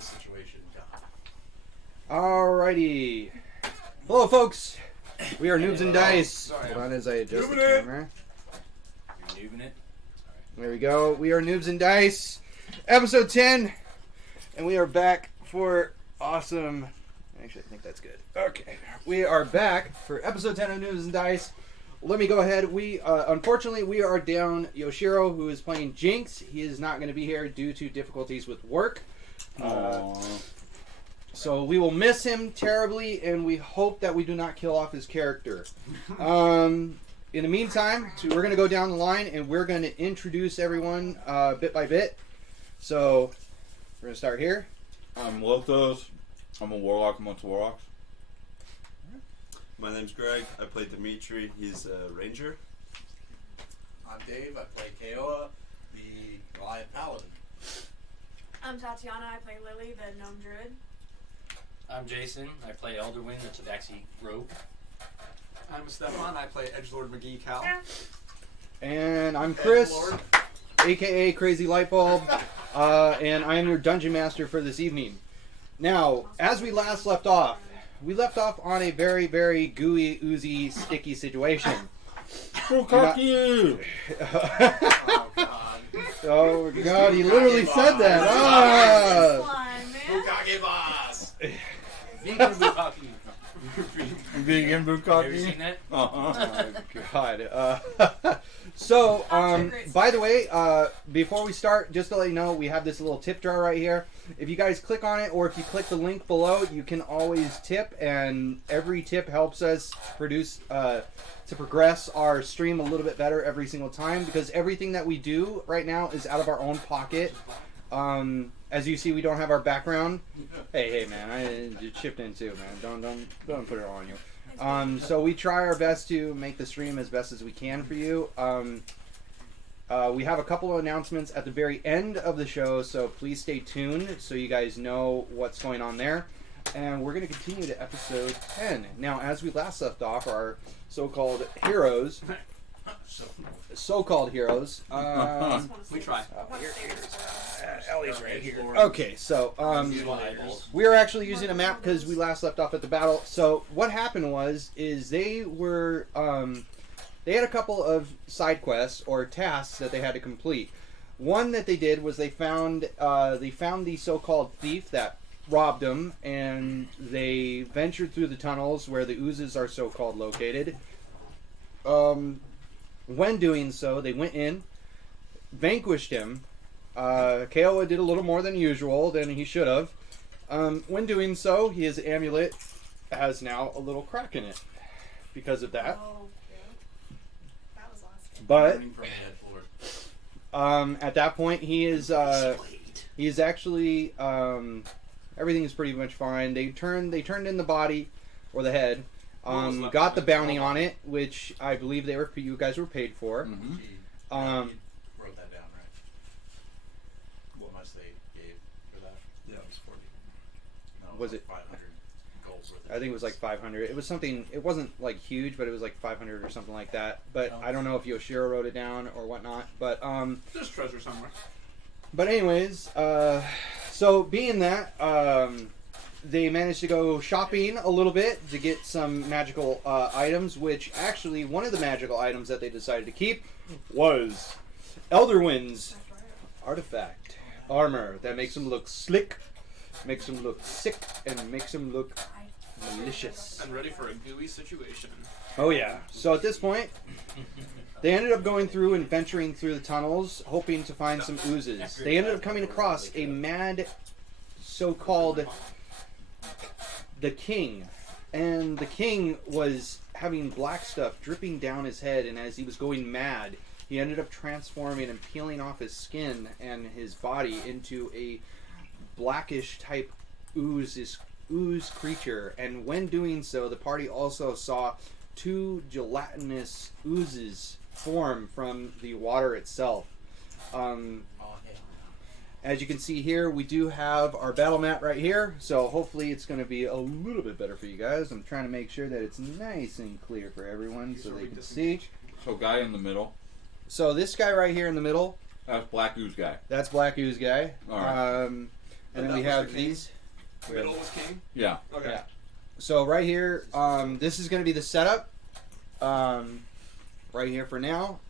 this situation, God. Alrighty. Hello, folks. We are Noobs and Dice. Sorry, Hold on as I adjust the Noobing it. camera. You're noobing it? There we go. We are Noobs and Dice, episode 10, and we are back for awesome. Actually, I think that's good. Okay, we are back for episode 10 of Noobs and Dice. Let me go ahead. We unfortunately we are down Yoshiro, who is playing Jinx. He is not going to be here due to difficulties with work. So we will miss him terribly, and we hope that we do not kill off his character. In the meantime, we're going to go down the line, and we're going to introduce everyone bit by bit. So we're going to start here. I'm Lothos. I'm a warlock amongst warlocks. My name's Greg. I play Dimitri. He's a ranger. I'm Dave. I play Kaoa, the Goliath Paladin. I'm Tatiana. I play Lily, the gnome druid. I'm Jason. I play Elderwind, the Tabaxi Rogue. I'm Stefan. I play Edgelord McGee Cal. And I'm Chris, a.k.a. Crazy Lightbulb, and I am your Dungeon Master for this evening. Now, as we last left off, on a very, very gooey, oozy, sticky situation. Bukaki! Oh, God. Oh, God, he literally said that. Slime, Ah! man. Bukake boss! Vegan Bukaki. Vegan Have you Bukaki? seen that? Uh-huh. God. So, by the way, before we start, just to let you know, we have this little tip jar right here. If you guys click on it, or if you click the link below, you can always tip, and every tip helps us to progress our stream a little bit better every single time, because everything that we do right now is out of our own pocket. As you see, we don't have our background. Hey, man, I chipped in too, man. Don't put it all on you. So we try our best to make the stream as best as we can for you. We have a couple of announcements at the very end of the show, so please stay tuned so you guys know what's going on there. And we're going to continue to episode 10. Now, as we last left off, our so-called heroes. So-called heroes. We try. Ellie's right here. Okay, so we are actually using a map because we last left off at the battle. So what happened is they were they had a couple of side quests or tasks that they had to complete. One that they did was they found the so-called thief that robbed them, and they ventured through the tunnels where the oozes are so-called located. When doing so, they went in, vanquished him. Kaoa did a little more than usual than he should have. When doing so, his amulet has now a little crack in it because of that. Oh, yeah. That was awesome. But Burning from the head floor. at that point, he is actually everything is pretty much fine. They turned in the body or the head. Got the bounty on it, which I believe you guys were paid for. Mm-hmm. He wrote that down, right? What much they gave for that? Yeah, it was 40. No, Was like it- 500 gold worth of I think it was like 500. It was something. It wasn't like huge, but it was like 500 or something like that. But I don't know if Yoshiro wrote it down or whatnot. But There's treasure somewhere. But anyways, so being that, they managed to go shopping a little bit to get some magical items, which actually one of the magical items that they decided to keep was Elderwind's artifact armor that makes him look slick, makes him look sick, and makes him look malicious. I'm ready for a gooey situation. Oh yeah. So at this point, they ended up going through and venturing through the tunnels, hoping to find some oozes. They ended up coming across a mad, so-called, the king. And the king was having black stuff dripping down his head, and as he was going mad, he ended up transforming and peeling off his skin and his body into a blackish type ooze creature. And when doing so, the party also saw two gelatinous oozes form from the water itself. As you can see here, we do have our battle map right here, so hopefully it's going to be a little bit better for you guys. I'm trying to make sure that it's nice and clear for everyone so they can see. So guy in the middle. So this guy right here in the middle, That's Black Ooze guy. that's Black Ooze guy. All right. And then That we was have the king. these. Middle was king. Yeah. Okay. Yeah. So right here, this is going to be the setup. Right here for now.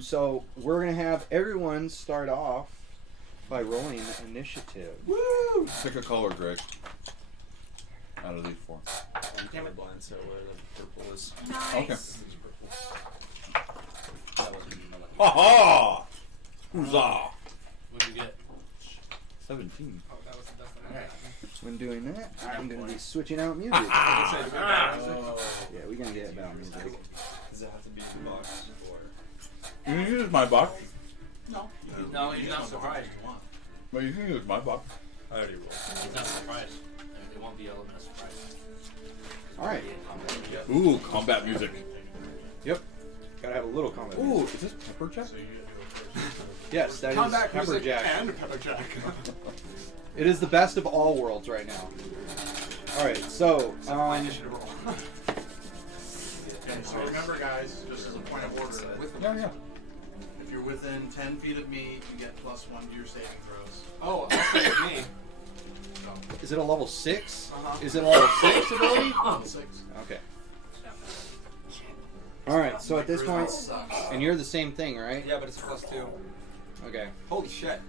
So we're going to have everyone start off by rolling initiative. Woo! Pick a color, Greg. Out of these 4. I'm colorblind, so where the purple is. Nice. Okay. That wasn't my lucky. Ha ha! Huzzah! What'd you get? 17. Oh, that's the Alright. When doing that, I'm going to be switching out music. I would say Oh. Yeah, we're going to get about music. Does it have to be in the box? Or... You can use my box. No. No, he's not surprised. You want. But you can use my box. I already rolled. He's not surprised. It won't be element of surprise. All right. Ooh, combat music. Yep. Got to have a little comment. Ooh, is this pepper jack? Yes, that is Combat Pepper music Jack. and Pepper Jack. It is the best of all worlds right now. All right, so My initiative roll. And so remember, guys, just as a point of order, Yeah, yeah. if you're within 10 feet of me, you get +1 to your saving throws. Oh, that's with me. So, is it a level 6? Uh-huh. Is it a level 6 ability? level 6. Okay. All right, so at this Charisma point, sucks. and you're the same thing, right? Yeah, but it's +2. Okay. Holy shit.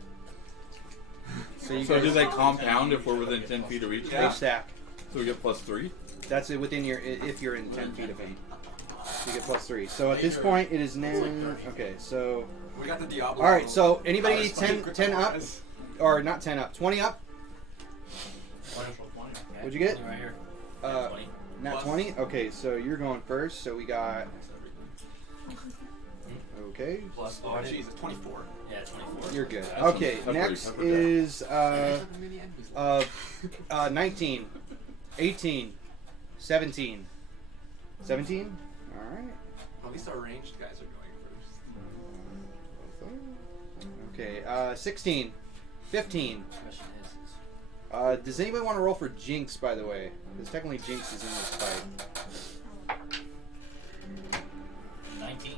So you So do guys, they compound if we're within 10 feet of each? they Yeah. stack. So we get +3? That's it within your if you're in 10 feet of me. You get +3. So at this point, it is now. Okay, so We got the Diablo. all right. So Power anybody spike 10 up guys. or not 10 up, 20 up? Financial 20. What'd you get? Right here. Uh, 20. Not Plus. 20. Okay, so you're going first. So we got. Okay, Plus Oh, 40. Jesus, 24. Yeah, 24. you're good. That's Okay, peppery, next pepper jack. is Mini enemies. 19, 18, 17. 17? Alright. At least our ranged guys are going first. Okay, 16, 15. Question is Does anybody want to roll for Jinx, by the way? Because technically Jinx is in this fight. 19.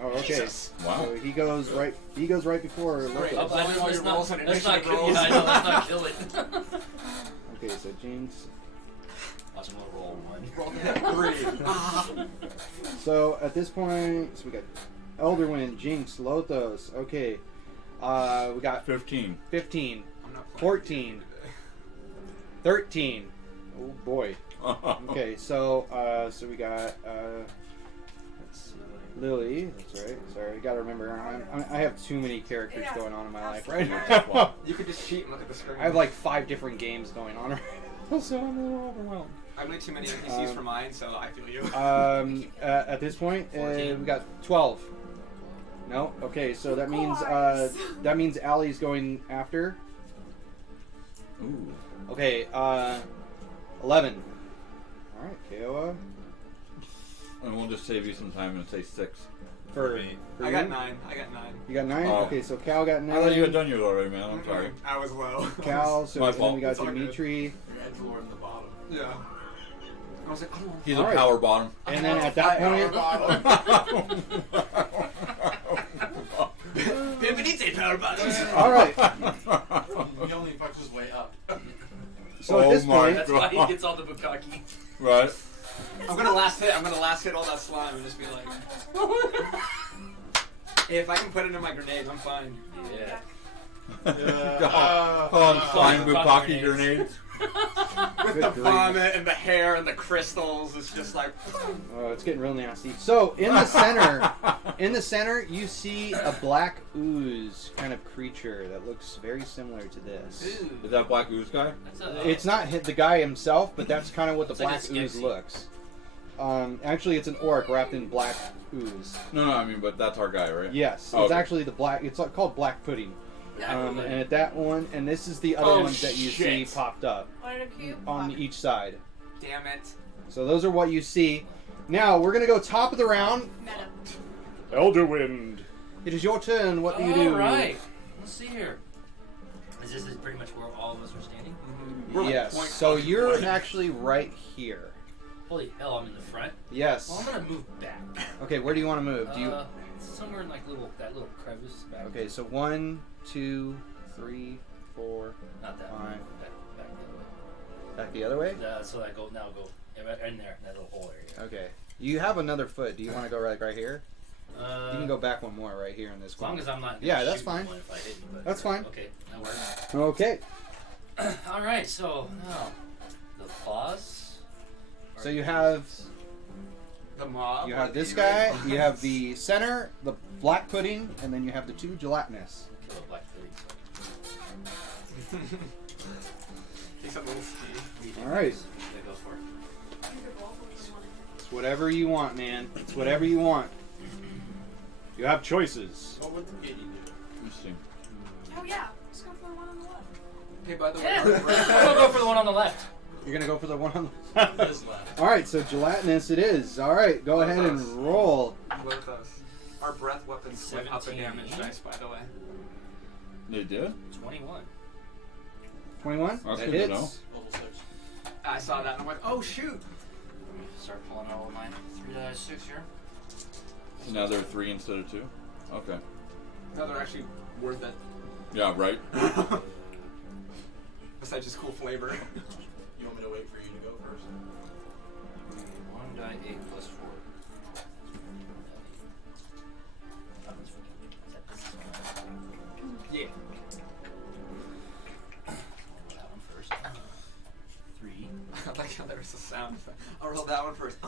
Oh, okay. Jesus. Wow. So he goes right. He goes right before Great. Lopez. Let me know your rolls on let's not initiative kill. rolls. Yeah, I know. Let's not kill it. Okay, so Jinx. Watch him roll 1. Roll that 3. So at this point, so we got Elderwind, Jinx, Lothos. Okay, we got 15. 15, I'm not playing 14. today. 13. Oh boy. Okay, so we got that's Lily. That's right. Sorry, I gotta remember. I have too many characters Yeah. going on in my life right now. You could just cheat and look at the screen. I have like 5 different games going on right now, so I'm a little overwhelmed. I have way too many NPCs for mine, so I feel you. At this point, 14. we got 12. No. Okay, so that means Course. that means Allie's going after. Ooh. Okay, 11. All right, Kiowa. And we'll just save you some time and say 6. For I you? got 9. You got 9. Oh. Okay, so Cal got 9. I thought you had done yours already, man. I'm sorry. I was low. Cal. So My then fault. we got It's all good. Dimitri, Your edgelord in the bottom. Yeah. I was like, I don't want He's All a right. power bottom. and then at that point, Bienvenite, power buttons. all right. He only fucks his way up. So at Oh this my point, That's why he gets all the bukkake. Right. I'm gonna last hit all that slime and just be like, hey, if I can put it in my grenade, I'm fine. Yeah. Slime bukkake grenades. grenades. With Good the grief. vomit and the hair and the crystals, it's just like. oh, it's getting real nasty. So in the center, you see a black ooze kind of creature that looks very similar to this. Is that Black Ooze guy? That's a, It's not the guy himself, but that's kind of what the It's like black a ooze Skeksis. looks. Actually, it's an orc wrapped in black ooze. No, I mean, but that's our guy, right? Yes, Oh, it's okay. actually the black. It's called black pudding. And and at that one, and this is the other Oh, ones that you see shit. popped up What a cute on each side. Damn it. So those are what you see. Now we're gonna go top of the round. meta. Elderwind. It is your turn. What do you do? All right. Let's see here. Is this pretty much where all of us are standing? We're like Yes. point So fucking you're blank. actually right here. Holy hell, I'm in the front. Yes. Well, I'm gonna move back. Okay. Where do you want to move? Do you? Somewhere in like that little crevice back. Okay. So 1, 2, 3, 4. Not that 5. one. Back the other way. Back the other way? So I go in there, that little hole area. Okay. You have another foot. Do you want to go right here? You can go back one more right here in this As long corner. as I'm not. Yeah, that's shoot fine. one if I hit you, but That's fine. Okay, that works. Okay. All right, so now the boss. So you have The mob. you have this guy. You have the center, the black pudding, and then you have the 2 gelatinous. Kill a black pudding. He's a little ski. All right. Yeah, go for it. It's whatever you want, man. It's whatever you want. You have choices. What would the kitty do? Interesting. Oh yeah, let's go for the one on the left. Hey, by the way, Yeah. We'll go for the one on the left. You're gonna go for the one on the This left. All right, so gelatinous it is. All right, go ahead and roll. both us. Our breath weapons went up a 17. damage dice, by the way. They did? 21. 21. That's That good to hits. know. Level 6. I saw that and I went, oh shoot! Let me start pulling out all my 3-6 here. So now they're 3 instead of 2? Okay. No, they're actually worth it. Yeah, right? Besides just cool flavor. You want me to wait for you to go first? 1 die 8 plus 4. Yeah. That one first. 3. I like how there was a sound effect. I'll roll that one first.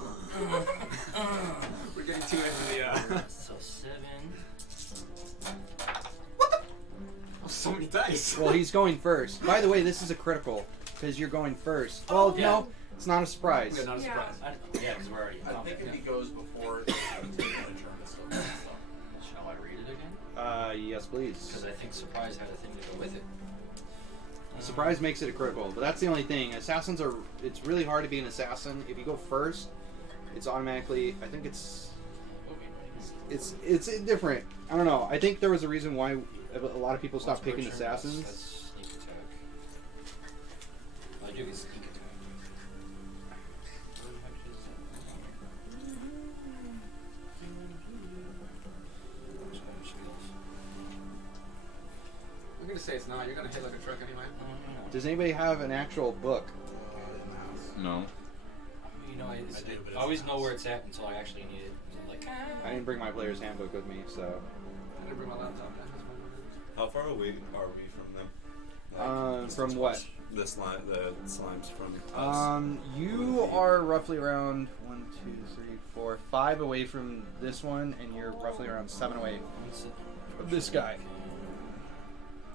We're getting too into the, So 7. Oh, so many dice. Well, he's going first. By the way, this is a critical because you're going first. Well, Yeah. no, it's not a surprise. Yeah, not a Yeah. surprise. Yeah, because we're already in I combat. think if he Yeah. goes before, it's taking a turn to still get stuff. Shall I read it again? Yes, please. Because I think surprise had a thing to go with it. Surprise makes it a critical, but that's the only thing. Assassins are. It's really hard to be an assassin. If you go first, it's automatically. I think it's different. I don't know. I think there was a reason why a lot of people stopped picking assassins. That's sneak attack. Well, I do get sneak attack. Where the heck is that? Where's my skills? I'm gonna say it's not. You're gonna hit like a truck anyway. Does anybody have an actual book? In the house. No. You know, I do, but it's I always know house. where it's at until I actually need it. And I'm like, I didn't bring my player's handbook with me, so. I didn't bring my laptop. How far away are we from them? From what? The slimes from us. You are roughly around 1, 2, 3, 4, 5 away from this one, and you're roughly around 7 away from this guy.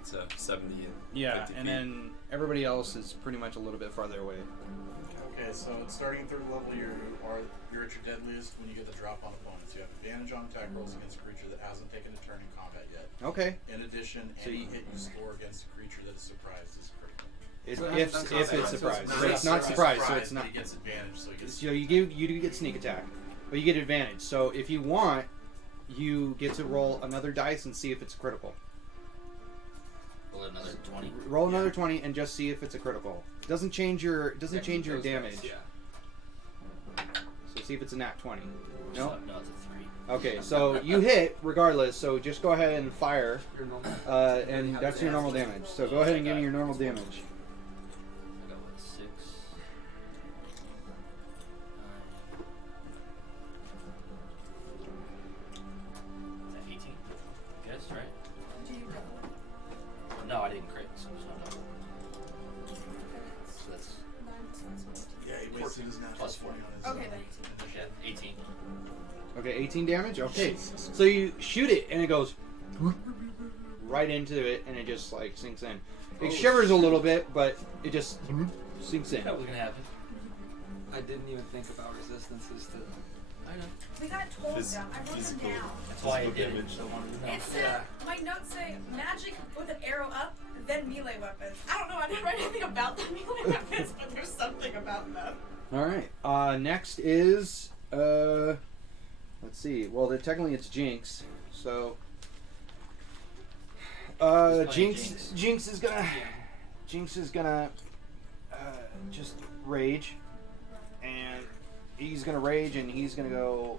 So 70 Yeah, 50 and feet. then everybody else is pretty much a little bit farther away. Okay, so it's starting at 3rd level, you're at your deadliest when you get the drop on opponents. You have advantage on attack rolls against a creature that hasn't taken a turn in combat yet. Okay. In addition, So any you- hit you score against a creature that is surprised is critical. If, So if, that's if not it's surprised. surprise. So it's not surprise, so it's but not. He gets advantage, so he gets. So you do get sneak attack, but you get advantage. So if you want, you get to roll another dice and see if it's critical. roll another 20. Roll another 20 and just see if it's a critical. Doesn't change your change your damage. Yeah. So see if it's a nat 20. No, No. no, it's a 3. Okay, so you hit regardless. So just go ahead and fire, Your normal. and that's your normal damage. So go ahead and give me your normal damage. I got what, 6. 18? I guess, right? Do you go? No, I didn't crit, so it's not double. So that's, 9, Yeah, he wasted his natural Plus 20 on his. Okay, then 18. yeah, 18. Okay, 18 damage. Okay, so you shoot it and it goes right into it, and it just like sinks in. It shivers a little bit, but it just sinks in. That was gonna happen. I didn't even think about resistances to. I know. We got told them. I wrote them Physical. down. That's why I Physical did it. damage. So I wanted to know. It said, my notes say magic with an arrow up, then melee weapons. I don't know, I didn't write anything about the melee weapons, but there's something about them. All right. Next is let's see. Well, technically it's Jinx. So Who's playing Jinx. Jinx is gonna just rage, and he's gonna rage, and he's gonna go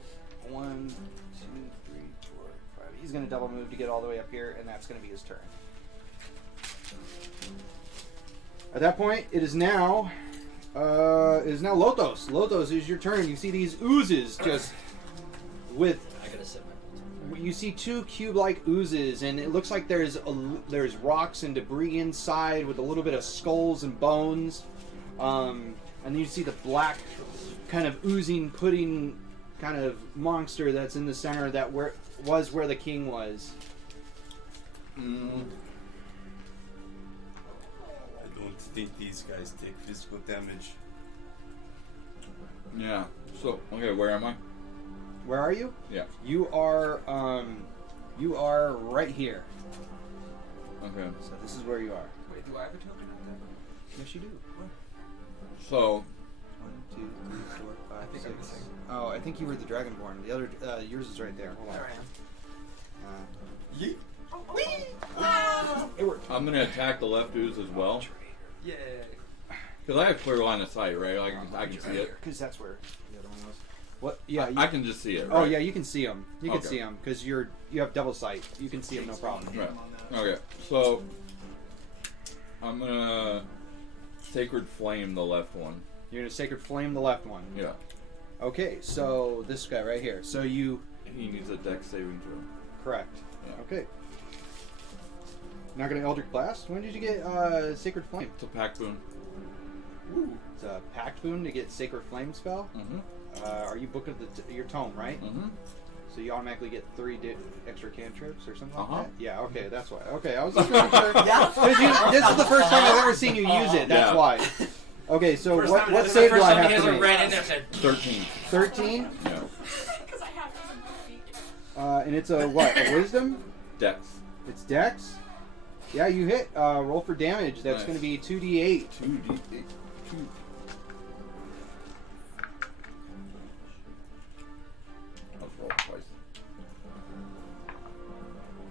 1, 2, 3, 4, 5. He's gonna double move to get all the way up here, and that's gonna be his turn. At that point, it is now Lothos. Lothos, is your turn. You see these oozes just with. I gotta set my. You see two cube-like oozes, and it looks like there's rocks and debris inside with a little bit of skulls and bones. And then you see the black, kind of oozing pudding, kind of monster that's in the center that where the king was. I don't think these guys take physical damage. Yeah. So, okay, where am I? Where are you? Yeah. You are right here. Okay. So this is where you are. Wait, do I have a token out there? Yes, you do. So, 1, 2, 3, 4, 5, I think 6. I'm missing. Oh, I think you were the Dragonborn. The other, yours is right there. Hold on. There I am. Yeet. It worked. I'm gonna attack the left ooze as well. Yay. Because I have clear line of sight, right? I can see it. Because that's where the other one was. What? Yeah. I can just see it, Oh right? yeah, you can see them. You can Okay. see them because you have double sight. You can see them, no problem. Right. Okay, so I'm gonna Sacred Flame the left one. You're gonna Sacred Flame the left one. Yeah. Okay, so this guy right here. So you He needs a dex saving throw. correct. Yeah. Okay. Not gonna Eldritch Blast. When did you get Sacred Flame? It's a pack boon. Ooh, it's a pact boon to get Sacred Flame spell. Mm-hmm. Are you book of your tome, right? Mm-hmm. So you automatically get 3 extra cantrips or something Uh-huh. like that? Yeah, okay, that's why. Okay, I was just making sure. This is the first time I've ever seen you use it, that's Yeah. why. Okay, so First what time- what this is save the do first I time have He to hasn't make? ran in there and said, 13. 13? Yeah. Because I have these in my feet. And it's a what? A wisdom? Dex. It's dex? Yeah, you hit. Roll for damage. That's Nice. going to be 2d8. 2d8. 2. Let's roll twice.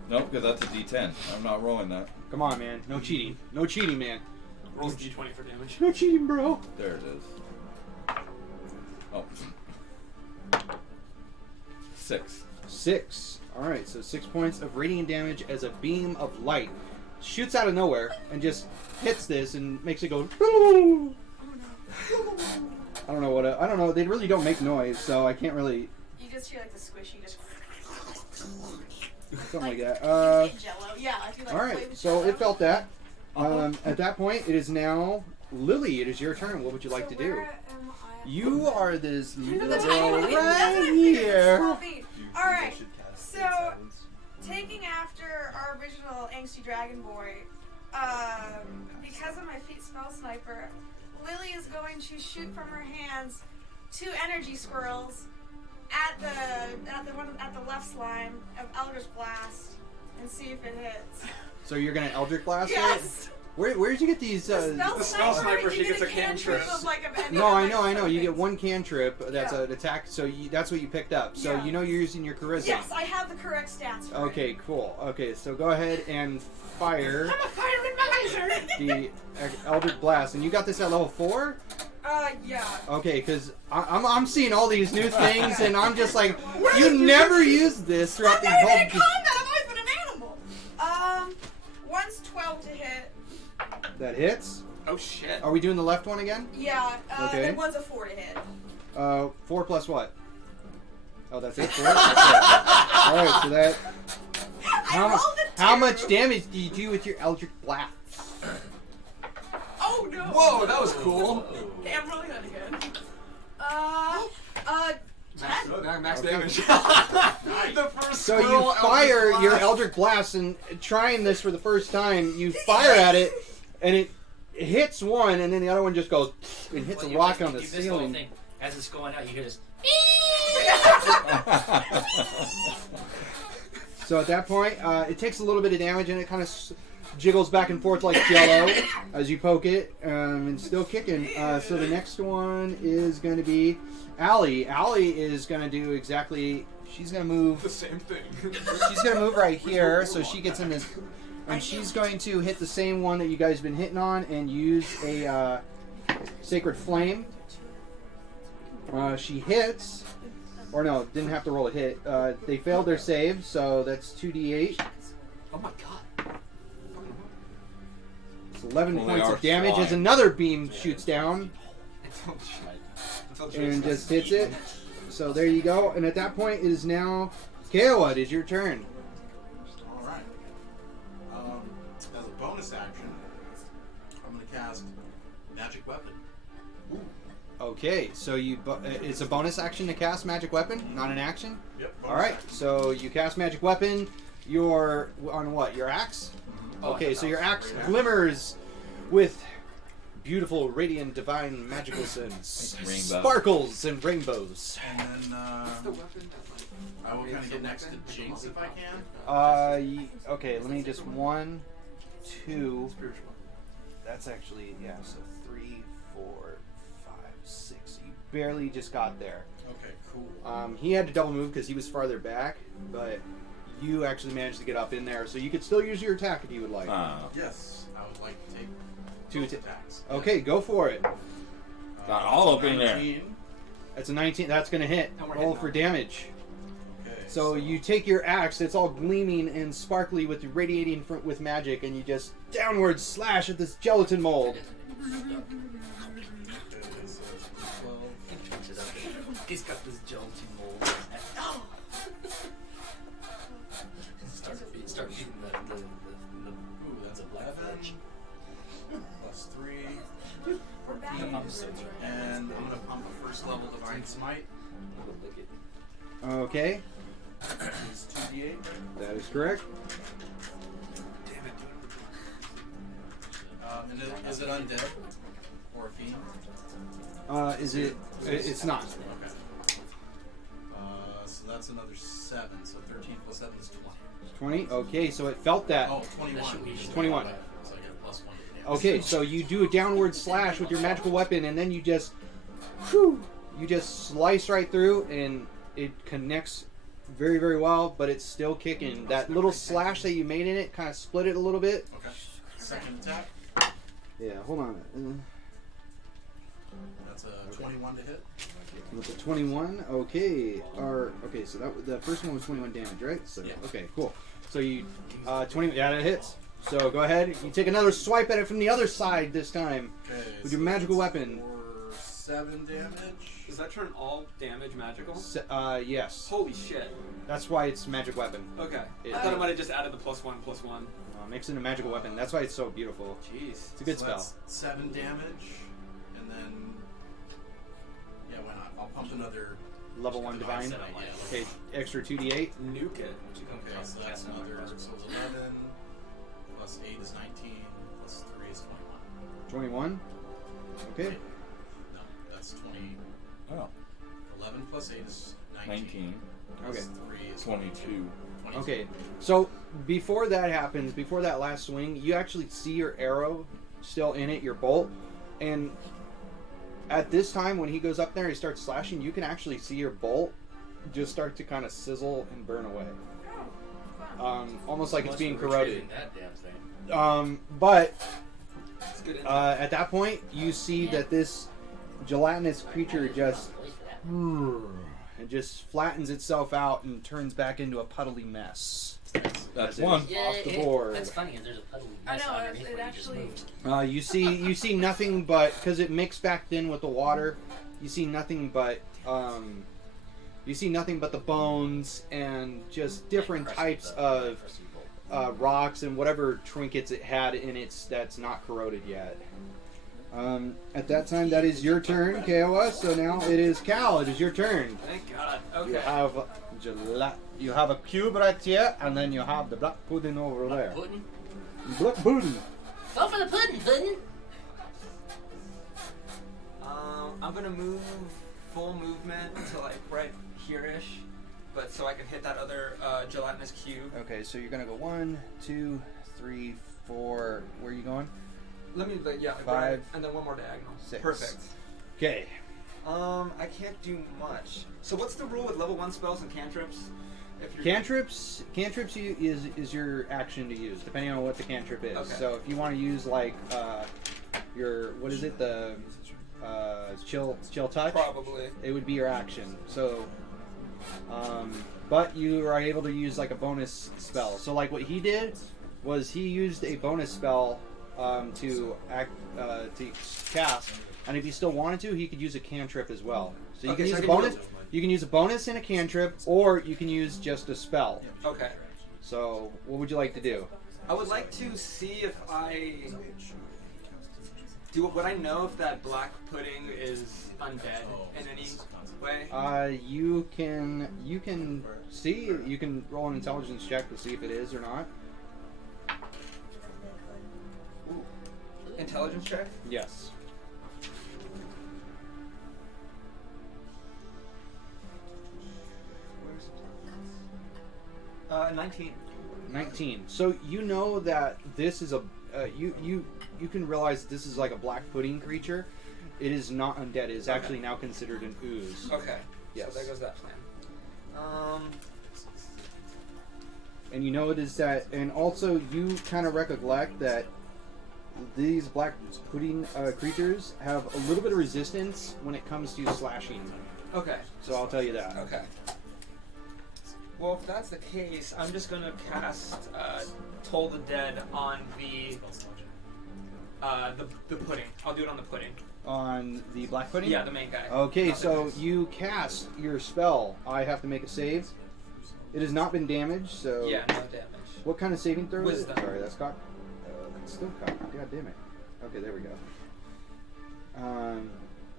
Nope, because that's a d10. I'm not rolling that. Come on, man. No cheating. No cheating, man. Rolls d20 for damage. No cheating, bro. There it is. Oh. 6. 6. Alright, so 6 points of radiant damage as a beam of light shoots out of nowhere and just hits this and makes it go. Oh I don't know what. I don't know. They really don't make noise, so I can't really. no. You just hear like the squishy, just Something like that. like Jello. Yeah, I feel like Alright, flavored so Jell-O. it felt that. At that point, it is now Lily. It is your turn. What would you like So to do? where am I? You are this little That's girl what I figured. right here. Small feet. Do you think Alright, I should cast so- Dead Silence? Taking after our original angsty dragon boy, because of my feet spell sniper, Lily is going to shoot from her hands 2 energy squirrels at the left slime of Eldritch Blast and see if it hits. So you're gonna Eldritch Blast it? Yes. Where did you get these? The spell sniper, you she get gets a a cantrip. of like a No, I know. You get something. 1 cantrip. That's Yeah. an attack. So that's what you picked up. So Yeah. you know you're using your charisma. Yes, I have the correct stats for it. Okay, cool. Okay, so go ahead and fire I'm a fire advisor. the Eldritch Blast, and you got this at level 4. Yeah. Okay, because I'm seeing all these new things, and I'm just like, Where you did you never get- used this throughout I've the never whole. been in combat. I've always been an animal. One's 12 to hit. That hits. Oh shit. Are we doing the left one again? Yeah. Okay. And one's a 4 to hit. 4 plus what? Oh, that's it. 4. That's it. All right, so that. I rolled a 2. How much damage do you do with your Eldritch Blast? Oh no. Whoa, that was cool. Okay, I'm rolling that again. 10. Max Okay. damage. The first So you squirrel fire Eldritch your Blast. Eldritch Blast, and trying this for the first time, you fire at it, and it hits one, and then the other one just goes and hits Well, a you rock missed- on the you missed whole ceiling. thing. As it's going out, you hear this. So at that point, it takes a little bit of damage, and it kind of jiggles back and forth like Jello as you poke it, and still kicking. So the next one is going to be Allie. Allie is going to do exactly. She's going to move. The same thing. She's going to move right here, so she gets in this, and she's going to hit the same one that you guys have been hitting on, and use a Sacred Flame. She hits. Or no, didn't have to roll a hit. They failed their save, so that's 2d8. Oh my god. So 11 Well, they points are of damage as slime. another beam shoots down Until and Jason- just hits it. So there you go. And at that point, it is now Kiowa. It is your turn. All right. As a bonus action, I'm going to cast Magic Weapon. Okay, so it's a bonus action to cast Magic Weapon, not an action. Yep. All right, so you cast Magic Weapon. You're on what? Your axe? Oh, Okay, so your axe Yeah. glimmers with beautiful, radiant, divine, magical sense. Rainbow. Sparkles and rainbows. And then The weapon that, like, I will kind of get next to Jinx if I can. Okay, let me just 1, 2. spiritual. That's actually, yeah, so 3, 4, 5, 6. You barely just got there. Okay, cool. He had to double move because he was farther back, but you actually managed to get up in there, so you could still use your attack if you would like. Yes, I would like to take 2 both attacks. attacks. Okay, go for it. Got all up in there. 19. That's a 19. That's going to hit. And we're Roll hitting for now. damage. Okay. So you take your axe, it's all gleaming and sparkly with radiating with magic, and you just downward slash at this gelatin mold. Okay, so it's 12. He's got this gelatin mold. Start beating the Ooh, that's 11. Plus 3. We're back. 14. And I'm going to pump a first level Divine Smite. Okay, It's 2d8. that is correct. Damn it, And is it undead? Or a fiend? It's not. Okay. So that's another 7. So 13 plus 7 is 20. 20? Okay, so it felt that. Oh, 21. That should be So 21. I get a plus 1 to damage. Okay, so you do a downward slash with your magical weapon, and then you just slice right through, and it connects very, very well, but it's still kicking. That little slash that you made in it kind of split it a little bit. Okay. Second attack. Yeah, hold on. That's a 21 to hit. With the 21, okay. So the first one was 21 damage, right? So Yeah. okay, cool. So you 20, yeah, that hits. So go ahead. You take another swipe at it from the other side this time Okay. with your magical that's weapon. For 7 damage. Does that turn all damage magical? Yes. Holy shit. That's why it's magic weapon. Okay. It- I thought I might have just added the +1/+1. Makes it a magical weapon. That's why it's so beautiful. Jeez. It's a good So spell. that's 7 damage. And then. Yeah, why not? I'll pump another. Level 1 divine. Smite, yeah. Okay, extra 2d8. Nuke it. Okay, so that's another. So it's 11. Plus 8 is 19. Plus 3 is 21. 21. Okay. No, that's 20. Oh, 11 plus 8 is 19. 19, Plus Okay. 3 is 22. 22. Okay. So before that happens, before that last swing, you actually see your arrow still in it, your bolt, and at this time when he goes up there and he starts slashing, you can actually see your bolt just start to kind of sizzle and burn away. Almost like it's being corroded. That damn thing. But It's good. at that point, you see that this gelatinous creature just it just flattens itself out and turns back into a puddly mess. That's As it one. is off the board. That's funny. There's a puddle I mess know, underneath it where you just actually- moved. You see nothing but because it mixed back in with the water. You see nothing but the bones and just different types of rocks and whatever trinkets it had in it that's not corroded yet. At that time, that is your turn, Kiowa. So now it is Cal. It is your turn. Thank God. You Okay. you have a cube right here, and then you have the black pudding over there. Pudding? Black pudding. Go for the pudding, pudding. I'm gonna move full movement to like right here-ish, but so I can hit that other gelatinous cube. Okay, so you're gonna go 1, 2, 3, 4. Where are you going? Let me, like, yeah, 5, right, and then one more diagonal. 6. Perfect. Okay. I can't do much. So what's the rule with level 1 spells and cantrips? If you're Cantrips is your action to use, depending on what the cantrip is. Okay. So if you want to use like your what is it, the chill touch, Probably. it would be your action. So, but you are able to use like a bonus spell. So like what he did was he used a bonus spell to cast, and if he still wanted to, he could use a cantrip as well. So you can use a bonus. You can use a bonus and a cantrip, or you can use just a spell. Okay. So what would you like to do? I would like to see if would I know if that black pudding is undead in any way? You can see. You can roll an intelligence check to see if it is or not. Intelligence check? Yes. Where's 19. 19. So you know that this is a you can realize that this is like a black pudding creature. It is not undead. It is actually now considered an ooze. Okay. Yes. So there goes that plan. And you know it is that, and also you kind of recollect that these black pudding creatures have a little bit of resistance when it comes to slashing. Okay. So I'll tell you that. Okay. Well, if that's the case, I'm just gonna cast Toll the Dead on the pudding. I'll do it on the pudding. On the black pudding? Yeah, the main guy. Okay, Not the so next. you cast your spell. I have to make a save. It has not been damaged, so... Yeah, no damage. What kind of saving throw is it? Wisdom. Sorry, that's cocked. That's still cocked. God damn it. Okay, there we go.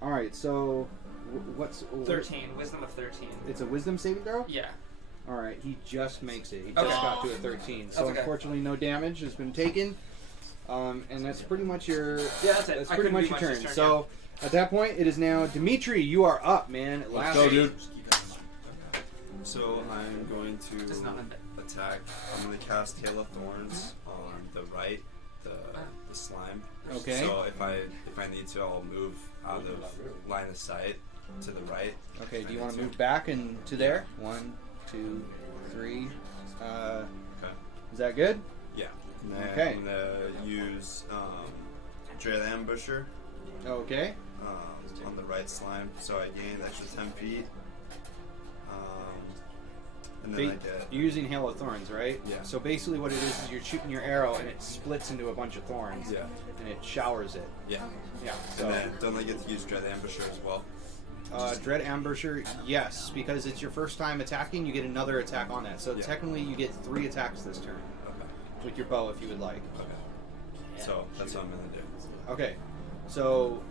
Alright, so... What's... 13. Wisdom of 13. It's a wisdom saving throw? Yeah. Alright, he just makes it. He just Okay. got to a 13. So That's okay. unfortunately no damage has been taken. And that's pretty much your... Yeah, that's it. That's I pretty couldn't much do your much turn. this So, at that point, it is now... Dimitri, you are up, man. At Let's last. go, dude. So I'm going to It's not undead. attack. I'm going to cast Hail of Thorns on the right, the slime. Okay. So if I need to, I'll move out of line of sight to the right. Okay, do you want to move back and to there? 1, 2, 3. Okay. Is that good? Yeah. And then Okay. I'm gonna use Dread Ambusher Okay. on the right slime, so I gain extra 10 feet. And then I get You're using Hail of Thorns, right? Yeah. So basically what it is you're shooting your arrow and it splits into a bunch of thorns. Yeah. And it showers it. yeah. Yeah. And So, then don't I get to use Dread Ambusher as well? Dread Ambusher, yes, because it's your first time attacking, you get another attack on that. So Yeah. technically you get 3 attacks this turn Okay. with your bow if you would like. Okay. So that's what I'm gonna do. Okay. So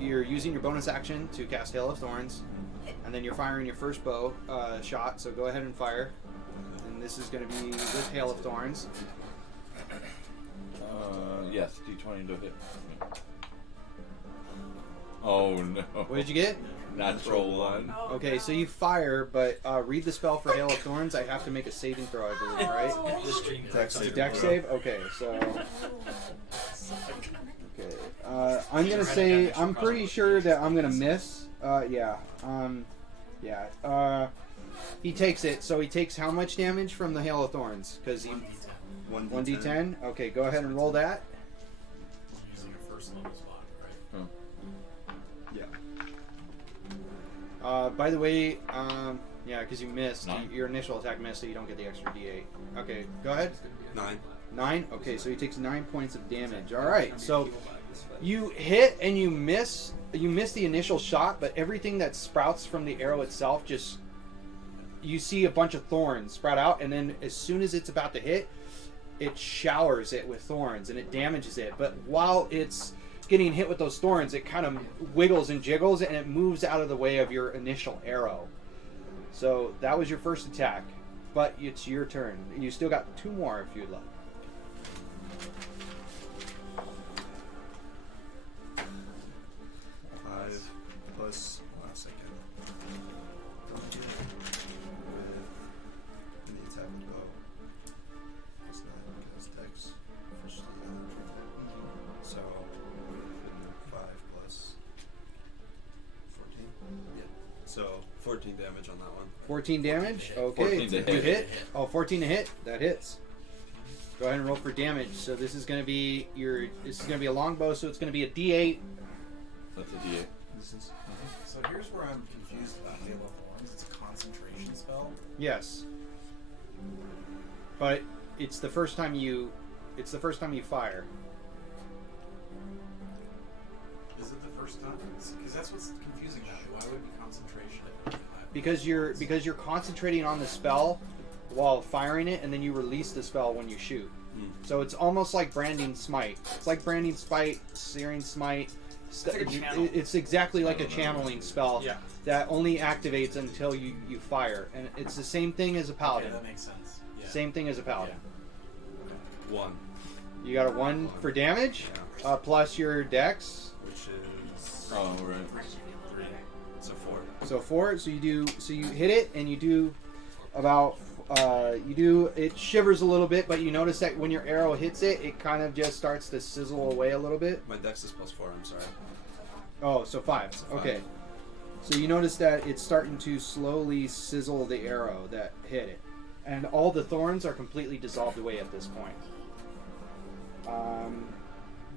you're using your bonus action to cast Hail of Thorns, and then you're firing your first bow shot. So go ahead and fire. And this is going to be with Hail of Thorns. Yes, D20 to hit. Oh no. What did you get? Natural 1. Okay, so you fire, but read the spell for Hail of Thorns. I have to make a saving throw, I believe, right? The stream Dex It's a save. dex save? Okay, so... Okay, I'm going to say... I'm pretty sure that I'm going to miss. Yeah. He takes it, so he takes how much damage from the Hail of Thorns? Because he... 1d10? Okay, go ahead and roll that. Using your first level spot, right? Yeah. By the way, yeah, because you missed. 9. Your initial attack missed, so you don't get the extra d8. Okay, go ahead. 9. 9? Okay, so he takes 9 points of damage. Alright, so you hit and you miss. You miss the initial shot, but everything that sprouts from the arrow itself just... You see a bunch of thorns sprout out, and then as soon as it's about to hit, it showers it with thorns, and it damages it. But while it's getting hit with those thorns, it kind of wiggles and jiggles, and it moves out of the way of your initial arrow. So that was your first attack, but it's your turn. You still got 2 more if you'd like. Plus, hold on a second. With the attack with bow. What's that? Because dex. So, 5 plus 14? Yeah. So, 14 damage on that one. 14 damage? Okay. 14 to You hit. hit? Oh, 14 to hit? That hits. Go ahead and roll for damage. So this is going to be a longbow, so it's going to be a D8. That's a D8. So here's where I'm confused about Hail of Thorns. It's a concentration spell. Yes. But it's the first time you fire. Because that's what's confusing about it. Why would it be concentration if it Because you're concentrating on the spell while firing it, and then you release the spell when you shoot. So it's almost like branding smite. It's like branding smite, searing smite. like a channel. It's exactly like a channeling spell Yeah. that only activates until you fire, and it's the same thing as a paladin. Okay, that makes sense. Yeah. Same thing as a paladin. 1, You got a 1 for damage, plus your dex, which is Oh, right. 3, so 4. so 4. So you hit it, and you do about it shivers a little bit, but you notice that when your arrow hits it, it kind of just starts to sizzle away a little bit. My dex is +4. I'm sorry. Oh, so 5. Okay. So you notice that it's starting to slowly sizzle the arrow that hit it. And all the thorns are completely dissolved away at this point.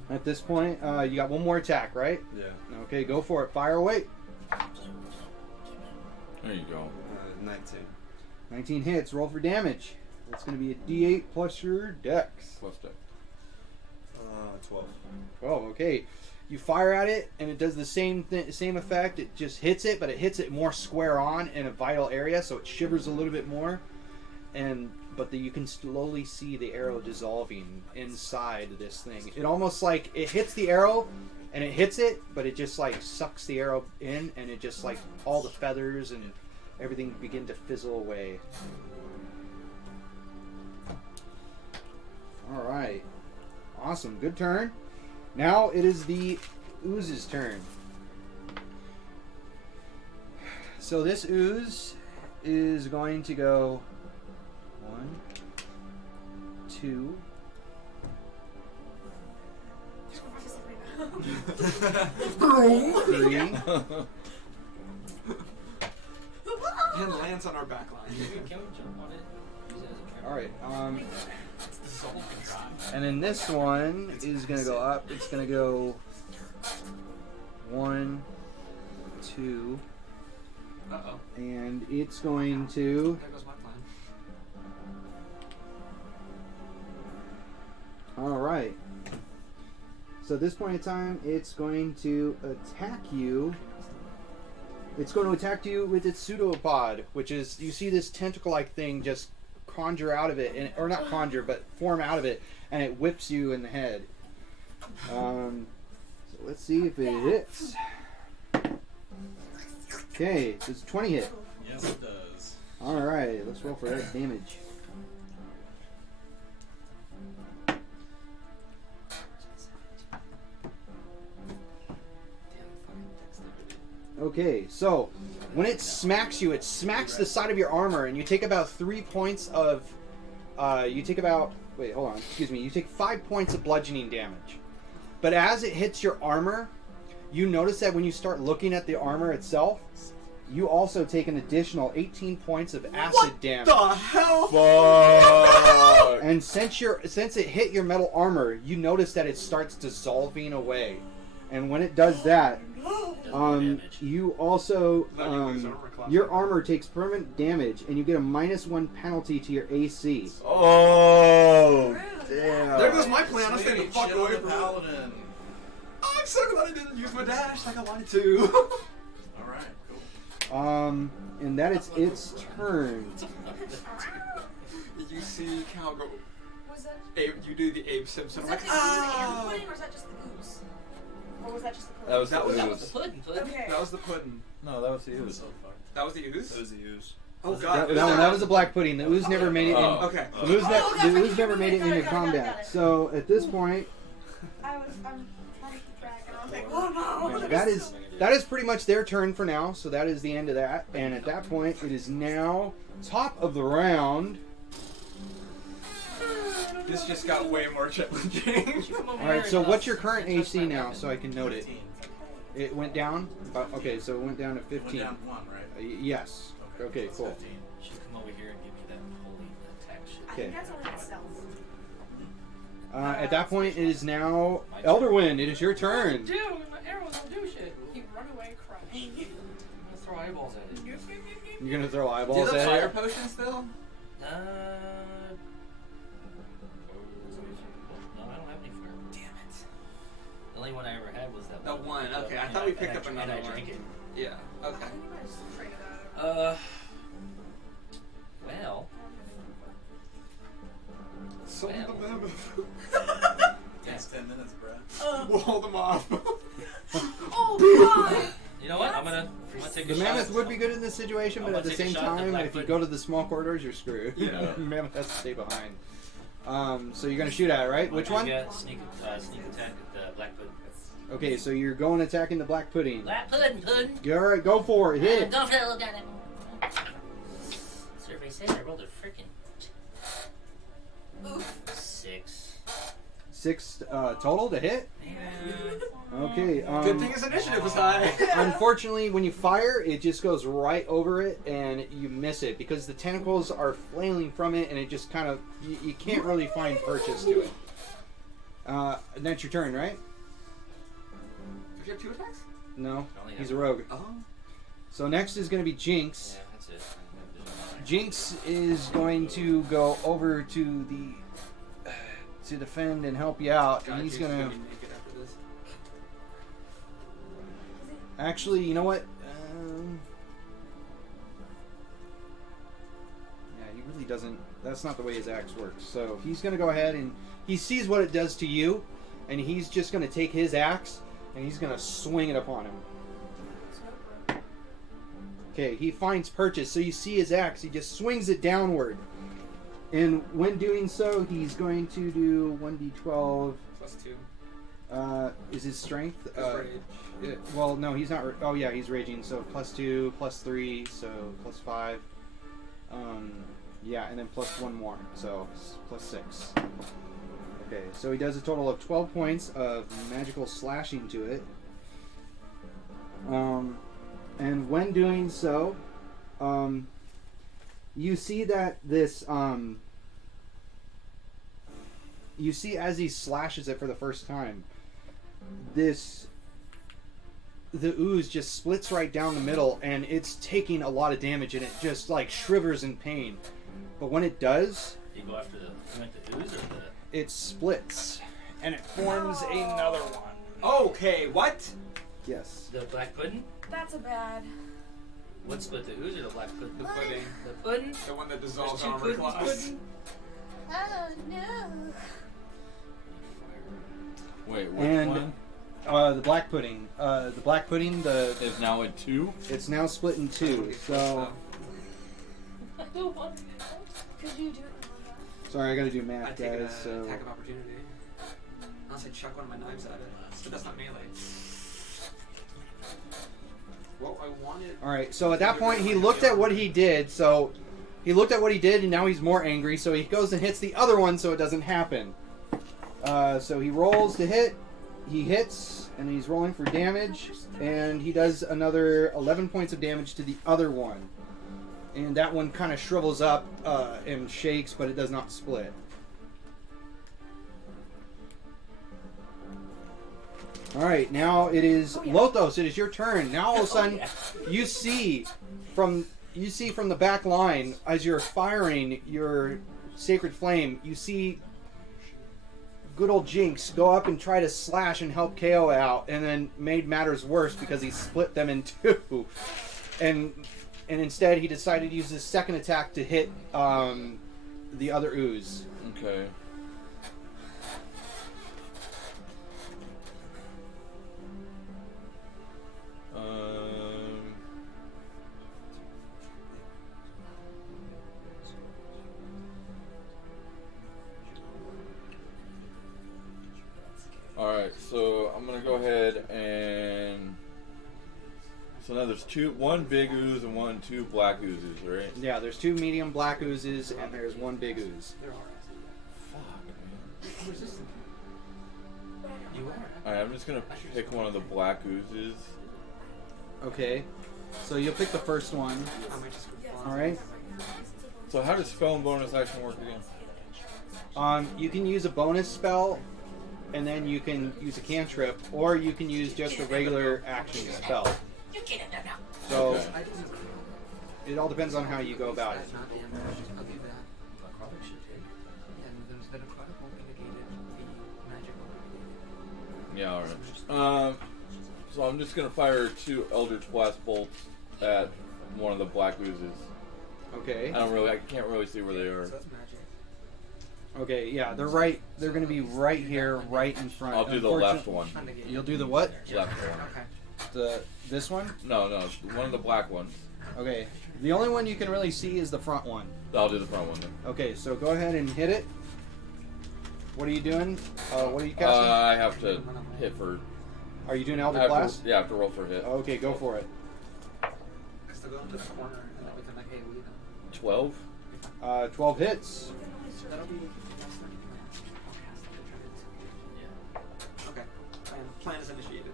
At this point, you got one more attack, right? Yeah. Okay, go for it. Fire away. There you go. 19. 19 hits. Roll for damage. That's going to be a D8 plus your dex. Plus deck. 12. Oh, okay. You fire at it, and it does the same effect. It just hits it, but it hits it more square on in a vital area, so it shivers a little bit more. But you can slowly see the arrow dissolving inside this thing. It almost like it hits the arrow, and it hits it, but it just like sucks the arrow in, and it just like all the feathers and everything begin to fizzle away. All right, awesome, good turn. Now it is the ooze's turn. So this ooze is going to go 1, 2, 3. And lands on our back line. Can we jump on it? Use it as a All right. It's dissolving dry. And then this one is gonna go up. It's gonna go 1, 2, Uh-oh. and it's going to. There goes my plan. All right. So at this point in time, it's going to attack you. It's going to attack you with its pseudopod, which is, you see this tentacle-like thing just conjure out of it, or not conjure, but form out of it, and it whips you in the head. So let's see if it hits. Okay, so it's a 20 hit. Yes, it does. All right, let's roll for that damage. Okay, so when it smacks you, it smacks the side of your armor, and you take about 3 points of. You take about. Wait, hold on. Excuse me. You take 5 points of bludgeoning damage. But as it hits your armor, you notice that when you start looking at the armor itself, you also take an additional 18 points of acid damage. The hell? Fuck! And since it hit your metal armor, you notice that it starts dissolving away. And when it does that, you also your armor takes permanent damage, and you get a -1 penalty to your AC. Oh, Damn. There goes my plan. I'm staying the Sweet, fuck shit away on from the it. paladin. I'm so glad I didn't use my dash like I wanted to. All right, cool. And that is its turn. Did you see Cal go? Was that, Abe, you do the Abe Simpson. was I'm that like, the ooze and the ah. pudding, or was that just the ooze? Or was that just the pudding? that was That the was- That ooze. was the pudding. Okay. That was the pudding. No, that was the It was ooze. so fucked. That was the ooze. Those use. Oh Was it god. That was a black pudding. The ooze never made it in. Oh. Okay. The ooze, Oh, okay, the ooze okay, never okay, made it got it, into got it, got it, combat. got it. So at this point, I'm trying to keep track, and I was like, oh no. that is pretty much their turn for now. So that is the end of that. And at that point, it is now top of the round. This just got way more challenging. All right. So what's your current AC now, so I can note it? 15. It went down. Okay, so it went down to Went 15. down 1, right? Yes. Okay. that's Cool. 15. You should come over here and give me that holy attack shit. I think that's only itself. At that point, it is now Elderwind. It is your turn. Dude, my arrows don't do shit. He run away crying. I'm gonna throw eyeballs at it. You're gonna throw Do you eyeballs have at fire it. potion still? No, I don't have any fire. Damn it. The only only one I ever had was that The one, okay, I and thought we picked up and another I one. drank it. Yeah. Okay. Well. Sold Well. the mammoth. Takes 10 minutes, Brad. We'll hold them off. Oh god! You know what? I'm gonna take The a mammoth shot. would be good in this situation, I'm but at gonna the take a same shot at the time, black if you pudding. go to the small corridors, you're screwed. Yeah. Mammoth has to stay behind. So you're gonna shoot at it, right? Which one? Yeah, sneak attack at the black pudding. Okay, so you're going attacking the black pudding. Black pudding. All right, go for it. Hit. Go for it, look at it. Survey says I rolled a freaking Oof. 6. 6 total to hit. Okay. Good thing his initiative was high. Unfortunately, when you fire, it just goes right over it, and you miss it because the tentacles are flailing from it, and it just kind of you can't really find purchase to it. That's your turn, right? Did you have 2 attacks? No, Only he's have a rogue. Oh. So next is going to be Jinx. Yeah, that's it. Jinx is going to go over to defend and help you out, God, and he's Jake's going gonna to. be naked after this. Actually, you know what? Yeah, he really doesn't. That's not the way his axe works. So he's going to go ahead and he sees what it does to you, and he's just going to take his axe and he's going to swing it upon him. Okay, he finds purchase. So you see his axe. He just swings it downward, and when doing so, he's going to do 1d12. +2. Is his strength? Rage. Well, no, he's not. Oh, yeah, he's raging. So +2, +3, so +5. Yeah, and then +1 more, so +6. Okay, so he does a total of 12 points of magical slashing to it. And when doing so, you see that this. You see as he slashes it for the first time, the ooze just splits right down the middle, and it's taking a lot of damage, and it just like shivers in pain. But when it does, You go after the ooze or the. it splits, and it forms another one. Okay, what? Yes. The black pudding? That's a bad. What split, the ooze or the black pudding? The pudding. The pudding? The one that dissolves There's two armor puddings, class. pudding. Oh no. Wait, which And one the black pudding. The black pudding. is now at 2? It's now split in two. So I don't want to. Could you do it? sorry, I got to do I'd math, take an guys. So attack of opportunity. Unless I chuck one of my knives at it. But that's not melee. Well, I wanted... all right. So at that point, he looked at what he did. So he looked at what he did, and now he's more angry. So he goes and hits the other one, so it doesn't happen. So he rolls to hit. He hits, and he's rolling for damage, and he does another 11 points of damage to the other one. And that one kind of shrivels up and shakes, but it does not split. All right, now it is Lothos. It is your turn. Now all of a sudden, you see from the back line as you're firing your sacred flame. You see good old Jinx go up and try to slash and help KO out, and then made matters worse because he split them in two. And instead he decided to use his second attack to hit the other ooze. Okay. Alright, so I'm gonna go ahead and so now there's one big ooze and two black oozes, right? Yeah, there's two medium black oozes and there's one big ooze. Fuck, man. You are. Alright, I'm just gonna pick one of the black oozes. Okay, so you'll pick the first one. I might just... All right. So how does spell and bonus action work again? You can use a bonus spell, and then you can use a cantrip, or you can use just a regular action spell. So Okay. it all depends on how you go about it. Not damage. I'll do that. And there's the necrotic won't be negated. The magic will be Yeah, alright. So I'm just gonna fire 2 Eldritch Blast bolts at one of the black oozes. Okay. I can't really see where they are. So that's magic. Okay, yeah, they're gonna be right here, right in front. I'll do the left one. You'll do the what? Left one. Okay. This one? No, one of the black ones. Okay. The only one you can really see is the front one. I'll do the front one then. Okay, so go ahead and hit it. What are you doing? What are you casting? I have to hit for. Are you doing I Elder have Blast? to, yeah, I have to roll for a hit. Okay, go for it. Just to go into the corner and then we can like, hey, leave them. 12. 12 hits. That'll be. Okay. Plan is initiated.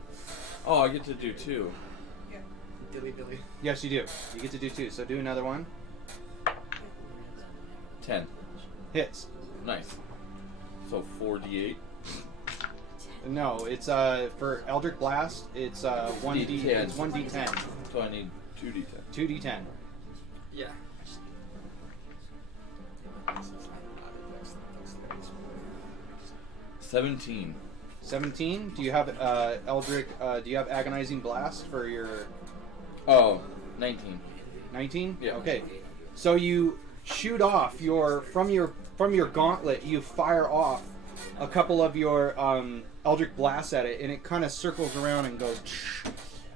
Oh, I get to do 2. Dilly dilly. Yes, you do. You get to do 2. So do another one. 10. Hits. Nice. So 4d8. No, it's for Eldritch Blast. It's 1d. D10. It's 1d10. So I need 2d10. 2d10. Yeah. 17. 17. Do you have Eldritch? Do you have Agonizing Blast for your Oh, 19. 19? Yeah. Okay. So you shoot off from your gauntlet. You fire off a couple of your Eldritch blasts at it, and it kind of circles around and goes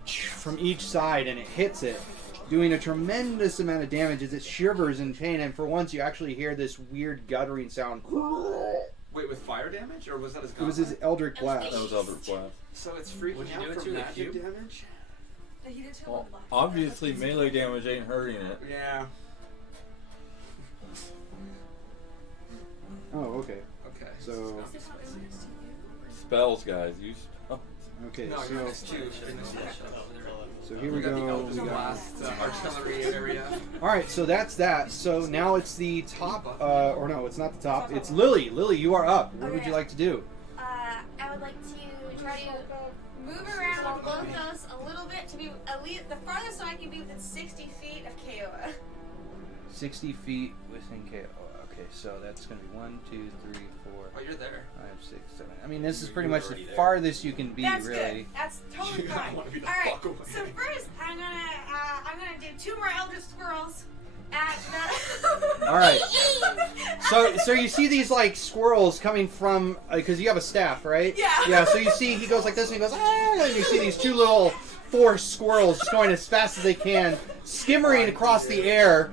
from each side, and it hits it, doing a tremendous amount of damage as it shivers in pain. And for once, you actually hear this weird guttering sound. Wait, with fire damage, or was that his It was his Eldritch blast. That was Eldritch Blast. So it's freaking What'd you out do it from to, the magic cube? damage? He did too. Well, obviously melee damage ain't hurting it. Yeah. Oh, okay. Okay. So Spells, guys. Use spells. okay. No, So you're next to. so here we We got the go. Eldritch We got. Blast artillery area. All right, so that's that. So now it's the top, or no, it's not the top. It's Lily. Lily, you are up. What would you like to do? I would like to try to move around Locos a little bit to be at least the farthest so I can be within 60 feet of Kiowa. 60 feet within KO. Okay, so that's going to be 1, 2, 3, 4, Oh, you're there. 5, 6, 7. I mean, this is pretty You were much the already there. farthest you can be, That's really. good. That's totally I fine. wanna be the All right. fuck away. So first, I'm gonna do 2 more Eldritch Squirrels at the. All right. So you see these like squirrels coming from because you have a staff, right? Yeah. Yeah. So you see he goes like this and he goes ah, and you see these 2 little forest squirrels just going as fast as they can, skimmering across the air.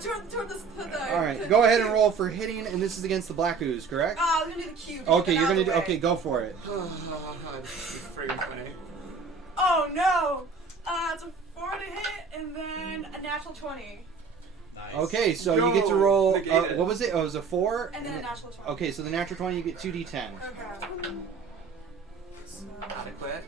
Toward the. All right, go ahead and roll for hitting, and this is against the black ooze, correct? I'm gonna do the cube. Okay, Get you're out gonna of do. the way. Okay, go for it. This is friggin' funny. Oh no! It's a 4 to hit, and then a natural 20, Nice. Okay, so you No, get to roll. negate it. What was it? Oh, it was a 4. and then a natural 20. Okay, so the natural 20, you get 2d10. Okay. So, Adequate.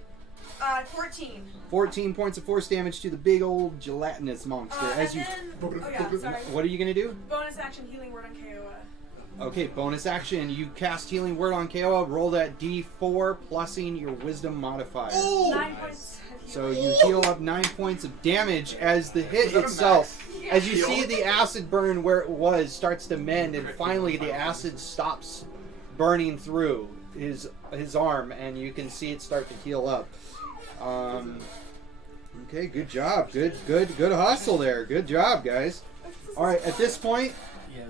14. 14 points of force damage to the big old gelatinous monster. As And you, then, oh yeah, sorry. what are you gonna do? Bonus action healing word on KOA. Okay, bonus action. You cast Healing Word on KO. Roll that D4, plussing your Wisdom modifier. 9 points of So healing. you heal up 9 points of damage as the hit itself. As you see the acid burn where it was starts to mend, and finally the acid stops burning through his arm, and you can see it start to heal up. Okay, good job. Good hustle there. Good job, guys. All right, at this point,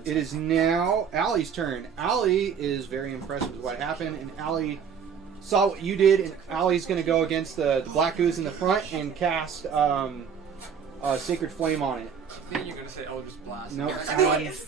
it is now Allie's turn. Allie is very impressed with what happened, and Allie saw what you did, and Allie's going to go against the Black Ooze in the front and cast Sacred Flame on it. I think you're gonna say Eldritch Blast. No, Please.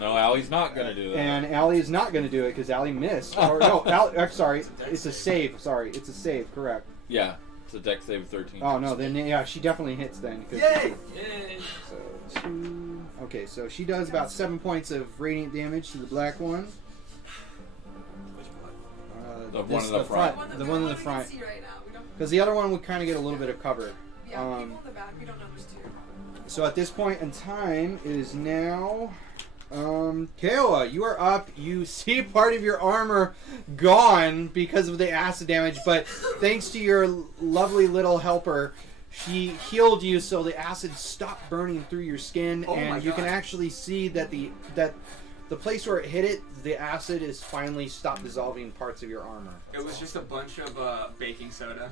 No, Allie's not gonna do that. and Allie is not going to do it because Allie missed. Or no, sorry, it's a save. Sorry, it's a save. Correct. Yeah, it's a dex save of 13. Oh no, then yeah, she definitely hits then. 'Cause Yay! Yay! So 2. Okay, so she does about 7 points of radiant damage to the black one. The one in the front. The one in the we front. can see right now. We don't. Because the other one would kind of get a little bit of cover. Yeah, people in the back. We don't know there's 2. So at this point in time, it is now. Kaoa, you are up. You see part of your armor gone because of the acid damage, but thanks to your lovely little helper, she healed you so the acid stopped burning through your skin, Oh my and you can God. actually see that the place where it hit it, the acid is finally stopped dissolving parts of your armor. It was just a bunch of baking soda.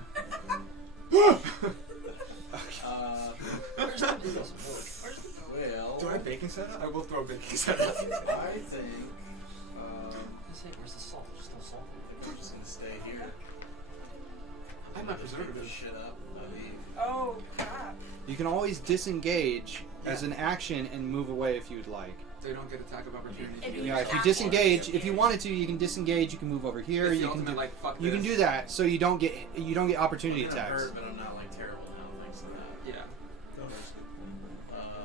Well, Do I have baking soda? I will throw baking soda. I think Where's the salt? There's no salt. we're just gonna stay here. I'm not Pick this preservative. shit up. Oh crap! You can always disengage as an action and move away if you'd like. They don't get attack of opportunity. If you Yeah, if you action. disengage, if you wanted to, you can disengage. You can move over here. It's the You can ultimate, do, like, fuck you can this. do that, so you don't get opportunity I'm gonna attacks. hurt, but I'm not like terrible now thanks to that. Yeah.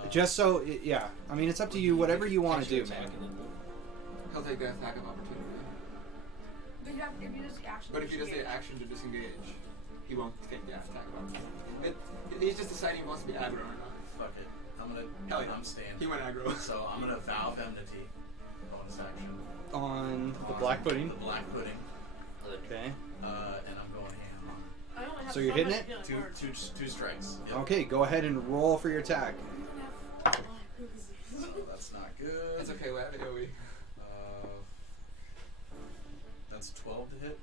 Just so, yeah. I mean, it's up to you. Whatever you want to do, Attack man. and then move. He'll take the attack of opportunity. But you have, if you just action. But if he does the action to disengage, he won't take the attack of opportunity. He's just deciding he wants to be aggro or not. Fuck it. Hell yeah. I'm staying. He went aggro. So I'm gonna Valve Enmity. Bonus action. On the On black pudding. The black pudding. Okay. And I'm going ham on I only have So you're hitting it? two strikes. Yep. Okay, go ahead and roll for your attack. So that's not good. It's okay, we have AoE. That's 12 to hit.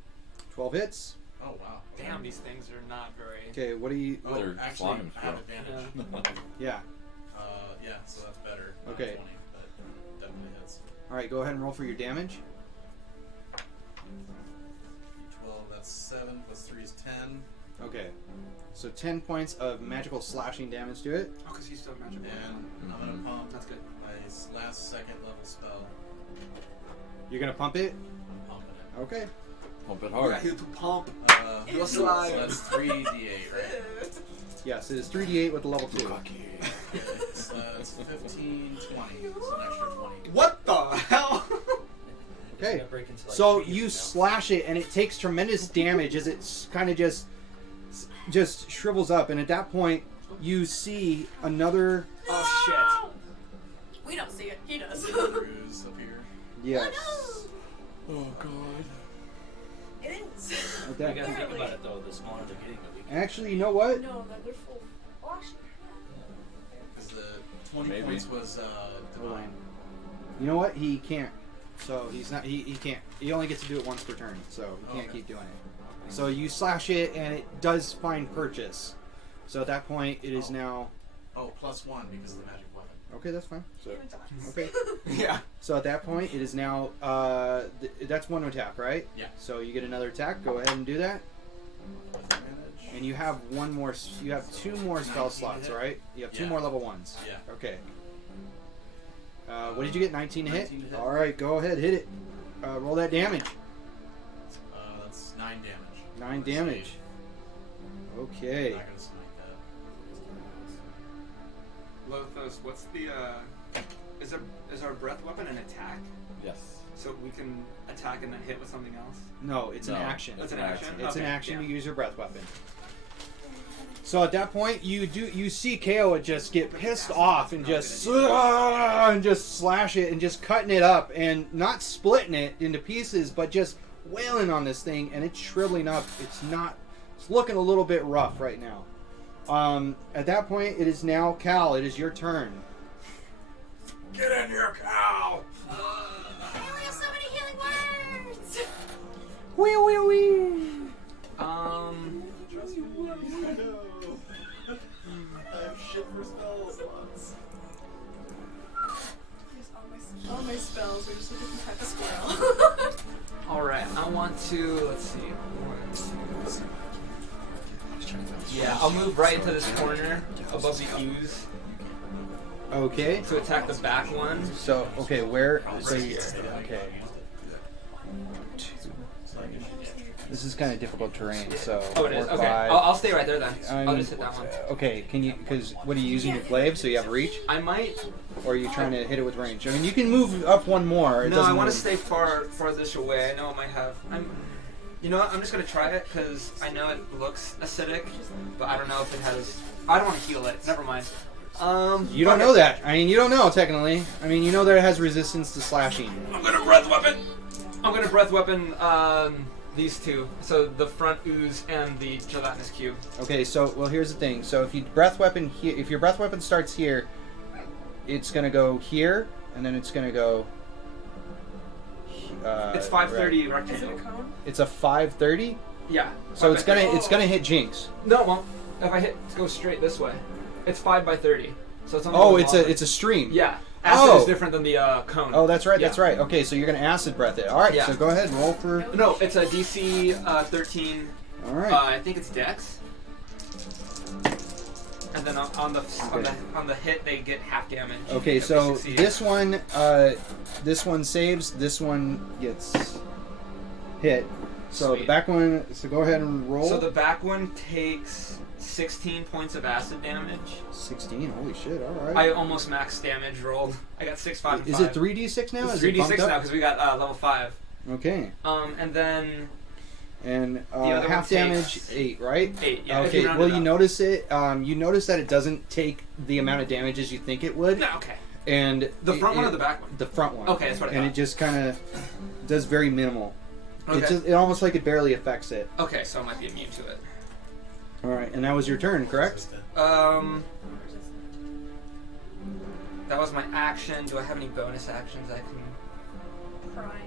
12 hits. Oh wow. Damn, these things are not very. Okay, what do you... Oh, They're actually, slime I have throw. advantage. Yeah. Yeah, so that's better. Not Okay. 20, but definitely hits. Alright, go ahead and roll for your damage. 12, that's 7 plus 3 is 10. Okay. So 10 points of magical slashing damage to it. Oh, because he's still magical. And I'm gonna pump That's good. my last second level spell. You're gonna pump it? I'm pumping it. Okay. Pump it We hard. got here to pump. So slide. that's 3d8, right? Yes, it is 3d8 with the level 2. It's 15, 20. So an extra 20. What the hell? It's Okay. gonna break into, like, So three you of them slash it, and it takes tremendous damage as it kind of just shrivels up. And at that point, you see another... Oh shit. We don't see it. He does. Bruise up here. Yes. Oh god. It is. At now. that- You gotta think about it though. The smaller they're getting, the weaker. Actually, you know what? No, they're full. Oh, actually, Because the 20 Maybe. points was divine. You know what? He can't. So he's not. He can't. He only gets to do it once per turn. So he can't Okay. keep doing it. So you slash it, and it does find purchase. So at that point, it is now. Oh, plus 1 because of the magic weapon. Okay, that's fine. So even dies. okay. Yeah. So at that point, it is now. That's one attack, right? Yeah. So you get another attack. Go ahead and do that. With advantage. And you have one more. You have 2 more spell 19 to slots, hit. right? You have 2 Yeah. more level 1s. Yeah. Okay. What did you get? 19 to hit? 19 to hit. All right, go ahead, hit it. Roll that damage. That's 9 damage. 9 I'm gonna damage. save. Okay. I'm not gonna smite that. Lothos, what's the is our breath weapon an attack? Yes. So we can attack and then hit with something else? No, it's an No, action. It's an action? It's an Okay, action yeah. to use your breath weapon. So at that point, you see KO just get pissed off and just slash it and just cutting it up and not splitting it into pieces, but just wailing on this thing, and it's shriveling up. It's looking a little bit rough right now. At that point, it is now Cal. It is your turn. Get in here, cow! I only have so many healing words. Wee wee wee. Trust me, I know. I have shit for spell slots. All my spells are just a different type of squirrel. Alright, I want to let's see. Yeah, I'll move right into this corner above the ooze Okay. to attack the back one. So okay, where? So Right you, here. okay. This is kind of difficult terrain. So Oh, it is? 4, Okay. 5. I'll stay right there then. I'll just hit that one. Okay, can you? Because what are you using your glaive? So you have reach, I might. or are you trying to hit it with range? I mean, you can move up one more. It No, I doesn't want to really- stay farthest away. I know it might have. You know what? I'm just gonna try it because I know it looks acidic, but I don't know if it has. I don't want to heal it. Never mind. You don't know that. I mean, you don't know technically. I mean, you know that it has resistance to slashing. I'm gonna breath weapon. I'm gonna breath weapon. These two. So the front ooze and the gelatinous cube. Okay, so well, here's the thing. So if you breath weapon here, if your breath weapon starts here, it's gonna go here, and then it's gonna go It's It's 5:30 Is it rectangle. a cone? It's a 5:30. Yeah. So 5 by 30. it's gonna hit Jinx. No, it won't. If I hit, go straight this way. It's 5 by 30. So it's only. Oh, one it's block. a stream. Yeah. Acid Oh. is different than the cone. Oh, that's right. Yeah. That's right. Okay, so you're gonna acid breath it. All right. Yeah. So go ahead, roll for. No, it's a DC 13. All right. I think it's Dex. And then on the hit they get half damage. Okay, if they so succeed. this one saves. This one gets hit. So the Sweet. back one. So go ahead and roll. So the back one takes 16 points of acid damage. 16. Holy shit! All right. I almost max damage rolled. I got 6, 5, and 5. Is it 3d6 now? It's Is it 3d6 bumped up? now because we got level 5. Okay. And then And other half one damage takes 8, right? 8. Yeah. if Okay. round Well, it you up. notice it. You notice that it doesn't take the amount of damage as you think it would. No, okay. And The front one it- or the back one? The front one. Okay, that's what I And thought. it just kind of does very minimal. Okay. It almost like it barely affects it. Okay, so I might be immune to it. All right, and that was your turn, correct? That was my action. Do I have any bonus actions I can? Cry.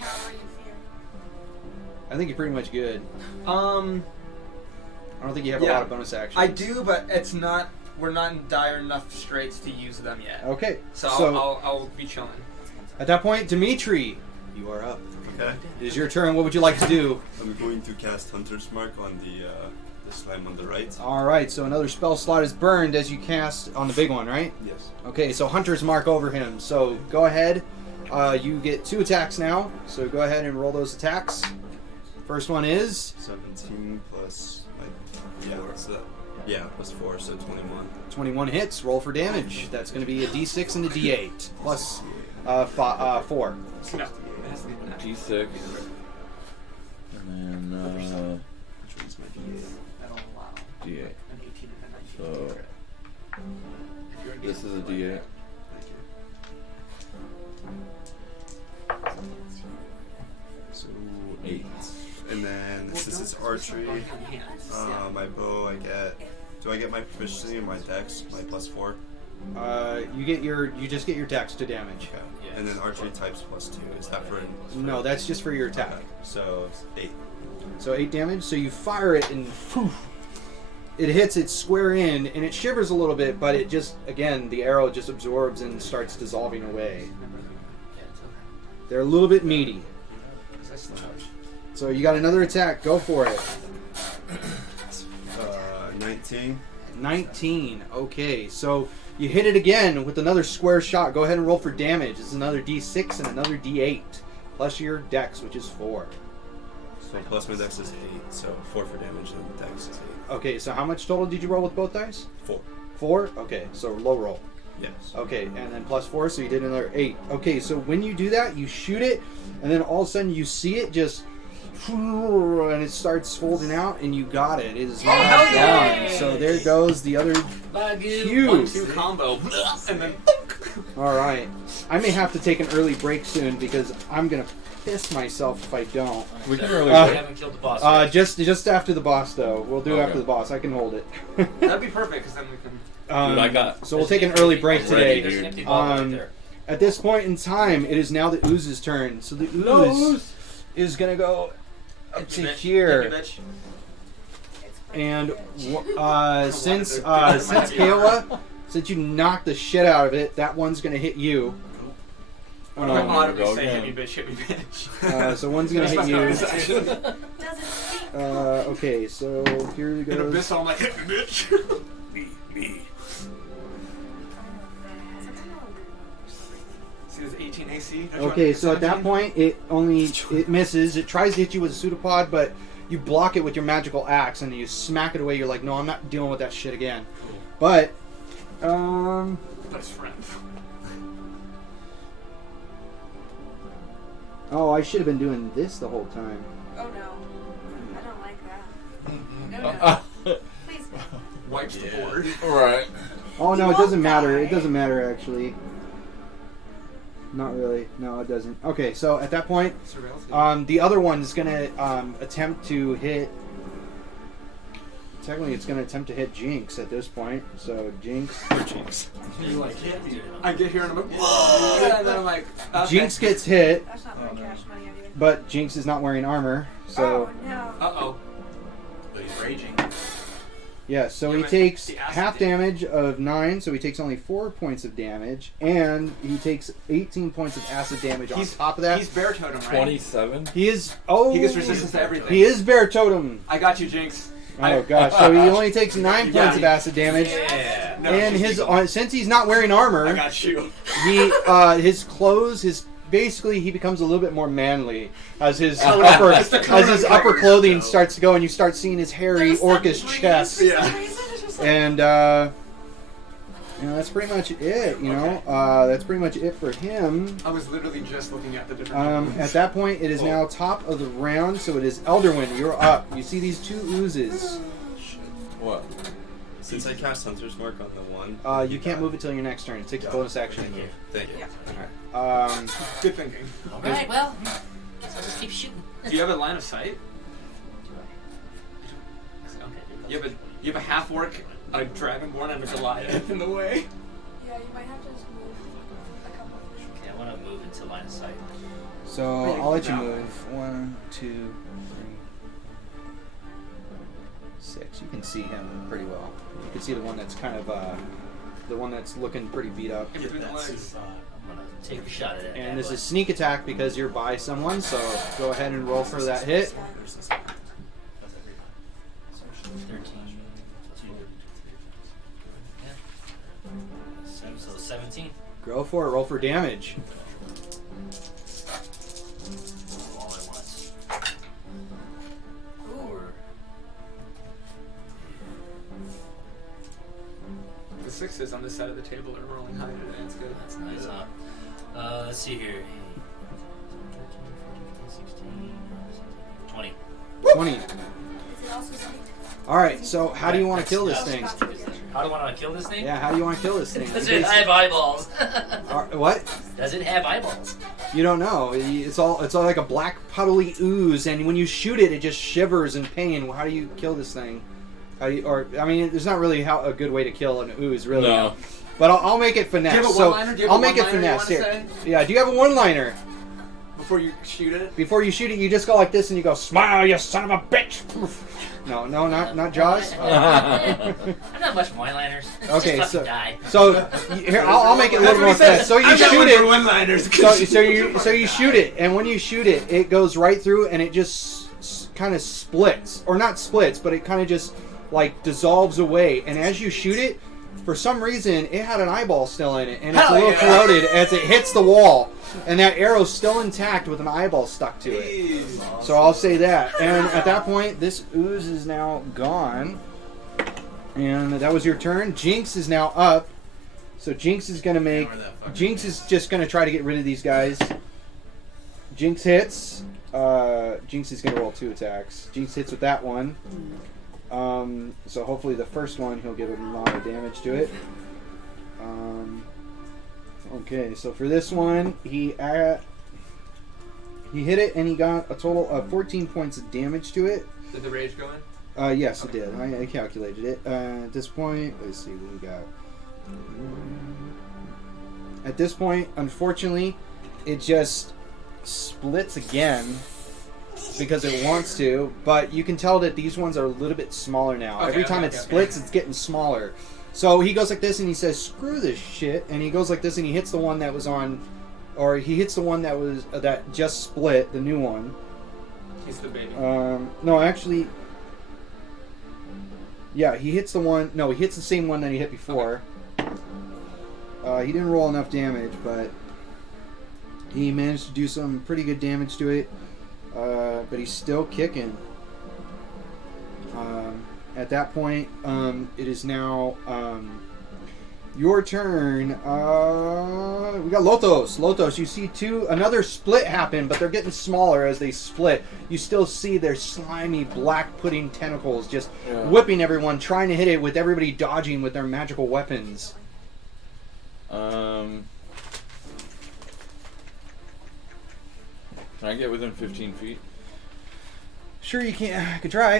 Cower in fear. I think you're pretty much good. I don't think you have a Yeah. lot of bonus actions. I do, but it's not. We're not in dire enough straits to use them yet. Okay. So, I'll be chilling. At that point, Dimitri, You are up. Okay. it is your turn. What would you like to do? I'm going to cast Hunter's Mark on the slime on the right. All right, so another spell slot is burned as you cast on the big one, right? Yes. Okay, so Hunter's Mark over him. So go ahead. You get 2 attacks now. So go ahead and roll those attacks. First one is 17 plus plus 4, so 21. 21 hits. Roll for damage. That's going to be a D6 and a D8 plus 4. No. It has to be an action. D6. And then Which one's my D8? I don't allow D8. an 18 and a 19. So If you're this is a like D8. that. So 8. And then since it's archery, my bow do I get my proficiency in my dex, my +4? You just get your dex to damage. Okay. And then archery types +2. Is that for? No, that's just for your attack. Okay. So 8. So 8 damage. So you fire it and poof, it hits it square in, and it shivers a little bit, but it just, again, the arrow just absorbs and starts dissolving away. Yeah, it's okay. They're a little bit meaty. 'Cause I slouch. So you got another attack. Go for it. 19. 19. Okay, so you hit it again with another square shot. Go ahead and roll for damage. It's another D6 and another D8 plus your dex, which is 4. So plus my dex is 8, so 4 for damage and dex is 8. Okay, so how much total did you roll with both dice? 4. 4? Okay, so low roll. Yes. Okay, and then plus 4, so you did another 8. Okay, so when you do that, you shoot it, and then all of a sudden you see it just, and it starts folding out, and you got it. It is Oh, hell knocked yeah! down. So there goes the other. Huge. 1-2 combo, and then. All right, I may have to take an early break soon because I'm gonna piss myself if I don't. we can really We haven't killed the boss yet. Just after the boss though. We'll do it Okay. after the boss. I can hold it. That'd be perfect, because then we can. Dude, I got So we'll take an early break today. There's an empty bottle right there. At this point in time, it is now the ooze's turn. So the ooze is gonna go up Hit to me, bitch. here, Hit me, bitch. and since Kayla, since you knocked the shit out of it, that one's gonna hit you. What if I Um, audibly go say again. hit me, bitch? So one's gonna hit you. Doesn't speak. Okay, so here we In go. Abyss, I'm like, hit me, bitch. me. See this 18 AC? Don't you Okay, want so at that 17? point, it misses. It tries to hit you with a pseudopod, but you block it with your magical axe, and you smack it away. You're like, no, I'm not dealing with that shit again. But, Best friend. oh, I should have been doing this the whole time. Oh no. I don't like that. No, no. Please. Wipes the board. Alright. Oh no, You it doesn't won't matter. It die. doesn't matter actually. Not really. No, it doesn't. Okay, so at that point, Surveillance. the other one is gonna attempt to hit technically it's going to attempt to hit Jinx at this point. So Jinx. Jinx. You like hit, dude. I get here and I'm like, whoa! And then I'm like, okay. Jinx gets hit, That's not very cash money of you. but Jinx is not wearing armor. So Oh no. Uh-oh. But he's raging. yeah, so Yeah, he but takes the acid half damage. damage of 9, so he takes only 4 points of damage, and he takes 18 points of acid damage on top of that. He's bear totem, right? 27. He is He gets resistance to everything. He is bear totem. I got you, Jinx. Oh gosh, so he only takes 9 You points got of it. acid damage. Yeah. No, And just his keep going. since he's not wearing armor, I got you. he his clothes, basically he becomes a little bit more manly as his Oh, upper it's the coat upper covers, clothing so. starts to go, and you start seeing his hairy There's orcus some chest. breeze for Yeah. some reason. It's just like, And that's pretty much it. You know, that's pretty much it for him. I was literally just looking at the different. At that point, it is now top of the round, so it is Elderwind. You're up. You see these 2 oozes. What? Since I cast Hunter's Mark on the one. You can't move it till your next turn. It takes a bonus action to move. Thank you. Good thinking. All right, well, guess I'll just keep shooting. Do you have a line of sight? Okay. You have a half orc, a dragonborn, and a Goliath in the way. Yeah, you might have to just move a couple. Okay, I want to move into line of sight. So I'll let you move. 1, 2, 3, 6. You can see him pretty well. You can see the one that's kind of the one that's looking pretty beat up. In between the legs. I'm gonna take a shot at it. And this is sneak attack because you're by someone. So go ahead and roll for that hit. 13. Yeah. So 17. Go for it. Roll for damage. All at once. Or The 6s on this side of the table are rolling high today. It's good. that's nice, huh? Let's see here. 13, 14, 15, 16, 20. 20. is it also sneak? All right. So how do you want to kill this thing? How do I want to kill this thing? Yeah. How do you want to kill this thing? Does it have eyeballs? What? Does it have eyeballs? You don't know. It's all like a black puddly ooze, and when you shoot it, it just shivers in pain. How do you kill this thing? There's not really a good way to kill an ooze, really. No. But I'll make it finesse. Do you have a So one-liner? Do you have I'll a make it one-liner you finesse wanna here. Yeah. Do you have a one-liner? Before you shoot it. Before you shoot it, you just go like this, and you go, "Smile, you son of a bitch!" No, not Jaws. I'm not much one-liners. Okay, Just so fucking die. Here I'll make it a little more finesse. So you shoot it. one-liners. So you shoot it, and when you shoot it, it goes right through, and it just kind of splits, or not splits, but it kind of just like dissolves away. And as you shoot it, for some reason, it had an eyeball still in it, and it's Hell a little yeah. corroded as it hits the wall, and that arrow's still intact with an eyeball stuck to it. So I'll say that. And at that point, this ooze is now gone, and that was your turn. Jinx is now up, so Jinx is gonna make. Jinx is just gonna try to get rid of these guys. Jinx hits. Jinx is gonna roll 2 attacks. Jinx hits with that one. So hopefully the first one he'll give a lot of damage to it. Okay, so for this one he hit it and he got a total of 14 points of damage to it. Did the rage go in? Yes, it did. I calculated it. At this point, let's see what we got. At this point, unfortunately, it just splits again because it wants to, but you can tell that these ones are a little bit smaller now. Okay, Every time it splits, it's getting smaller. So he goes like this and he says, "Screw this shit," and he goes like this and he hits the one that was on, or he hits the one that was that just split, the new one. He's the baby. No, actually, yeah, he hits the one. No, he hits the same one that he hit before. He didn't roll enough damage, but he managed to do some pretty good damage to it. But he's still kicking. At that point, it is now your turn. We got Lotos. Lotos, you see another split happen, but they're getting smaller as they split. You still see their slimy black pudding tentacles just whipping everyone, trying to hit it with everybody dodging with their magical weapons. Can I get within 15 feet? Sure, you can. I could try.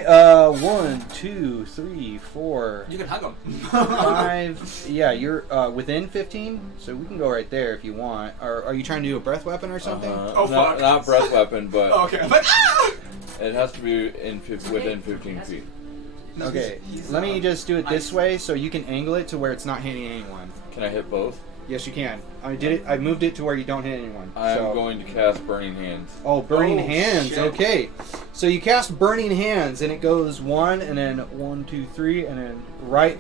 1, 2, 3, 4, You can hug him. 5. Yeah, you're within 15, so we can go right there if you want. Or are you trying to do a breath weapon or something? Oh, not, fuck. not breath weapon, but Oh, okay. I'm like, ah! it has to be within 15 feet. Okay, let me just do it this way so you can angle it to where it's not hitting anyone. Can I hit both? Yes, you can. I did it. I moved it to where you don't hit anyone. I'm so. going to cast Burning Hands. Oh, Burning Oh, Hands. shit. Okay. So you cast Burning Hands, and it goes 1, and then 1, 2, 3, and then right.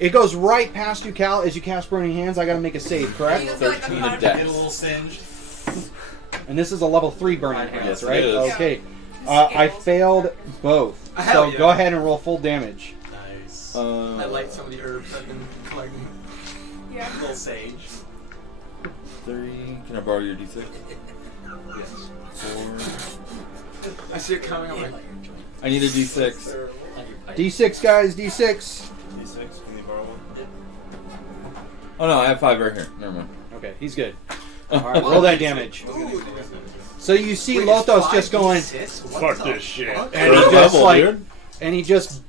It goes right past you, Cal. As you cast Burning Hands, I got to make a save, correct? 13 to Get a dex. little singed. And this is a level 3 Burning Hands, Yes, it right? is. Okay. I failed both. Hell So yeah. go ahead and roll full damage. Nice. I like some of the herbs I've been collecting. Yeah. little sage. 3. Can I borrow your d6? Yes. 4. I see it coming. I'm like, I need a d6. D6, guys. D6. D6, can you borrow one? Oh no, I have 5 right here. Never mind. Okay, he's good. All right, roll that damage. ooh. So you see Wait, Lothos it's just going, 5d6? Fuck What the this shit. fuck? and he Third just level, like, dude. and he just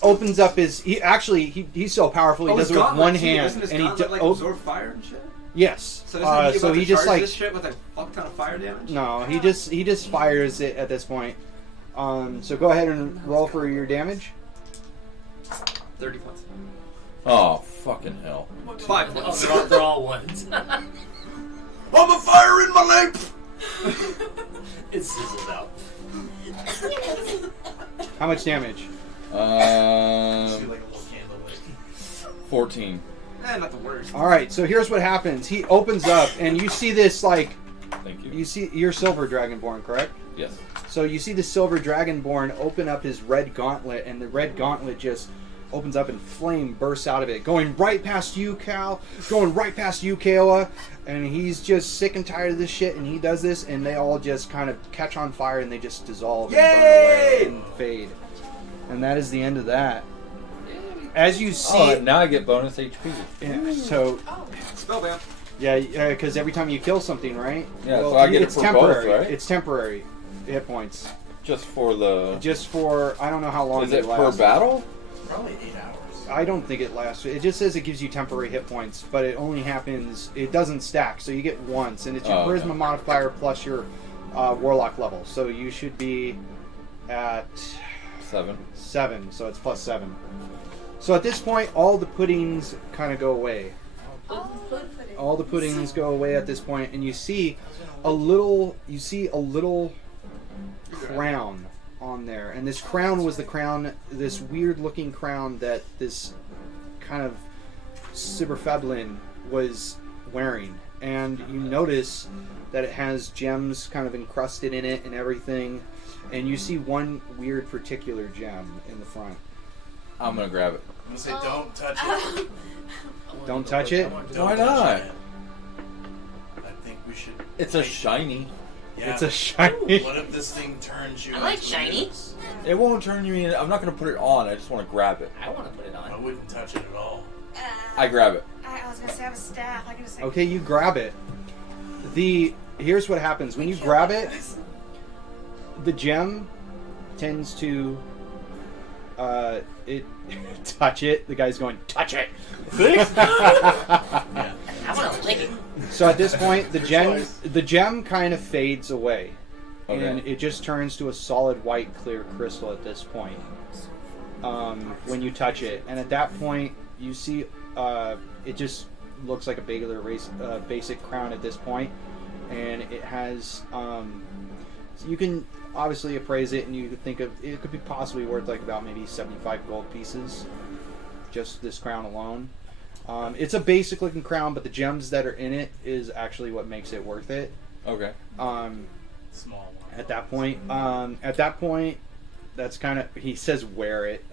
opens up his. He's so powerful. He Oh, does his it with gauntlet, one too. hand, Doesn't his and he gauntlet, like, absorb fire and shit? yes. So isn't he So about he to just charge like this shit with a fuck ton of fire damage? no, he just fires it at this point. So go ahead and roll for your damage. 30 points. Oh, fucking hell. 5 Oh, points. they're all ones. I'm a fire in my lamp! It sizzles out. How much damage? Just do like a little candle lit. 14. Not the worst. All right. So here's what happens. He opens up, and you see this like Thank you. you see you're Silver Dragonborn, correct? Yes. So you see the Silver Dragonborn open up his red gauntlet, and the red gauntlet just opens up and flame bursts out of it, going right past you, Cal, going right past you, Kayla, and he's just sick and tired of this shit, and he does this, and they all just kind of catch on fire, and they just dissolve and burn away and fade. And that is the end of that. As you see... Oh, now I get bonus HP. yeah, so, Spellbound. yeah, because every time you kill something, right? Yeah, so I get it it's for temporary. both, right? It's temporary hit points. Just for the... Just for, I don't know how long Is they it per last. battle? Probably 8 hours. I don't think it lasts. It just says it gives you temporary hit points, but it only happens. It doesn't stack, so you get once, and it's your Oh, okay. charisma modifier plus your warlock level. So you should be at 7. 7, so it's plus 7. So at this point, all the puddings kind of go away. All the puddings go away at this point, and you see a little. You see a little crown on there, and this crown was the crown, this weird-looking crown that this kind of Cyberfeblin was wearing, and you notice that it has gems kind of encrusted in it and everything, and you see one weird particular gem in the front. I'm gonna grab it. I'm gonna say don't touch it. Don't touch it? Don't Why touch not? it. I think we should. It's a shiny. Yeah. It's a shiny. What if this thing turns you? I like into shiny. this? It won't turn you in. I'm not gonna put it on. I just want to grab it. I want to put it I on. wouldn't touch it at all. I grab it. I was gonna say I have a staff. I can just say. Okay, you grab it. Here's what happens when you grab it. The gem tends to it touch it. The guy's going touch it. Yeah. I want to lick it. So at this point, the gem kind of fades away, Okay. and it just turns to a solid white clear crystal at this point. When you touch it, and at that point, you see it just looks like a basic crown at this point, and it has you can obviously appraise it, and you could think of it could be possibly worth like about maybe 75 gold pieces, just this crown alone. It's a basic looking crown, but the gems that are in it is actually what makes it worth it. Okay. Small one. At that point, that's kind of, he says wear it.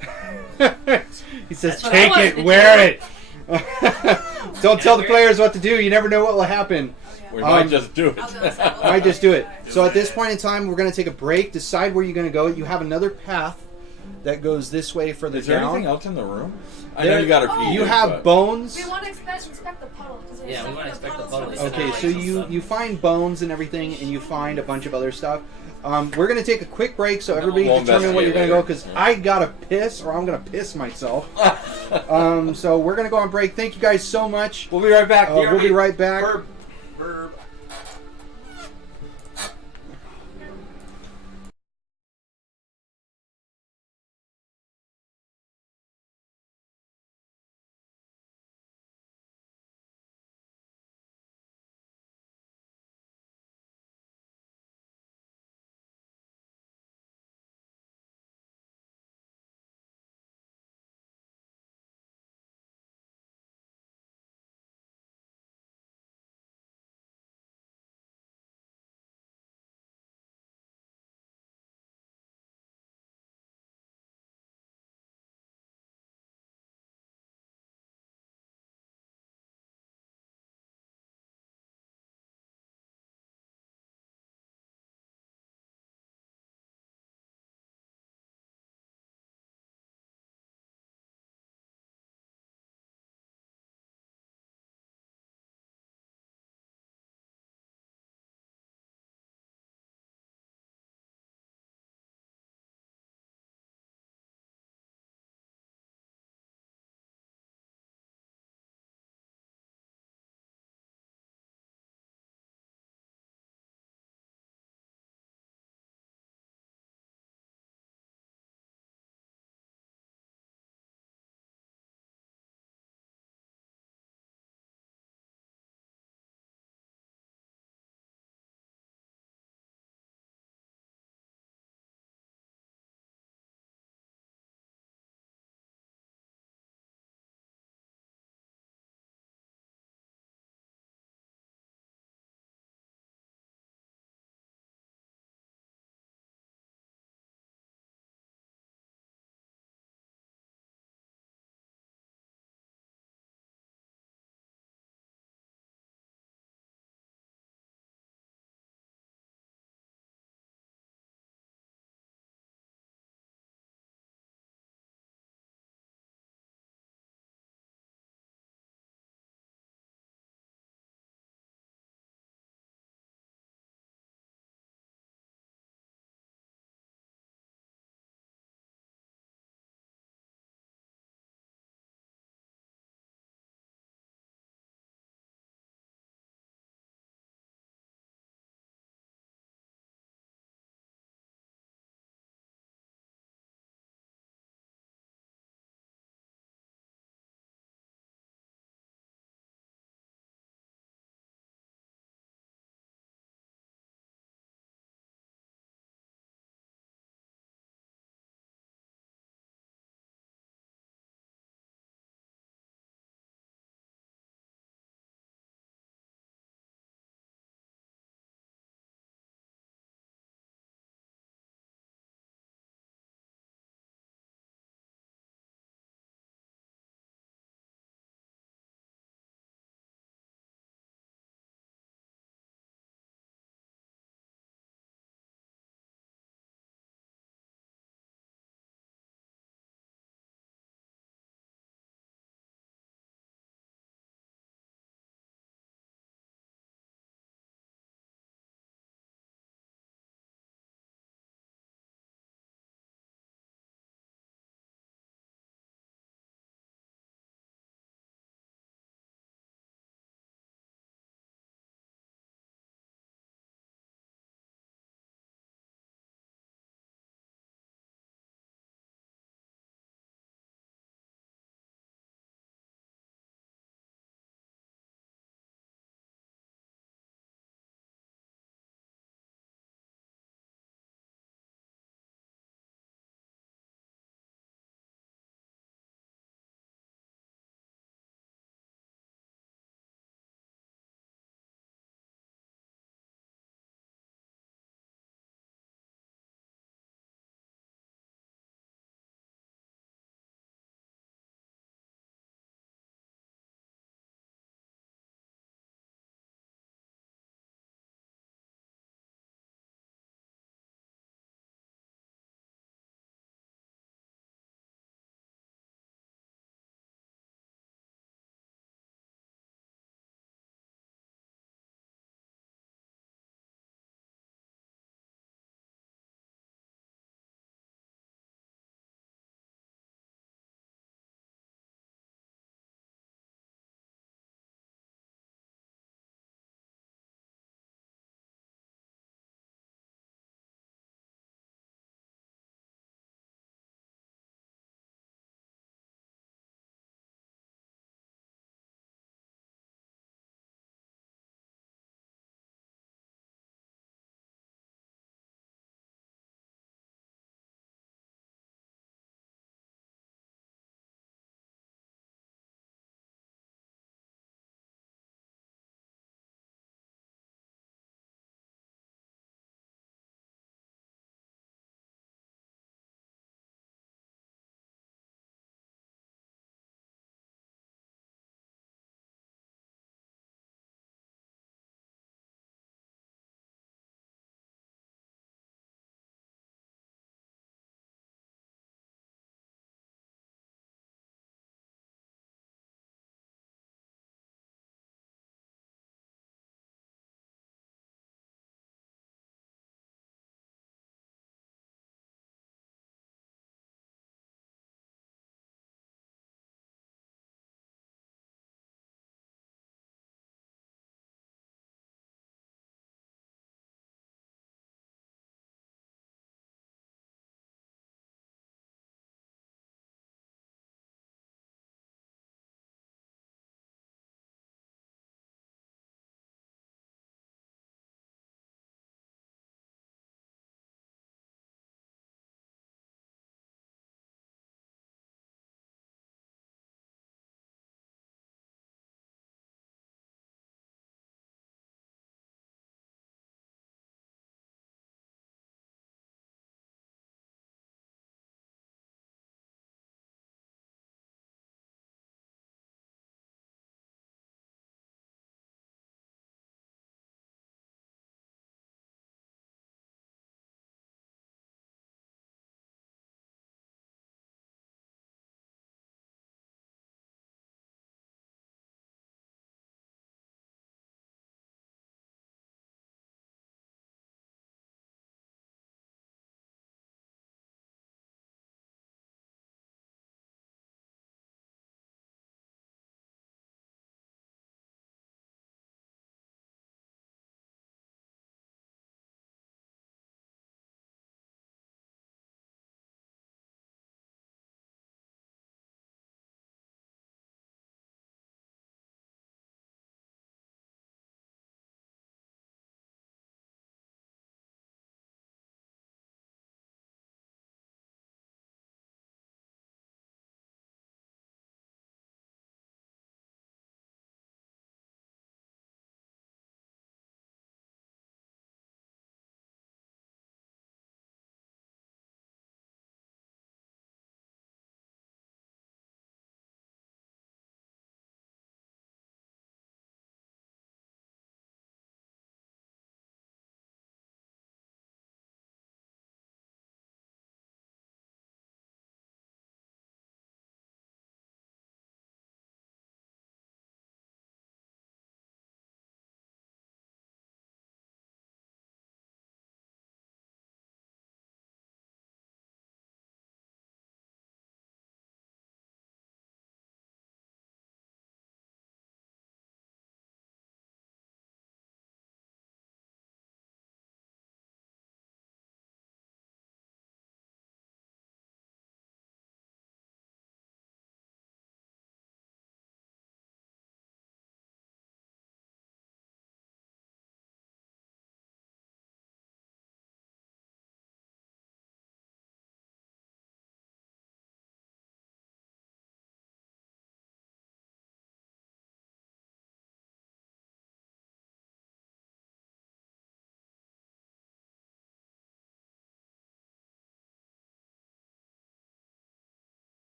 He says That's what I take wanted it, to wear do. it. Don't tell the players what to do. You never know what will happen. We might just do it. I might just do it. So at this point in time, we're going to take a break, decide where you're going to go. You have another path that goes this way for the Is there down. anything else in the room? I There- know you got to Oh. pee. You have bones. We want to inspect the puddle. 'Cause there's Yeah, we stuff wanna in the inspect the puddles puddle. from the Okay, side. so you find bones and everything, and you find a bunch of other stuff. We're gonna take a quick break so everybody We'll determine where you're gonna go, because investigate later. I gotta piss or I'm gonna piss myself. So we're gonna go on break. Thank you guys so much. We'll be right back. We'll be right back. Verb.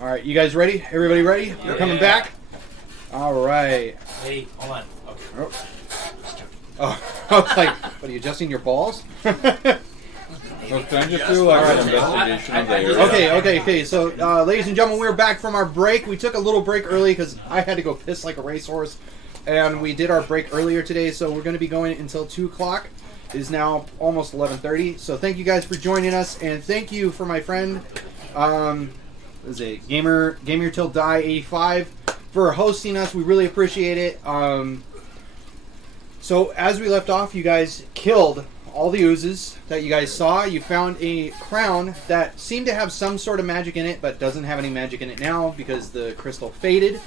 All right, you guys ready? Everybody ready? We're coming back. All right. Wait, hold on. Okay. Oh, I was like, what are you adjusting your balls? So can I just do like an investigation of the area? Okay. So, ladies and gentlemen, we're back from our break. We took a little break early because I had to go piss like a racehorse, and we did our break earlier today. So we're going to be going until 2 o'clock. It is now almost 11:30. So thank you guys for joining us, and thank you for my friend, what is it, Gamer Till Die 85 for hosting us. We really appreciate it. So as we left off, you guys killed all the oozes that you guys saw. You found a crown that seemed to have some sort of magic in it, but doesn't have any magic in it now because the crystal faded.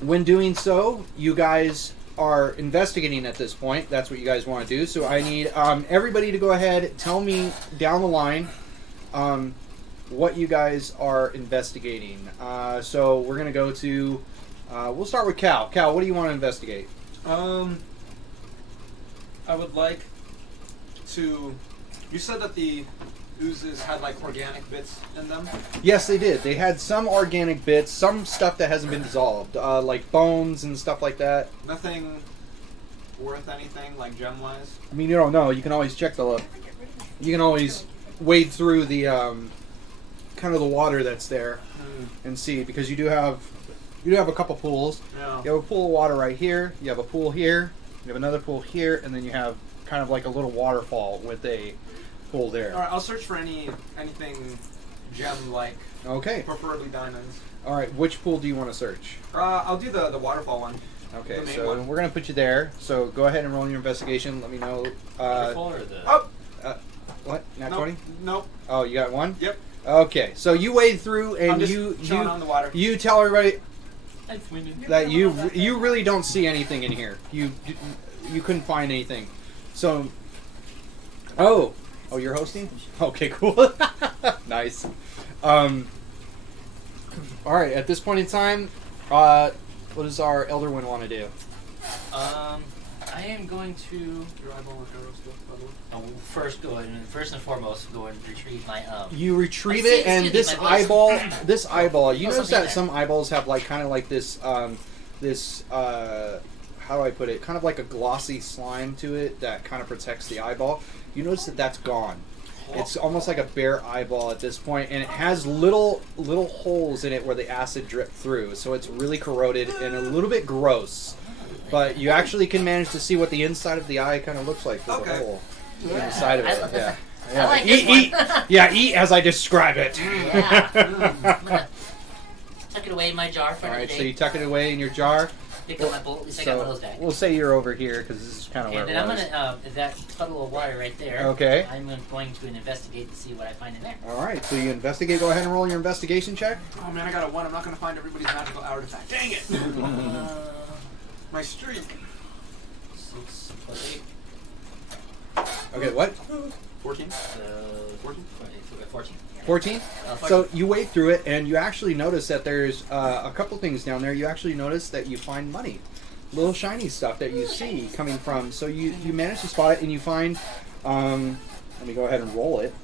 When doing so, you guys are investigating at this point. That's what you guys want to do. So I need everybody to go ahead, tell me down the line what you guys are investigating. So we're going to go to, we'll start with Cal. Cal, what do you want to investigate? I would like to. You said that the oozes had like organic bits in them. Yes, they did. They had some organic bits, some stuff that hasn't been dissolved, like bones and stuff like that. Nothing worth anything, like gem-wise. I mean, you don't know. You can always check the. You can always wade through the kind of the water that's there and see, because you do have a couple pools. Yeah. You have a pool of water right here. You have a pool here. You have another pool here, and then you have kind of like a little waterfall with a pool there. All right, I'll search for anything gem-like. Okay. Preferably diamonds. All right. Which pool do you want to search? I'll do the waterfall one. Okay, The main so one. we're gonna put you there. So go ahead and roll your investigation. Let me know. Waterfall or the... Oh! What? Nat Nope. 20? Nope. Oh, you got one? Yep. Okay, so you wade through and I'm just you chilling on the water. you tell everybody I've winded. that you really don't see anything in here. You couldn't find anything. So, oh, you're hosting? Okay, cool. Nice. All right. At this point in time, what does our Elder One want to do? I am going to. Your eyeball and arrow still, by the way. First and foremost, go and retrieve my You retrieve Excuse it, and me, this my voice. eyeball. You Oh, notice something that like some eyeballs have like kind of like this, how do I put it? Kind of like a glossy slime to it that kind of protects the eyeball. You notice that that's gone. It's almost like a bare eyeball at this point, and it has little holes in it where the acid dripped through. So it's really corroded and a little bit gross. But you actually can manage to see what the inside of the eye kind of looks like through the Okay. hole. Inside of I it, love yeah. this. I like this Eat, one. yeah, eat as I describe it. Yeah. I'm gonna tuck it away in my jar for All another right, day. so you tuck it away in your jar. Pick up my bowl. At least I got one of So those back. we'll say you're over here because this is kind of where And it then I'm was. gonna that puddle of water right there. Okay. I'm going to investigate to see what I find in there. All right, so you investigate. Go ahead and roll your investigation check. Oh man, I got a 1. I'm not gonna find everybody's magical artifact. Dang it! My streak. 6 plus 8. Okay, what? 14. 14. 14. 14? 14. So you wade through it, and you actually notice that there's a couple things down there. You actually notice that you find money. Little shiny stuff that you see coming from. So you manage to spot it, and you find... let me go ahead and roll it.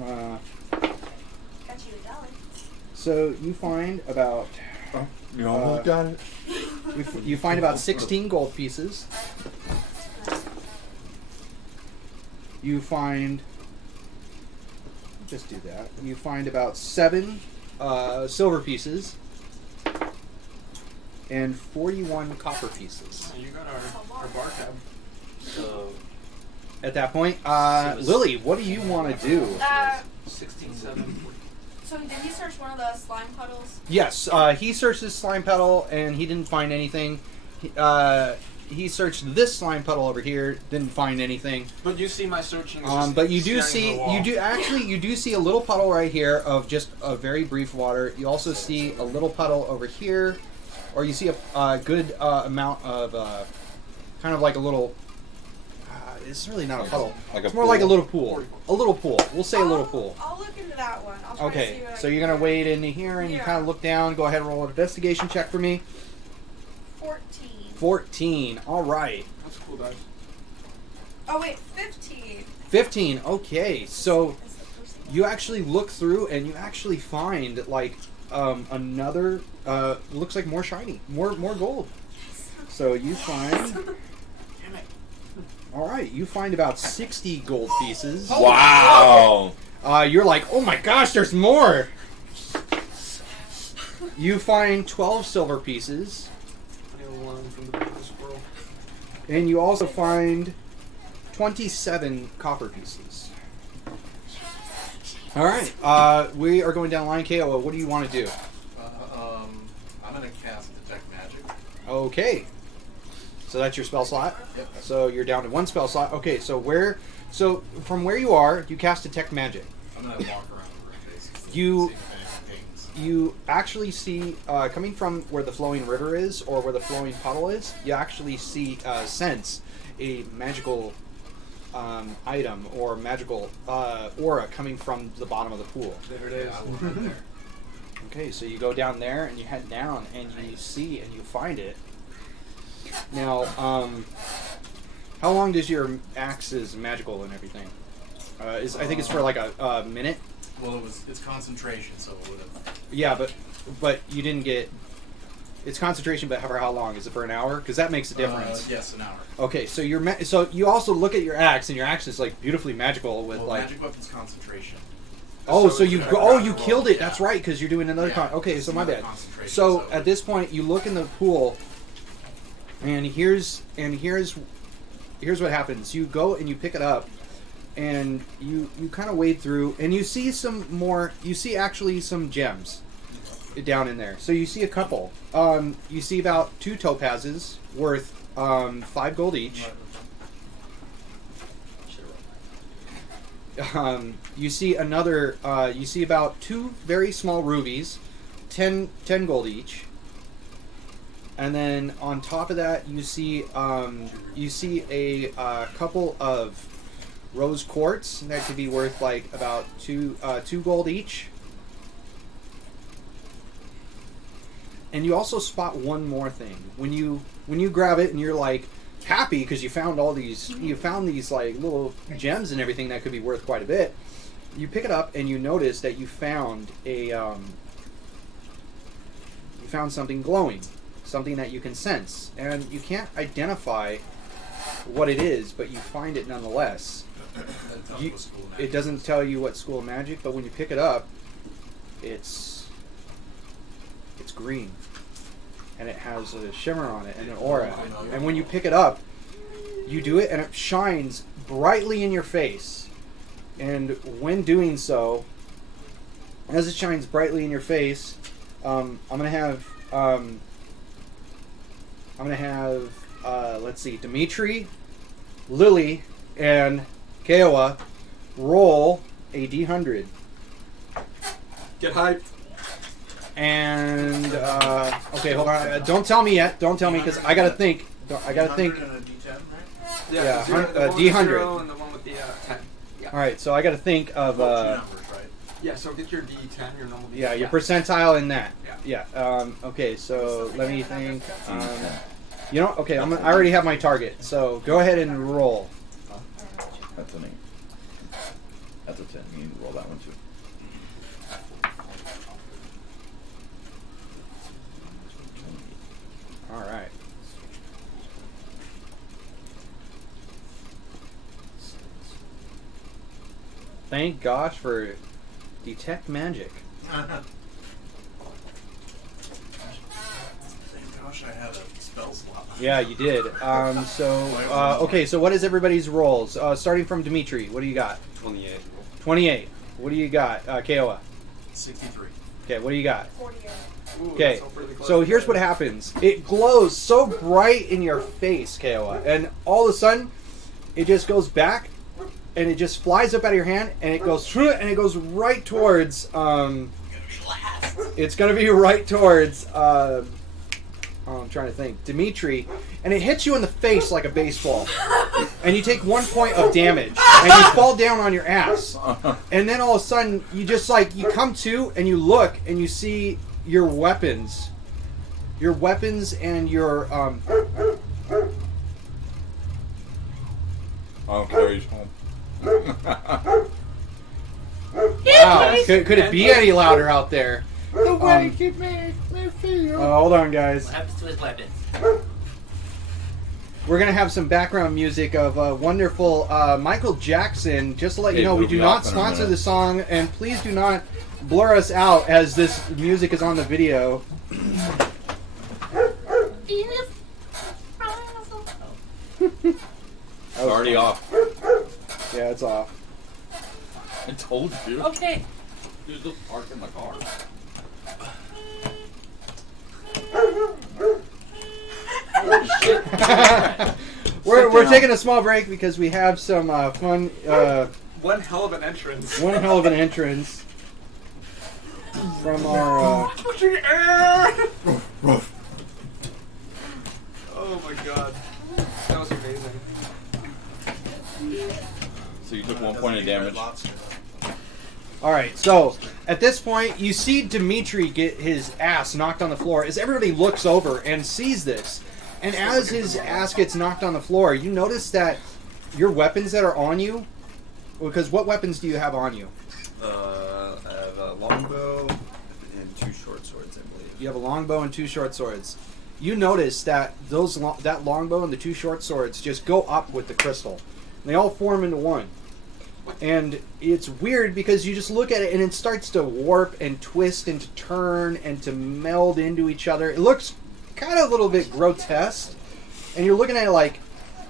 Got you $1. So you find about... You almost got it. You find about 16 gold pieces. You find... Just do that. You find about 7 silver pieces and 41 copper pieces. You got our bar tab. So At that point, So it was- Lily, what do you want to do? 16, 7, So did he search one of the slime puddles? Yes, he searched his slime puddle and he didn't find anything. He searched this slime puddle over here, didn't find anything. But you see my searching. Is just But you do staring at see, the wall. you do see a little puddle right here of just a very brief water. You also see a little puddle over here, or you see a good amount of kind of like a little. It's really not a puddle. Like a It's more like a pool. little pool. A little pool. We'll say a little pool. I'll look into that one. I'll try to Okay, see what I so can you're gonna do. wade into here and you Yeah. kind of look down. Go ahead and roll an investigation check for me. 14. 14. All right. That's cool, guys. Oh wait, 15. 15. Okay, so Is the first thing you actually look through and you actually find like another looks like more shiny, more gold. So you find. All right, you find about 60 gold pieces. Wow. You're like, oh my gosh, there's more. You find 12 silver pieces, One from the big squirrel. and you also find 27 copper pieces. All right, we are going down line. KO, what do you want to do? I'm gonna cast detect magic. Okay, so that's your spell slot. Yep. So you're down to one spell slot. Okay, so from where you are, you cast detect magic. I'm gonna walk around the room basically. You- See if anything pings. You actually see, coming from where the flowing river is, or where the flowing puddle is, you actually sense a magical item or magical aura coming from the bottom of the pool. There it is. Yeah, I will head there. Okay, so you go down there and you head down and you see and you find it. Now, how long does your axe is magical and everything? I think it's for like a minute. Well, it's concentration, so it would have. Yeah, but you didn't get. It's concentration, but for how long? Is it for an hour? Because that makes a difference. Yes, an hour. Okay, so so you also look at your axe, and your axe is like beautifully magical with Well, like. magic weapons concentration. Oh, so you it's go, gonna you roll, killed it. yeah. That's right, because you're doing another Yeah, okay, it's so my another bad. concentration, So at this point, you look in the pool, and here's what happens. You go and you pick it up, and you kind of wade through, and you see some more. You see actually some gems down in there. So you see a couple. You see about 2 topazes worth 5 gold each. You see another. You see about 2 very small rubies, 10 gold each. And then on top of that, you see a couple of rose quartz that could be worth like about 2 gold each. And you also spot one more thing when you grab it and you're like happy because you found these like little gems and everything that could be worth quite a bit. You pick it up and you notice that you found something glowing, something that you can sense, and you can't identify what it is, but you find it nonetheless. It doesn't tell you what school of magic, but when you pick it up, it's green, and it has a shimmer on it and an aura. And when you pick it up, you do it, and it shines brightly in your face. And when doing so, as it shines brightly in your face, I'm gonna have let's see, Dimitri, Lily, and Kiowa roll a D100. Get hyped. And okay, hold on. Don't tell me yet. Don't tell me because I gotta think. I gotta think. And a D10, right? Yeah, the one with the D100. 0 and the one with the 10. Yeah. All right, so I gotta think of. Well, 2 numbers, right? Yeah, so get your D10, your normal D10. Yeah, your percentile in that. Yeah. Yeah. Okay, so let me think. You know, okay, I already have my target. So go ahead and roll. That's an 8. That's a 10. You need to roll that one too. All right. Thank gosh for detect magic. Thank gosh I had a spell slot. Yeah, you did. Okay, so what is everybody's rolls? Starting from Dimitri, what do you got? 28. 28. What do you got? Kiowa. 63. Okay, what do you got? 48. Ooh, Okay, that's all pretty close so here's what together. happens. It glows so bright in your face, Kiowa, and all of a sudden, it just goes back, and it just flies up out of your hand, and it goes through it, and it goes right towards. It's gonna be right towards. I'm trying to think, Dimitri, and it hits you in the face like a baseball, and you take 1 point of damage, and you fall down on your ass, and then all of a sudden you just like you come to and you look and you see your weapons and your I'll carry you home. Wow, could it be any louder out there? The way he made me feel. Hold on, guys. What happens to his weapons? We're gonna have some background music of wonderful Michael Jackson. Just to let you Okay, know, we move do me not off in a sponsor minute. the song, and please do not blur us out as this music is on the video. It's already off. Yeah, it's off. I told you. Okay. You're just parking the car. We're taking a small break because we have some fun. One hell of an entrance. One hell of an entrance from our. Pushing air! Oh my god. That was amazing. So you took 1 point of damage. All right, so at this point, you see Dimitri get his ass knocked on the floor as everybody looks over and sees this. And as his ass gets knocked on the floor, you notice that your weapons that are on you, because what weapons do you have on you? I have a longbow and 2 short swords, I believe. You have a longbow and 2 short swords. You notice that that longbow and the 2 short swords just go up with the crystal. They all form into one. And it's weird because you just look at it and it starts to warp and twist and to turn and to meld into each other. It looks kind of a little bit grotesque. And you're looking at it like,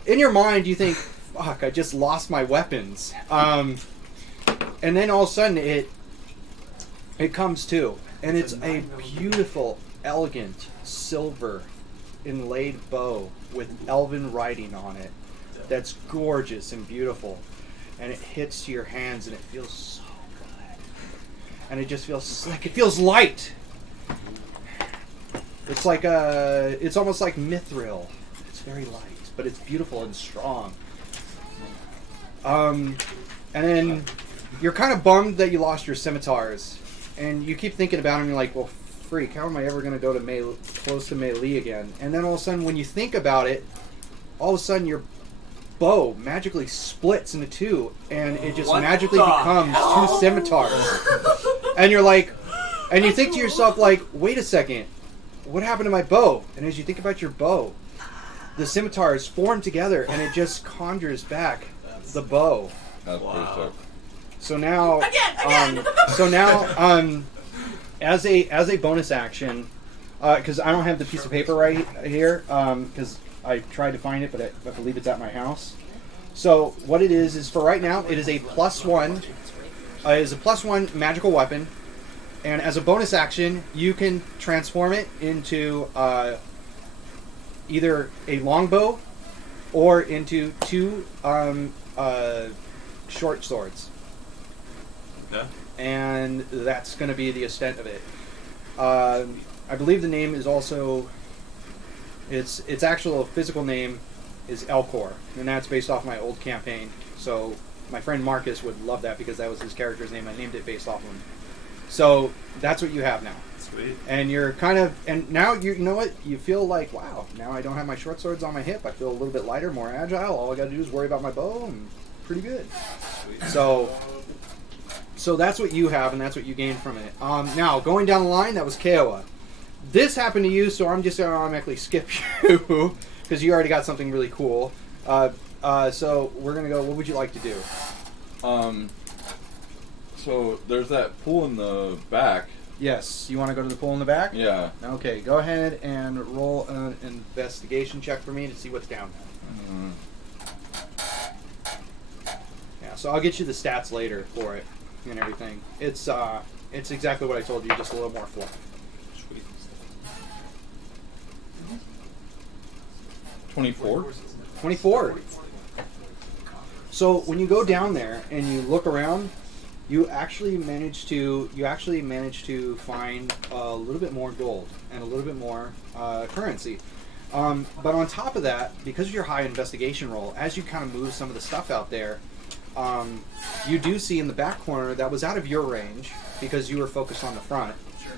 in your mind you think, fuck, I just lost my weapons. And then all of a sudden it comes to. And it's a beautiful, elegant, silver inlaid bow with elven writing on it. That's gorgeous and beautiful. And it hits to your hands and it feels so good. And it just feels like, it feels light. It's like it's almost like mithril. It's very light, but it's beautiful and strong. And then you're kind of bummed that you lost your scimitars. And you keep thinking about them, you're like, well, freak, how am I ever going to go to close to melee again? And then all of a sudden, when you think about it, all of a sudden your bow magically splits into 2, and it just magically becomes 2 scimitars. And you're like, and you think to yourself, like, wait a second, what happened to my bow? And as you think about your bow, the scimitars form together, and it just conjures back the bow. That's pretty sick. So now, as a bonus action, because I don't have the piece of paper right here, because I tried to find it, but I believe it's at my house. So what it is for right now, it is a +1. It is a +1 magical weapon, and as a bonus action, you can transform it into either a longbow or into 2 short swords. Yeah. And that's going to be the extent of it. I believe the name is also, its actual physical name is Elcor, and that's based off my old campaign. So my friend Marcus would love that because that was his character's name. I named it based off of him. So that's what you have now. Sweet. And you're kind of, and now you know what? You feel like, wow, now I don't have my short swords on my hip. I feel a little bit lighter, more agile. All I got to do is worry about my bow, and pretty good. Sweet. So that's what you have, and that's what you gain from it. Now, going down the line, that was Kiowa. This happened to you, so I'm just going to automatically skip you, because you already got something really cool. So we're going to go, what would you like to do? So there's that pool in the back. Yes, you want to go to the pool in the back? Yeah. Okay, go ahead and roll an investigation check for me to see what's down there. Yeah, so I'll get you the stats later for it and everything. It's exactly what I told you, just a little more fluff. Sweet. 24. 24. So when you go down there and you look around, you actually manage to find a little bit more gold and a little bit more currency. But on top of that, because of your high investigation roll, as you kind of move some of the stuff out there, you do see in the back corner that was out of your range because you were focused on the front. Sure.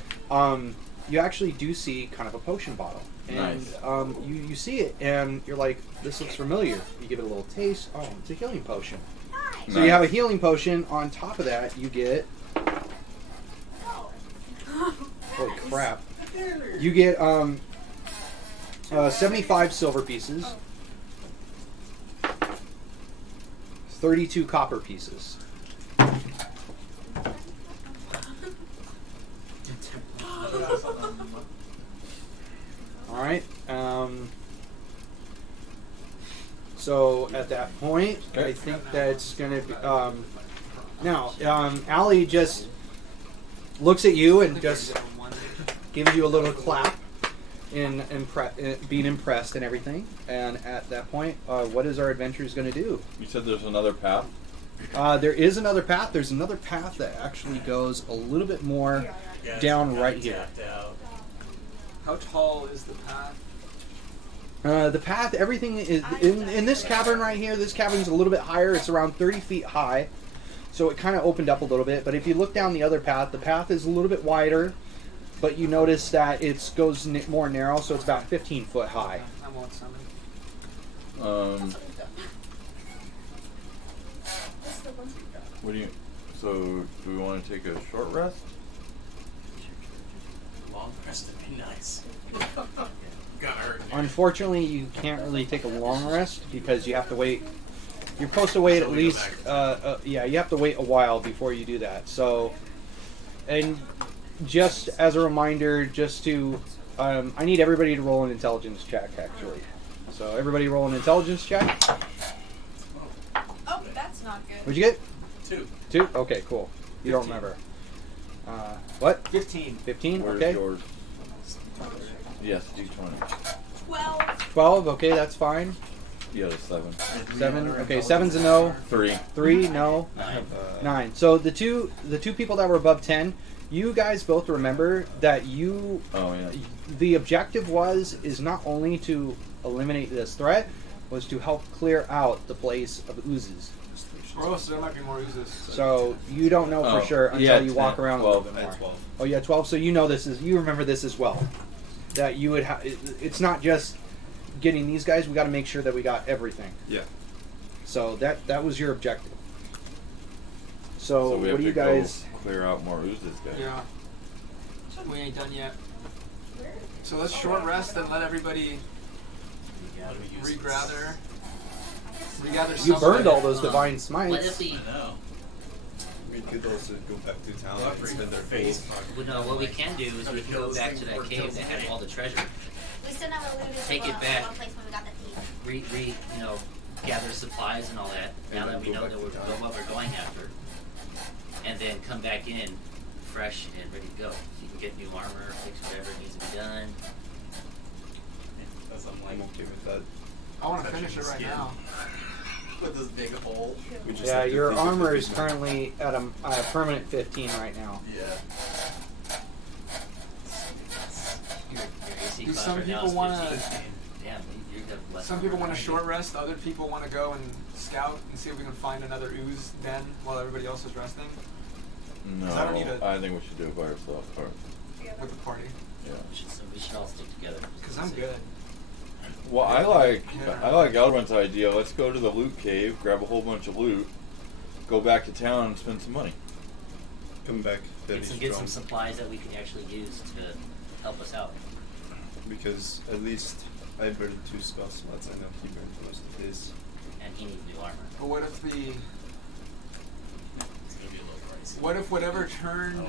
You actually do see kind of a potion bottle. And Nice. You see it and you're like, this looks familiar. You give it a little taste. Oh, it's a healing potion. So you have a healing potion. On top of that, you get crap. You get 75 silver pieces, 32 copper pieces. All right. So at that point, I think that's gonna be. Now, Allie just looks at you and just gives you a little clap, in being impressed and everything. And at that point, what is our adventurers going to do? You said there's another path? There is another path. There's another path that actually goes a little bit more down right here. How tall is the path? The path, everything is in this cavern right here. This cavern's a little bit higher. It's around 30 feet high, so it kind of opened up a little bit. But if you look down the other path, the path is a little bit wider, but you notice that it goes more narrow, so it's about 15 foot high. I won't summon. What do you? So do we want to take a short rest? Long rest would be nice. Got hurt. Unfortunately, you can't really take a long rest because you have to wait. You're supposed to wait at least, yeah, you have to wait a while before you do that. So, and just as a reminder, just to, I need everybody to roll an intelligence check, actually. So everybody roll an intelligence check. Oh, that's not good. What'd you get? 2. 2? Okay, cool. You don't remember. What? 15. 15? Where's Okay. yours? Yes, D20. 12. 12? Okay, that's fine. You got a 7. 7? Okay, 7's a no. 3. 3? No. 9. So the two people that were above 10, you guys both remember that you. Oh yeah. The objective is not only to eliminate this threat, was to help clear out the place of oozes. Or else there might be more oozes. So you don't know for sure until yeah, you walk 10, around 12, a little bit more. 12. Oh yeah, 12. So you know you remember this as well. That you would have. It's not just getting these guys. We got to make sure that we got everything. Yeah. So that was your objective. So we what have do you to go guys? clear out more oozes, guys. Yeah. We ain't done yet. So let's short rest and let everybody regather. You burned all somewhere. those divine What smites. if we? I know. We could also go back to town Well, and spend their face. Well, no, what we can do is we can go back to that cave that had all the treasure. We still never looted Take it back. one place when we got the thief. Gather supplies and all that. Now that we know that we're what we're going after, and then come back in fresh and ready to go. You can get new armor, fix whatever needs to be done. That's I'm unlike okay with that. I want to finish it right now. with this big hole. We just Yeah, have to your think of armor the is reason. currently at a permanent 15 right now. Yeah. Your AC Do class some right now people is wanna- 15. Damn, you have less. Some armor people than want I to do. short rest. Other people want to go and scout and see if we can find another ooze den while everybody else is resting No, I don't need a- I think we should do it by ourselves first. with the party. Yeah. We should all stick together. Because I'm good. Well, I like Alderman's idea. Let's go to the loot cave, grab a whole bunch of loot, go back to town, and spend some money. Come back very Get strong. some supplies that we can actually use to help us out. Because at least I burned 2 spell slots. I know he burned most of his. And he needs new armor. But what if It's gonna be a little pricey. what if whatever turned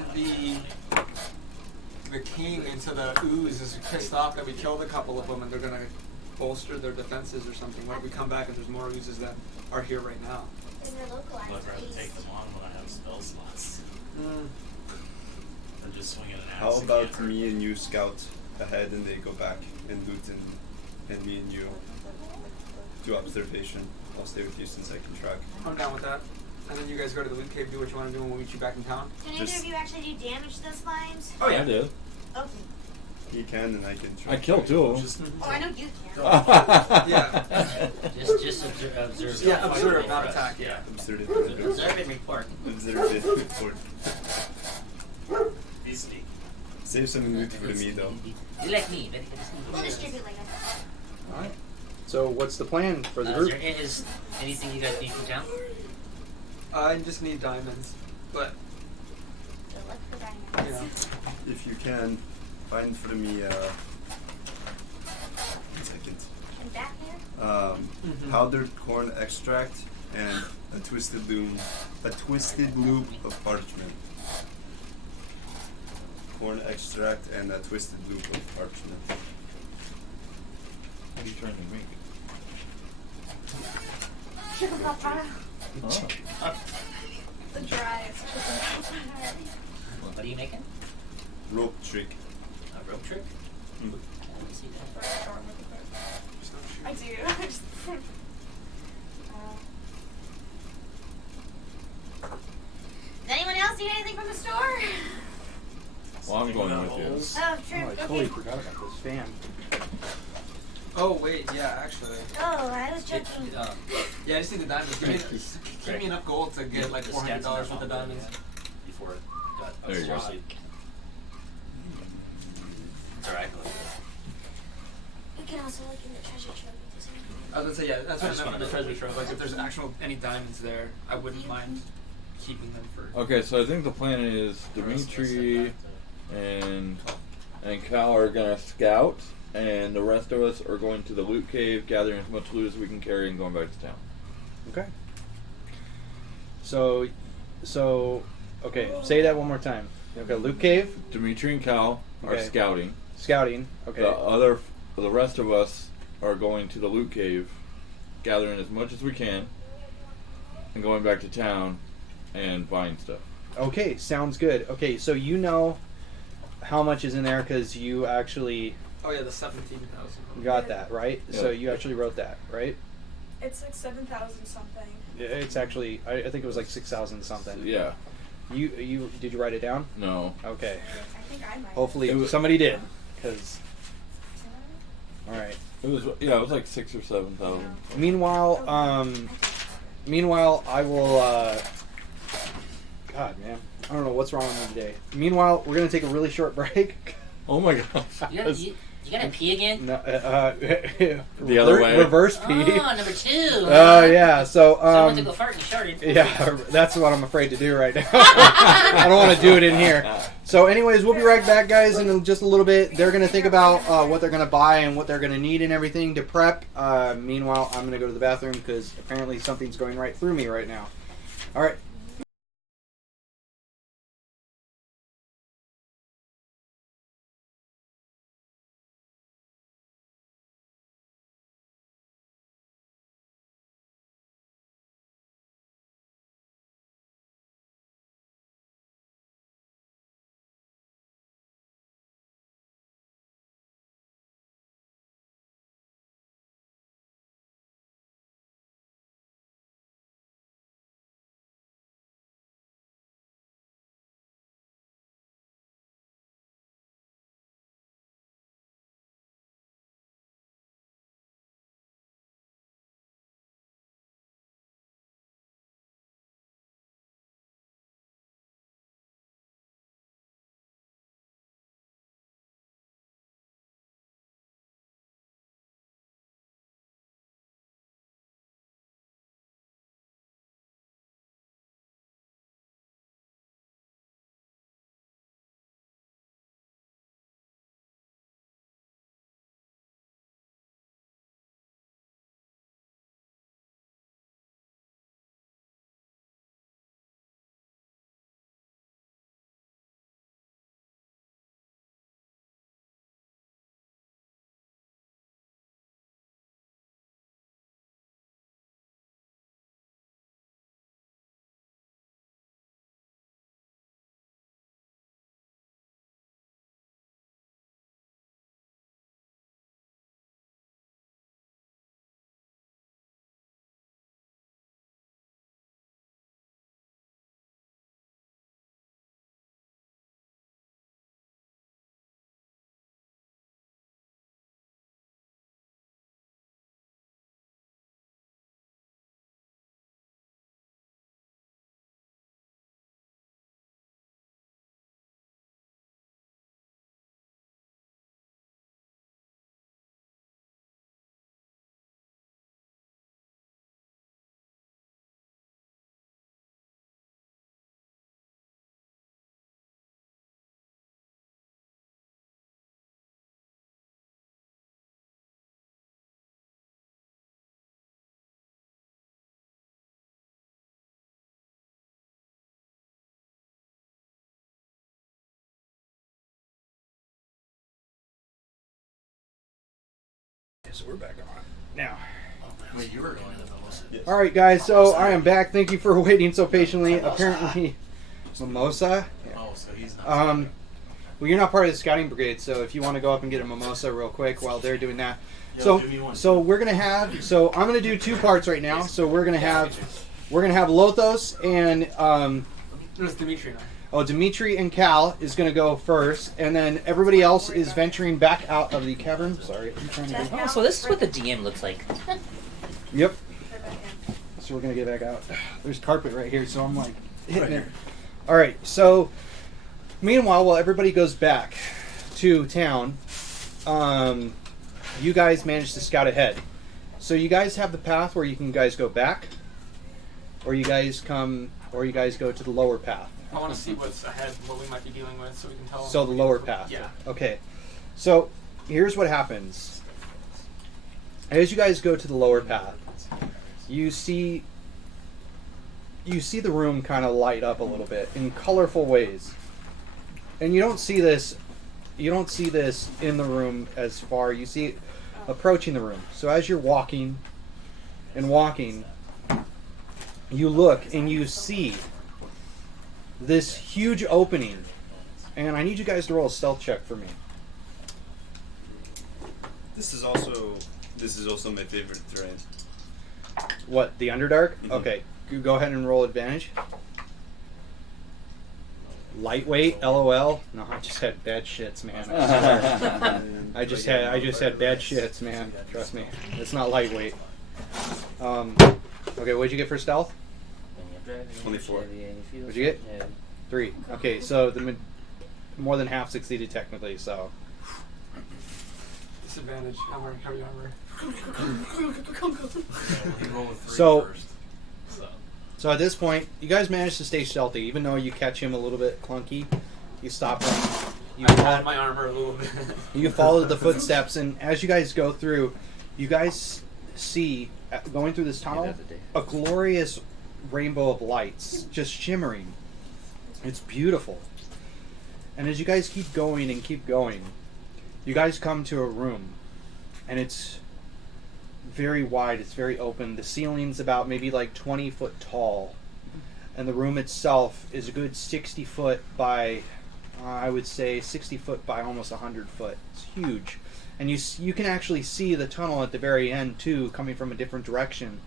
the king into the ooze is pissed off that we killed a couple of them and they're gonna bolster their defenses or something? What if we come back and there's more oozes that are here right now? Because they're localized. I'd rather at least. take them on when I have spell slots Mm. than just swinging an axe. How about again. me and you scout ahead and they go back and loot and me and you do observation. I'll stay with you since I can track. I'm down with that. And then you guys go to the loot cave, do what you want to do, and we'll meet you back in town. Can either Just- of you actually do damage to those slimes? Oh, yeah. I did. Okay. He can and I can track. I killed 2 of them. Just Oh, I know you can. Yeah. Just observe. Yeah, observe, not attack, yeah. Observe it. Observe and report. Observe it. Report. be sneaky. Save some loot for me though. You like me, very We'll good. distribute later. Alright. So what's the plan for the Is group? there anything you guys need from town? I just need diamonds. But, So look for you know. diamonds. If you can, find for me, 1 second. And back here? Powdered corn extract and a twisted loop of parchment. Corn extract and a twisted loop of parchment. What are you trying to make? Chicken pot pie. Oh. The driest chicken pot pie. What are you making? Rope trick. A rope trick? Mm. Let me see that. I do. Does anyone else need anything from the store? Well, I'm going with you. Oh, true. Oh, I Okay. totally forgot about this fan. Oh wait, yeah, actually. Oh, I was joking. Yeah, I just need the diamonds. Give me enough gold to get like $400 worth of diamonds. Before it got There you go. seriously. It's alright, go ahead. You can also look in the treasure trove. I was gonna say, yeah, that's I what just I meant wanted for the to- treasure trove. Like, if there's any diamonds there, I wouldn't mind keeping them for. Okay, so I think the plan is Dimitri and Cal are gonna scout, and the rest of us are going to the loot cave, gathering as much loot as we can carry, and going back to town. Okay. So, okay, say that one more time. Okay, Loot Cave, Dimitri and Cal are Okay. scouting. scouting. Okay. The rest of us are going to the loot cave, gathering as much as we can, and going back to town and buying stuff. Okay, sounds good. Okay, so you know how much is in there because you actually Oh yeah, the 17,000. got that, right? Yeah. So you actually wrote that, right? It's like 7,000 something. Yeah, it's actually, I think it was like 6,000 something. Yeah. You did you write it down? No. Okay. I think I might. Hopefully It was- somebody did, because. All right. It was like 6,000 or 7,000. Meanwhile, I will. God, man, I don't know what's wrong with me today. Meanwhile, we're gonna take a really short break. Oh my gosh. You gotta pee again? No, The other way? Reverse P. Oh, number 2. Oh yeah. So I went to go fart and you sharted. yeah, that's what I'm afraid to do right now. I don't want to do it in here. So, anyways, we'll be right back, guys, in just a little bit. They're gonna think about what they're gonna buy and what they're gonna need and everything to prep. Meanwhile, I'm gonna go to the bathroom because apparently something's going right through me right now. All right. so we're back on now. Wait, you were going to Mimosa. Yes. All right, guys. So I am back. Thank you for waiting so patiently. Apparently, mimosa. Oh, so he's not. Well, you're not part of the scouting brigade, so if you want to go up and get a mimosa real quick while they're doing that. Yo, give me one. So we're gonna have. So I'm gonna do 2 parts right now. So we're gonna have Lothos and It was Dimitri and I. Dimitri and Cal is gonna go first, and then everybody else is venturing back out of the cavern. Sorry, I'm trying to. Do... Oh, so this is what the DM looks like. Yep. So we're gonna get back out. There's carpet right here, so I'm like hitting it. All right. So meanwhile, while everybody goes back to town, you guys manage to scout ahead. So you guys have the path where you can guys go back, or you guys go to the lower path. I want to see what's ahead, what we might be dealing with, so we can tell. So the lower path. Yeah. Okay. So here's what happens. As you guys go to the lower path, you see the room kind of light up a little bit in colorful ways. And you don't see this in the room as far. You see it approaching the room. So as you're walking, you look and you see this huge opening. And I need you guys to roll a stealth check for me. This is also my favorite thread. What, the Underdark? Mhm. Okay, you go ahead and roll advantage. Lightweight, LOL. No, I just had bad shits, man. I just had bad shits, man. Trust me, it's not lightweight. Okay, what'd you get for stealth? 24. What'd you get? 3. Okay, so more than half succeeded technically. So Disadvantage. I'm wearing heavy armor. He rolled a 3 So- first. So at this point, you guys managed to stay stealthy, even though you catch him a little bit clunky. You stop him. I had my armor a little bit. You follow the footsteps, and as you guys go through, you guys see, going through this tunnel, a glorious rainbow of lights just shimmering. It's beautiful. And as you guys keep going, you guys come to a room, and it's very wide, it's very open. The ceiling's about maybe like 20 foot tall, and the room itself is a good 60 foot by, I would say 60 foot by almost 100 foot. It's huge. And you can actually see the tunnel at the very end too, coming from a different direction.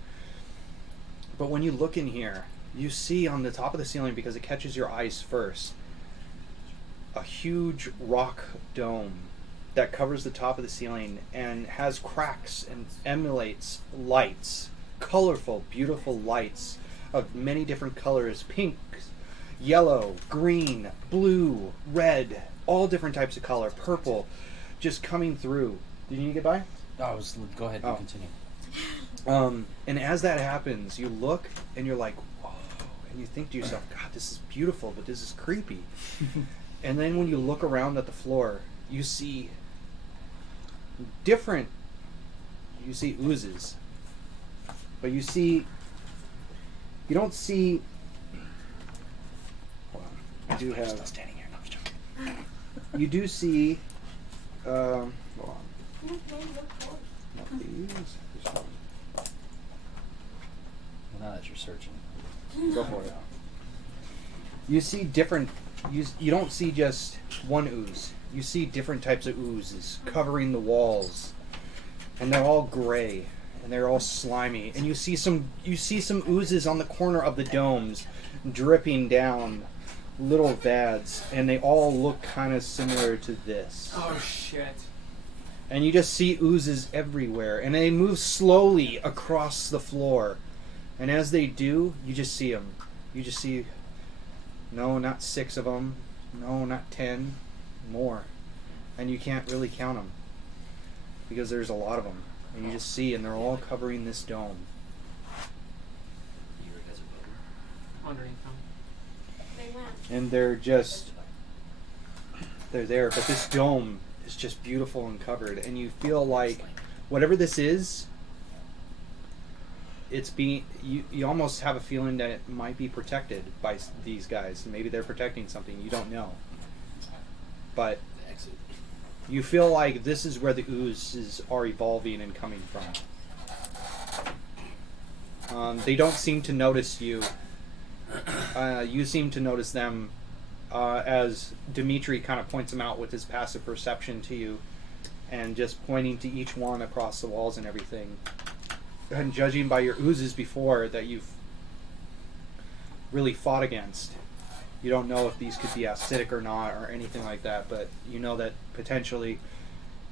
But when you look in here, you see on the top of the ceiling, because it catches your eyes first, a huge rock dome that covers the top of the ceiling and has cracks and emulates lights, colorful, beautiful lights of many different colors: pink, yellow, green, blue, red, all different types of color, purple, just coming through. Did you get by? Go ahead and continue. And as that happens, you look and you're like, whoa, and you think to yourself, God, this is beautiful, but this is creepy. And then when you look around at the floor, you see oozes, but you don't see, hold on, I do have, standing here, no, you do see, hold on, not these, this one. Well, now that you're searching. Go for it. You see different, you don't see just one ooze. You see different types of oozes covering the walls, and they're all gray and they're all slimy. And you see some oozes on the corner of the domes, dripping down little vads, and they all look kind of similar to this. Oh shit. And you just see oozes everywhere, and they move slowly across the floor. And as they do, you just see them. You just see, no, not 6 of them, no, not 10. More, and you can't really count them because there's a lot of them, and you just see, and they're all covering this dome. Underneath them. They went. And they're there, but this dome is just beautiful and covered, and you feel like whatever this is, it's being, you almost have a feeling that it might be protected by these guys. Maybe they're protecting something, you don't know. But You feel like this is where the oozes are evolving and coming from. They don't seem to notice you. You seem to notice them as Dimitri kind of points them out with his passive perception to you, and just pointing to each one across the walls and everything. And judging by your oozes before that you've really fought against, you don't know if these could be acidic or not or anything like that, but you know that potentially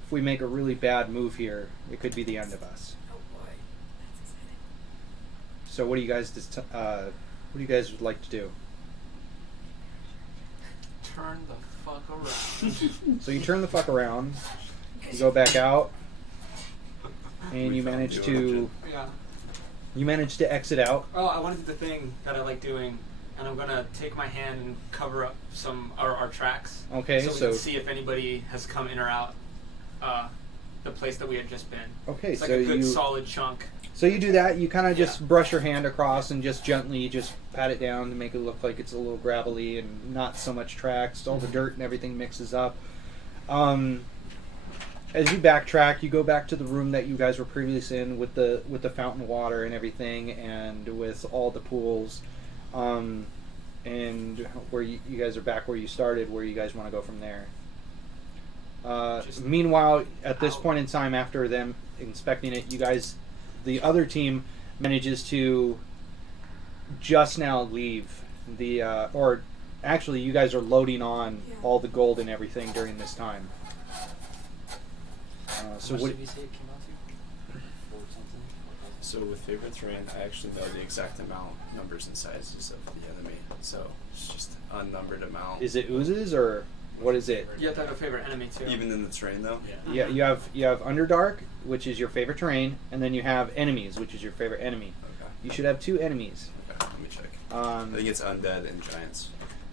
if we make a really bad move here, it could be the end of us. Oh boy, that's exciting. So what do you guys would like to do? Turn the fuck around. So you turn the fuck around, you go back out, and We you found manage the to Yeah. exit out. Oh, I want to do the thing that I like doing, and I'm gonna take my hand and cover up some our tracks. Okay, So we so can see if anybody has come in or out the place that we had just been. okay, It's like so a good you solid chunk. so you do that. You kind of just Yeah. brush your hand across and just gently just pat it down to make it look like it's a little gravelly and not so much tracks. All the dirt and everything mixes up. As you backtrack, you go back to the room that you guys were previously in with the fountain water and everything, and with all the pools, and where you guys are back where you started. Where you guys want to go from there? Meanwhile, at this point in time, after them inspecting it, you guys, the other team, manages to just now leave the, or actually, you guys are loading on all the gold and everything during this time. So How much what? did we say it came out to? 4 something? So with favorite terrain, I actually know the exact amount, numbers, and sizes of the enemy. So it's just unnumbered amount. Is it oozes or what is it? You have to have a favorite enemy too. Even in the terrain though? Yeah. Yeah, you have Underdark, which is your favorite terrain, and then you have enemies, which is your favorite enemy. Okay. You should have 2 enemies. Okay, let me check. I think it's undead and giants.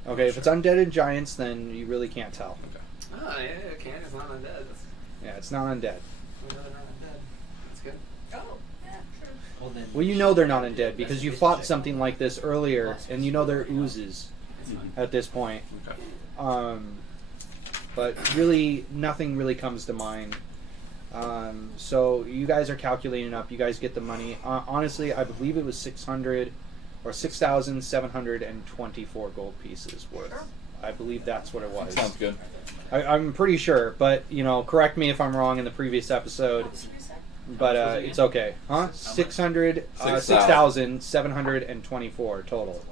Okay, if it's undead and giants, then you really can't tell. Okay. Oh yeah, it can. It's not undead. That's, Yeah, it's not undead. we know they're not undead. That's good. Oh, yeah, true. Well, then Well, you know they're not undead because you fought something like this earlier, and you know they're oozes at this point. Okay. But really, nothing really comes to mind. So you guys are calculating up. You guys get the money. Honestly, I believe it was 600 or 6,724 gold pieces worth. I believe that's what it was. Sounds good. I'm pretty sure, but correct me if I'm wrong in the previous episode. What did you say? But How much was it it's again? okay, huh? 6,724 total.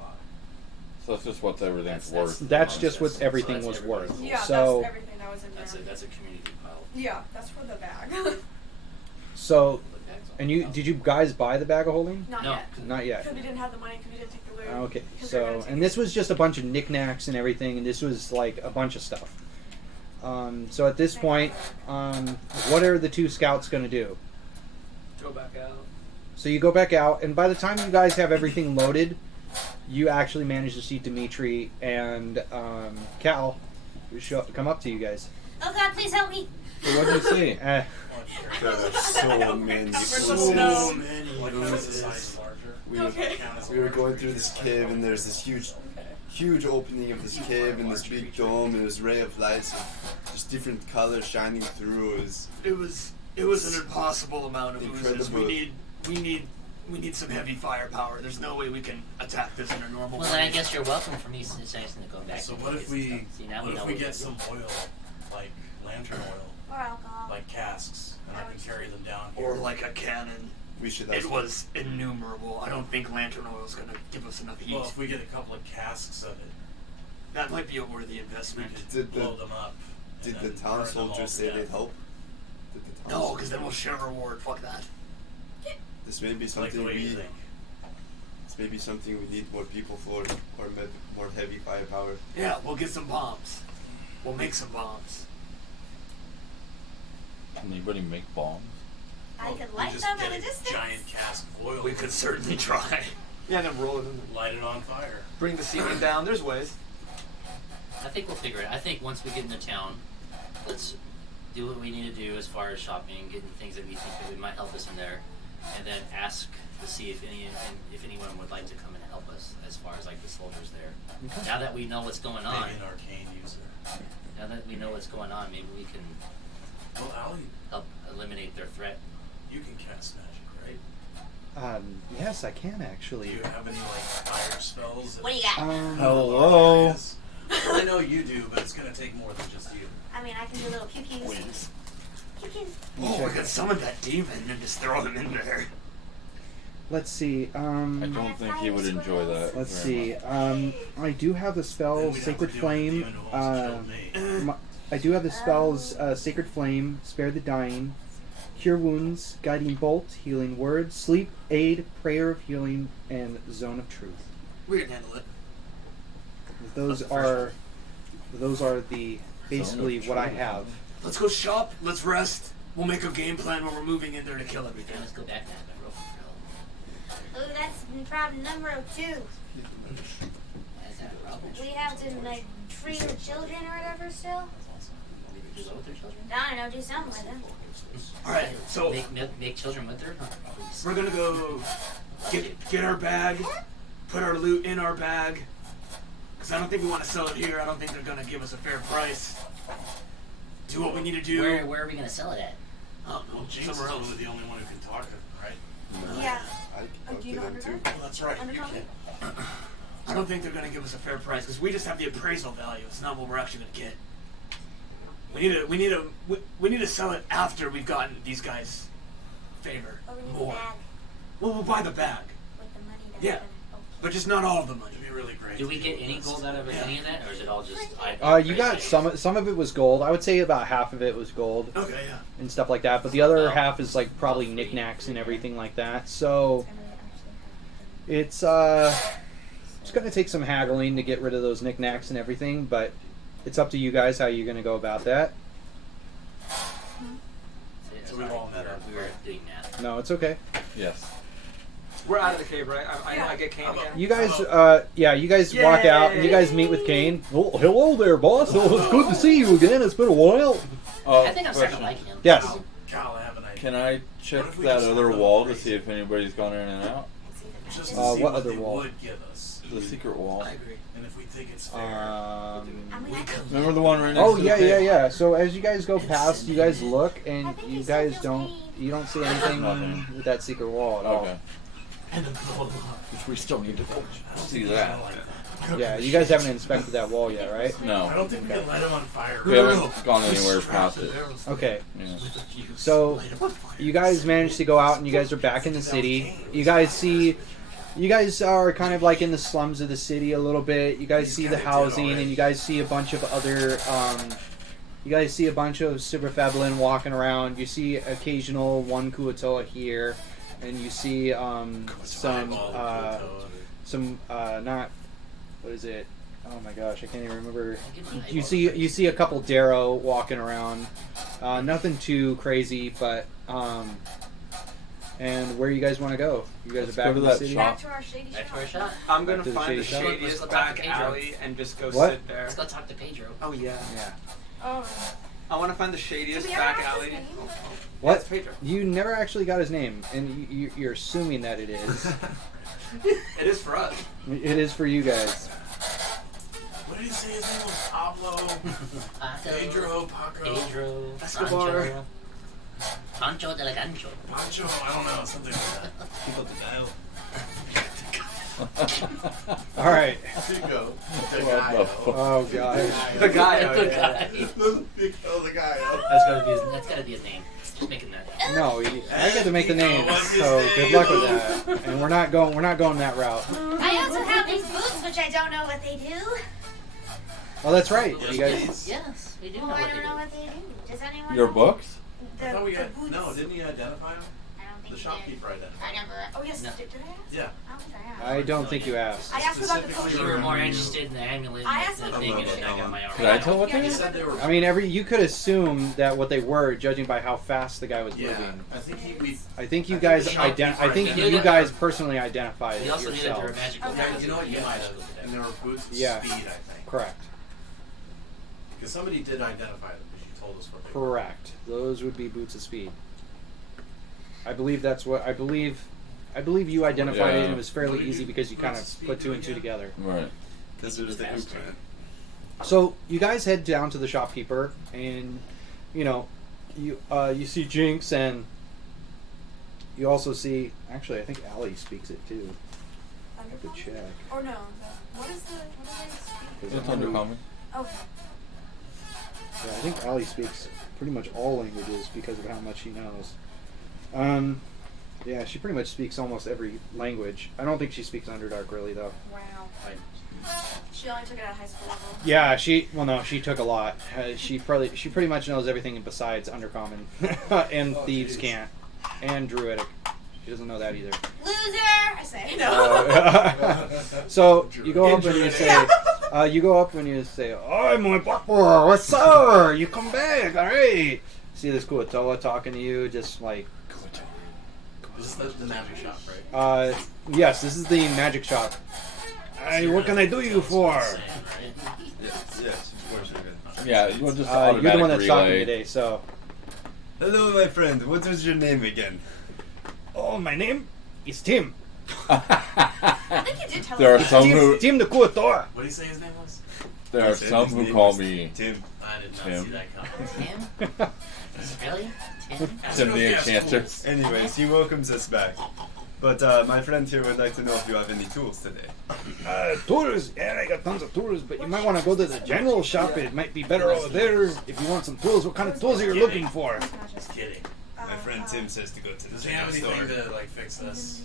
So that's just what everything's worth. That's just what everything was everybody. worth. Yeah, So, that's everything that was in there. That's a community pile. Yeah, that's for the bag. so, The bags on and the pile. did you guys buy the bag of holding? Not No. yet. Not yet. Because we didn't have the money, because we didn't take the loot. Okay, 'Cause we were so gonna take and it. this was just a bunch of knickknacks and everything, and this was like a bunch of stuff. So at this point, what are the 2 scouts going to do? Go back out. So you go back out, and by the time you guys have everything loaded, you actually manage to see Dimitri and Cal come up to you guys. Oh God, please help me! So what did you see? Uh, There's so many So oozes. many. Like how is the size larger? Okay. We were going through this cave and there's this huge opening of this cave and this big dome and this ray of lights and just different colors shining through. It was an impossible amount of oozes. Incredible. We need some heavy firepower. There's no way we can attack this in a normal Well, way. then I guess you're welcome for me saying to go back. So and what get if some we stuff. See, now what know if we what get to do. some oil, like lantern oil, Or alcohol. like casks, and I can carry them down here. Or like a cannon. We should It was innumerable. I don't think lantern oil's gonna give us enough heat. Well, if we get a couple of casks of it, That might be a worthy we investment. could Did the- blow them up. and Did the then town burn them all soldiers to say death. they'd help? Did the town No, soldiers- because then we'll share a reward. Fuck that. This may be Like something the way you we. think. This may be something we need more people for, or more heavy firepower. Yeah, we'll get some bombs. We'll make some bombs. Can anybody make bombs? I could We light just them get at a a distance. giant cask of oil. We could certainly try. Yeah, and then roll it in there. light it on fire. Bring the ceiling down. There's ways. I think we'll figure it. I think once we get into town, let's do what we need to do as far as shopping, getting things that we think that we might help us in there, and then ask to see if anyone would like to come and help us as far as like the soldiers there. Now that we know what's going on, Maybe an arcane user. now that we know what's going on, maybe we can make their threat. You can cast magic, right? Yes, I can Do actually. you have any like fire spells? That What do you got? Hello. I know you do, but it's gonna take more than just you. I mean, I can do little pew-pews. Pew-pews. Oh, we could summon that demon and just throw him in there. Let's see. I don't think he would enjoy that. Let's very see. much. I do have the Then spell we'd have Sacred to deal with the Flame. demon who almost killed me. I do have the spells Sacred Flame, Spare the Dying, Cure Wounds, Guiding Bolt, Healing Word, Sleep Aid, Prayer of Healing, and Zone of Truth. We can handle it. Those That's the first are those are the basically what I have. Let's go shop. Let's rest. We'll make a game plan when we're moving in there to kill everything. Okay, let's go back to that real Ooh, that's problem number 2. Why is that a problem? We have to like treat the children or whatever still. Do what with their children? I don't know, do something with them. All right, so Make children with their we're gonna go get our bag, put our loot in our bag. Cause I don't think we want to sell it here. I don't think they're gonna give us a fair price. Do what we need to do. Where are we gonna sell it at? I don't know, James is somewhere else. really the only one who can talk to them, right? Yeah. I'll Do you do know them too. Underdark? Well, that's right. You Undercover? can. I don't think they're gonna give us a fair price because we just have the appraisal value. It's not what we're actually gonna get. We need to sell it after we've gotten these guys favor Oh, we need a more. bag Well, we'll buy the bag, with the money that Yeah. we're gonna... but just not all of the money. It'd be really great. Do we to get do any this. gold out of any of that, or is it all just? You got some of it was gold. I would say about half of it was gold Okay, yeah. and stuff like that, but the other Well, half is like probably knickknacks and everything like that. So It's gonna actually it's gonna take some haggling to get rid of those knickknacks and everything, but it's up to you guys how you're gonna go about that. So we've all met up. We were doing that. No, it's okay. Yes. We're out of the cave, right? I get Kane again. You guys, you guys walk out and you guys meet with Kane. Oh, hello there, boss. Oh, it's good to see you again. It's been a while. I think I'm starting to like him. Yes. Kyle, I have an idea. Can I check What if we that just other go wall to crazy? see if anybody's gone in and out? Just to Uh, see what what other they wall? would give us, The secret wall. I agree. and if we think it's fair. I mean, I can... Remember the one right next Oh to yeah, the yeah, pig? yeah. So as you guys go past, you guys look I and think you he said guys he'll don't, pay. you don't see anything Nothing. with that secret wall at all. Okay. And the blow up. Which we still need to finish. See that? Yeah, you guys haven't inspected that wall yet, right? I No. don't think we can light him on fire. We haven't gone anywhere past it. Okay. Yeah. So you guys managed to go out and you guys are back in the city. You guys are kind of like in the slums of the city a little bit. You guys see the housing and you guys see a bunch of other you guys see a bunch of Superfeblin walking around. You see occasional one Kuatoa here, and you see some not what is it? Oh my gosh, I can't even remember. You see a couple Darrow walking around. Nothing too crazy, but and where you guys want to go? You guys Let's are back go to in the that city. shop. Back to our shady Back shop. to our shop. I'm gonna Back to the find the shady shop. shadiest Let's go talk back to Pedro. alley and just go What? sit there. Let's go talk to Pedro. Oh yeah. Yeah. Oh. I want to find the shadiest Do we ever back ask his alley. name? What? That's Pedro. You never actually got his name, and you're assuming that it is. It is for us. It is for you guys. What did he say his name was? Pablo, Paco, Pedro, Paco, Pedro, Escobar. Pancho, Pancho de la Gancho. Pancho. I don't know, something like that. All right. Pico, the What guy. the fuck? Oh gosh. The guy. The Oh, yeah. guy. Pico, the guy. That's gotta be his name. Just making that. No, I get to make the name, What's his so name? good luck with that. And we're not going that route. I also have these boots, which I don't know what they do. Oh, that's right. You guys. Yes. Yes, we do know Well, I what they don't know do. what they do. Does anyone Your know? books? The, I thought we the had, boots. no, didn't you identify him? I don't think The he shopkeeper did. identified I never. Oh yes, No. did I ask? Yeah. I don't think I asked. I don't think you asked. I asked about the Specifically potion. You were more remember interested in the amulet I and asked the about thing, the and then I got my armor. Did I tell what He they said they were. I mean, you could assume that what they were, judging by how fast the guy was Yeah, moving. I think we. I think you I think guys the shopkeeper I think identified you it. guys personally identified We it also knew that they were yourselves. magical. Okay. weapons. You know what? You Yeah. might have. And there were boots of Yeah. speed, I think. Correct. Because somebody did identify them because you told us what they were. Correct. Those would be boots of speed. I believe that's what I believe. I believe you identified it, and it was fairly What did easy you- because you kind Boots of of Speed put two do and two again? together. Right. Because it was the imprint. So you guys head down to the shopkeeper, and you know you see Jinx, and you also see. Actually, I think Allie speaks it too. I have to check. Or no. What is the? What do they speak? It's undercommon. Okay. Yeah, I think Allie speaks pretty much all languages because of how much she knows. Yeah, she pretty much speaks almost every language. I don't think she speaks Underdark really though. Wow. She only took it at high school level. Yeah, she took a lot. She pretty much knows everything besides Undercommon, and Thieves can't, and Druidic. She doesn't know that either. Loser! I say no. So you go up and you say, "Oh, my papa, what's up? You come back, all right?" See this Kuatoa talking to you, just like. Is this the magic shop, right? Yes, this is the magic shop. Hey, what can I do you for? Yes, of course you're good. Yeah, you'll just You're the one that's talking relay. today, so. Hello, my friend. What is your name again? Oh, my name is Tim. I think you did tell There are us. some who Tim the Kuatoa. What did he say his name was? there He are said some his who name call is me Tim. I did not Tim. see that coming. Tim? Really? Tim? Tim the Enchanter. Anyways, he welcomes us back. But my friend here would like to know if you have any tools today. Tours? Yeah, I got tons of tours, but you might want to go to the general shop. It might be better over there if you want some tools. What kind of tools are you looking for? Just kidding. My friend Tim says to go to the Does he have general anything store. to like fix this?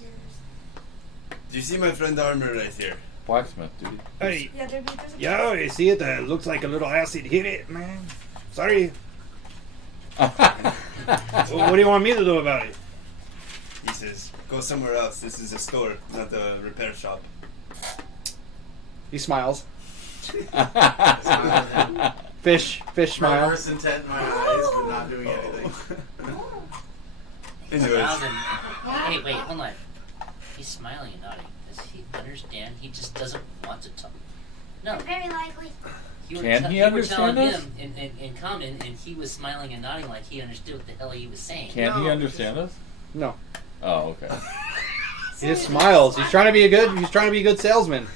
Do you see my friend armor right here? Blacksmith, dude. Hey, Yeah, there's a yeah, I see it. Looks like a little acid hit it, man. Sorry. What do you want me to do about it? He says, go somewhere else. This is a store, not a repair shop. He smiles. Smiling. Fish smile. Murderous intent in my eyes, but not doing anything. Anyways, Hey, wait, hold on. He's smiling and nodding. Does he understand? He just doesn't want to talk. No. Very likely. You were Can te- he you were understand telling us? him in common, and he was smiling and nodding like he understood what the hell he was saying. Can he understand us? No. Oh, okay. He just smiles. He's trying to be a good salesman.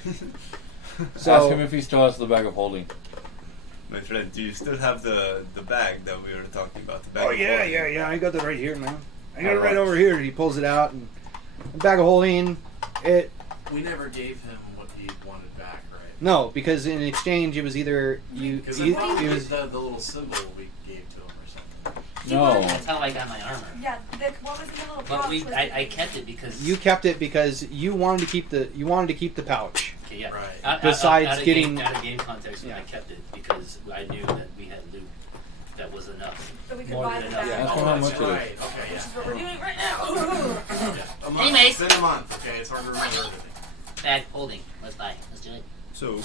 So Ask him if he still has the bag of holding. my friend, do you still have the bag that we were talking about? The bag Oh of yeah, holding? yeah. I got it right here, man. I got it right over here. He pulls it out and a bag of holding. It We never gave him what he wanted back, right? no, because in exchange it was either you. Because It, I thought it was the little symbol we gave to him or something. No. That's how I got my armor. Yeah, what was in the little But pouch? was I kept it because you kept it because you wanted to keep the pouch. Okay, yeah. Right. Besides out of getting- game, out of game context, Yeah. I kept it because I knew that we had loot that was enough. that we could More buy than the enough. bag. Yeah, that's Oh, how that's much it is. right. Okay, Which yeah. is what we're doing right now. Yeah. A month. Anyways. It's been a month, okay? It's hard to remember everything. Bag holding. Let's buy. Let's do it. So,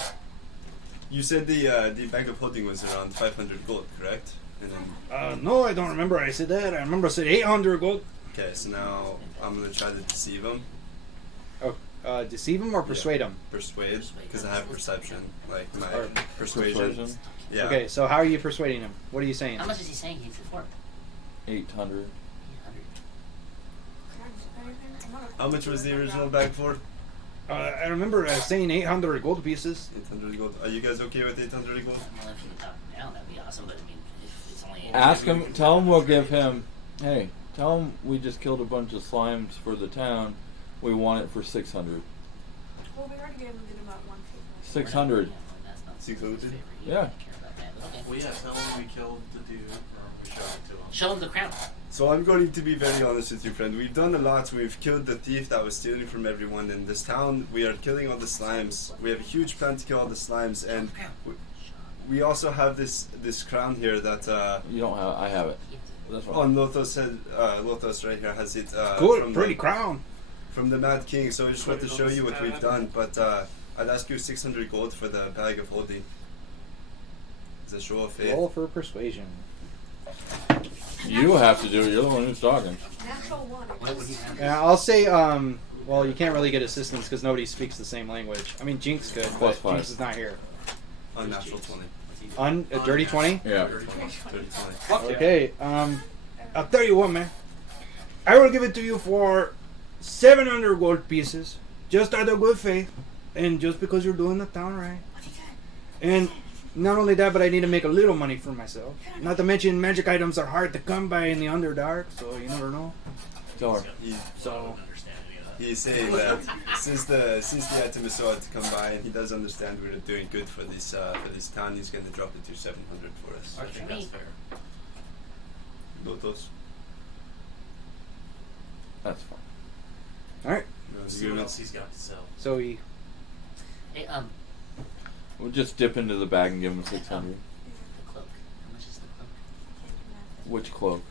you said the bag of holding was around 500 gold, correct? And then, No, I don't remember I said that. I remember I said 800 gold. okay, so now I'm gonna try to deceive him, Deceive him or persuade him? persuade, because I have perception, like my Or persuasion. Yeah. Okay, so how are you persuading him? What are you saying? How much is he saying he's for? 800. 800. How much was the original bag for? I remember saying 800 gold pieces. 800 gold. Are you guys okay with 800 gold? Well, if you can talk down, that'd be awesome. But I mean, if it's only Ask him, tell him we'll give him, hey, tell him we just killed a bunch of slimes for the town. We want it for 600. Well, we already gave him the amount 150. 600. Yeah, well, that's not 600? his favorite. Yeah. Don't care about that, but okay. Well, yeah, tell him we killed the dude, or we showed it to him. Show him the crown. So I'm going to be very honest with you, friend. We've done a lot. We've killed the thief that was stealing from everyone in this town. We are killing all the slimes. We have a huge plan to kill all the slimes, and Show him the crown. we also have this crown here that You don't have, I have it. That's on fine. Lothos had Lothos right here has it. Good, from pretty the, crown. from the Mad King. So I just want to show you what we've done, but I'd ask you 600 gold for the bag of holding. It's a show of faith. Roll for persuasion. You have to do it. You're the one who's talking. Natural one. What would he have? Yeah, I'll say, well, you can't really get assistance because nobody speaks the same language. I mean, Jinx could, Plus but 5. Jinx is not here. Unnatural 20. A dirty 20? Yeah. Dirty 20. Fuck yeah. Okay, I'll tell you what, man. I will give it to you for 700 gold pieces, just out of good faith, and just because you're doing the town right. And not only that, but I need to make a little money for myself. Not to mention, magic items are hard to come by in the Underdark, so you never know. Sure. So He's saying that since the item is so hard to come by, and he does understand we're doing good for this town, he's going to drop it to 700 for us. I think that's fair. Lotos. That's fine. all right. No, See what else he's got to sell. So he Hey, We'll just dip into the bag and give him 600. the cloak. How much is the cloak? Which cloak?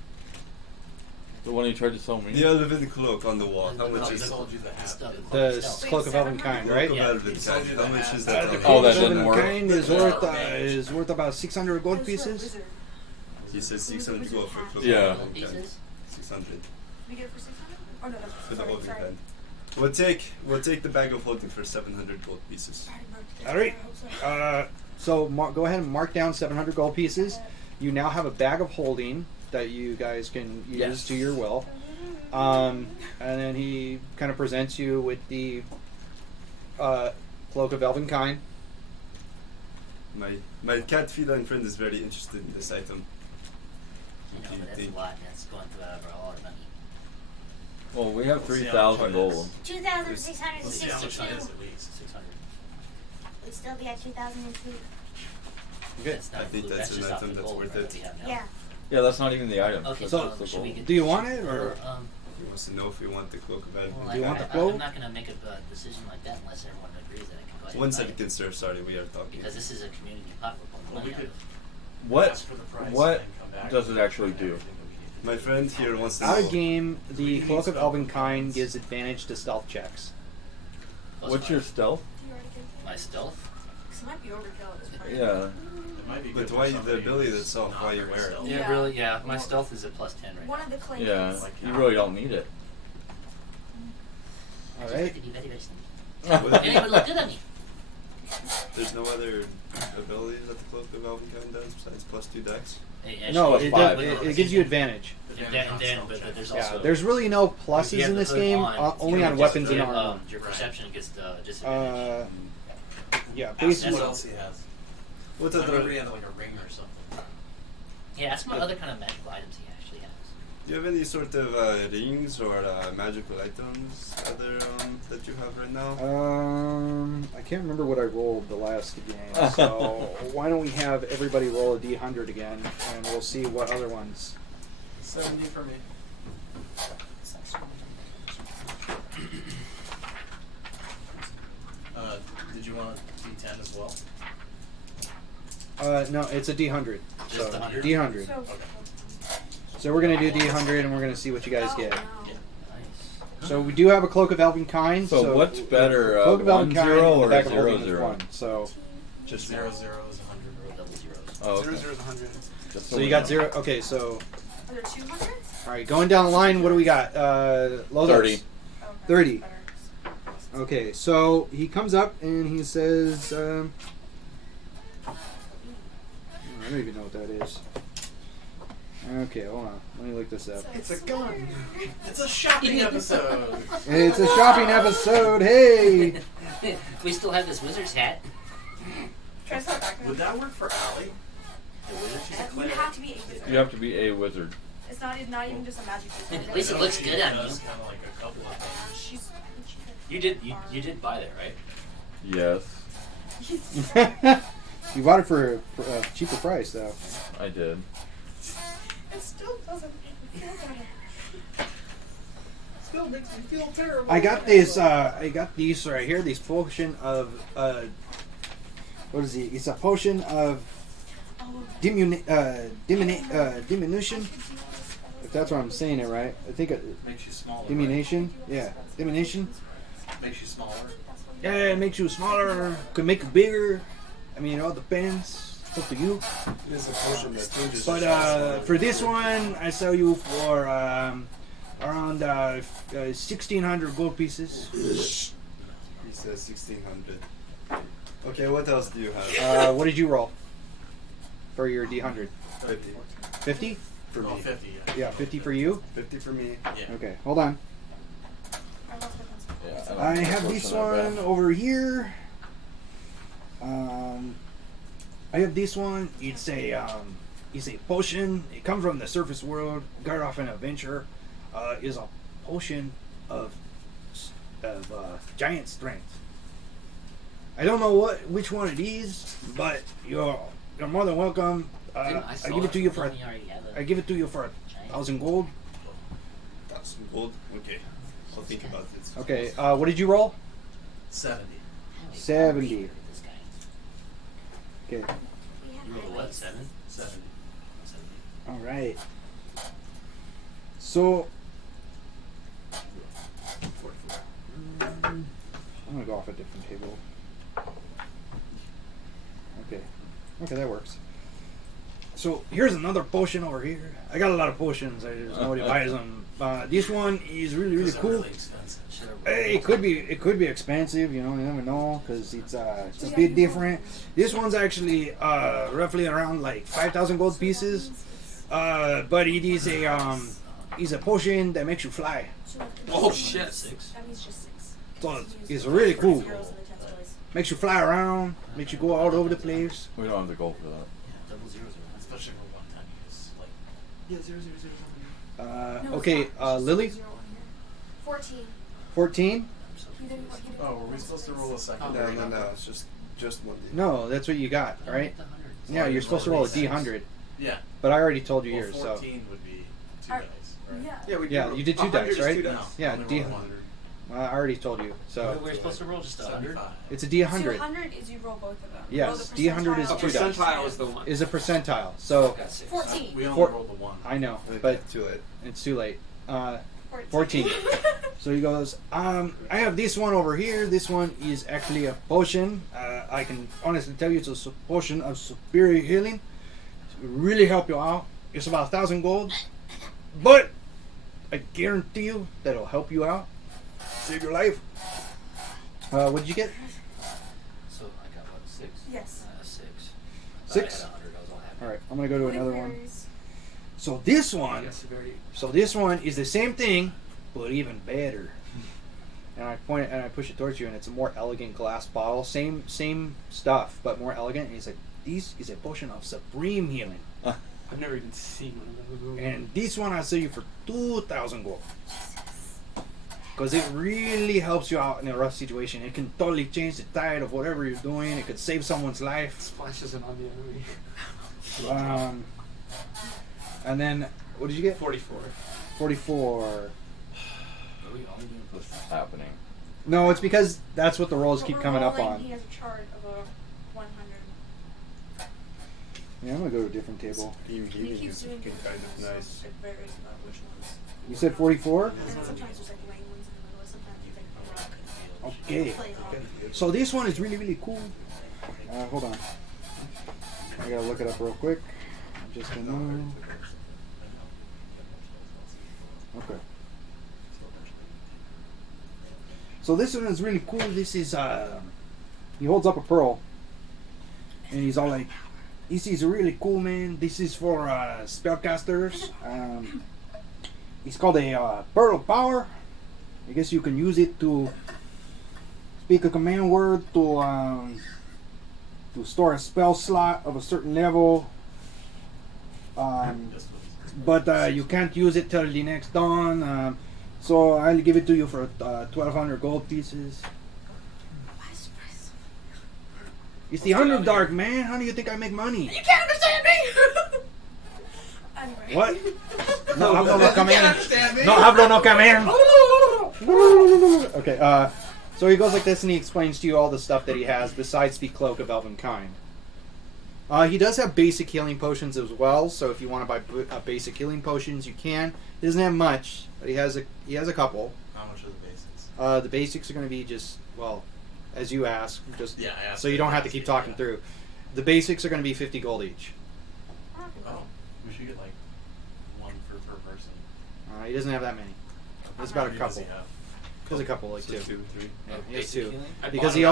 The one he tried to sell me? The Elven cloak on the wall. How much He is sold you the hat. the cloak of elven kind, right? Cloak of Yeah. Elven He sold kind. you How the much hat. is that? The on Oh, the that wall? didn't work. Kind is worth about 600 gold pieces. He says 600 gold for cloak Yeah. of Gold Elven kind. pieces? 600 We get it for 600? Oh no, that's for the sorry, holding sorry. kind. We'll take the bag of holding for 700 gold pieces. Sorry, Mark. All right. I hope so. So go ahead and mark down 700 gold pieces. You now have a bag of holding that you guys can use Yes. to your will. And then he kind of presents you with the cloak of elven kind. My cat feline friend is very interested in this item. You know, Do you but that's think- a lot, and that's going to all our money. Well, we have Let's see how 3,000 much it is. gold. Let's see how much that is 2,662. at least. 600. We'd still be at 2,002. Okay. That's not I think include- that's an just off item the that's gold worth that it. we have now. Yeah. Yeah, that's not even the item. Okay, That's So, just the should we gold. get? Do you want it, or- He wants to know if we want the cloak of Elven. Well, Do you want the I'm cloak? not going to make a decision like that unless everyone agrees that I can go ahead One and buy second, it. sir. Sorry, we are talking. Because this is a community pot we're pulling Well, we money out could of. What ask for the price what and then come back does with it actually do? everything that we need. My friend here wants to Out know. of game, We the need cloak of stealth elven kind components. gives advantage to stealth checks. Plus What's five. your stealth? Do you already think so? My stealth? Because it might be overkill at this point. Yeah. It might be But good for why the somebody ability who's itself, not why you very wear it? stealthy. Yeah, Yeah. really, yeah. My stealth is at plus 10 right One now. of the clay Yeah. things. You really don't need it. All I just right. like to be very, very sneaky. And it would look good on me. There's no other abilities that the cloak of Elven kind does besides +2 dex. Hey, No, actually, it, five. it gives you advantage. And then, but there's Yeah, also. there's really no if you pluses have in the this hood game, on, only you on just weapons and get, armor. Your perception gets disadvantage. Yeah, Ask basically. what else he has. What I remember he other? had like a ring or something. Yeah, ask what other kind of magical items he actually has. Do you have any sort of rings or magical items that you have right now? I can't remember what I rolled the last game, so why don't we have everybody roll a d100 again, and we'll see what other ones. 70 for me. Did you want D10 as well? No, it's a d100. Just So the 100? d100. So, Okay. So we're gonna do d100, and we're gonna see what you guys oh, get. no. Nice. So we do have a cloak of elven kind. So what's better, Cloak of elven 1-0 kind and the or bag of 0-0? holding is 1. So Just 0, 0 is 100. Roll double zeros. Oh, okay. 0, 0 is 100. Just so we you got know. 0. Okay, so Are there 200? all right, going down the line. What do we got? Lothos. 30. Okay, 30. better. Okay, so he comes up and he says, I don't even know what that is. Okay, hold on. Let me look this up. It's a gun. It's a shopping episode. It's a shopping episode. Hey! We still have this wizard's hat. Try to start back. Would that work for Allie? The wizard, she's a You cleric. have to be a wizard. You have to be a wizard. It's not even just a magic wizard. At least it looks good on you. Does kind of like a couple of things. She's. You did buy that, right? Yes, You bought it for a cheaper price, though. I did. It still doesn't make me feel better. Still makes me feel terrible. I got this. I got these right here. These potion of what is it? It's a potion of Oh, diminution. If that's what I'm saying it right, I think it, Makes you smaller. diminution. Yeah, diminution. Right? Makes you smaller. Yeah, it makes you smaller. Could make you bigger. I mean, it all depends. It's up to you. It is a potion that changes. But for this one, I sell you for around 1,600 gold pieces. He says 1,600. Okay, what else do you have? What did you roll for your D100? 50. 50? For Oh, me. 50, yeah. Yeah, 50 for you. 50 for me. Yeah. Okay, hold on. I lost my pencil. Yeah, I have this one over here. I have this one. It's a potion. It comes from the surface world. Got off an adventure. Is a potion of giant strength. I don't know which one it is, but you're more than welcome. I give it to you for You already have a I give it to you for 1,000 gold. 1,000 gold. Okay, I'll think about this. Okay. What did you roll? 70. 70. This guy. Okay. You rolled a what? 7? 70. 70. All right. So I'm gonna go off a different table. Okay. Okay, that works. So here's another potion over here. I got a lot of potions. I just nobody buys them. This one is really cool. Really expensive. It could be expensive. You know, you never know because it's a bit different. This one's actually roughly around like 5,000 gold pieces. But it is a potion that makes you fly. Oh shit. 6. That means just 6. So it's really cool. Zeros and the tens twice. Makes you fly around. Makes you go all over the place. We don't have the gold for that. Yeah, double zeros are Especially for one time. It's like Yeah, 0, 0, 0, 0. No, it's Okay, not. It's just Lily, 0 on here. 14. 14. He didn't oh, were we supposed to roll a No, secondary? no, no. It's just one. No, that's what you got, right? Yeah, you're supposed to roll a D100, Yeah. but I already told you Well, yours. So 14 would be 2 Alright. dice, right? Yeah. Yeah, we Yeah, do. you did 2 100 dice, is right? 2 No, dice. Yeah, only D- roll 100. I already told you. What So were we supposed to roll? Just 100? 75. it's a D100. 200 is you roll both of them. Yes, Roll the D100 is A percentile. 2 dice. percentile is the one. Is a percentile. So Got 6. 14. We only Four- rolled the 1. I know, Okay, but too late. it's too late. 14. So he goes, I have this one over here. This one is actually a potion. I can honestly tell you it's a potion of superior healing. It will really help you out. It's about 1,000 gold. But I guarantee you that it'll help you out. Save your life. What did you get? So I got what? 6? Yes. 6. 6? I had 100. I was all happy. Alright, I'm going to go to another one. Berries. So this one, Yes, severity. this one is the same thing, but even better. And I point it and I push it towards you, and it's a more elegant glass bottle. Same stuff, but more elegant. And he's like, this is a potion of supreme healing. I've never even seen one of those. And this one I'll sell you for 2,000 gold. Because it really helps you out in a rough situation. It can totally change the tide of whatever you're doing. It could save someone's life. Splashes it on the enemy. And then, what did you get? 44. 44. Are we all doing What's happening? No, it's because that's what the rolls But keep we're coming up rolling, on. He has a chart of a 100. Yeah, I'm going to go to a different table. Beam He healing keeps is doing looking different kind ones, of so nice. it varies about which ones. You said 44? And then sometimes there's like lane ones in the middle. Sometimes you think a rock. Okay. Play off. So this one is really cool. Hold on. I gotta look it up real quick. Just a moment. Okay. So this one is really cool. This is he holds up a pearl, and he's all like, "This is really cool, man. This is for spellcasters. It's called a pearl of power. I guess you can use it to speak a command word to store a spell slot of a certain level. But you can't use it till the next dawn. So I'll give it to you for 1,200 gold pieces. It's the Underdark, man. How do you think I make money? You can't understand me! Anyway. What? No hablo no You can't command. understand me. No hablo no command. Okay, so he goes like this and he explains to you all the stuff that he has besides the Cloak of Elvenkind. He does have basic healing potions as well, so if you want to buy basic healing potions, you can. He doesn't have much, but he has a couple. How much are the basics? The basics are going to be just, well, as you ask, just Yeah, I asked so you it, don't have to asked keep it, talking yeah. through. The basics are going to be 50 gold each. Oh, we should get like 1 per person. He doesn't have that many. There's about a How many does couple. he have? There's a couple, like So 2. 2, 3. Yeah, he has Basic 2. healing? I Because bought he it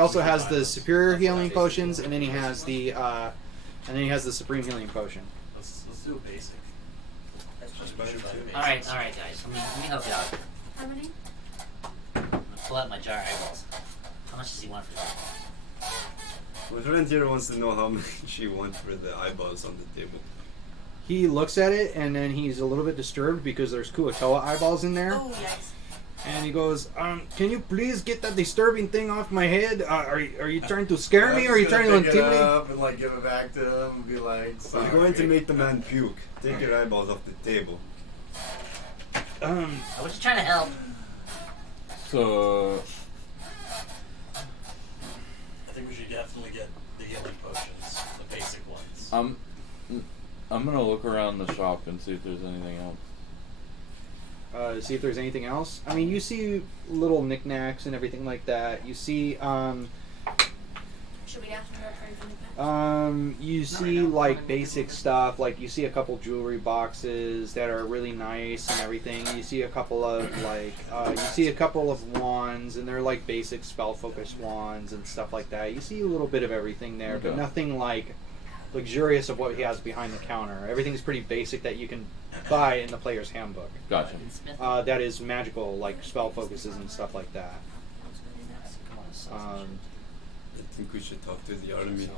also out. has the superior healing potions, and then he has the the supreme healing potion. Let's do a basic. Just better should buy too. the Alright, basics. alright guys. Let me help you out. How many? I'm gonna pull out my jar of eyeballs. How much does he want for that? My friend here wants to know how much she wants for the eyeballs on the table. He looks at it and then he's a little bit disturbed because there's Kuatoa eyeballs in there. Oh, yikes. And he goes, can you please get that disturbing thing off my head? Are you trying to scare me or are you trying to pick it intimidate? up and like give it back to him and be like, I'm going to make the man puke. Take your eyeballs off the table. I was just trying to help. So, I think we should definitely get the healing potions, the basic ones. I'm gonna look around the shop and see if there's anything else. See if there's anything else. I mean, you see little knickknacks and everything like that. You see, Should we ask her for anything? you see like basic stuff. Like you see a couple jewelry boxes that are really nice and everything. You see a couple of like, you see a couple of wands and they're like basic spell focused wands and stuff like that. You see a little bit of everything there, but Okay. nothing like luxurious of what he has behind the counter. Everything's pretty basic that you can buy in the player's handbook. Gotcha. That is magical, like spell focuses and stuff like that. I think we should talk to the army.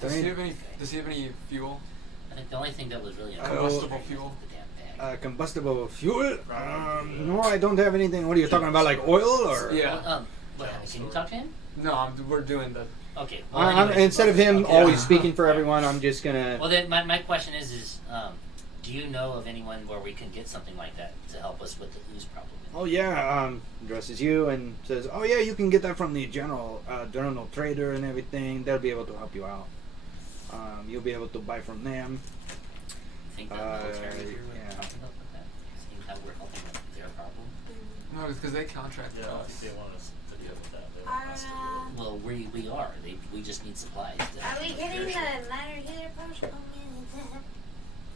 Does he have any fuel? I think the only thing that was really Combustible fuel? the damn bag. Combustible fuel? No, I don't have anything. What are you talking about, like oil or? Yeah. Can you talk to him? No, we're doing the. Okay. Well, anyways, Instead of him okay. always speaking for everyone, I'm just gonna. Well, then my question is do you know of anyone where we can get something like that to help us with the ooze problem? Oh yeah, addresses you and says, "Oh yeah, you can get that from the general trader and everything. They'll be able to help you out. You'll be able to buy from them." I think the military here would yeah. probably help with that. Seeing how we're helping with their problem. No, because they contracted Yeah, I don't us. think they want us to deal with that. They want us to deal with Well, we are. We just need supplies. Are we getting the minor healer potion? it.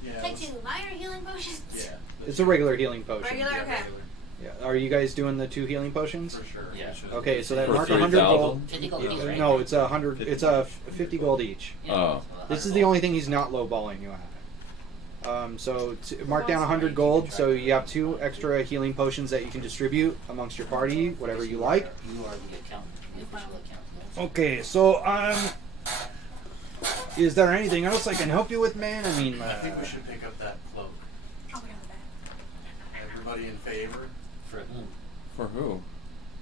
Yeah, Take let's- two minor healing potions? yeah. It's a regular healing potion. Regular? Yeah, Okay. regular, Yeah. Are you guys doing the 2 healing potions? for sure. Yeah. Okay, so that For mark 3,000? 100 gold. 50 gold Yeah, each, right? no, it's 100. It's 50 gold each. Yeah, Oh. so This is 100 the gold. only thing he's not lowballing you at. So mark down 100 gold, so you have 2 extra healing potions that you can distribute amongst your party, whatever you like. You are the accountant, the official accountant. Okay, so is there anything else I can help you with, man? I mean, I think we should pick up that cloak. I'll be on the back. Everybody in favor? For whom? For who?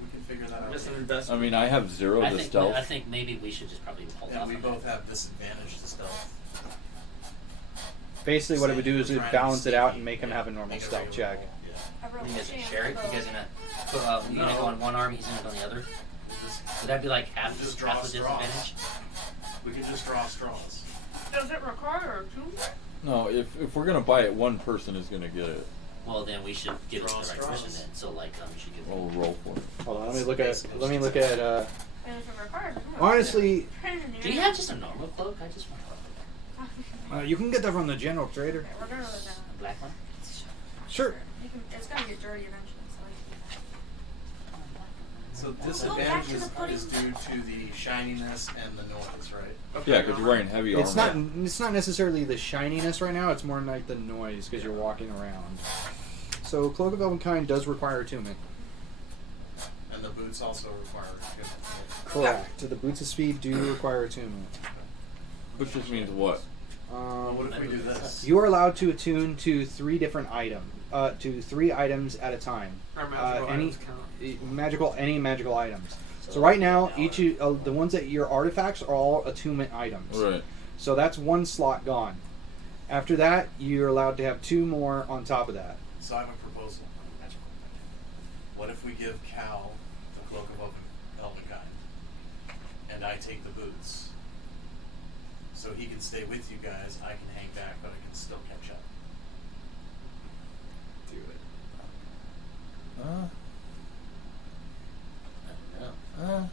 We can figure that out. Just an I investment. mean, I have 0 I to think stealth. I think maybe we should just probably hold And off we on both that. have disadvantage to stealth. basically what it would do is it would balance it out and make him have a normal Make stealth regular check. roll, yeah. I rolled You guys a gonna chance. share it? You guys gonna put, you gonna go on one arm, he's gonna go on the other? Would that be like half Just draw half the straws. disadvantage? We can just draw straws. Does it require 2? No, if we're gonna buy it, one person is gonna get it. Well, then we should give it to the right Straws. person then. So like, you should give it. We'll roll for it. Hold on, let me look at. And if it requires Honestly, Do you have just a normal cloak? I just want you can get that from the general trader. We're gonna let that. a black one. Sure. It's gonna get dirty eventually, so So disadvantage is due to the shininess and the noise, right? Yeah, because you're wearing heavy armor. It's not. It's not necessarily the shininess right now. It's more like the noise because you're walking around. So Cloak of Elvenkind does require attunement. And the boots also require attunement. Correct. So the boots of speed do require attunement. Which just means what? Well, what if we do this? You are allowed to attune to 3 different items. To 3 items at a time. Our magical Any items count. any magical items. So right now, each the ones that your artifacts are all attunement items. Right. So that's 1 slot gone. After that, you're allowed to have 2 more on top of that. So I have a proposal. What if we give Cal the cloak of Elvenkind, and I take the boots, so he can stay with you guys. I can hang back, but I can still catch up. Do it. I don't know.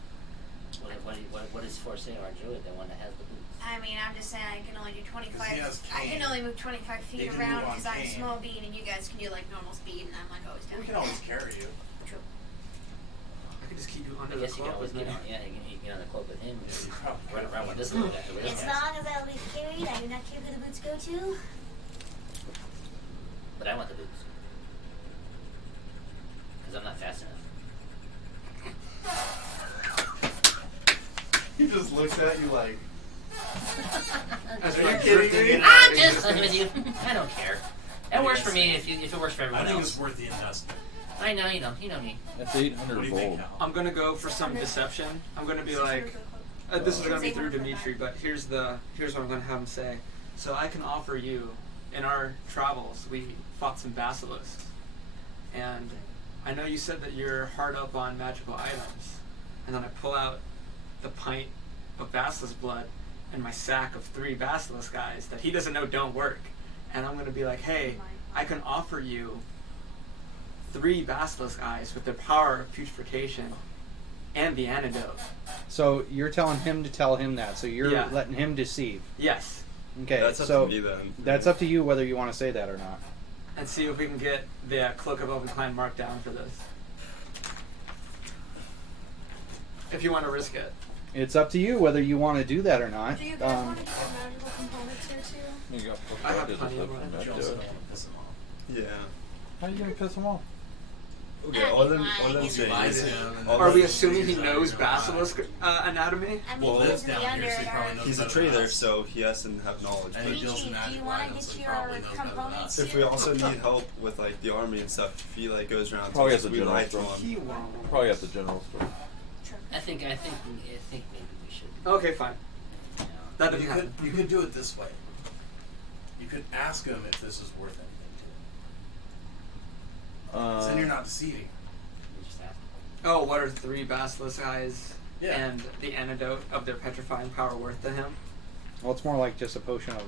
What does Force say or Druid, the one that has the boots? I mean, I'm just saying I can only do 25. 'Cause he has I can cane. only move 25 He feet can around move on because I'm cane. small bean and you guys can do like normal speed and I'm like always down. We can always carry you. True. I could just keep you I under the guess you can cloak always with get me. on. Yeah, you can get on the cloak with him. Yeah, you probably Run could. around with this little guy. With As this long as I'll be carried, I do not care who the boots go to. But I want the boots because I'm not fast enough. just looks at you like, As Are we're you kidding drifting me? in and out I'm of just existence. fucking with you. I don't care. It works for me if it works for I everyone think else. it's worth the investment. I know, you know me. That's What 800 do you think, gold. Cal? I'm gonna go for some deception. I'm gonna be like, this is gonna be through Dimitri, but here's what I'm gonna have him say. So I can offer you, in our travels, we fought some basilisks, and I know you said that you're hard up on magical items, and then I pull out the pint of basilisk blood and my sack of 3 basilisk eyes that he doesn't know don't work, and I'm gonna be like, hey, I can offer you 3 basilisk eyes with the power of putrefaction and the antidote. So you're telling him to tell him that. So you're Yeah. letting him deceive. Yes. Okay. That's up so to me then. that's up to you whether you want to say that or not. And see if we can get the Cloak of Elven Clan marked down for this. If you want to risk it. It's up to you whether you want to do that or not. Do you guys want to get magical components here too? You got I have just plenty of something them. to You do also it. don't want to piss him off. Yeah. How are you gonna piss them off? Okay, all them say Advise is, him and all Are we them- assuming he He's knows not basilisk anatomy? I mean, Well, he's lives in the down here, so he probably Underdark. knows He's a better trader, than us. so he has to have knowledge. And he But deals in Do you magical wanna items, get so he your probably knows better than components us. if we also need help with like the army and stuff, if he like goes around, Probably to at the we general lie to store. him. He won't. Probably at the general store. I think maybe we should. Okay, fine. You know. That You doesn't could, happen. you could do it this way. You could ask him if this is worth anything to him. 'Cause then you're not deceiving him. We just ask. Oh, what are 3 basilisk eyes Yeah. and the antidote of their petrifying power worth to him? Well, it's more like just a potion of,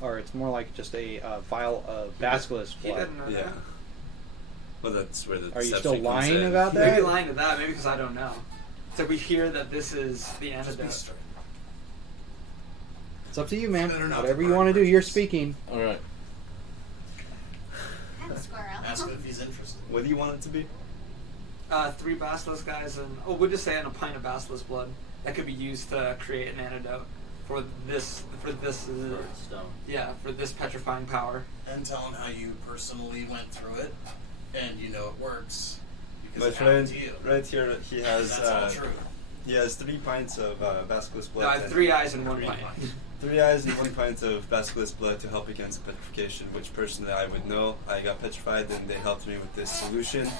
or it's more like just a vial of basilisk He blood. doesn't know Yeah. that. Well, that's where the Are you deception still comes lying in. about Maybe that? lying to that, maybe because I don't know. So we hear that this is the Just be antidote. straight. It's up to you, man. Better not Whatever to you burn want to do, you're bridges. speaking. Alright. I'm a squirrel. Ask him if he's interested. What do you want it to be? 3 basilisk guys and we'll just say in a pint of basilisk blood that could be used to create an antidote for this For stone. yeah, for this petrifying power. And tell him how you personally went through it, and you know it works because My it happened friend, to you. right here, he has That's all true. he has 3 pints of basilisk blood. No, I have and 3 eyes and 1 Three pint. pints. 3 eyes and 1 pint of basilisk blood to help against petrification, which personally I would know. I got petrified and they helped me with this solution.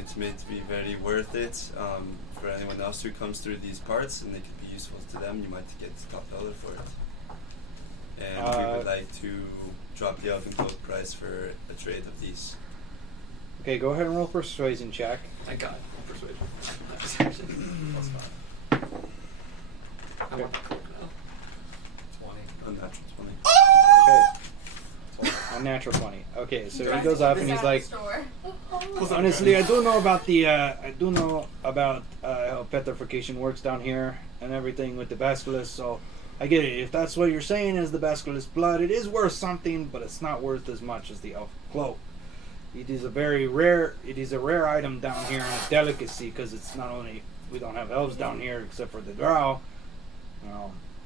It's made to be very worth it for anyone else who comes through these parts, and they could be useful to them. You might get top dollar for it. And we would like to drop the elven gold price for a trade of these. Okay, go ahead and roll persuasion check. I got persuasion. Not deception. Plus 5. I want the cloak now. 20. Unnatural 20. Okay. Unnatural 20. Okay, so he goes up and he's like, Store. honestly, I do know about how petrification works down here and everything with the basilisk. So I get it. If that's what you're saying is the basilisk blood, it is worth something, but it's not worth as much as the elf cloak. It is a rare item down here and a delicacy because it's not only we don't have elves down here except for the drow.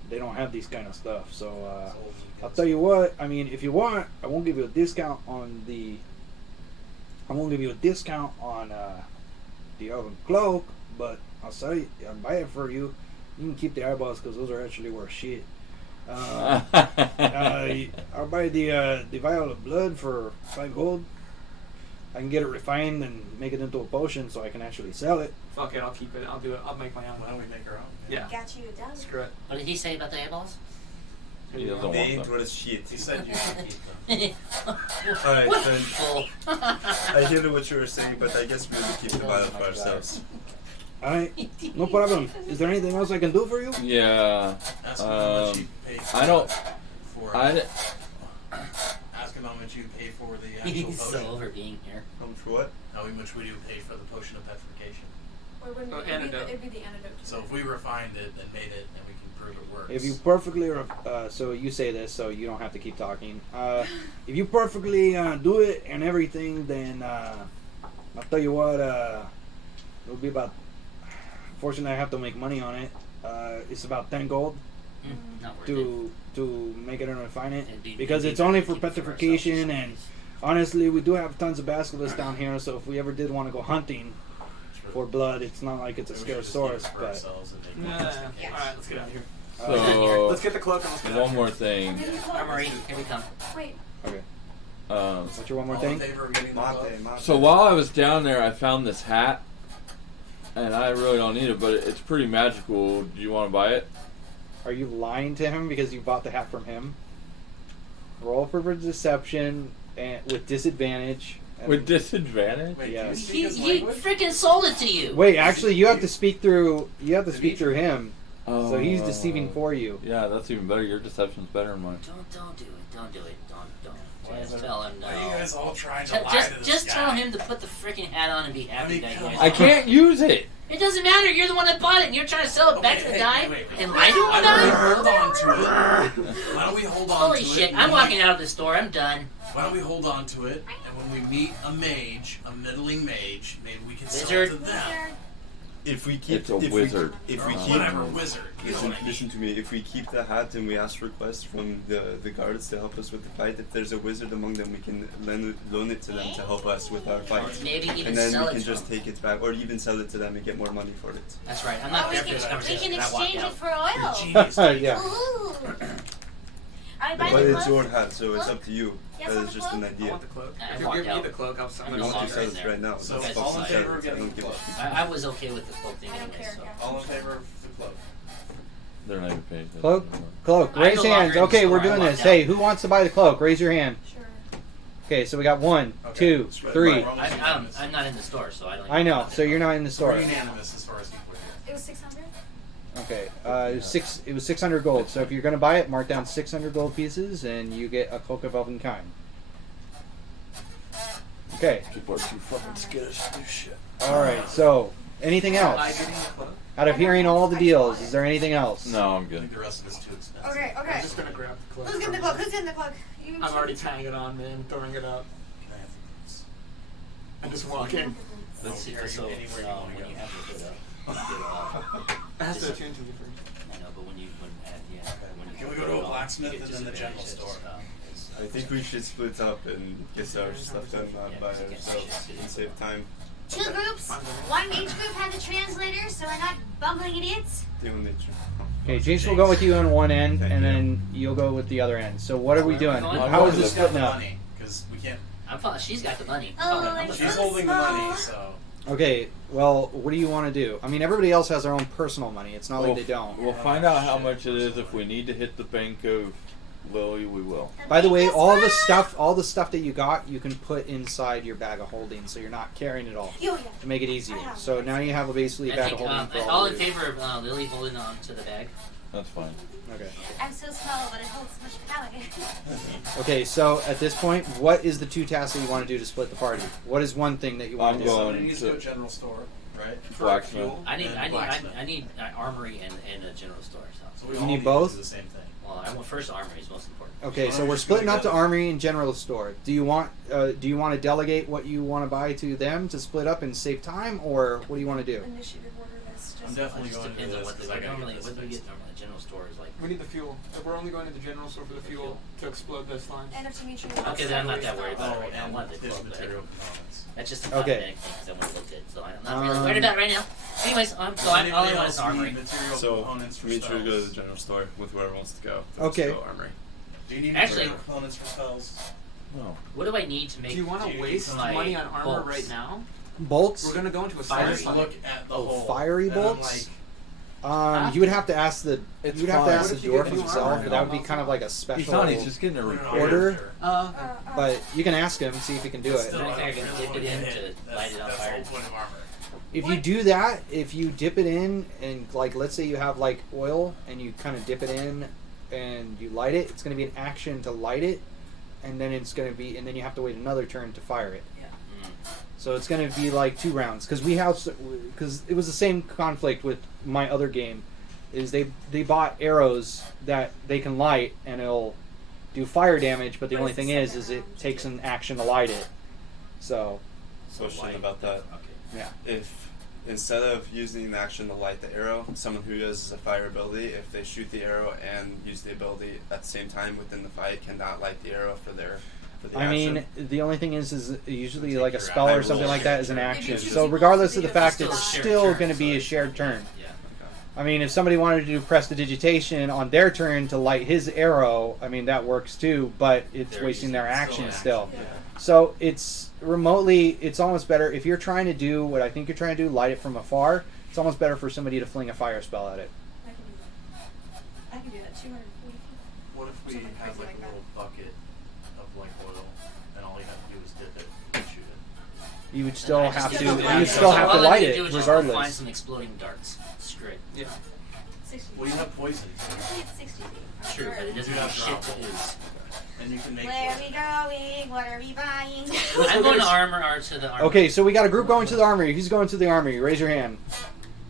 They don't have these kind of stuff. So I'll tell you what. I mean, if you want, I won't give you a discount on the elven cloak, but I'll sell you. I'll buy it for you. You can keep the eyeballs because those are actually worth shit. I'll buy the vial of blood for 5 gold. I can get it refined and make it into a potion so I can actually sell it. Fuck it, I'll keep it. I'll do it. I'll make my own. Why don't we make our own? Yeah. Got you a dog. Screw it. What did he say about the eyeballs? He doesn't They want ain't them. worth shit. He said you should keep them. Alright, What then. a fool. I hear what you were saying, but I guess we would keep the vial for ourselves. Alright, no problem. Is there anything else I can do for you? Yeah. Ask him how much you pay for I don't. For, ask him how much you pay for the actual He's potion. so over being here. How much for what? How much would you pay for the potion of petrification? Or wouldn't Oh, it? antidote. It'd be the antidote. To So it. if we refined it and made it, and we can prove it works. If you perfectly, so you say this, so you don't have to keep talking. If you perfectly do it and everything, then I'll tell you what. It'll be about. Fortunately, I have to make money on it. It's about 10 gold Not worth it. to make it and refine it It'd be- because it'd it's be only better for to keep it for petrification ourselves. and honestly, we do have tons of basilisks down here. So if we ever did want to go hunting, It's for blood. It's not like it's a Maybe we should just keep Stegosaurus, it for but ourselves and make Yeah. money. Yeah. Alright, let's get out of here. So Let's get the cloak and let's get out one of more here. thing. Armory, here we come. Wait. okay. Um, What's your one more All in thing? favor of getting the glove? Monte. so while I was down there, I found this hat, and I really don't need it, but it's pretty magical. Do you want to buy it? Are you lying to him because you bought the hat from him? Roll for deception and with disadvantage. and- With disadvantage? Wait, Yeah. can you speak He, his he language? freaking sold it to you. Wait, actually, you have to speak through. You have to speak through him. So he's Oh. deceiving for you. Yeah, that's even better. Your deception's better than mine. Don't do it. Don't do it. Don't. Why is Just it- tell him no. Why are you guys all trying to Ju- lie just to this just guy? tell him to put the freaking hat on and be happy I mean, that come you on. I can't use it. It doesn't matter. You're the one that bought it, and you're trying to sell it back to the guy and lie to him Why about don't we it. hold on to it? Why don't we hold on Holy to shit! it? I'm and walking out of the store. I'm done. Why don't we hold on to it, and when we meet a mage, a middling mage, maybe we can sell Wizard. it to them. If we keep, It's a if wizard. We, if Or we keep, whatever wizard. You know listen, what I mean? listen to me. If we keep the hat and we ask requests from the guards to help us with the fight, if there's a wizard among them, we can loan it to them to help us with our fight. Maybe even And then sell we it can to just him. take it back, or even sell it to them and get more money for it. That's right. I'm not Oh, there for this we conversation. can I walked exchange out. it for oil. Genius. Yeah. Ooh. I buy But the it's clothes. your hat, so it's up to you. Yes, That on is the just an cloak? I idea. want the cloak. I If you walked give me out. the cloak, I'll I'm You no want to longer sell in it there. right now. So That's all in fucking favor sad. of getting I don't the give a cloak? shit. I was okay with the cloak thing I don't anyway. care, So. yeah. All in favor of the cloak? They're not even paying attention Cloak? anymore. Cloak. I'm Raise no longer hands. in the Okay, we're store. I doing walked this. out. Hey, who wants to buy the cloak? Raise your hand. Sure. Okay, so we got 1, Okay. 2, Spread 3. it. We're almost unanimous. I'm not in the store, so I don't. I know. So you're not in the We're store. unanimous as far as people are here. It was 600. Okay. It was 600 gold. So if you're gonna buy it, mark down 600 gold pieces, and you get a cloak of elven kind. Okay. People are too fucking skittish to do shit. All right. So anything Am I else? getting the cloak? Out of hearing all the deals, is there anything else? No, I'm I good. think the rest of it's too expensive. Okay, I'm okay. just gonna grab the cloak. Who's getting the from cloak? her. Who's getting the cloak? You I'm already tying it on, man, throwing it up. Can I have the boots? I'm just walking. Let's see. Are you So anywhere you wanna when go? you have the hood up, It has to attune to me first. I know, but when you when you Can we go to a blacksmith and then the general store? I think we should split up and get our stuff done by ourselves and save time. 2 groups. One mage group had the translator, so we're not bumbling idiots. The only Okay, Jason will go with you on one end, and then you'll go with the other end. So what are we doing? Where are we How is going? this Who's got splitting the up? money? Because we can't. She's got the money. Oh, I'm and She's so holding the small. money, so. Okay, well, what do you want to do? I mean, everybody else has their own personal money. It's not like they don't. We'll find out how much it is. If we need to hit the bank of Lily, we will. By the way, Guess all the what? stuff that you got, you can put inside your bag of holding, so you're not carrying it all Yo, yeah. to make it easier. I have So one. now you have basically a I bag think of holding for all all in of you. favor of Lily holding on to the bag. That's fine. Okay. I'm so small, but it holds so much power. Okay, so at this point, what is the 2 tasks that you want to do to split the party? What is one thing that you want I'm to do? going- Somebody needs to go general store, right? Blacksmith. fuel I need and blacksmith. armory and a general store. So. So we You all need to both? do the same thing. Well, I want first armory is most important. Okay, So so why we're don't we just splitting go up to together? armory and general store. Do you want to delegate what you want to buy to them to split up and save time, or what do you want to do? Initiative order this. I'm Just definitely It just going to depends do on this what because they I gotta normally get this what do we fixed. get normally. General store is like. We need the fuel. If we're only going to the general store for the fuel to explode those lines. and if Dimitri Okay, then I'm not that worried about it Oh, right now. I and want the his cloak, but material components. that's just a Okay. cosmetic thing because I want to look good. So I'm not really worried Um, about it right now. Anyways, all I Anybody want is else an armory. need material So, components for Dimitri will go to spells? the general store with whoever wants to go. Okay. Let's go armory. Do you need Actually- material components for spells? No. What do I need to make? Do you want do to you waste need money on armor bolts? right now? Bolts? We're gonna go into a Fire fire Just fight. look at the Oh, hole. fiery and I'm bolts? like, You would have to ask the It's you'd have to fine. ask What the if you dwarf get new himself, armor but that would be and kind of like a He's special not. He's just getting a put it on report. order. after. But you can ask him, see if he can do But it. still, I think I don't can really dip wanna it in get to hit. light it on That's fire. the whole point of armor. If you do that, if you dip it in and like let's say you have like oil and you kind of dip it in and you light it, it's going to be an action to light it, and then it's going to be and then you have to wait another turn to fire it. So it's going to be like 2 rounds because it was the same conflict with my other game, is they bought arrows that they can light and it'll do fire damage, but the What only is the thing is second it round? takes an action to light it. So Question light. about that. Okay. yeah. If instead of using the action to light the arrow, someone who uses a fire ability, if they shoot the arrow and use the ability at the same time within the fight, cannot light the arrow for their for the I action. mean, the only thing is usually Take like a your spell or action. something like that is an Maybe action. choose So equal regardless to of the be fact, a it's shared still turn, going to be so a shared turn. Yeah. I mean, if somebody wanted to do prestidigitation on their turn to light his arrow, I mean that works too, but it's They're wasting their Still action action, still. yeah. So it's remotely, it's almost better if you're trying to do what I think you're trying to do, light it from afar. It's almost better for somebody to fling a fire spell at it. I can do that. I can do that. 240 feet. What if we Something have crazy like like a that. little bucket of like oil, and all you have to do is dip it and shoot it? You would still I just have did to, the you light. you still have to All I light need to it do is just go find regardless. some exploding darts. Straight. Yeah. 60 Well, you have poison, Usually it's 60 feet. True, but it doesn't You have have shit to drop. ooze. and you can make. Where are we going? What are we buying? I'm going to armor or to the armor. Okay, so we got a group going to the armory. Who's going to the armory? Raise your hand.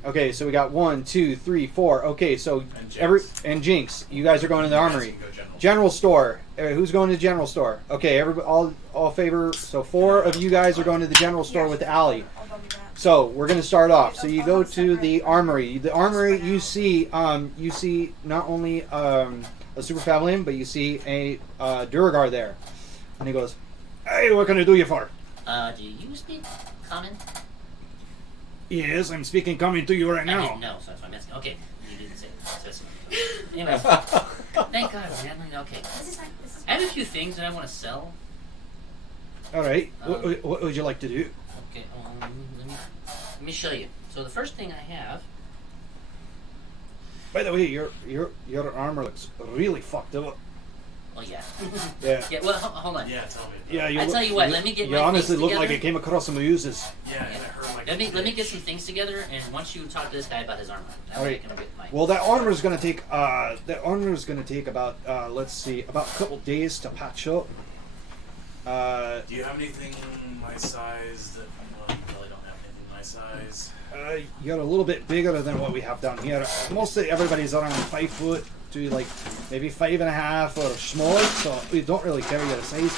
Okay, so we got 1, 2, 3, 4. Okay, so And Jinx. Jinx, you guys are going to the You guys armory. can go general. General store. Who's going to the general store? Okay, everybody, all favor. So 4 of you guys are going to the general store with Allie. I'll double that. So we're gonna start off. So you go to the armory. The armory, you see not only a super Fablin, but you see a Duragar there, and he goes, "Hey, what can I do you for?" Do you speak common? Yes, I'm speaking coming to you right I now. didn't know, so that's why I'm asking. Okay, you didn't say it. Anyway, thank God, man. Okay. This is fine. This is I have a few things that I want to sell. All right. What would you like to do? Okay, let me show you. So the first thing I have. By the way, your armor looks really fucked up. Oh yeah. Yeah. Yeah. Well, hold on. Yeah, tell me. Yeah, I tell you what. Let me get. You my honestly things look together. like it came across some muses. Yeah, and it hurt like. Let me get some things together, and once you talk to this guy about his armor, that way I Alright. can get my. Well, that armor is gonna take about let's see, about a couple days to patch up. Do you have anything my size? That well, you really don't have anything my size. You're a little bit bigger than what we have down here. Mostly everybody's around 5 foot to like maybe 5.5 or smaller, so we don't really carry your size.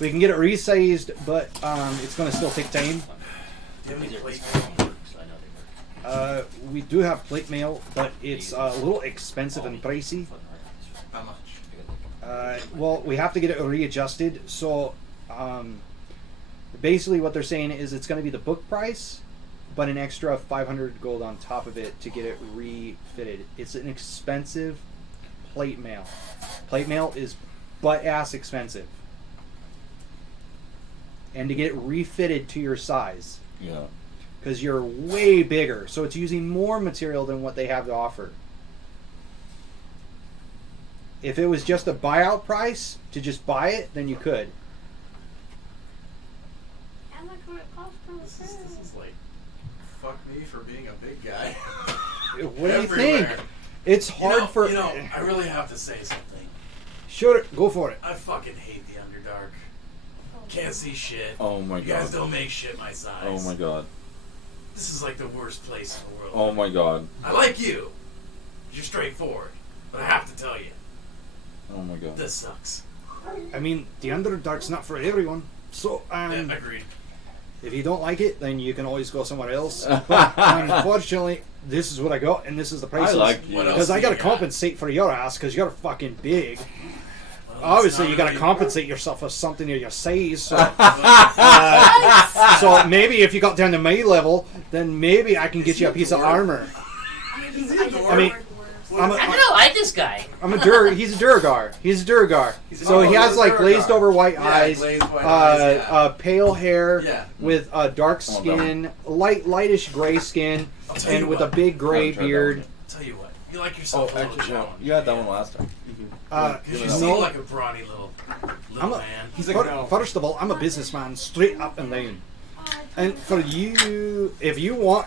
We can get it resized, but it's gonna still take time. Do you have any These are plate so mail? I know they work. We do have plate mail, but it's a little expensive and pricey. How much? Well, we have to get it readjusted. So, basically, what they're saying is it's going to be the book price, but an extra 500 gold on top of it to get it refitted. It's an expensive plate mail. Plate mail is butt ass expensive, and to get it refitted to your size Yeah. because you're way bigger, so it's using more material than what they have to offer. If it was just a buyout price to just buy it, then you could. And look what it costs per This is like, fuck me for being a big guy. What do you think? Everywhere. It's hard for. I really have to say something. Sure, go for it. I fucking hate the Underdark. Can't see shit. Oh my You guys god. don't make shit my size. Oh my god. This is like the worst place in the world. Oh my god. I like you. You're straightforward. But I have to tell you, Oh my god. this sucks. I mean, the Underdark's not for everyone. So, Yeah, agreed. if you don't like it, then you can always go somewhere else. But unfortunately, this is what I got, and this is the prices. I like you. What else Because I do gotta you got? compensate for your ass, because you're fucking big. Well, Obviously, it's you not gotta really- compensate yourself for something of your size. So, so maybe if you got down to my level, then maybe I can get you a piece of armor. I mean, I'm I a, don't like this guy. he's a Duragar. He's a Duragar. So he has like glazed over white eyes, glazed white eyes, yeah. pale hair Yeah. with dark skin, lightish gray skin, I'll tell you and with a what. big gray tried that beard. one. Tell you what, you like Oh, yourself a little actually, no. challenge. You had that one last time. Because you no. seem like a brawny little I'm a- man. He's like, no. First of all, I'm a businessman, straight up and down. And for you, if you want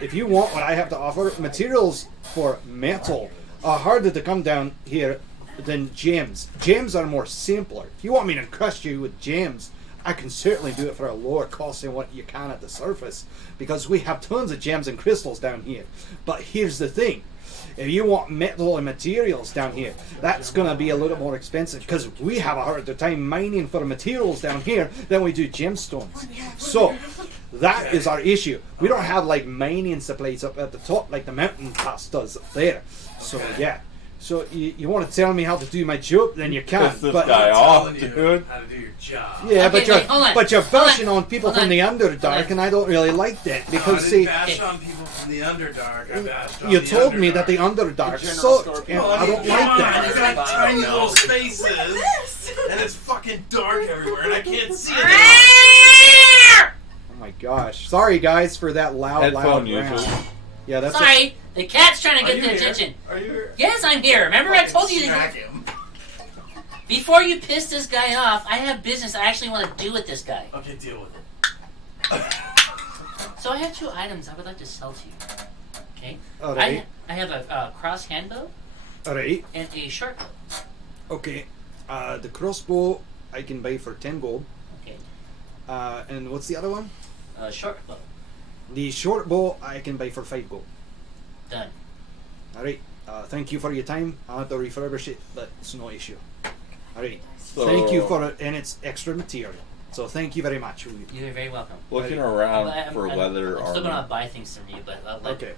what I have to offer, materials for metal are harder to come down here than gems. Gems are more simpler. If you want me to encrust you with gems, I can certainly do it for a lower cost than what you can at the surface, because we have tons of gems and crystals down here. But here's the thing. If you want metal and materials down here, that's going to be a little more expensive, because we have a harder time mining for materials down here than we do gemstones. So that is our issue. We don't have like mining supplies up at the top like the mountain pass does up there. So yeah. So you want to tell me how to do my job, then you can. Piss this But guy I'm off, telling you dude. how to do your job. Yeah, Okay, wait, hold on. but you're Hold on. bashing on people Hold from on. the Hold Underdark, on. and I don't really like that No, because I see, didn't bash Okay. on people from the Underdark. I bashed on you the told me that the Underdark. Underdark The general store sucked, people. and I don't Come like on, that. you got Fine. tiny No. little spaces, and it's fucking dark everywhere, and I can't see it. Oh my gosh! Sorry guys for that loud Headphone round. users. Yeah, that's Sorry, the cat's trying to Are get you the here? attention. Are you here? Yes, I'm here. Remember, I told you Smack to. him. Before you piss this guy off, I have business I actually want to do with this guy. Okay, deal with it. So I have 2 items I would like to sell to you. Okay. Alright. I have a cross handbow Alright. and a short bow. Okay. The crossbow I can buy for 10 gold. Okay. And what's the other one? Short bow. The short bow I can buy for 5 gold. Done. Alright. Thank you for your time. I'll have to refurbish it, but it's no issue. Alright. So, Thank you for it, and it's extra material. So thank you very much. You're very welcome. Looking Alright. around I'm- for I'm- leather I'm still gonna armor. buy things from you, but Okay.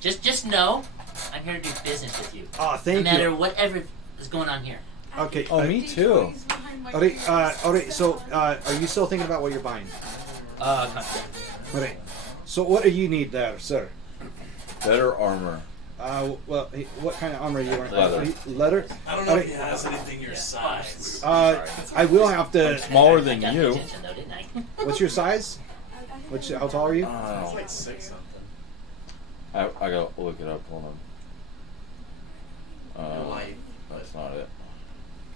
just know I'm here to do business with you. Oh, No thank matter you. whatever is going on here. Okay. Oh, me too. Alright. Alright. So, are you still thinking about what you're buying? Contract. Alright. So, what do you need there, sir? Better armor. Well, hey, what kind of armor are you wearing? Leather. Leather? I don't know Alright. if he has anything your size. I will have to. Smaller I than got you. the attention, though, didn't I? What's your size? How tall are you? It's Oh, like 6 something. I gotta look it up. Hold on. Light. That's not it.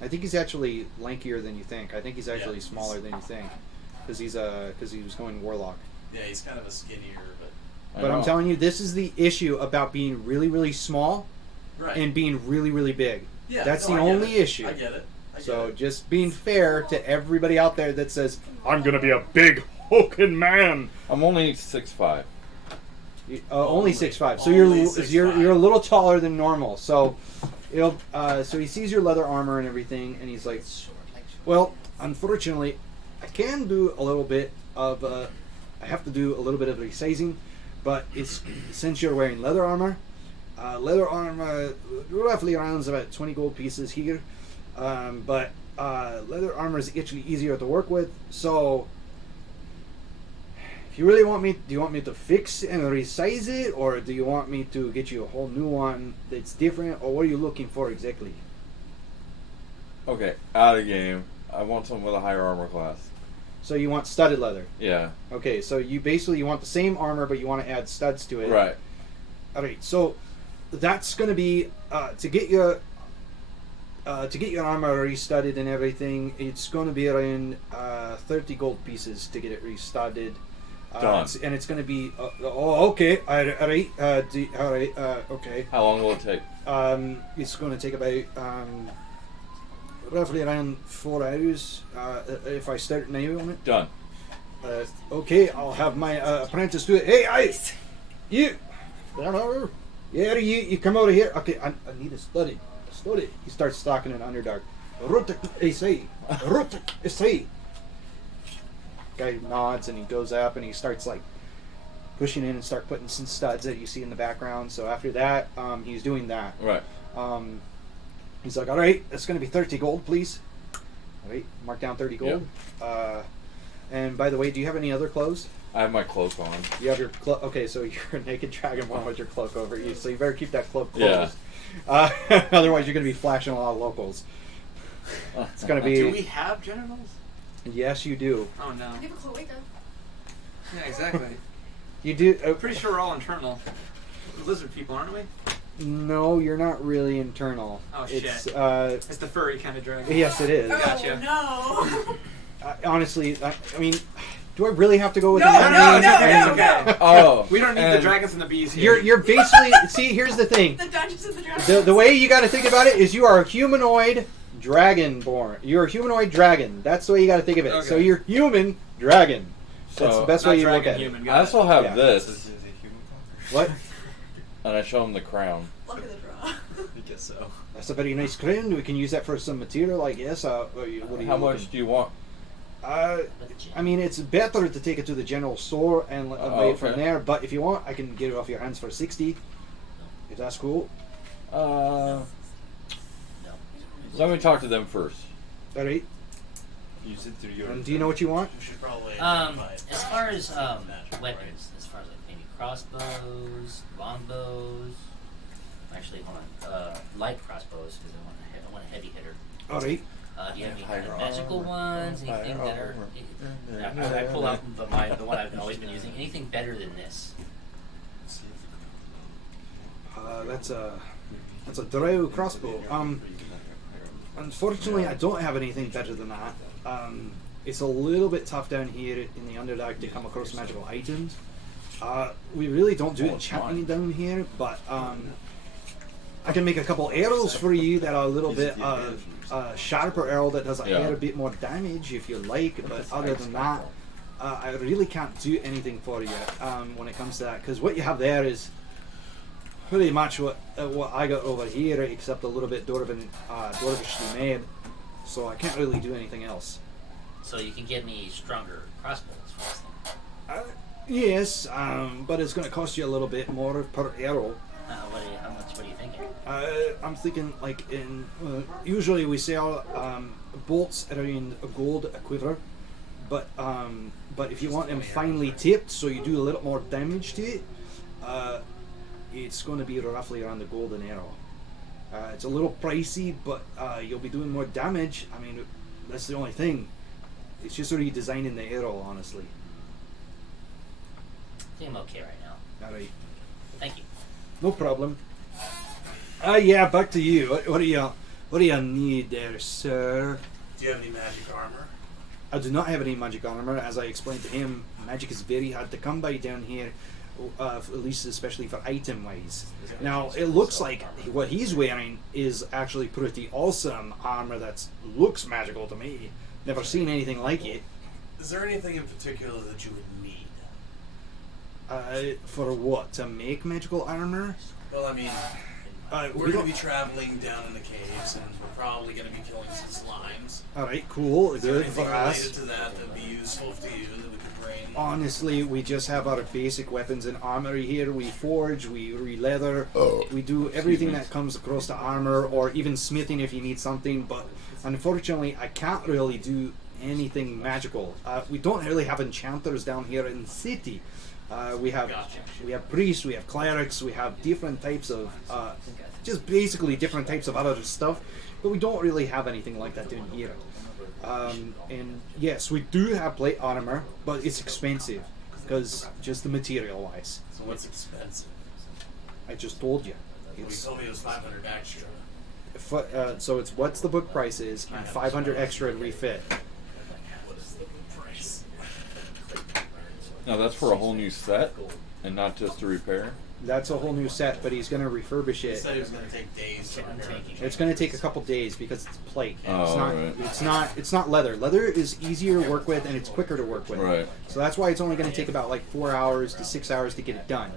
I think he's actually lankier than you think. I think he's actually Yeah. smaller than you think, because he was going warlock. Yeah, he's kind of a skinnier, but I But I'm know. telling you, this is the issue about being really, really small right. and being really, really big. Yeah, That's no, the I get only it. issue. I get it. I get So it. just being fair to everybody out there that says I'm gonna be a big hulking man. I'm only 6'5". Only 6'5". So Only you're 6'5". you're a little taller than normal. So so he sees your leather armor and everything, and he's like, well, unfortunately, I can do a little bit of I have to do a little bit of resizing, but it's since you're wearing leather armor roughly around about 20 gold pieces here, but leather armor is actually easier to work with. So if you really want me, do you want me to fix and resize it, or do you want me to get you a whole new one that's different, or what are you looking for exactly? Okay, out of game. I want something with a higher armor class. So you want studded leather. Yeah. Okay, so you want the same armor, but you want to add studs to it. Right. All right, so that's going to be to get your armor restudded and everything. It's going to be around 30 gold pieces to get it restudded. Done. And it's going to be okay. All right. Okay. How long will it take? It's going to take about roughly around 4 hours if I start now on it. Done. Okay, I'll have my apprentice do it. Hey, you! Yeah, you come over here. Okay, I need a study. He starts stalking an Underdark. Guy nods and he goes up and he starts like pushing in and start putting some studs that you see in the background. So after that, he's doing that. Right. He's like, all right, it's going to be 30 gold, please. All right, mark down 30 gold. And by the way, do you have any other clothes? I have my cloak on. You have your cloak. Okay, so you're a naked dragonborn with your cloak over you, so you better keep that cloak Yeah. closed. Otherwise, you're going to be flashing a lot of locals. It's going to Do we be. have genitals? Yes, you do. Oh no. You have a cloaca. Yeah, exactly. You do. Pretty sure we're all internal. Lizard people, aren't we? No, you're not really internal. Oh, It's, shit. It's the furry kind of dragon. yes, it is. Gotcha. Oh Honestly, I mean, do I really have to go with No, the no, names? no, okay, no, okay. Oh. We don't need the and- dragons and the bees here. You're basically see. Here's the thing. no! The Dungeons and the Dragons. The way you got to think about it is you are a humanoid dragonborn. You're a humanoid dragon. That's the way you got to think of it. Okay. So you're human dragon. That's So- the best Not way you look dragon, at human. it. Got I it. also have Yeah. this, This is a human What? and I show him the crown. Look at the draw. I guess so. That's a very nice crown. We can use that for some material, I guess. What are you How much looking? do you want? I mean, it's better to take it to the general store and buy it from okay. there. But if you want, I can get it off your hands for 60. If that's cool. Uh, No. let me talk to them first. All right. use it through your. And do you know what you want? We should probably As far as weapons, as far as like maybe crossbows, longbows. Actually, hold on. Light crossbows because I want a heavy hitter. All right. Do you have any kind of magical ones? Anything that are? I pull out the one I've always been using. Anything better than this? That's a drow crossbow. Unfortunately, I don't have anything better than that. It's a little bit tough down here in the Underdark to come across magical items. We really don't do enchanting down here, but I can make a couple arrows for you that are a little bit of sharper arrow that does a hair a bit more damage if you like, but other than that, I really can't do anything for you when it comes to that, because what you have there is pretty much what I got over here, except a little bit dwarvishly made, so I can't really do anything else. So you can get me stronger crossbows for this thing. Yes, but it's going to cost you a little bit more per arrow. What are you thinking? I'm thinking like usually we sell bolts around a gold a quiver, but if you want them finely tipped so you do a little more damage to it, it's going to be roughly around the golden arrow. It's a little pricey, but you'll be doing more damage. I mean, that's the only thing. It's just redesigning the arrow, honestly. I think I'm okay right now. All right. Thank you. No problem. Yeah, back to you. What do you need there, sir? Do you have any magic armor? I do not have any magic armor. As I explained to him, magic is very hard to come by down here, at least especially for item-wise. Now, it looks like what he's wearing is actually pretty awesome armor that looks magical to me. Never seen anything like it. Is there anything in particular that you would need? For what? To make magical armor? Well, I mean, we we're going don't- to be traveling down in the caves, and we're probably going to be killing some slimes. Alright, cool. Is there Good anything for related us. to that that would be useful to you that we could bring? Honestly, we just have our basic weapons and armory here. We forge, we re-leather, we do everything that comes across the armor, or even smithing if you need something, but unfortunately I can't really do anything magical. We don't really have enchanters down here in the city. We have priests, we have clerics, we have different types of, just basically different types of other stuff, but we don't really have anything like that down here. And yes, we do have plate armor, but it's expensive, because just the material wise. So what's expensive? I just told you. You told me it was 500 extra. So it's what's the book price is, and 500 extra to refit. What is the price? Now that's for a whole new set, and not just a repair. That's a whole new set, but he's going to refurbish He it. said it was going to take days to repair. It's going to take a couple days because it's plate. And Oh, it's not leather. Leather is easier to work with and it's quicker to work with. Right. So that's why it's only going to take about like 4 hours to 6 hours to get it done.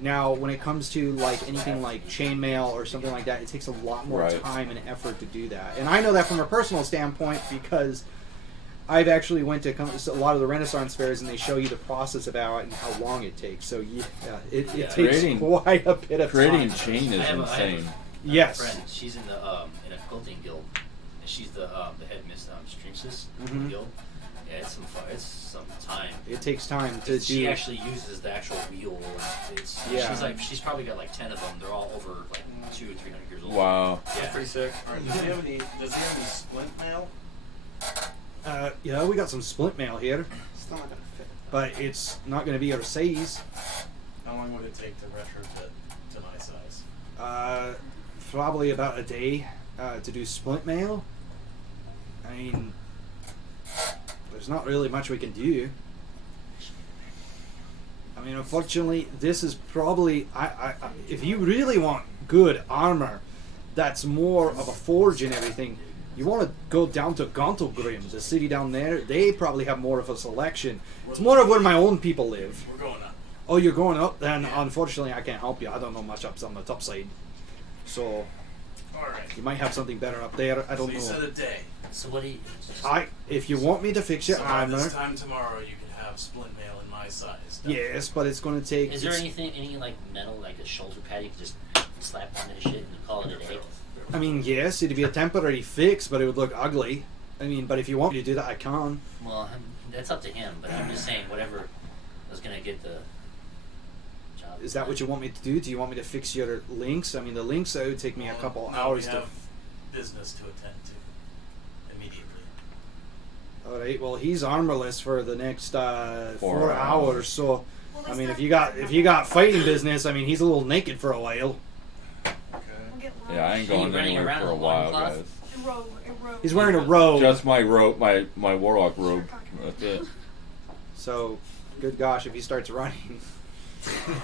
Now, when it comes to like anything like chainmail or something like that, it takes a lot more Right. time and effort to do that. And I know that from a personal standpoint because I've actually went to a lot of the Renaissance fairs and they show you the process about it and how long it takes. So yeah, it takes Creating- quite a bit of Creating time. chain is I have insane. Yes. friend. She's in the in a quilting guild. And she's the head miss streamstress in Mhm. the guild. Yeah, it's some time. It takes time to She do. actually uses the actual wheel. Yeah. She's probably got like 10 of them. They're all over like 200 or 300 years old. Wow. Yeah. Pretty sick. Alright, does he have any splint mail? Yeah, we got some splint mail here, It's not gonna fit. but it's not going to be our size. How long would it take to retrofit to my size? Probably about a day to do splint mail. I mean, there's not really much we can do. I mean, unfortunately, this is probably if you really want good armor, that's more of a forge and everything. You want to go down to Gauntlgrim, the city down there. They probably have more of a selection. It's more of where my own people live. We're going up. Oh, you're going up? Then unfortunately, I can't help you. I don't know much up on the top side. So Alright. you might have something better up there. I So don't you know. said a day. So what do you? If you want me to fix your So by armor, this time tomorrow you can have splint mail in my size. yes, but it's going to take. Is there any like metal, like a shoulder pad you can just slap onto the shit and call it a day? I mean, yes, it'd be a temporary fix, but it would look ugly. I mean, but if you want me to do that, I can. Well, that's up to him. But I'm just saying, whatever was gonna get the job. Is that what you want me to do? Do you want me to fix your links? I mean, the links, that would take me a couple hours we to... have business to attend to immediately. Alright, well, he's armorless for the next 4 4 hours, so... Well, I at mean, least if you got fighting business, I mean, he's a little naked for a while. Okay. we'll get lunch. Yeah, I ain't Are you going running anywhere around for a in a while, loincloth? guys. A robe. He's wearing a robe. Just my rope, my warlock robe. That's it. So, good gosh, if he starts running.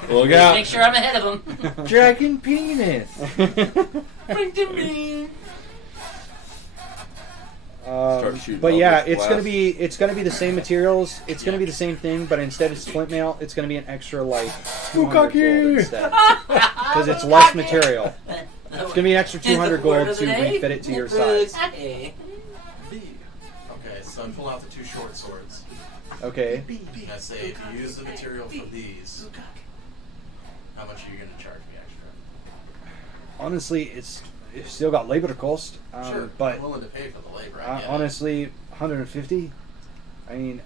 Look Make out! sure I'm ahead of him. Dragon penis. Bring to me. Start shooting But all yeah, this it's gonna be the same materials. It's gonna be the same thing, but instead of splint mail, it's gonna be an extra like 200 gold Bukaki! instead, because it's less material. It's gonna be an extra 200 gold to refit it to your size. Okay. Okay, so I pull out the 2 short swords. Okay. And I say, if you use the material for these, how much are you going to charge me extra? Honestly, it's still got labor cost, Sure, but I'm willing to pay for the labor. I get it. honestly, 150. I mean,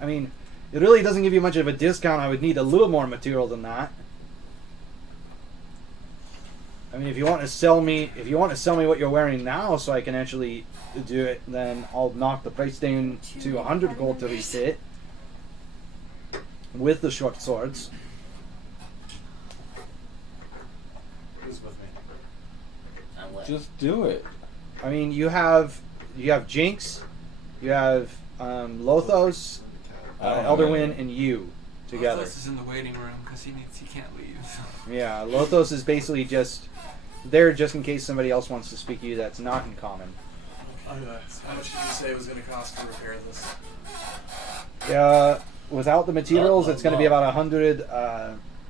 it really doesn't give you much of a discount. I would need a little more material than that. I mean, if you want to sell me what you're wearing now, so I can actually do it, then I'll knock the price down to 100 gold to refit with the short swords. Who's with me? I'm left. Just do it. I mean, you have Jinx, you have Lothos, Elderwin, and you together. Lothos is in the waiting room because he can't leave. Yeah, Lothos is basically just there just in case somebody else wants to speak to you that's not in common. How much did you say it was going to cost to repair this? Without the materials, it's going to be about 100.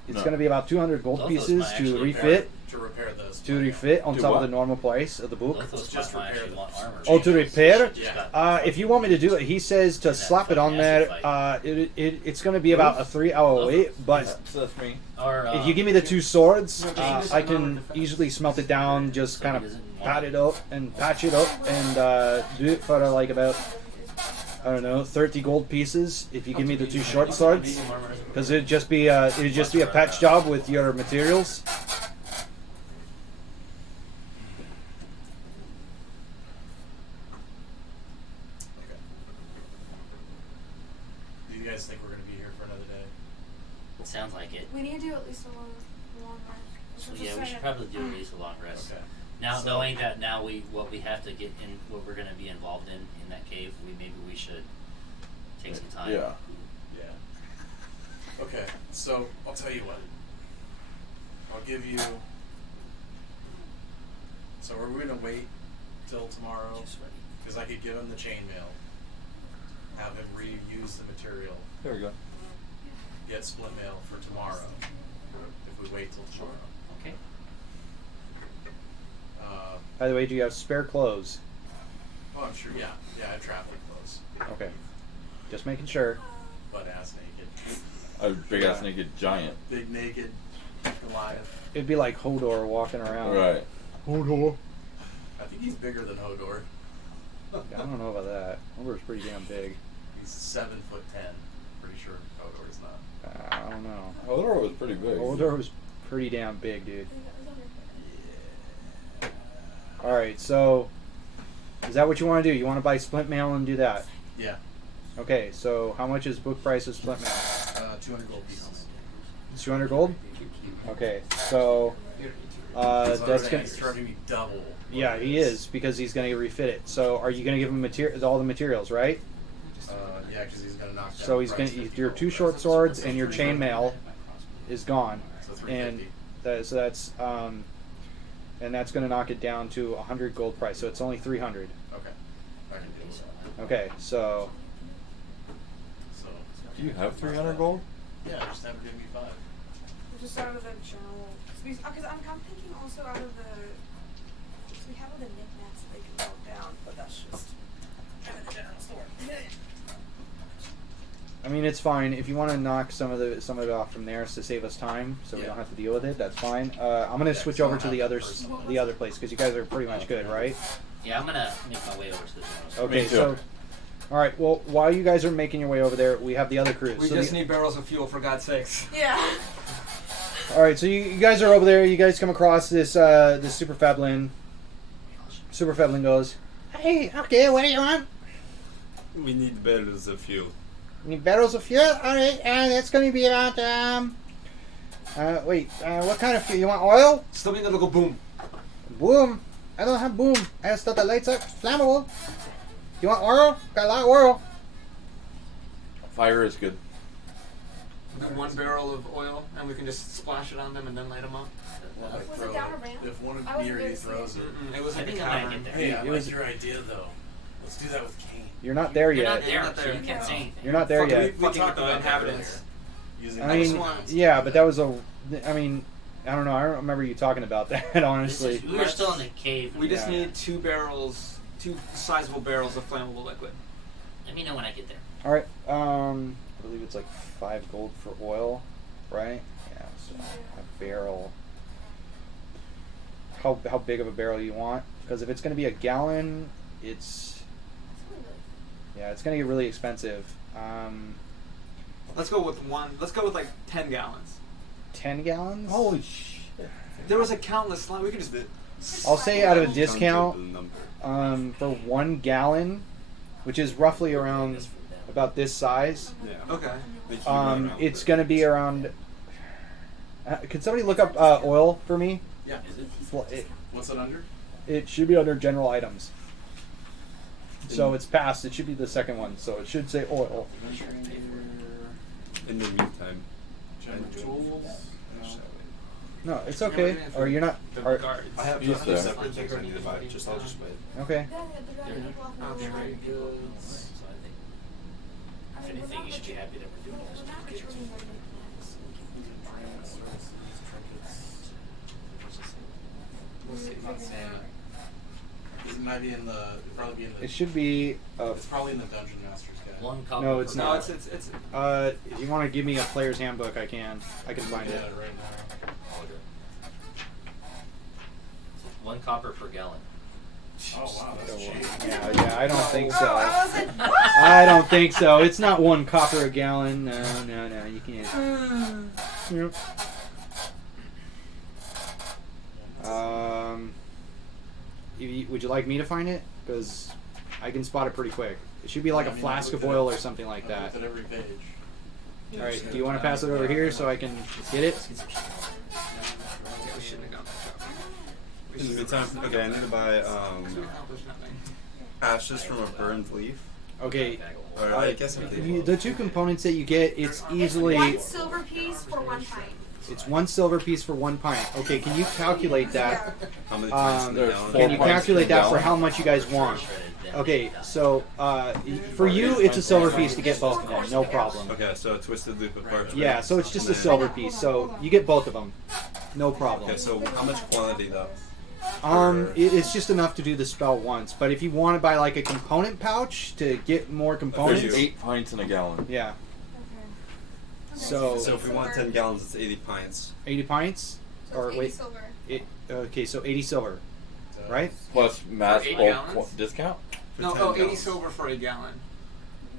It's going to be about 200 gold Lothos pieces might to actually refit. To repair this. To refit on Do top what? of the normal price of the book. Lothos just might repair actually the- want armor. Oh, to repair? Yeah. If you want me to do it, he says to slap it on there. It's going to be about a 3-hour wait, but That's me. Or, if you give me the 2 swords, I can easily smelt it down, just kind of pat it up and patch it up, and do it for like about, I don't know, 30 gold pieces. If you give me the 2 short swords, because it'd just be a patch job with your materials. Okay. Do you guys think we're going to be here for another day? It sounds like it. We need to do at least a long rest. So yeah, we should probably do at least a long rest. Okay. Now, So- knowing that now what we have to get in, what we're going to be involved in that cave, maybe we should take some time. Yeah. Yeah. Okay, so I'll tell you what. I'll give you. So are we gonna wait till tomorrow? Just ready. Because I could give him the chainmail, have him reuse the material, There we go. get split mail for tomorrow. If we wait till tomorrow. Okay. By the way, do you have spare clothes? Oh, I'm sure. Yeah, I have traveling clothes, Okay, just making sure. butt ass naked, A big ass naked giant. big naked Goliath. It'd be like Hodor walking around. Right. Hodor. I think he's bigger than Hodor. I don't know about that. Hodor's pretty damn big. He's 7'10". Pretty sure Hodor's not. I don't know. Hodor was pretty big. Hodor was pretty damn big, dude. Alright, so is that what you want to do? You want to buy splint mail and do that? Yeah, Okay, so how much is book price of splint mail? 200 gold pieces. 200 gold? Okay, so So that's gonna. he's charging me double. what Yeah, it he is because he's gonna refit it. So are you gonna give him all the materials, right? Yeah, because he's gonna knock down. So the he's price gonna 50 your gold 2 price. short swords and your chainmail is gone, So and 350. and that's gonna knock it down to 100 gold price. So it's only 300. Okay, I can deal with that. Okay, so So Do you have 300 gold? yeah, just have her give me 5. Just out of the general. Because I'm thinking also out of the. Because we have all the knickknacks that they can note down, but that's just out of the general store. I mean it's fine if you want to knock some of it off from there to save us time, so we Yeah. don't have to deal with it. That's fine. I'm gonna Yeah, switch so over I'll to have the other place because you guys are pretty much good, right? Yeah, I'm gonna make my way over to the general store. Okay, Me too. so All right. Well, while you guys are making your way over there, we have the other crews. We So just the- need barrels of fuel, for God's sakes. Yeah. All right. So you guys are over there. You guys come across this this Super Feblin. Super Feblin goes, "Hey, okay, what do you want? We need barrels of fuel. You need barrels of fuel? All right. That's going to be about wait. What kind of fuel? You want oil? Still need a little boom. Boom. I don't have boom. I have stuff that lights up. Flammable. You want oil? Got a lot of oil. Fire is good. Do 1 barrel of oil, and we can just splash it on them and then light them up. Like Was throw it down a ramp? if one I wasn't near there you to see throws it. It was I in the think I might cavern. get there. Hey, I It like was- your idea though. Let's do that with Kane. You're not there You're yet. not there, You're not so there. you can't say anything. You're not there Fuck, yet. We We'll talked talk about the about that inhabitants. Using I mean, swans. yeah, but that was a. I mean, I don't know. I don't remember you talking about that, This honestly. is, we were still in the cave. We just Yeah. need 2 barrels, 2 sizable barrels of flammable liquid. Let me know when I get there. All right. I believe it's like 5 gold for oil, right? Yeah. So a barrel. How big of a barrel you want? Because if it's going to be a gallon, it's it's going to get really expensive. Let's go with 1. Let's go with like 10 gallons. 10 gallons? Holy shit. There was a countless line. We could just. I'll say out of a discount, Number. for 1 gallon, which is roughly around This for them. about this size. Yeah. Okay. The human amount It's of going to be around. Could somebody look up oil for me? Yeah. Is it? Well, What's it under? it should be under general items. So it's passed. It should be the second one. So it should say oil. In the meantime. General tools. No, it's okay. Or you're not. The Or, guards. I have Yes, two sir. separate things I need to buy. I'll just wait. okay. Okay, very good. So I think, if anything, you should be happy that we're doing this. We'll see. It might be in the. It'd probably be in the. It should be. It's probably in the Dungeon Master's Guide. One copy. No, it's per No, not. gallon. it's. If you want to give me a player's handbook, I can. I can find Yeah, it. right now. One copper per gallon. Oh wow, that's cheap. Yeah, I don't think Oh, so. I was like, what? I don't think so. It's not 1 copper a gallon. No, you can't. Yep. Would you like me to find it? Because I can spot it pretty quick. It should be like I a mean, flask I of looked at oil it- or something like I that. looked at every page. All right. Do you want to pass it over here so I can get it? Yeah, we shouldn't have gone that route. We In the should've- meantime, okay, I need to buy We accomplished nothing. ashes from a burned leaf. Okay. Or I guess I did. The 2 components that you get, it's easily. 1 silver piece for 1 pint. It's 1 silver piece for 1 pint. Okay, can you calculate that? How many pints in the there's gallon? four Can you pints calculate per that for gallon. how much you guys want? Okay, so for you, it's a silver piece to get both of them, no problem. Okay, so a twisted loop of parchment. Yeah, so it's just a And then- silver piece, so you get both of them, no problem. Okay, so how much quantity though? It's just enough to do the spell once, but if you want to buy like a component pouch to get more components, you. 8 pints in a gallon. yeah. So So if we want 10 gallons, it's 80 pints. 80 pints, or So 80 wait, silver. okay, so 80 silver, right? Plus mass For 8 bulk gallons? discount? For No, 10 80 gallons. silver for a gallon.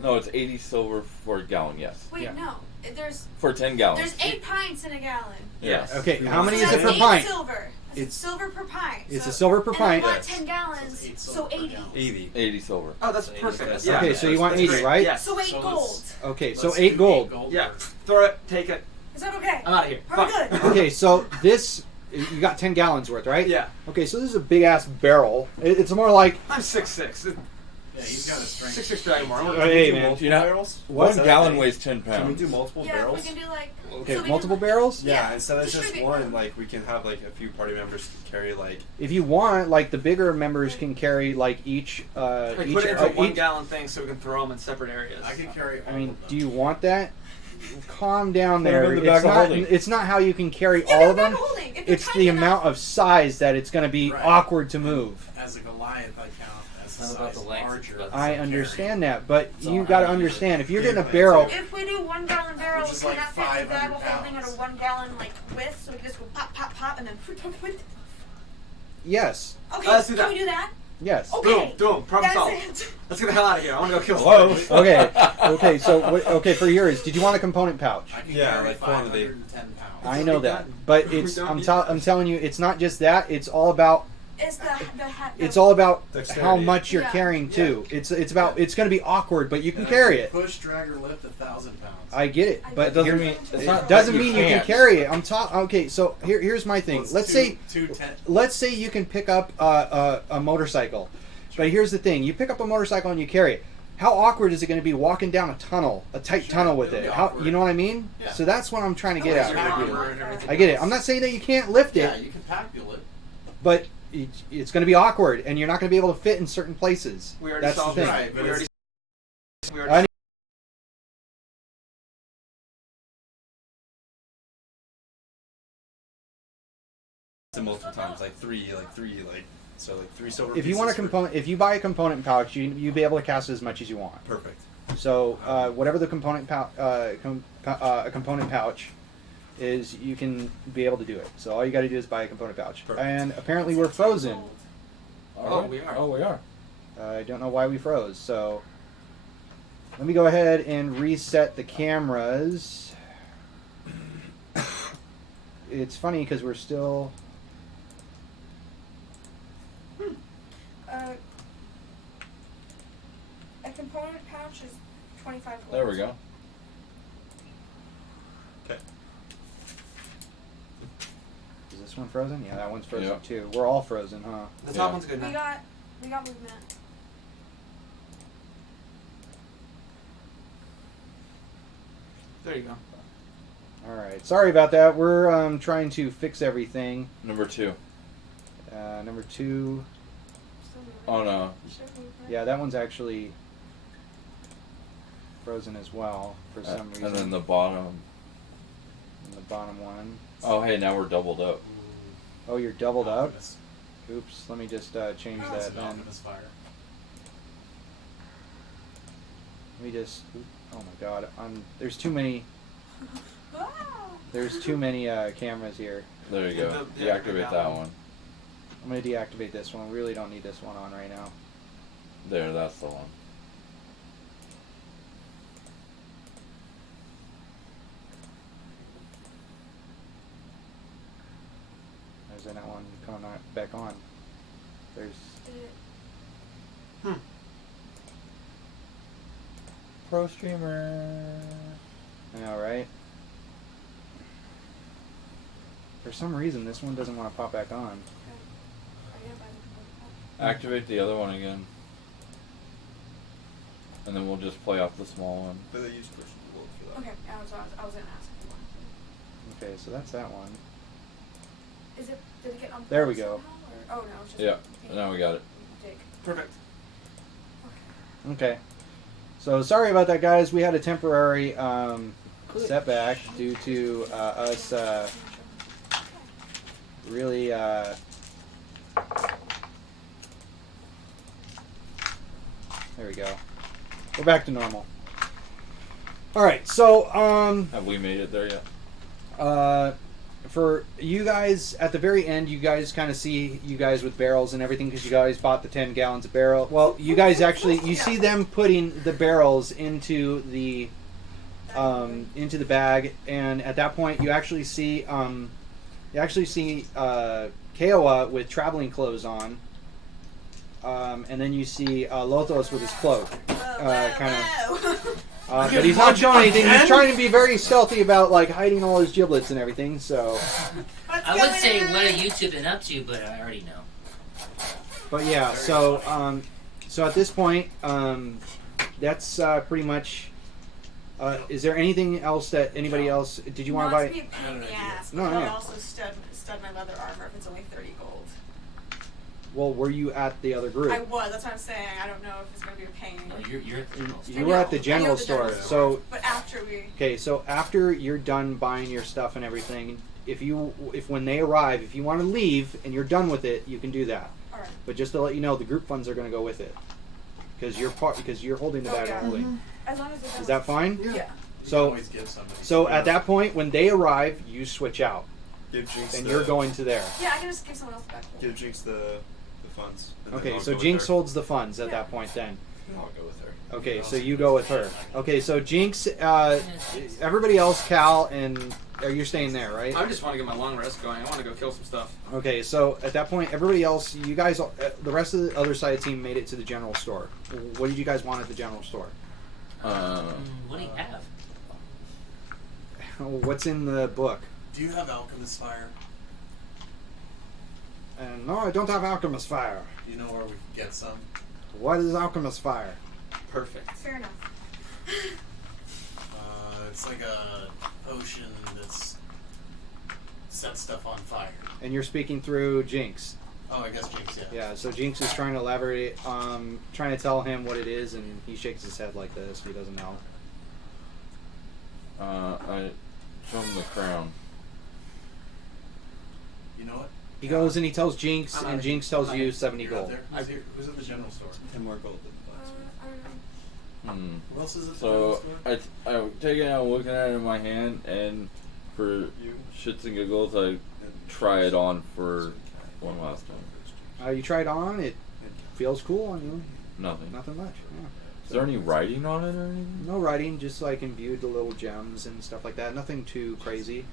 No, it's 80 silver for a gallon, yes. Wait, Yeah. no. There's For 10 gallons. there's 8 pints in a gallon. Yes. Okay, You how want many So is it that's per 8 pint? silver. It's It's- silver per pint. It's so, a silver per and pint. I want Yes. 10 gallons, It's 8 so silver per 80. gallon. 80. 80 silver. Oh, that's So perfect. 80. Yeah. Okay, so you want That's 80, great. right? Yes. So 8 So gold. let's- Okay, so let's 8 do gold. Yeah. Throw it. Take it. Is that okay? I'm out of here. Are we Fuck. good? Okay, so this you got 10 gallons worth, right? Yeah. Okay, so this is a big ass barrel. It's more like I'm 6'6". Yeah, he's got a strength. 6'6" Dragonborn. Hey, do man. multiple You know- barrels? What? 1 gallon weighs 10 Can we pounds. do multiple Yeah, barrels? we can do like. okay, so we multiple can, barrels. Yeah, instead of just Distribute. one, like we can have like a few party members carry like. If you want, like the bigger members can carry like each. Like, Each put it into a each- 1 gallon thing so we can throw them in separate areas. I can carry. I all mean, of them. do you want that? Calm down Put 'em there. in the It's bag of not. holding. It's not how you can carry Yeah, all of they're them. bag holding. If they're It's tiny the enough- amount of size that it's going to be Right. awkward to move. As a Goliath, I count as a Not about size the length, larger. but- I understand that, but So you I got to use it. understand if you're getting a Yeah, barrel. If we do 1 gallon barrels, Which is can like that fit in the bag 500 of holding at a pounds. 1 gallon like width? So we can just go pop, pop, pop, and then. Yes. Okay, Let's do can that. we do that? Yes. Okay. Boom. Problem That's solved. it. Let's get the hell out of here. I want to go kill Whoa. somebody. Okay. Okay. For yours, did you want a component pouch? I can Yeah, carry like quantity. 510 pounds. I know that, but it's Don't I'm need that. I'm telling you, it's not just that. It's all about It's the it's all about Dexterity. how much you're Yeah. carrying too. It's about it's going to be awkward, but you can carry it. Push, drag, or lift 1,000 pounds. I get it, but It doesn't here- mean it's it not doesn't like mean you can can't. carry it. I'm talking. Okay, so here's my thing. Well, it's Let's two- say 210. let's say you can pick up a motorcycle, but here's the thing: you pick up a motorcycle and you carry it. How awkward is it going to be walking down a tunnel, a tight tunnel with it'll it? be How awkward. you know what I mean? Yeah. So that's what I'm trying to get Otherwise at. you're Your not armor gonna- and everything I get it. else. I'm not saying that you can't lift it, Yeah, you can papule it. but it's going to be awkward, and you're not going to be able to fit in certain places. We already That's the solved thing. it. Right, but We already. I Multiple times, like three, so like 3 silver. If you want a pieces for- component, if you buy a component pouch, you be able to cast as much as you want. Perfect. So whatever the component component pouch is, you can be able to do it. So all you got to do is buy a component pouch. Perfect. And apparently we're frozen. Oh, we are. Oh, we are. I don't know why we froze. So let me go ahead and reset the cameras. It's funny because we're still. A component pouch is 25 gold. There we go. Okay. Is this one frozen? Yeah, that one's frozen Yeah. too. We're all frozen, huh? The top Yeah. one's good We now. got movement. There you go. All right. Sorry about that. We're trying to fix everything. Number 2. Number 2. Still moving. Oh no. Still moving. Yeah, that one's actually frozen as well for some reason. And then the bottom. And the bottom one. Oh, hey, now we're doubled up. Oh, you're doubled up? Optimus. Oops, let me just change Oh, It's that an then. Optimus fire. Let me just. Oh my god, there's too many. Ah! There's too many cameras here. There you Yeah, go. the- Deactivate that that one. one. I'm gonna deactivate this one. We really don't need this one on right now. There, that's the one. There's that one coming back on. There's. Pro streamer. All right. For some reason, this one doesn't want to pop back on. Are you gonna buy the component pouch? Activate the other one again. And then we'll just play off the small one. But they use push and roll for that. Okay, I was gonna ask if you wanted to. Okay, so that's that one. Is it? Did it get unplugged? There we go. Somehow, or, oh no, it's just. Yeah, now we got it. Dig. Perfect. Okay. So sorry about that, guys. We had a temporary setback due to us really. There we go. We're back to normal. All right. So Have we made it there yet? for you guys at the very end, you guys kind of see you guys with barrels and everything because you guys bought the 10 gallons of barrel. Well, you guys actually you see them putting the barrels into the bag, and at that point you actually see Kaoa with traveling clothes on, and then you see Lothos with his cloak, but he's not showing anything. He's trying to be very stealthy about like hiding all his giblets and everything. So, I would say what have YouTube been up to, but I already know. but yeah. So at this point, that's pretty much. Is there anything else that anybody else? Did you want to Well, buy? it's be a pain in the ass, but No, I'll no. also stud my leather armor if it's only 30 gold. Well, were you at the other group? I was. That's what I'm saying. I don't know if it's going to be a pain. No, you're at the general store. You were at the I know general the store. general So But after we. okay, so after you're done buying your stuff and everything, if when they arrive, if you want to leave and you're done with it, you can do that. All right. But just to let you know, the group funds are going to go with it because you're holding the Oh, bag yeah. only. As long as they're done Is that with- fine? Yeah. You can So always give somebody so some. at that point, when they arrive, you switch out Give Jinx and the, you're going to there. Yeah, I can just give someone else the back. Give Jinx the funds. And then Okay, I'll so go with Jinx her. holds the funds at that point then. I'll go with her. Okay, so you go with her. Okay, so Jinx, everybody else, Cal, and you're staying there, right? I just want to get my long rest going. I want to go kill some stuff. Okay, so at that point, everybody else, you guys, the rest of the other side team made it to the general store. What did you guys want at the general store? What do you have? What's in the book? Do you have alchemist fire? No, I don't have alchemist fire. Do you know where we can get some? What is alchemist fire? Perfect. Fair enough. It's like a potion that's sets stuff on fire. And you're speaking through Jinx. Oh, I guess Jinx, yeah. Yeah, so Jinx is trying to elaborate, trying to tell him what it is, and he shakes his head like this. He doesn't know. I show him the crown. You know what? He goes and he tells Jinx, I'm and not- Jinx tells I'm you not- 70 You're not gold. there? Who's at the general store? 10 more gold than last week. I don't know. Who else is at the general So store? I take it out, looking at it in my hand, and for shits and giggles, I try it on for one last time. You try it on, it feels cool on you. Nothing. Nothing much. Yeah. Is there any writing on it or anything? No writing, just like imbued the little gems and stuff like that. Nothing too crazy.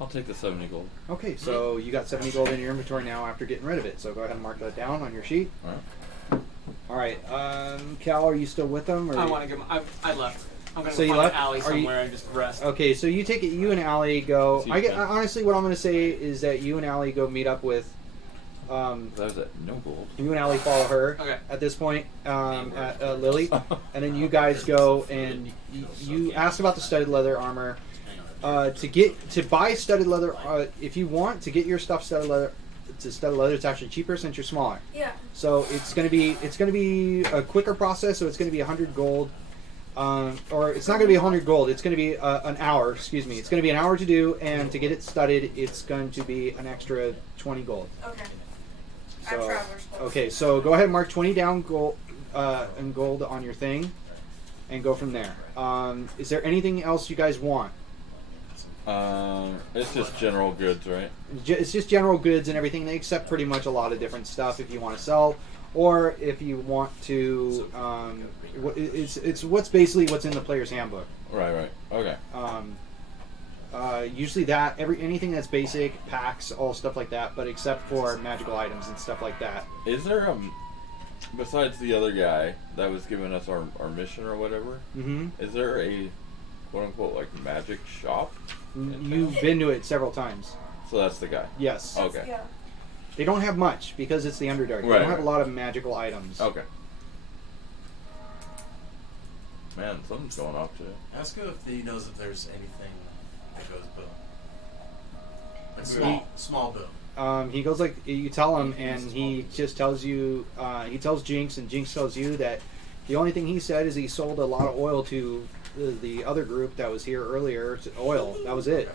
I'll take the 70 gold. Okay, so you got 70 gold in your inventory now after getting rid of it. So go ahead and mark that down on your sheet. All right. All right, Cal, are you still with them? Or I want to give. I left. I'm gonna So you find left? an alley Are you- somewhere and just rest. Okay, so you take it. You and Allie go. See, I get yeah. honestly, what I'm going to say is that you and Allie go meet up with. That was at no gold. You and Allie follow her Okay. at this point at Lily, and then you guys go and you asked about the studded leather armor. To buy studded leather, if you want to get your stuff studded leather, it's actually cheaper since you're smaller. Yeah. So it's gonna be a quicker process. So it's gonna be 100 gold, or it's not gonna be 100 gold. It's gonna be an hour. Excuse me. It's gonna be an hour to do, and to get it studded, it's going to be an extra 20 gold. Okay. I have So, traveler's clothes. okay, so go ahead and mark 20 down gold and gold on your thing, and go from there. Is there anything else you guys want? It's just general goods, right? It's just general goods and everything. They accept pretty much a lot of different stuff if you want to sell, or if you want to. It's what's basically what's in the player's handbook. Right. Okay. Usually anything that's basic, packs, all stuff like that, but except for magical items and stuff like that. Is there besides the other guy that was giving us our mission or whatever? Mm-hmm. Is there a quote unquote like magic shop? You've been to it several times. So that's the guy. Yes. Okay. Yeah. They don't have much because it's the Underdark. They Right, don't have right. a lot of magical items. Okay. Man, something's going off today. Ask him if he knows if there's anything that goes boom. Like small boom. He goes like you tell him, and he just tells you. He tells Jinx, and Jinx tells you that the only thing he said is he sold a lot of oil to the other group that was here earlier. Oil. That was it.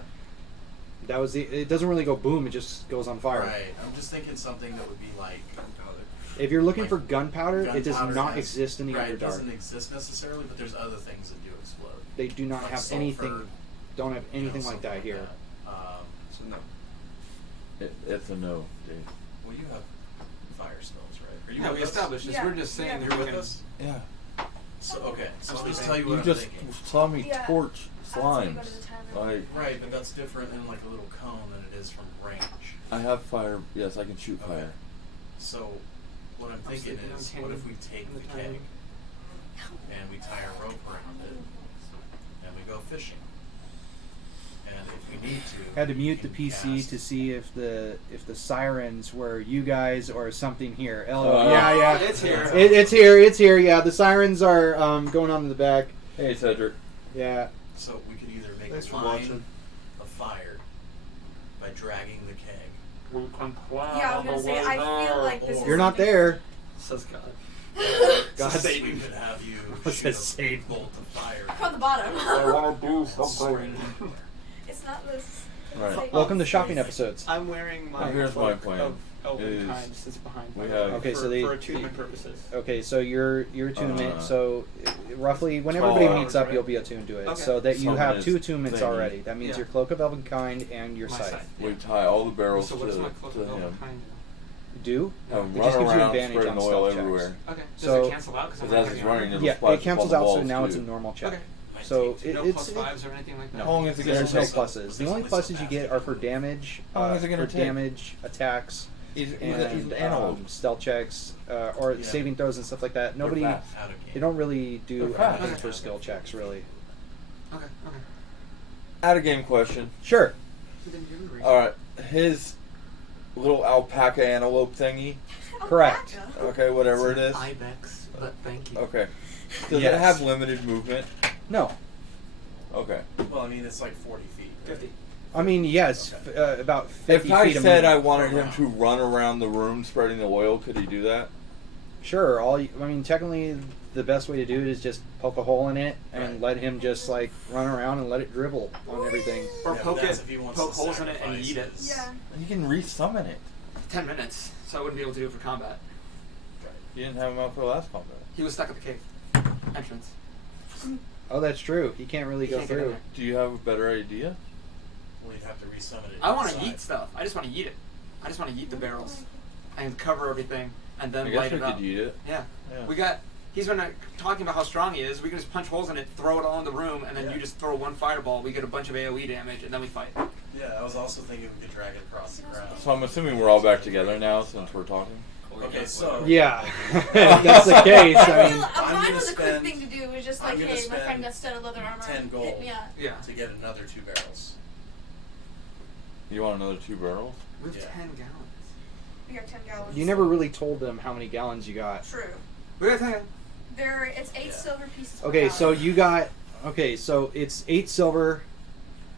That was the. It doesn't really go boom. It just goes on fire. Right. I'm just thinking something that would be like gunpowder. If you're looking Like for gunpowder, it does Gunpowder not has- exist in the Right, it Underdark. doesn't exist necessarily, but there's other things that do explode. They do not Like have sulfur, anything. Don't have you know, anything like something that here. So no. It's a no, Dave. Well, you have fire spells, right? Are you Yeah, with we us? established this. Yeah. We're just saying Yeah. that You're we with can. us? Yeah. So, okay, so I'll just sleeping. tell you what You I'm just thinking. saw me Yeah. torch That's how you go slimes. to the tavern. Like Right, but that's different in like a little cone than it is from range. I have fire. Yes, I can shoot Okay. fire. So, what I'm thinking sleeping on is, candy what if we take in the the keg tavern. and we tie a rope around it and we go fishing? And if we need to, Had to we mute the can PC cast- to see if the sirens were you guys or something here. Oh. Yeah. It's here. It's here. It's here. Yeah, the sirens are going on in the back. Hey, Cedric. Yeah. So we could either make Thanks a for line watching. of fire by dragging the keg. Yeah, I was gonna say, I feel like this is You're not there. Says God. God So save we you. could have you What's shoot that a save? bolt of fire. From the bottom. want to do straight in. It's not this. Right. Like, Welcome to shopping episodes. I'm wearing my Here's my cloak plan, of elven is kind since behind we my have- back Okay, for, so they- for attunement purposes. Okay, so your attunement. Uh, So roughly, when everybody hours, meets up, right? you'll be attuned to it. Okay. So that you Summon have is 2 attunements thingy. already. That means Yeah. your cloak of elven kind and your My scythe. scythe. We tie all the barrels So to, what is my cloak to of elven him. kind? do. Have It him just run gives you around advantage spreading on oil stealth checks. everywhere. Okay. Does So- it cancel out? Because as he's running, it'll Yeah, splash it cancels up on the out, so walls, now it's a too. normal check. Okay. So No it's plus fives or anything like that? How long is it there's gonna no take? pluses. The only pluses you get are for damage, How long is it gonna for take? damage, attacks, He's and an antelope. stealth checks, or Yeah. saving throws and stuff like that. Nobody, They're fast. Out of game. they don't really do They're fast. anything for skill checks, really. Okay. Okay. Out of game question. Sure. Then you agree. All right, his little alpaca antelope thingy. Correct. Okay, whatever it is. Ibex, but thank you. Okay. Does Yes. it have limited movement? No. Okay. Well, I mean, it's like 40 feet. Right? 50. I mean, yes, about 50 If I feet of said I movement. wanted him to run around the room spreading the oil, could he do that? Sure. I mean, technically, the best way to do it is just poke a hole in it and Right. let him just like run around and let it dribble on everything. Or Yeah, poke but that's it, if he wants poke to holes in it and sacrifice eat it. his- Yeah. You can resummon it. 10 minutes, so I wouldn't be able to do it for combat. You didn't have him out for the last combat. He was stuck at the cave entrance. Oh, that's true. He can't really He go can't get in through. there. Do you have a better idea? Well, you'd have to resummon it. I want to inside. eat stuff. I just want to eat it. I just want to eat the barrels and cover everything and then I guess light we it up. could eat it. Yeah. Yeah. We got. He's been talking about how strong he is. We can just punch holes in it, throw it all in the room, and then Yeah. you just throw one fireball. We get a bunch of AOE damage, and then we fight. Yeah, I was also thinking we could drag it across the ground. So I'm assuming we're all back together now since we're talking. Okay, so Yeah, if that's the case. I mean, I'm Mine gonna was a quick spend- thing to do. It was just I'm like, gonna hey, my friend spend got studded leather armor. 10 gold. Hit me up. Yeah. to get another 2 barrels. You want another 2 barrels? We have Yeah. 10 gallons. We have 10 gallons. you never really told them how many gallons you got. True. We got 10. It's 8 Yeah. silver pieces. Per Okay, so gallon. you got. Okay, so it's 8 silver.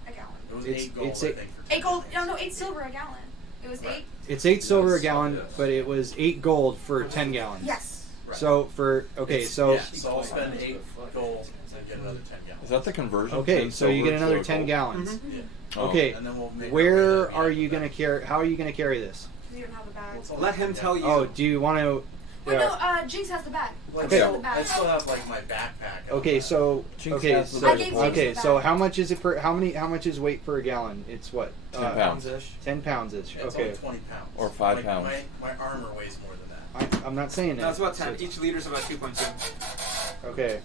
A gallon. It was It's- 8 gold, it's I a- think. For 8 gold. 10 No, 8 silver a gallon. It was Right. 8. It's 8 silver a Yes, gallon, yes. but it was 8 gold for 10 gallons. Yes. Right. So for so yeah, so I'll spend 8 gold and get another 10 gallons. Is that the conversion? okay, 10 so you get silver to another a 10 gold? gallons. Mm-hmm. Yeah. Oh. Okay, And then we'll make our way where to the are end you of gonna that. carry? How are you gonna carry this? You don't have a bag. Well, it's all Let him yeah. tell you. Oh, do you want to? Wait, no. Jinx has the bag. Well, Okay. I still have like my backpack. and Okay, all so Jinx okay, has the so I gave Jinx okay, the so bag. how much is it per? How much is weight per gallon? It's what? 10 pounds. Pounds-ish. 10 pounds ish. that. It's Okay, only 20 pounds. Or 5 my, pounds. My armor weighs more than that. I'm not saying that. No, it's about 10. So- Each liter's about 2.2. Okay,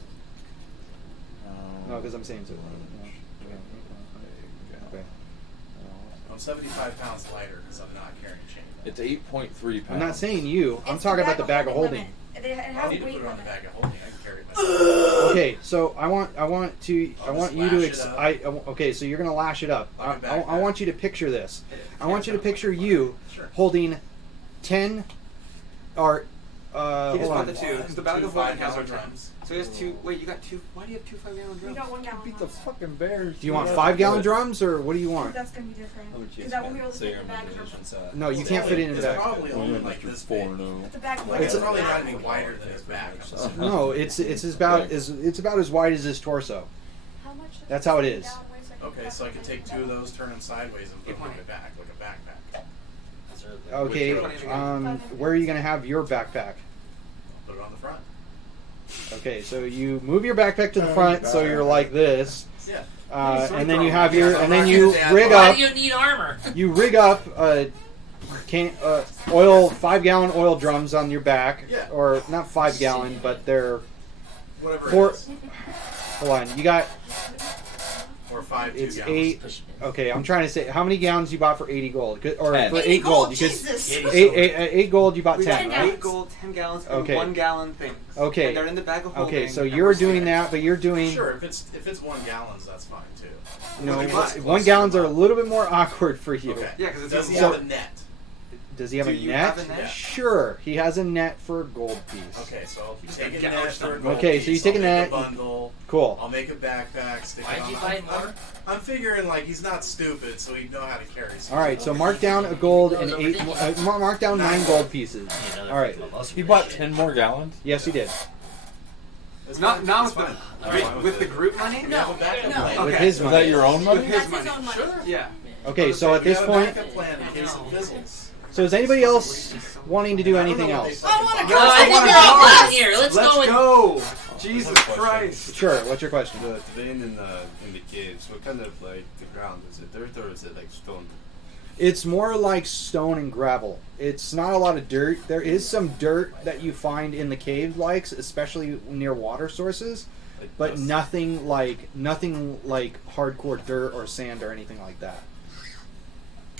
Um, no, because I'm saying so. Okay. I'm 75 pounds lighter because I'm not carrying chain. It's 8.3 pounds. I'm not saying you. I'm It's talking about the bag of holding. limit. It I has need a to weight put it on the limit. bag of holding. I can carry it myself. Okay, so I want I'll you just to lash it up. okay, so you're gonna lash it up. Like a I backpack. want you to picture this. I want you to Yeah. picture you Sure. holding 10 or He hold just put on. the 2. Because the bag Two of holding has our 5-gallon 10. drums. So he has 2. Wait, you got 2. Why do you have 2 5-gallon We drums? got 1 gallon. Beat the ones. fucking Bears. Do you want Yeah. 5-gallon drums or what do you want? That's gonna be different. How much you Because I won't be able to spend? take the bag of No, you It's can't only- fit it in the It's bag. probably only William like is this 4 big. no. the bag. Like it's It's- probably not any wider than his back. I'm assuming. No, it's about as wide as his torso. How much? does That's how it a is. gallon weigh so I can Okay, pack so I it can in take the 2 of bag? those, turn them sideways, and put them in my back like a backpack. Okay, where are you gonna have your backpack? Put it on the front. Okay, so you move your backpack to the front so you're like this, Yeah. and then you have your Yeah, and then I'm you not gonna rig add Why up. do you need armor? You rig up oil 5-gallon oil drums on your back, Yeah. or not 5-gallon, but they're Whatever Four- it is. hold on. You got Or 5 it's 2 gallons. 8. Okay, I'm trying to say how many gallons you bought for 80 gold, or 10. for 80 8 gold. gold, Because Jesus. 8 gold, you bought We 10, got right? 8 gold, 10 gallons, and Okay. 1 gallon things. Okay. And they're in the bag of holding. Okay, so and you're we're doing scared. that, but you're doing Sure, if it's 1 gallons, that's fine too. you know, Plus- 1 gallons are a little bit more awkward for you. Okay. Yeah, 'cause it's Does he even have more. a net? Does he have Do a you net? have a net? Yeah. Sure, he has a net for a gold piece. Okay, so I'll Just take a gotta net gouge for a them. gold Okay, so you piece, take a I'll make net, a bundle. Cool. I'll make a backpack. Stick Why'd it on. you buy more? I'm figuring like he's not stupid, so he'd know how to carry. All right, so something. mark down a gold and Those are 8. ridiculous. Mark down 9 gold pieces. All right. He bought 10 more gallons? Yes, he did. It's Not fine, not it's with the fine. All with, right. with the group money. We have a backup No. plan. With Okay. his Is money. that your own With money? his That's money. his own money. Sure. Yeah. Okay, so at We this have a point, backup plan in case it fizzles. so is anybody else wanting to do I don't know anything what they else? fucking I wanna buy. go. No, I think wanna we're all go. done here. Let's Let's go. And go. Jesus I have a question. Christ. Sure. What's your question? The vein in the caves. What kind of like the ground is it? Dirt or is it like stone? It's more like stone and gravel. It's not a lot of dirt. There is some dirt that you find in the cave likes, especially near water sources, but nothing like hardcore dirt or sand or anything like that.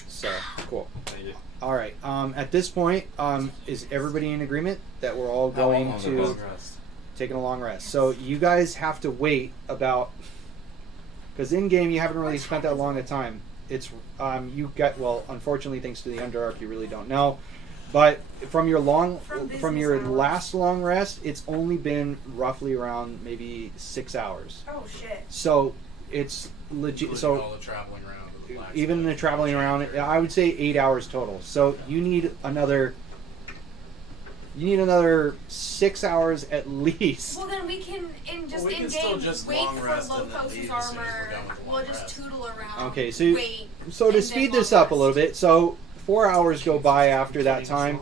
So cool. Thank you. All right. At this point, is everybody in agreement that we're all going to taking a long rest? So you guys have to wait about, because in game you haven't really spent that long a time. It's you got, well, unfortunately, thanks to the Underark, you really don't know. But from your last long rest, it's only been roughly around maybe 6 hours. Oh shit. So it's legit. Including So all the traveling around. even the traveling around, I would say 8 hours total. So you need another 6 hours at least. Well, then we can we can in still game just wait long for rest and then Locos' leave as soon as we're armor. done with the long We'll just rest. tootle around. Okay, so wait. So to and speed then this long up a little rest. bit, so 4 hours go by after that time.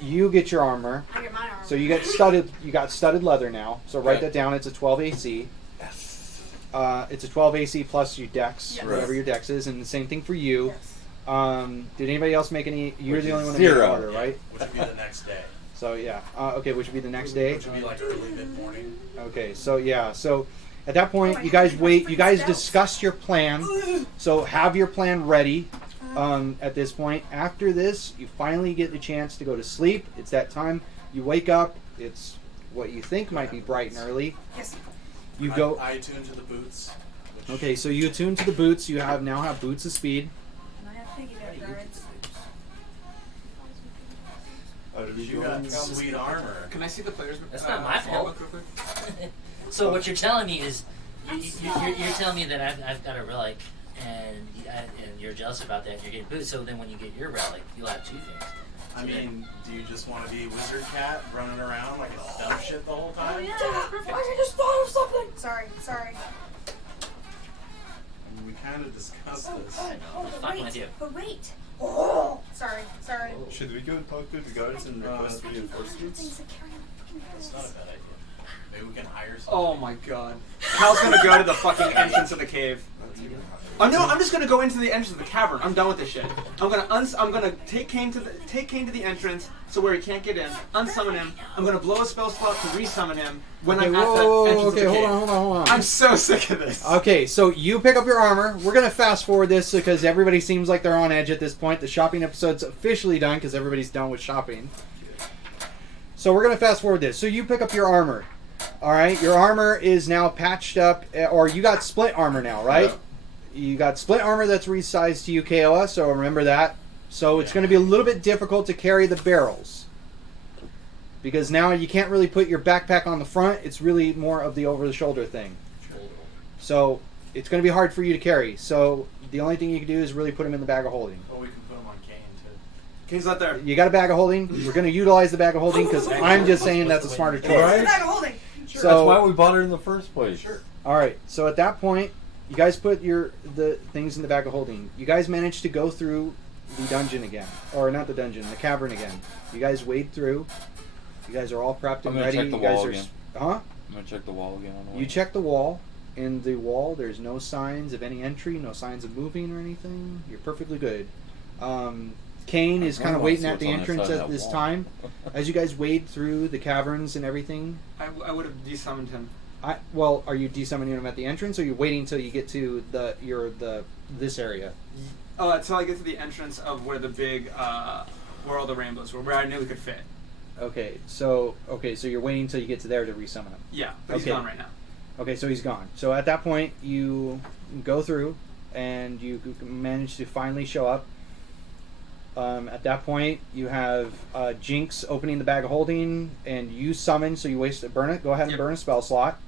You get your armor. I get my armor. So you get studded. You got studded leather now. So write Right. that down. It's a 12 AC. Yes. It's a 12 AC plus your dex, Yes. whatever your dex is, and the same thing for you. Yes. Did anybody else make any? You're Which the only is one that made zero. order, right? Which would be the next day. So yeah. Okay, which would be the next day. Which would be like early mid-morning. Okay, so yeah, so at that point, you guys wait. You guys discuss your plan. So have your plan ready. At this point, after this, you finally get the chance to go to sleep. It's that time. You wake up. It's what you think might be bright and early. Yes. You go. I attune to the boots. which- Okay, so you attune to the boots. You now have boots of speed. And I have piggyback guards. You got sweet armor. Can I see the players? That's not my fault. handbook real quick? So what you're telling me is, you're telling me that I've got a relic, and you're jealous about that, and you're getting boots. So then when you get your relic, you'll have two things. I mean, do you just want to be Wizard Cat running around like a dumb shit the whole time? Oh yeah. I just thought of something. Sorry. I mean, we kind of discussed this. I know. It's fine with you. But wait. Oh. Sorry. Should we go talk to the guards and request reinforcements? That's not a bad idea. Maybe we can hire someone. Oh my god. Cal's gonna go to the fucking entrance of the cave. Oh no, I'm just gonna go into the entrance of the cavern. I'm done with this shit. I'm gonna take Kane to the entrance so where he can't get in, unsummon him. I'm gonna blow a spell slot to resummon him when I'm at the entrance of the cave. Hold on. I'm so sick of this. Okay, so you pick up your armor. We're going to fast forward this because everybody seems like they're on edge at this point. The shopping episode's officially done because everybody's done with shopping. So we're going to fast forward this. So you pick up your armor. All right, your armor is now patched up, or you got split armor now, right? Yeah. You got split armor that's resized to you, KOA, so remember that. So it's going to be a little bit difficult to carry the barrels. Because now you can't really put your backpack on the front. It's really more of the over-the-shoulder thing. So it's going to be hard for you to carry. So the only thing you can do is really put them in the bag of holding. Or we can put them on Kane too. Kane's not there. You got a bag of holding. We're going to utilize the bag of holding because I'm just saying that's a smarter choice. Right? Bag of holding. So, That's why we bought it in the first place. Sure. all right. So at that point, you guys put the things in the bag of holding. You guys managed to go through the dungeon again, or not the dungeon, the cavern again. You guys wade through. You guys are all prepped I'm and gonna ready. check the You guys wall are, again. huh? I'm gonna check the wall again on the way. You check the wall. In the wall, there's no signs of any entry, no signs of moving or anything. You're perfectly good. Kane is kind of waiting at the entrance at this time. As you guys wade through the caverns and everything, I would have desummoned him. are you desummoning him at the entrance, or are you waiting until you get to this area? Oh, until I get to the entrance of where the big, where all the rainbows were, where I knew we could fit. Okay, so you're waiting until you get to there to resummon him. Yeah, but he's Okay. gone right now. Okay, so he's gone. So at that point, you go through, and you manage to finally show up. At that point, you have Jinx opening the bag of holding, and you summon, so you burn it. Go ahead and Yep. burn a spell slot.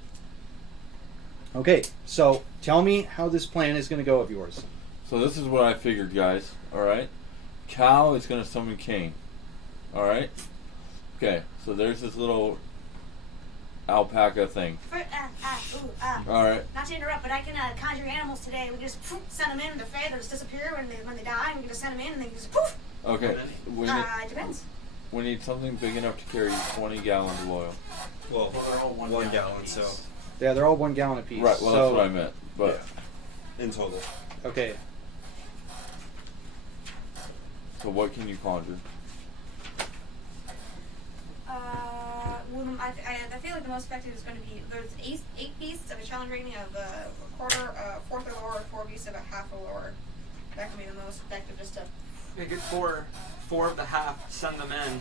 Okay, so tell me how this plan is going to go of yours. So this is what I figured, guys. Alright? Cal is going to summon Kane. Alright? Okay, so there's this little alpaca thing. Alright. Not to interrupt, but I can conjure animals today. We can just poof, send them in, they're fade, they'll just disappear when they die, and we can just send them in, and they can just poof. Okay. It depends. We need something big enough to carry 20 gallons of oil. Well, They're all 1 gallon, apiece. so Yeah, they're all 1 gallon apiece. Right, well, so, that's what I meant. But in total. Okay. So what can you conjure? I feel like the most effective is going to be there's 8 beasts of a challenge rating of a quarter, fourth or lower, 4 beasts of a half or lower. That can be the most effective. Just to Make it 4 of the half. Send them in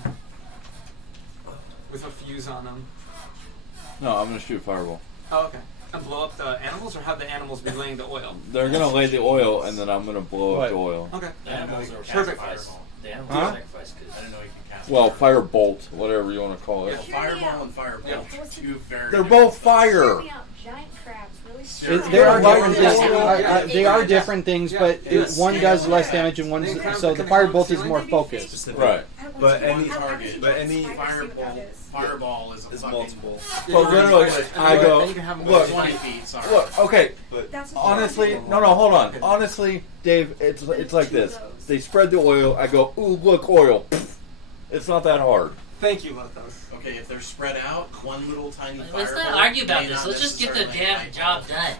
with a fuse on them. No, I'm gonna shoot a fireball. Oh, okay. And blow up the animals, or have the animals be laying the oil? They're gonna lay the oil, and then I'm gonna blow What? up the oil. Okay. The animals are Perfect. sacrificed. The animals Huh? are sacrificed I because didn't know you could cast. Well, fireball. firebolt, whatever you want to call Yeah, it. fireball and firebolt. Yeah. are two very. They're different both things. fire. Hear me out. Giant crabs, really Sure. strong. There are Yeah. different Yeah. things. Yeah. They are different things, Yeah. but Yes. one does less damage and one's so the firebolt is more focused. Specific. Right. But any target, but any Fireball is a is fucking multiple. So literally, I go, Then you can have them look, 20 feet. Sorry. look, okay. But That's Honestly, no, hold on. Honestly, Dave, it's like this. They spread the oil. I go, ooh, look, oil. It's not that hard. Thank you, Lothos. Okay, if they're spread out, one little tiny let's firebolt not argue about may this. not Let's just get the necessarily damn light job up. done.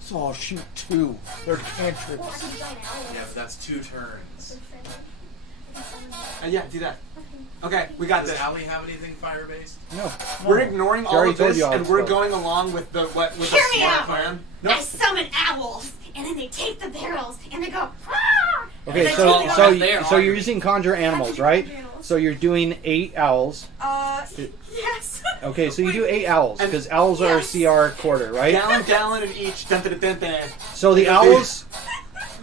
So I'll shoot 2. They're cantrips. Yeah, but that's 2 turns. Yeah, do that. Okay, we got Does this. Allie have anything fire based? No. We're ignoring all already of told this, you all and this we're stuff. going along with the with the Hear me smart out. plan. I summon owls, and then they take the barrels, and they go. "Ah!" Okay, And so then so right there, so are you're you? using conjure animals, right? So you're doing 8 owls. Yes. Okay, so you do 8 owls And- because owls are CR quarter, right? Gallon of each. Dun, dun, dun, dun. So the owls.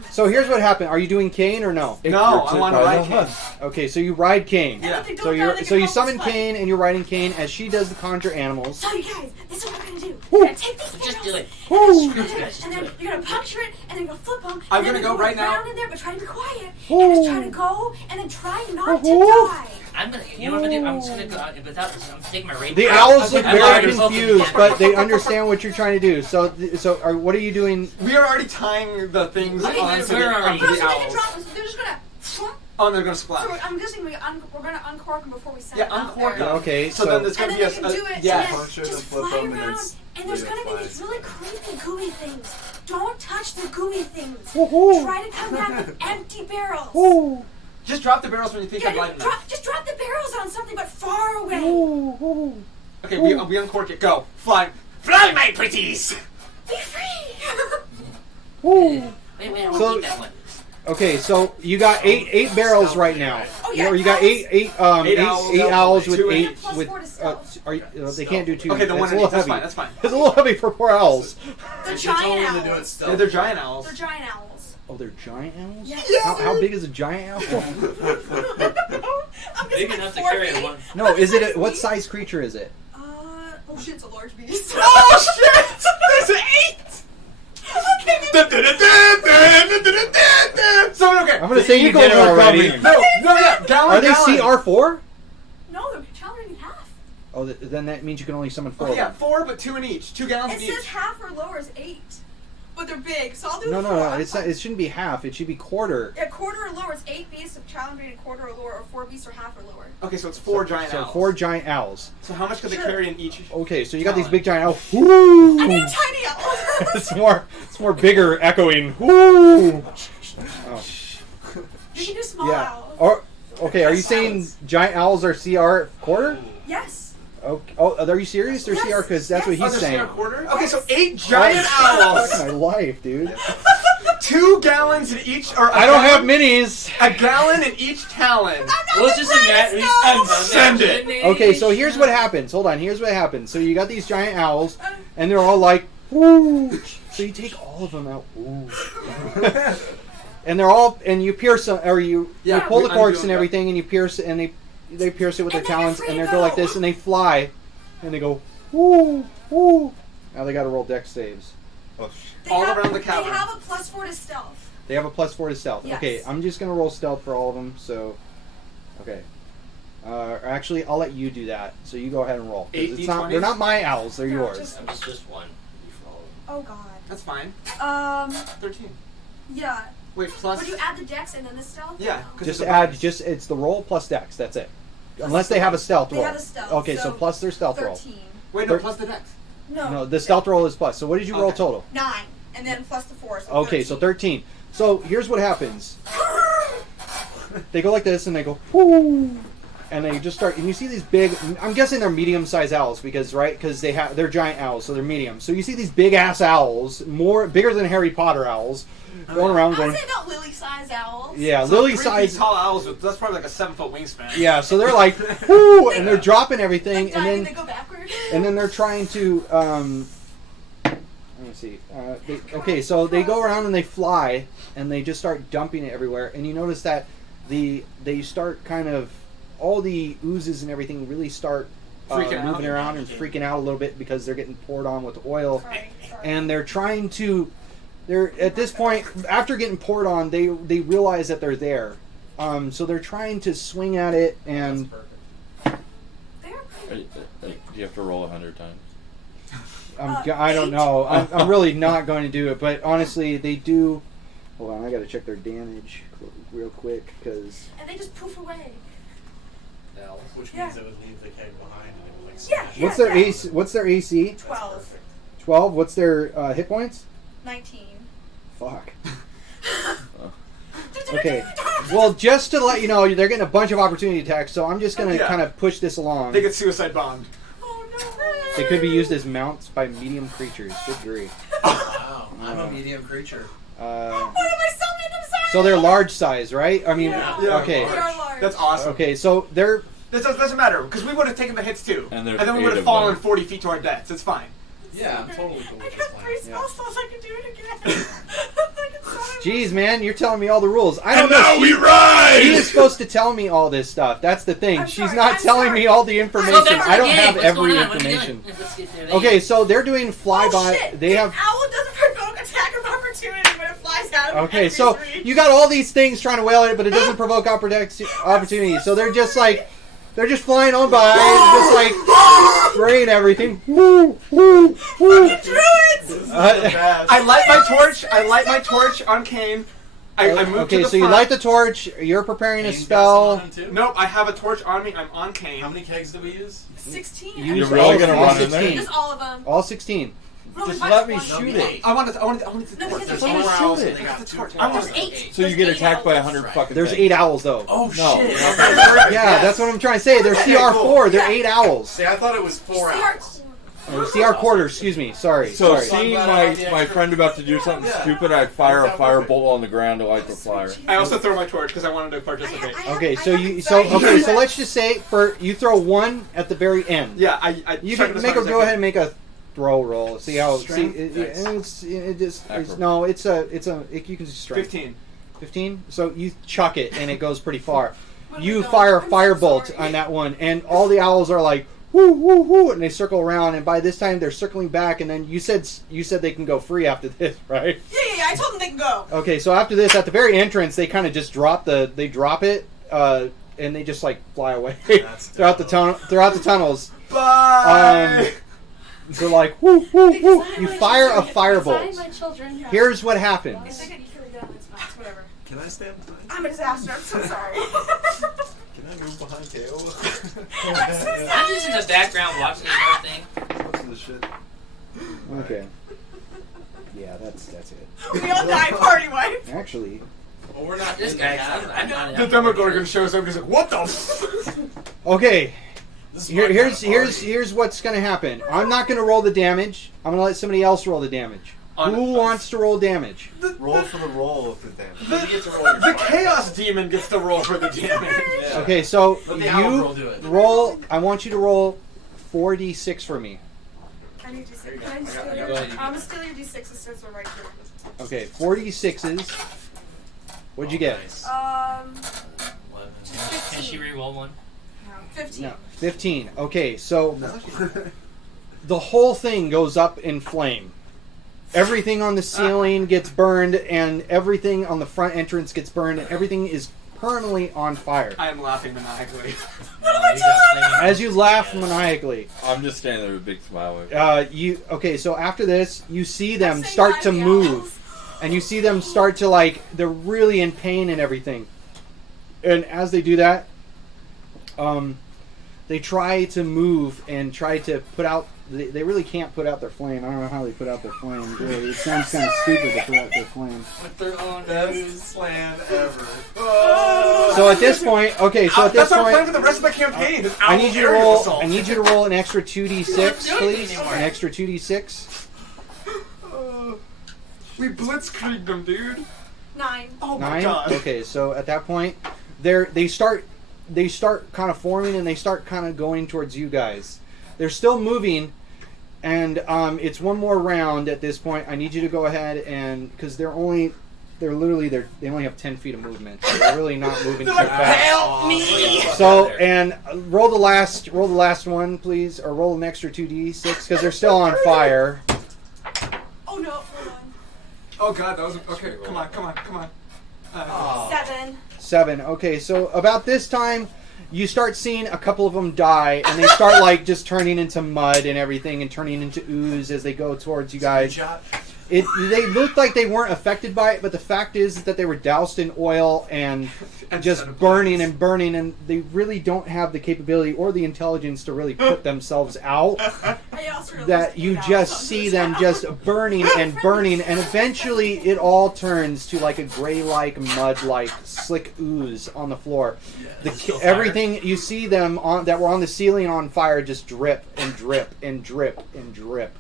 So here's what happened. Are you doing Cain or no? No, I want to ride King. Okay, so you ride Cain. Yeah. So you summon Cain and you're riding Cain as she does the conjure animals. So you guys, this is what we're gonna do. We're gonna take these Just do barrels, it. and then you're gonna puncture it, and then you're gonna flip them. I'm and then gonna you're go right now. around in there, but try to be quiet, and just try to go, and then try not to die. I'm gonna. You know what I'm gonna do? I'm just gonna go out without this. I'm gonna take my rate. The owls look I'm not very even focused confused, yet. but they understand what you're trying to do. So what are you doing? We are already tying the things Okay, onto we're the, already- onto So the they can owls. drop them. So they're just gonna. Oh, and they're gonna So splash. I'm guessing we're gonna uncork them before we send Yeah, them out uncork there. them. Okay, So then there's And gonna then be they can do it, yeah. and then Puncture just them, flip fly them, and then around, and there's it gonna be flies. these really creepy gooey things. Don't touch the gooey things. Woohoo. Try to come back with empty barrels. Ooh, Just drop the barrels when you think Yeah, I'm light enough. just drop the barrels on something, but far away. ooh, ooh. Okay, we uncork it. Go. Fly. Fly, my pretties! Be free. Ooh. Wait, I want So- to eat that one. Okay, so you got eight barrels right now. Oh, yeah, You got eight owls. owls with Two eight each. with. Plus 4 to stealth. Are you, they can't do 2. Okay, then That's one a in little each. That's heavy. fine. That's fine. It's a little heavy for 4 owls. They're If you told giant them to do it owls. stealth. Yeah, they're giant owls. They're giant owls. Oh, they're giant owls. Yes. How big is a giant owl? I'm Big guessing enough to like 4 carry feet. one. No, is it? What size creature is it? Oh shit, it's a large beast. Oh shit! There's 8. So okay. I'm gonna say you Eagles did it are already. coming. No, yeah. Gallon. Are they CR4? No, they're challenging half. Oh, then that means you can only summon 4 Oh, of yeah, them. 4, but 2 in each. 2 gallons It in says each. half or lower is 8. But they're big, so I'll do No, 4. no, it's not, it shouldn't be half. It should be quarter. Yeah, quarter or lower. It's 8 beasts of challenge rated quarter or lower, or 4 beasts or half or lower. Okay, so it's 4 giant So owls. 4 giant owls. So how much could they Sure. carry in each? Okay, so you got these Talent. big giant owls. Woo! I need a tiny owl. It's more bigger, echoing. Woo! Oh. You can do small Yeah. owls. Or okay, are you saying giant owls are CR quarter? Yes. Okay. Oh, are you serious? They're Yes, CR because that's what yes. he's Oh, they're saying. CR quarter? Okay, so Yes. 8 giant Oh, fuck owls. my life, dude. 2 gallons in each, or I don't have minis. a gallon in each talon. Well, it's just Send it. Okay, so here's what happens. Hold on, here's what happens. So you got these giant owls, and they're all like, woo. So you take all of them out. Ooh. And they're all, and you pierce them, or you Yeah, pull the I'm corks doing and that. everything, and you pierce it, and they pierce it with their And then you're talons, free and to they go like go. this, and they fly, and they go, woo, woo. Now they got to roll dex saves. Oh, sh- They All have, around the cavern. They have a +4 to stealth. They have a +4 to stealth. Yes. Okay, I'm just gonna roll stealth for all of them. So, okay. Actually, I'll let you do that. So you go ahead and roll. 'Cause 8 it's not, D20s? they're not my owls. They're No, yours. just- Just one. You follow. Oh god. That's fine. 13. Yeah. Wait, plus. Would you add the dex and then the stealth? Yeah, No. 'cause Just it's a add. bonus. Just it's the roll plus dex. That's it. Unless they have a stealth They roll. have a stealth, Okay, so so plus their stealth roll. 13. Wait, no, thir- plus the dex. No, the stealth roll is plus. So what did you roll Okay. total? 9. And then plus the 4. So Okay, so 13. So here's what happens. they go like this, and they go, whoo, and they just start, and you see these big, I'm guessing they're medium-sized owls, because they're giant owls, so they're medium. So you see these big-ass owls, bigger than Harry Potter owls, going around I going... would say about lily-sized owls. Yeah, So 3 lily-sized... feet tall owls, that's probably like a 7-foot wingspan. Yeah, so they're like, whoo, and they're dropping everything, Like and diving, then... they go backward. And then they're trying to, let me see. Okay, so they go around and they fly, and they just start dumping it everywhere. And you notice that they start kind of, all the oozes and everything really start moving around and freaking out a little bit because they're getting poured on with oil. Sorry. And they're trying to, at this point, after getting poured on, they realize that they're there. So they're trying to swing at it, and... They're Do you have to roll 100 times? I don't know. I'm really not going to do it, but honestly, they do. Hold on, I got to check their damage real quick because. And they just poof away. Which Yeah. means it would leave the keg behind and it would like Yeah, smash yeah. What's their AC? What's their AC? 12. 12. What's their hit points? 19. Fuck. Okay. Well, just to let you know, they're getting a bunch of opportunity attacks, so I'm just going to Yeah. kind of push this along. They get suicide bombed. Oh no. They could be used as mounts by medium creatures. Good grief. Wow, I'm a medium creature. What am I summoning them size? So they're large size, right? I mean, Yeah. Yeah. okay. They are large. That's awesome. Okay, so they're. This doesn't matter, because we would have taken the hits too. And there's then we 8 would have of fallen them. 40 feet to our deaths. It's fine. Yeah, I'm totally cool I with this got 3 plan. spell slots. I can do it again. I can summon Jeez, man, you're telling me all the rules. I don't And know. now we ride! She is supposed to tell me all this stuff. That's the thing. I'm She's sorry, not I'm telling sorry. me all the information. Go back to I the don't game. have What's every going on? What are we information. doing? Let's get there. Okay, so they're doing Oh, flyby. shit. They have. An owl doesn't provoke attack of opportunity when it flies out of Okay, enemy's so reach. you got all these things trying to wail at it, but it doesn't provoke opportunity. So they're just like, they're just flying on by, just like spraying everything. Woo, woo, woo. Druids! I light my torch. I light my torch on Kane. I move to Okay, the so you front. light the torch. You're preparing a Kane's got some on spell. him, too? Nope, I have a torch on me. I'm on Kane. How many kegs do we use? 16. You You're use really all- gonna all run in there? 16. Just all of them. All 16. No, Just mine's let me one. shoot No, it. I wanted the torch. because There's Let me 4 shoot owls it. and they got 2 I want There's 8. So you get There's 8 attacked by owls. 100 fucking There's things. 8 owls though. Oh No. shit! Yeah, that's what I'm trying to say. They're CR4. They're 8 owls. See, I thought it was 4 owls. Or CR quarter. Excuse me. Sorry. So Sorry. seeing I'm glad I got the my extra- friend about to do something Yeah. stupid, I fire a Worked out perfect. firebolt on the ground to light the fire. I also throw my torch because I wanted to participate. Okay, so so let's just say you throw 1 at the very end. Yeah, I You chuck can it as make hard a as I go can. ahead and make a throw roll. See how Strength? you can just strength. 15. 15. So you chuck it and it goes pretty far. What You am I fire a doing? I'm so firebolt sorry. on that one, and all the owls are like whoo whoo whoo, and they circle around. And by this time they're circling back. And then you said they can go free after this, right? Yeah, I told them they can go. Okay, so after this, at the very entrance, they kind of just drop it, and they just like fly away That's throughout the tunnels. Bye. So like whoo whoo whoo, Excited you my fire a children. firebolt. Excited my children. Here's what If happens. they get easily done, it's fine. It's whatever. Can I stand behind? I'm a disaster. I'm so sorry. Can I move behind Teo? I'm so sorry. I'm just in the background watching this whole thing. What's the shit? Okay. Yeah, that's it. We all die party wipe. Actually, Well, we're not This in guy, the I'm not. The Demogorgon shows up and he's like, "What the?" F-? okay. This is my kind of party. Here's what's gonna happen. I'm not gonna roll the damage. I'm gonna let somebody else roll the damage. Who wants to roll damage? Roll for the roll of the damage. You get to roll your The fire. Chaos Demon gets the roll for the damage. Yeah. Okay, so Let the owl you roll do it. roll. I want you to roll 4d6 for me. I need D6. There you go. Can I I got- steal I your- got it. I'm gonna steal your D6s since we're right here. Okay, 4d6s. What'd you get? Nice. 11. Can she 15. re-roll one? No, 15. No, 15. Okay, so the whole thing goes up in flame. Everything on the ceiling gets burned, and everything on the front entrance gets burned, and everything is permanently on fire. I am laughing maniacally. What am I doing? As you laugh maniacally, I'm just standing there with a big smile. okay, so after this, you see them I'm saying start hi to the move, owls. and you see them start to they're really in pain and everything. And as they do that, they try to move and try to put out they really can't put out their flame. I don't know how they put out their flame. Really, it sounds kind of stupid to put out their flame. With their own Best plan ever. So at this point, okay. So at this That's our plan for point, the rest of the campaign. is I need you to aerial roll. assault. I need you to roll an extra 2d6, doing please. anymore. An extra 2d6. We blitzkrieged them, dude. 9. Oh my 9. god. Okay, so at that point, they start kind of forming and they start kind of going towards you guys. They're still moving, and it's one more round at this point. I need you to go ahead and because they only have 10 feet of movement. So they're really not moving too fast. Help me! So and roll the last one, please, or roll an extra 2d6 because they're still on fire. Oh no, hold on. Oh god, that was okay. Come on. 7. 7. Okay, so about this time, you start seeing a couple of them die, and they start like just turning into mud and everything, and turning into ooze as they go towards you guys. They looked like they weren't affected by it, but the fact is that they were doused in oil and just burning, and they really don't have the capability or the intelligence to really put themselves out. I also realized That you just see them just burning, and eventually it all turns to like a gray-like, mud-like, slick ooze on the floor. Everything you see them on that were on the ceiling on fire just drip and drip and drip and drip.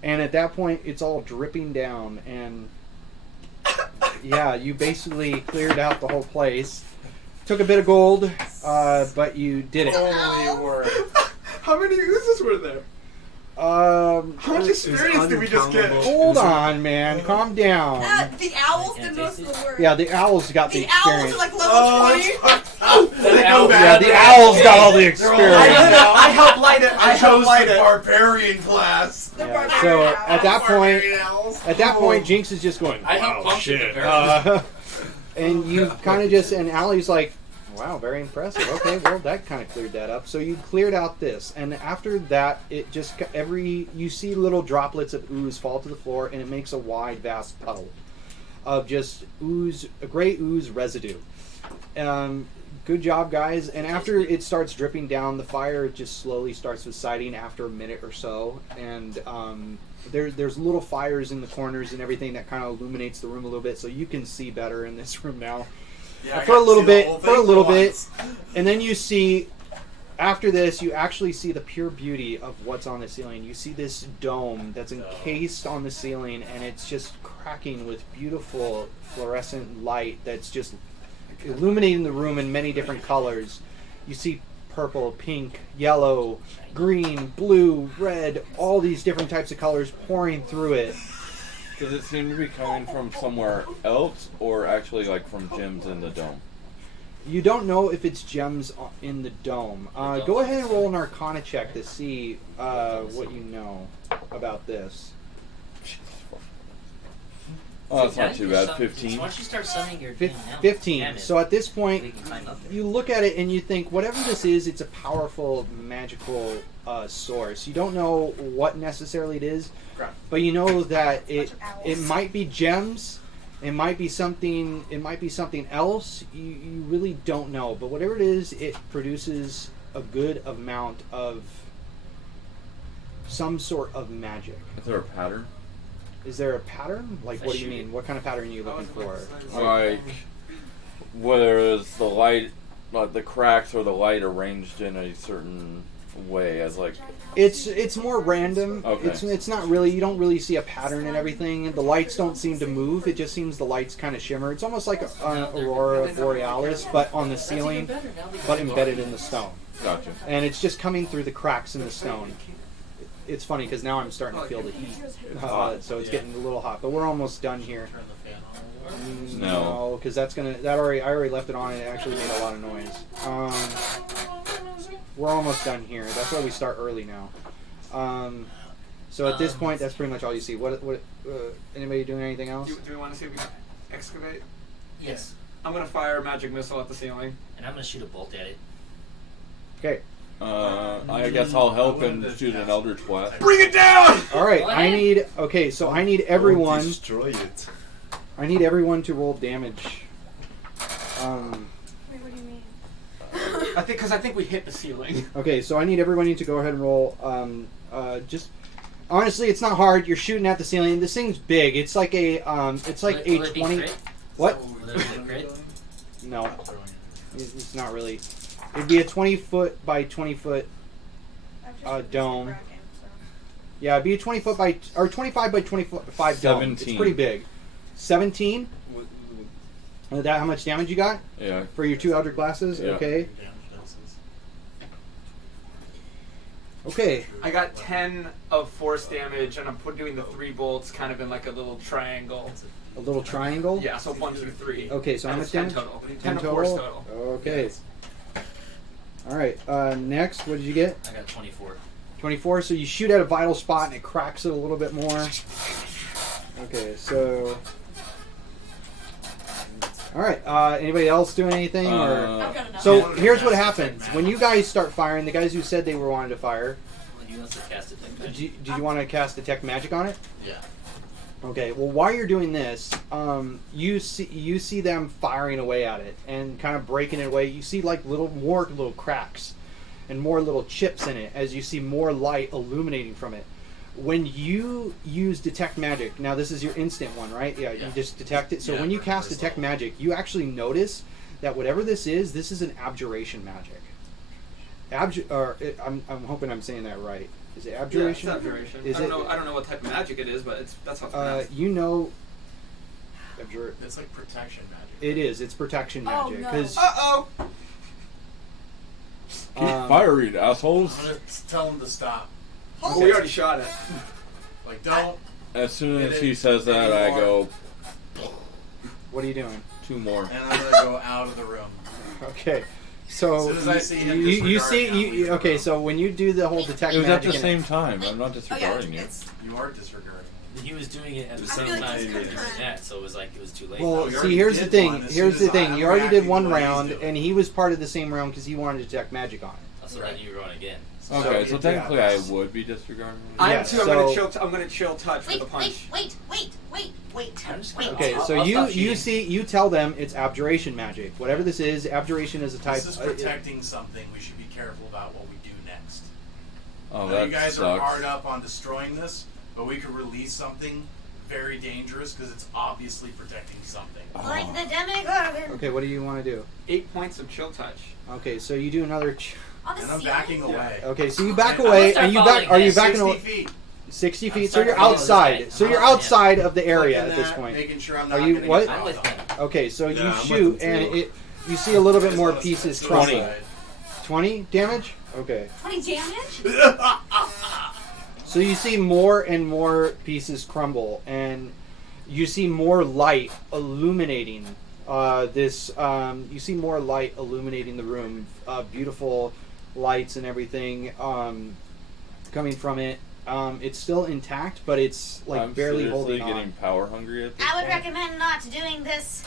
And at that point, it's all dripping down, and yeah, you basically cleared out the whole place. Took a bit of gold, but you did it. Holy word. How many oozes were there? How much experience did we just get? Hold on, man. Calm down. The owls did most of the work. Yeah, the owls got the The owls experience. are like level 20. Yeah, the owls got all the experience. I helped light it. I I chose helped light the it. barbarian class. The Yeah, barbarian so owl. at that point, Barbarian owls. Jinx is just going, I helped "Wow, function shit." the barrel. And you kind of just, and Allie's like, wow, very impressive. Okay, well, that kind of cleared that up. So you cleared out this, and after that, it just, you see little droplets of ooze fall to the floor, and it makes a wide, vast puddle of just ooze, a gray ooze residue. Good job, guys. And after it starts dripping down, the fire just slowly starts subsiding after a minute or so. And there's little fires in the corners and everything that kind of illuminates the room a little bit, so you can see better in this room now. Yeah, I For a got to little see the bit, whole for a thing little once. bit. And then you see, after this, you actually see the pure beauty of what's on the ceiling. You see this dome that's encased on the ceiling, and it's just cracking with beautiful fluorescent light that's just illuminating the room in many different colors. You see purple, pink, yellow, green, blue, red, all these different types of colors pouring through it. Does it seem to be coming from somewhere else, or actually like from gems in the dome? You don't know if it's gems in the dome. Go ahead and roll an Arcana check to see what you know about this. Oh, that's not too bad. 15. So once you start summoning your 15. So at this we point, can climb up there. you look at it and you think, whatever this is, it's a powerful magical source. You don't know what necessarily it is, but you know that it might be gems. It might be something. It might be something else. You really don't know. But whatever it is, it produces a good amount of some sort of magic. Is there a pattern? Is there a pattern? Like, what do you shoot mean? What kind of pattern are you looking for? Like, whether it's the light, like the cracks or the light arranged in a certain way, as like. It's more random. Okay. It's not really. You don't really see a pattern and everything. The lights don't seem to move. It just seems the lights kind of shimmer. It's almost like an aurora borealis, but on the ceiling, but embedded in the stone. Gotcha. And it's just coming through the cracks in the stone. It's funny because now I'm starting to feel the heat, so it's getting a little hot. But we're almost done here. Turn the fan on. No. because that's gonna. I already left it on and it actually made a lot of noise. We're almost done here. That's why we start early now. So at this point, that's pretty much all you see. What anybody doing anything else? Do we want to see if we can excavate? Yes. I'm gonna fire a magic missile at the ceiling. And I'm gonna shoot a bolt at it. Okay. I guess I'll help and shoot an Eldritch Blast. Bring it down! All right. Go I ahead. need. Okay. So I need everyone. Destroy it. I need everyone to roll damage. Wait, what do you mean? I think we hit the ceiling. Okay. So I need everybody to go ahead and roll Just honestly, it's not hard. You're shooting at the ceiling. This thing's big. It's like a it's like Will a it be 20. crit? What? Will it be a crit? No, it's not really. It'd be a 20-foot by 20-foot. Dome. Yeah, it'd be a 20-foot by or 25 by 25 dome. It's 17. pretty big. 17. That how much damage you got? Yeah. For your 2 Eldritch Glasses? Yeah. Okay. Okay. I got 10 of force damage, and I'm doing the 3 bolts kind of in like a little triangle. A little triangle? Yeah, so 1, 2, 3. Okay, so how And much it's 10 damage? total. 10 of force total. Okay. Alright, next, what did you get? I got 24. 24, so you shoot at a vital spot and it cracks it a little bit more. Okay, so... Alright, anybody else doing anything? Or I've got enough. so here's what happens. When you guys start firing, the guys who said they were wanting to fire, Well, you also cast it like did you want to cast Detect Magic on it? Yeah. Okay, well while you're doing this, you see them firing away at it and kind of breaking it away. You see like more little cracks and more little chips in it as you see more light illuminating from it. When you use Detect Magic, now this is your instant one, right? Yeah, you just detect it. So Yeah, when you for cast first Detect level. Magic, you actually notice that whatever this is an abjuration magic. I'm hoping I'm saying that right. Is it abjuration? Yeah, it's abjuration. Is I don't know what type of magic it is, but that's how it's pronounced. you know, It's like protection magic. it is. It's protection Oh, magic. no. 'Cause, Uh-oh! Keep firing, assholes. I'm gonna tell him to stop. Oh, we already shot it. Like, don't. As soon as It he is says that, I anymore. go, what are you doing? 2 more. And I'm gonna go out of the room. Okay. So As soon as I see him you disregard see him, I'll leave the okay. room. So when you do the whole detect It was at magic, the and- same time. I'm not disregarding you. You are disregarding. He was doing it at the I same feel like time it's he was concurrent. doing that, so it was like it was too late. well, No, you see, already here's the did thing. one. As Here's soon the as thing. I'm You already did reacting one the way he's round, doing. and he was part of the same round because he wanted to detect magic on it. so then you were on again. Okay, So- so technically I would be disregarding you. I Yeah, am too. I'm gonna chill touch with Wait, a punch. wait. I'm just Wait. gonna- Okay, I'll- so I'll stop you cheating. you tell them it's abjuration magic. Whatever this is, abjuration is a type. This is protecting something. We should be careful about what we do next. Oh, Now, that you guys sucks. are hard up on destroying this, but we could release something very dangerous because it's obviously protecting something. Like the demigorgon. Okay, what do you want to do? 8 points of chill touch. Okay, so you do another. On the And I'm ceiling? backing away. Okay, so you back I'm away, gonna and you start back. Are you following backing 60 away? feet. 60 feet. So starting you're to follow this outside. guy. So you're I'm following him. outside of the area Clicking at this that, point. Making sure I'm Are not you- gonna what? get I'm knocked with him. off. Okay, so Yeah, you I'm with shoot, them and too. you see a little bit more Just pieces to the crumble. side. 20 damage. Okay. 20 damage? So you see more and more pieces crumble, and you see more light illuminating this. You see more light illuminating the room. Beautiful lights and everything coming from it. It's still intact, but it's like I'm barely seriously holding getting on. power hungry at this I would point. recommend not doing this.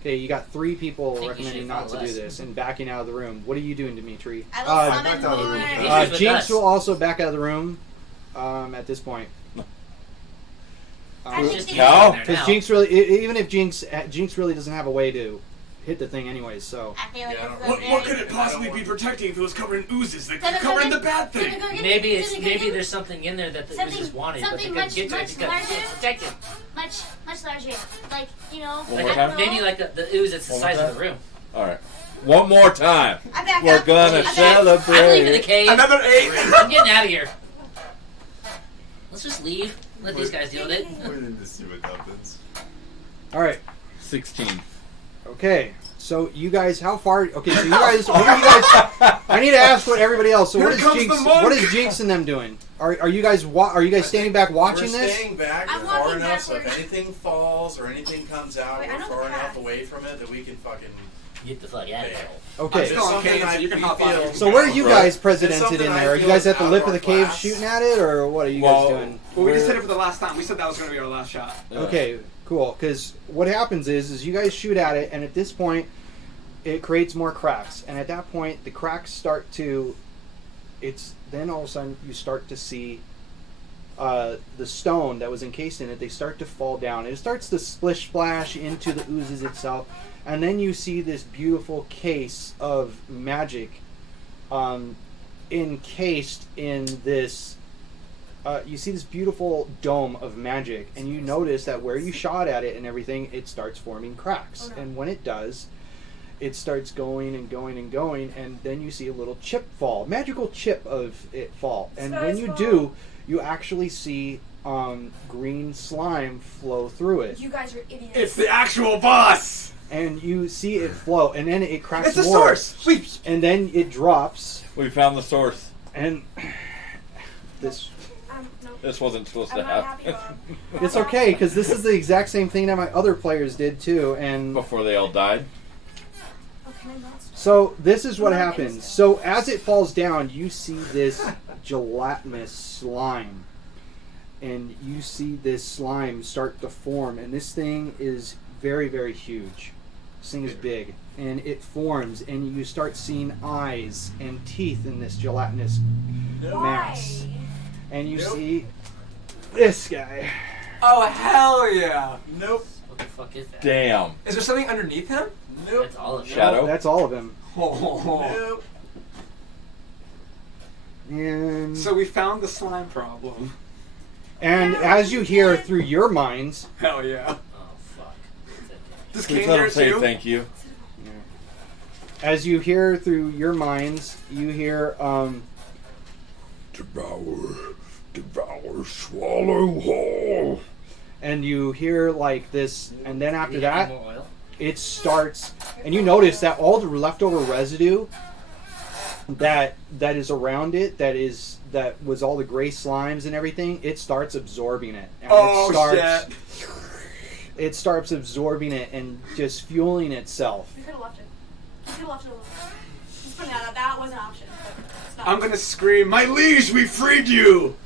Okay, you got 3 people think you recommending should not to follow do us. this and backing out of the room. What are you doing, Dimitri? I will back summon out of the room. more. Dimitri's with Jinx us. will also back out of the room at this point. I think Just they- Cal? there Because now. Jinx really, even if Jinx really doesn't have a way to hit the thing anyways, so. I feel like Yeah, I it's don't- a What very- could it possibly be protecting if it was covered in oozes? That Demigorgon- covered in the bad thing. Demigorgon- Maybe Demigorgon- there's something in there that the Something- oozes wanted, but they something couldn't much- get to it much because larger? it's protected. much larger. Like, you know, One I more don't time? know. Maybe like the ooze that's the One more size of time? the room. Alright. One more time. I back We're up. gonna I back- celebrate. I'm leaving the cave. Another 8. I'm getting out of here. Let's just leave. Let these guys deal with it. We're in to see what happens. Alright, 16. okay. So you guys, how far? Okay, so you guys, what are you guys? I need to ask what everybody else. So Here what is comes Jinx? the monk! What is Jinx and them doing? Are you guys standing back watching We're this? staying back I'm far walking enough so if backwards. anything falls or anything comes out, Wait, I we're know the far enough path. away from it that we can fucking Get the fuck out of here. bail. Okay. It's still on something cave, so I you can we hop on feel- it. So where are you Right. guys It's presidented something in I there? Are you feel guys at the out lip of of the our cave class. shooting at it, or what are you Well, guys doing? Well, we just hit it for the last time. We said that was going to be our last shot. Yeah. Okay, cool. Because what happens is you guys shoot at it, and at this point, it creates more cracks. And at that point, the cracks start to. Then all of a sudden you start to see the stone that was encased in it. They start to fall down. It starts to splish splash into the oozes itself, and then you see this beautiful case of magic, encased in this you see this beautiful dome of magic, and you notice that where you shot at it and everything, it starts forming cracks. Oh, no. And when it does, it starts going and going and going, and then you see a little chip fall, magical chip of it fall. And when you do, you actually see green slime flow through it. You guys are idiots. It's the actual boss. And you see it flow, and then it cracks It's the more. source. And then it drops, We found the source. and this... No. This wasn't supposed I'm to not happen. happy, Bob. It's okay, because this is the exact same thing that my other players did too, and... Before they all died. Oh, can I not stop? So this is what happens. So as it falls down, you see this gelatinous slime, and you see this slime start to form, and this thing is very, very huge. This thing is big, and it forms, and you start seeing eyes and teeth in this gelatinous mass, Why? and you see this guy. Oh hell yeah! Nope. What the fuck is that? Damn. Is there something underneath him? Nope. That's all of it. Shadow? That's all of him. Oh. Nope. And So we found the slime problem. as you hear through your minds. Hell yeah! Oh fuck. What's that? Does Please Kane let hear him it say too? thank you. As you hear through your minds, you hear, Devour, swallow whole. and you hear like this, and then after Do we have that, any more oil? it starts, and you notice that all the leftover residue that is around it, that was all the gray slimes and everything, it starts absorbing it. And it starts absorbing it and just fueling itself. We could have left it. We could have left it alone. Just putting that out. That was an option. But it's not. I'm gonna scream, "My liege, we freed you!"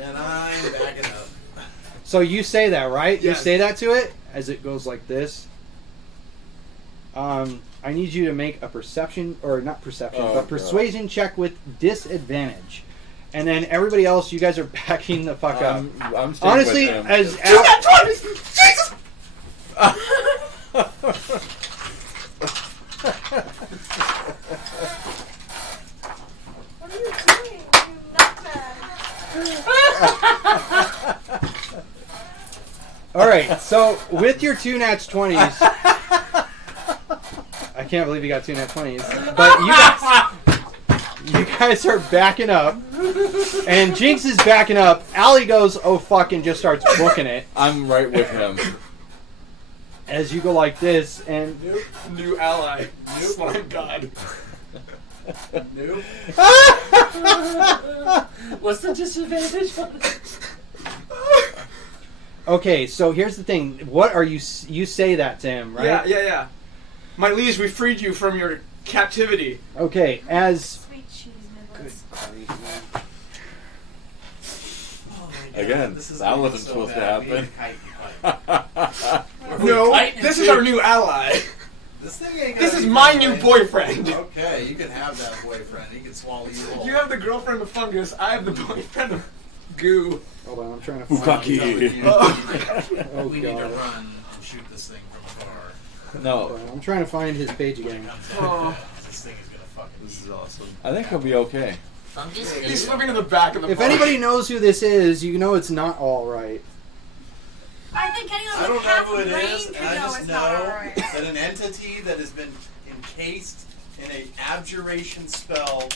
And I'm backing up. So you say that, right? You Yes. say that to it as it goes like this. I need you to make a perception, or not perception, Oh, but persuasion check with disadvantage. And then everybody else, you guys are backing the fuck up. I'm staying Honestly, with him. as Jesus! What are you doing? You nutbag. all right, so with your two nats 20s, I can't believe you got two nat 20s, but you guys are backing up, and Jinx is backing up. Allie goes, oh fuck, and just starts booking it I'm right with him. as you go like this, and New ally. Slime god. Nope. What's the disadvantage? okay, so here's the thing. What are you say that to him, right? Yeah. My liege, we freed you from your captivity. Okay, as Sweet cheese nibbles. Oh my God, Again, this is that gonna go wasn't so supposed to bad. We happen. need kite fight. No, fighting this is too. our new ally. This thing ain't gonna This is be my fun, new right? boyfriend. Okay, you can have that boyfriend. He can swallow you whole. You have the girlfriend of fungus. I have the boyfriend of goo. hold on, I'm trying to find Bukaki. Oh, we need to God. run and shoot this thing from afar. Hold No, on, I'm trying to find his page again. Oh. This thing is gonna fucking. This is awesome. I think he'll be okay. Fungus? He's slipping in the back of the If boat. anybody knows who this is, you know it's not all right. I think anyone I with don't know half who a it brain is, could and I know just it's know not alright. that an entity that has been encased in a abjuration spell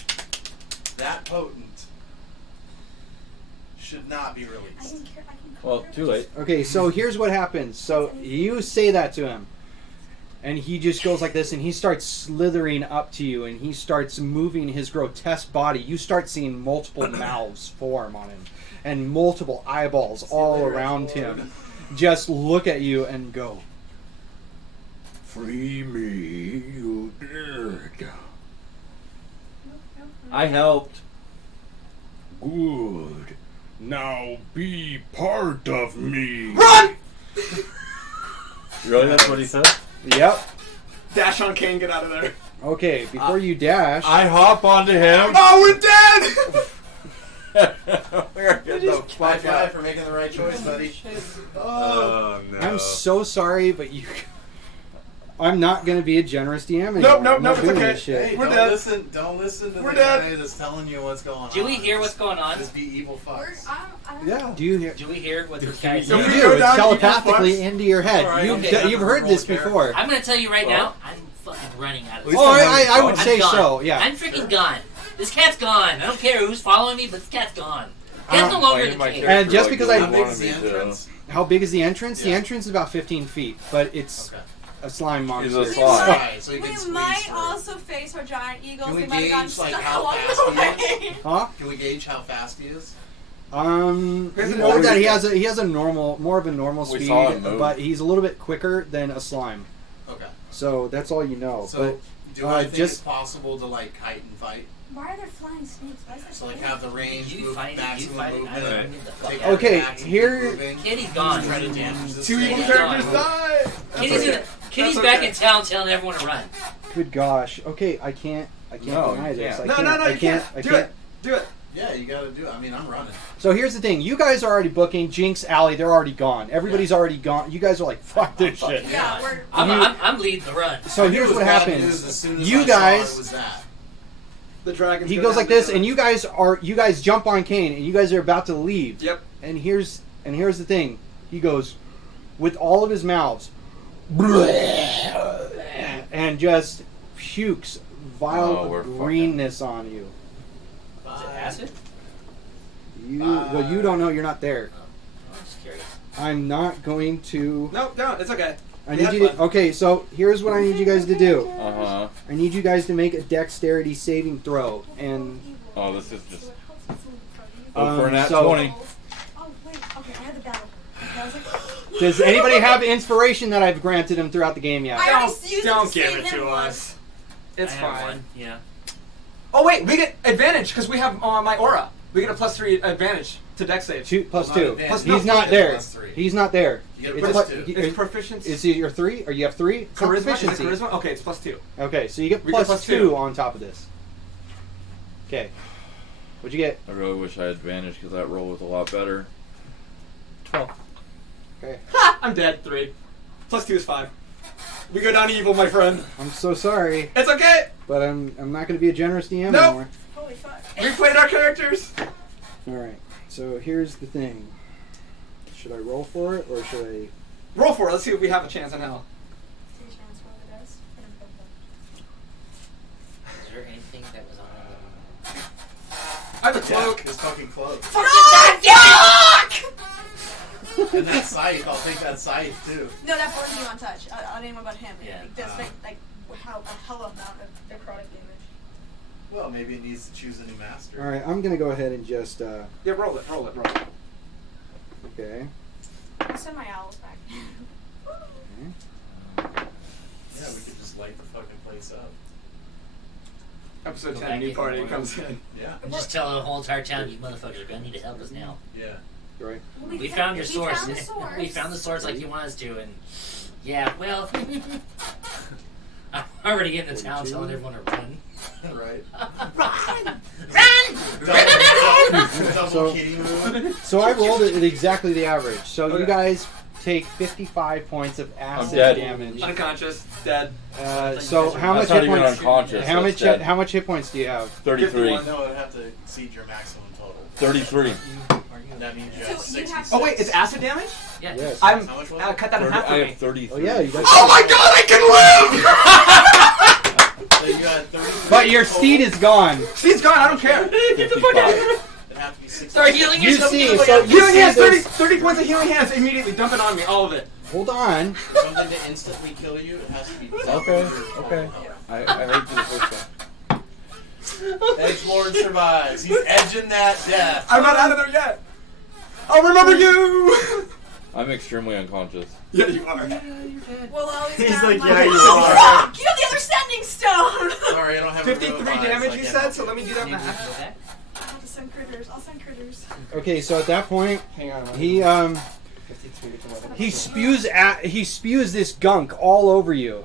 that potent should not be I released. can care. I can Well, too late. Okay, so here's what happens. So you say that to him, and he just goes like this, and he starts slithering up to you, and he starts moving his grotesque body. You start seeing multiple mouths form on him, and multiple eyeballs all later, around Lord. him. Just look at you and go. Free me, you did. I helped. Good. Now be part of me. Run! Really? That's what he said? Yep. Dash on Kane, get out of there. Okay, before you dash, I hop onto him. Oh, we're dead! We're get the High fuck five out. for making the right choice, buddy. Oh no. I'm so sorry, but you. I'm not gonna be a generous DM anymore. Nope, I'm nope, not it's doing okay. this shit. Hey, We're don't dead. listen. Don't listen to We're the dead. guy that's telling you what's going on. Do we hear what's going on? Just be evil fucks. Yeah. Do you hear? Do we hear what this guy You Don't says? we do. go It's down telepathically evil fucks? into your head. Alright, You've, okay. you've heard this Roll before. I'm gonna tell you right now, I'm fucking running out of least this. Oh, I'm having I would fun. say I'm gone. so. Yeah. I'm freaking gone. This cat's gone. I don't care who's following me, but this cat's gone. Cat's no longer in the cave. And just because I- How big is the entrance? How big is the entrance? The Yeah. entrance is about 15 feet, but it's Okay. a slime monster. He's a slime. Alright, so you can We squeeze might through. also face our giant eagles. Can we They might have gotten gauge, like, stuck how along fast the he way. Huh? Can we gauge how fast he is? Here's You an know order. that he has a normal, more of a normal We speed, saw him move. but he's a little bit quicker than a slime. Okay. So that's all you know. So, do uh, I think just- it's possible to like kite and fight? Why are there flying snakes? Why is there So like have the range, You move, fight it, you maximum fight it. I movement, don't and need the fuck take out of Okay, action, keep here- moving, Kitty's gone. try to damage this Two evil thing. characters die. Kitty's, okay. Kitty's That's back okay. in town telling everyone to run. Good gosh. Okay, I can't No, deny you this. can't. I No, can't. no, I you can't. can't. I Do can't. it. Do it. Yeah, you gotta do it. I mean, I'm running. So here's the thing. You guys are already booking Jinx, Alley. They're already gone. Everybody's already gone. You guys are like, fuck this I'm shit. fucking Yeah, gone. we're. I'm leading the run. So I knew here's it was what bad happens. news as soon as You I saw guys. it was that. The dragons. He go goes down like this, together. and you guys jump on Kane, and you guys are about to leave. Yep. And here's the thing. He goes with all of his mouths, and just pukes vile Oh, we're greenness on you. Is it acid? Well, you don't know. You're not there. I'm just curious. I'm not going to. No, it's okay. I We need had you to. fun. Okay, so here's what I need you guys to do. Uh-huh. I need you guys to make a dexterity saving throw, and Oh, this is just... Um, Oh, for an nat so- 20. Oh wait. Okay, I had the battle. Okay, I was like, does anybody have inspiration that I've granted him throughout the game yet? I already Don't, used don't it to give save it him to once. us. It's I have fine. one. Yeah. Oh wait, we get advantage because we have my aura. We get a +3 advantage to dex save. 2 plus Not 2. advantage. Plus- He's no, not there. plus 3. He's not there. You get a It's plus plu- 2. It's proficiency. Is it your 3? Or you have 3? It's not charisma? Is it proficiency. charisma? Okay, it's +2. Okay, so you get We get plus plus 2 2. on top of this. Okay. What'd you get? I really wish I had advantage because that roll was a lot better. 12. Okay. Ha! I'm dead. 3. +2 is 5. We go down evil, my friend. I'm so sorry, It's okay. but I'm not going to be a generous DM Nope. anymore. Holy fuck. We played our characters. All right. So here's the thing. Should I roll for it or should I? Roll for it. Let's see if we have a chance in hell. Is there anything that was on I have a cloak. His fucking cloak. Fuck! And that scythe, I'll take that scythe too. No, that wasn't even on touch. I didn't know about him. Yeah. That's like how a hell of amount of necrotic damage. Well, maybe it needs to choose a new master. All right. I'm going to go ahead and just. Yeah, roll it. Okay. I'll send my owls back. Yeah, we could just light the fucking place up. Episode Go 10, back new in party the comes in. Yeah. I'm just telling the whole entire town, you motherfuckers are gonna need to help us now. Yeah. Right. We found your source. Found the source. We found the source like you want us to, and yeah, well, I'm already getting the town telling everyone to run. Right. Run! Double So- kitty move. So I rolled it at exactly the average. So you Okay. guys take 55 points of acid dead. damage. Unconscious, dead. So how much That's not hit even points? unconscious. How that's much? dead. How much hit points do you have? 33. 51. No, it'd have to exceed your maximum total. 33. And that means you So have you 66. have- Oh wait, it's acid damage? Yeah. Yes. I'm. How much was Cut it? that in half I for me. have 33. Oh yeah, you guys. Oh my god, I So you got 33. But your steed is gone. can live! She's gone, I don't care. Get the fuck out of here. It'd have to be 66. Start healing You yourself. see, Get so away. you Healing see hands, 30, this. 30 points of healing hands immediately. Dump it on me, all of it. Hold on. For something to instantly kill you, it has to be. Okay, okay. I heard you the first time. Edgelord survives. He's edging that death. I'm not out of there yet. I'll remember you. I'm extremely unconscious. Yeah, you are. Well, always He's have like, my- yeah, you Oh, are. fuck! You have the other sending stone! Sorry, I don't have 53 a real advice, damage, I you can't said, help so you. let me do that You math. do that? I'll have to send critters. I'll send critters. Okay, so at that point, Hang on. he 52 to 11. he spews this gunk all over you.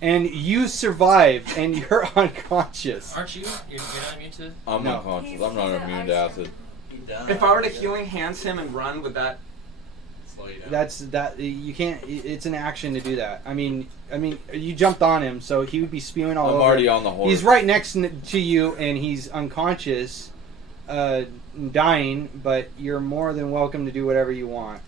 And you survive, and you're unconscious. Aren't you? You're not immune to. I'm No. unconscious. I'm not immune to acid. He died. If I were to healing hands him and run, would that slow you down. That's that you can't. It's an action to do that. I mean, you jumped on him, so he would be spewing all I'm over. already on the horse. He's right next to you, and he's unconscious, dying. But you're more than welcome to do whatever you want.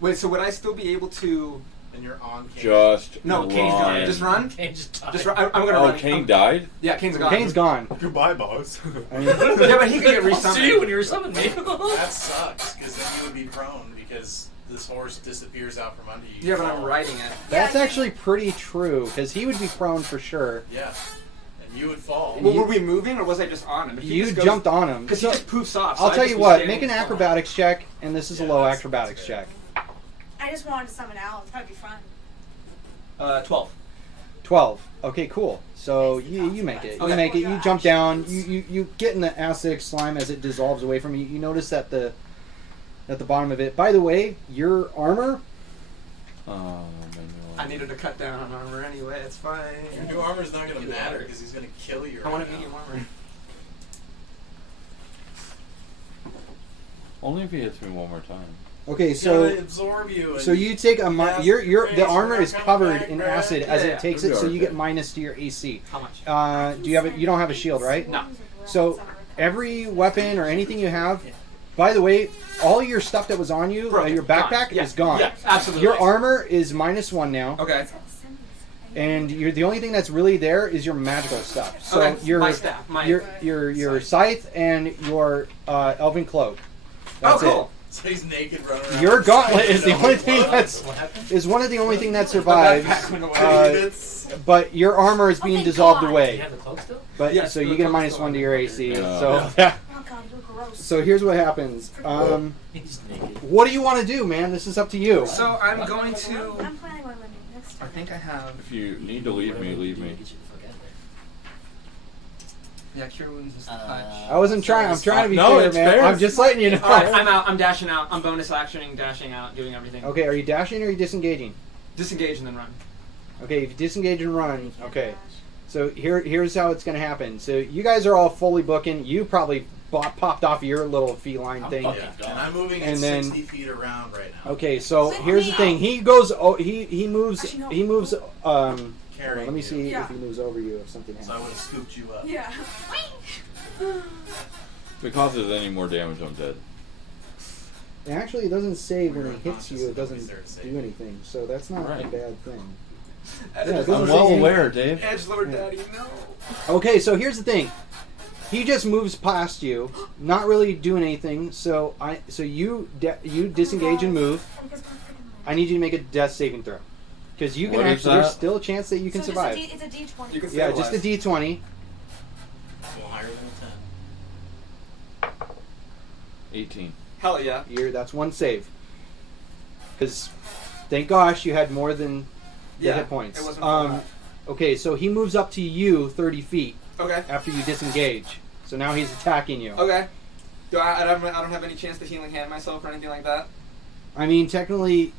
Wait, so would I still be able to? And you're on Kane. Just No, Kane's gone. run. Just run. Kane just died. Just run. I'm gonna Oh, run. Kane died? Yeah, Kane's gone. Kane's gone. Goodbye, boss. I mean, Yeah, but he could get I'll see you resummoned. when you resummon me. That sucks, because then you would be prone, because this horse disappears out from under you. Yeah, but I'm riding it. that's actually pretty true because he would be prone for sure. Yeah. And you would fall. Well, were we moving, or was I just on him? If he You just goes- jumped on him. Because he just poofs off. I'll so tell I'd you just be what. standing Make an still. acrobatics check, and this is a Yeah, low that's acrobatics good. check. I just wanted to summon Al. It's gotta be fun. 12. 12. Okay, cool. So you make it. You Okay. make it. You jump down. You get in the acidic slime as it dissolves away from you. You notice that at the bottom of it. By the way, your armor. Oh, I needed to cut down on armor anyway. It's fine. Your new armor's not going to matter, because he's going to kill you. I want right a medium now. armor. Only if he hits me one more time. Okay, He's gonna so absorb you. so you take a the armor is covered in back, acid back. as Yeah, it takes yeah. it, so you get minus to your AC. How much? Do you have you don't have a shield, right? No. So every weapon or anything you have. By the way, all your stuff that was on you, Broken. your backpack Gone. Yeah. is gone. Yeah, absolutely. Your armor is -1 now. Okay. And the only thing that's really there is your magical stuff. So Okay, your my staff, my- your scythe and your elven cloak. Oh, That's cool. So he's naked running around. Your gauntlet is the Double only thing blood. that's one of the only thing that My survives. backpack went away. It's- But your armor is being thank dissolved God. Do away. you have the cloak still? But Yes, so the you get a cloak's -1 to still your on. AC. Yeah. So Oh god, you're gross. so here's what happens. He's naked. What do you want to do, man? This is up to you. So I'm going to. I'm planning on living next I time. think I have. If you need to leave me, leave me. Get you the fuck out of Yeah, cure wounds is the there. touch. I wasn't trying. I'm trying to be No, fair, it's man. fair. I'm just letting you know. All right, I'm out. I'm dashing out. I'm bonus actioning, dashing out, doing everything. Okay, are you dashing or are you disengaging? Disengage and then run. Okay, if you disengage and run, okay. So here's how it's going to happen. So you guys are all fully booking. You probably popped off your little feline I'm thing. fucking Yeah, and I'm moving And at then- 60 feet around right now. Okay, so Let here's me the thing. out. He goes. Oh, he moves. Actually, no. He moves. Hold on, Carrying let me you. see Yeah. if he moves over you if something So I happens. would have scooped you up. Yeah. If it causes any more damage, I'm dead. And actually, it doesn't say when You're it hits you, it unconscious, doesn't nobody's there to save do you. anything. So that's not a Right. bad thing. Edge, Yeah, it I'm doesn't well say- aware, Dave. Edgelord Daddy, no. Okay, so here's the thing. He just moves past you, not really doing anything. So you disengage and move. I need you to make a death saving throw, because you can What is actually. There's that? still a chance that you can So survive. It's a D20. You can Yeah, stay just a alive. D20. Well, higher than a 10. 18. Hell yeah. That's one save. Because, thank gosh, you had more than the Yeah. hit points. It wasn't for Okay, so he moves up to you 30 feet that. Okay. after you disengage. So now he's attacking you. Okay. Do I don't have any chance to healing hand myself or anything like that? I mean, technically,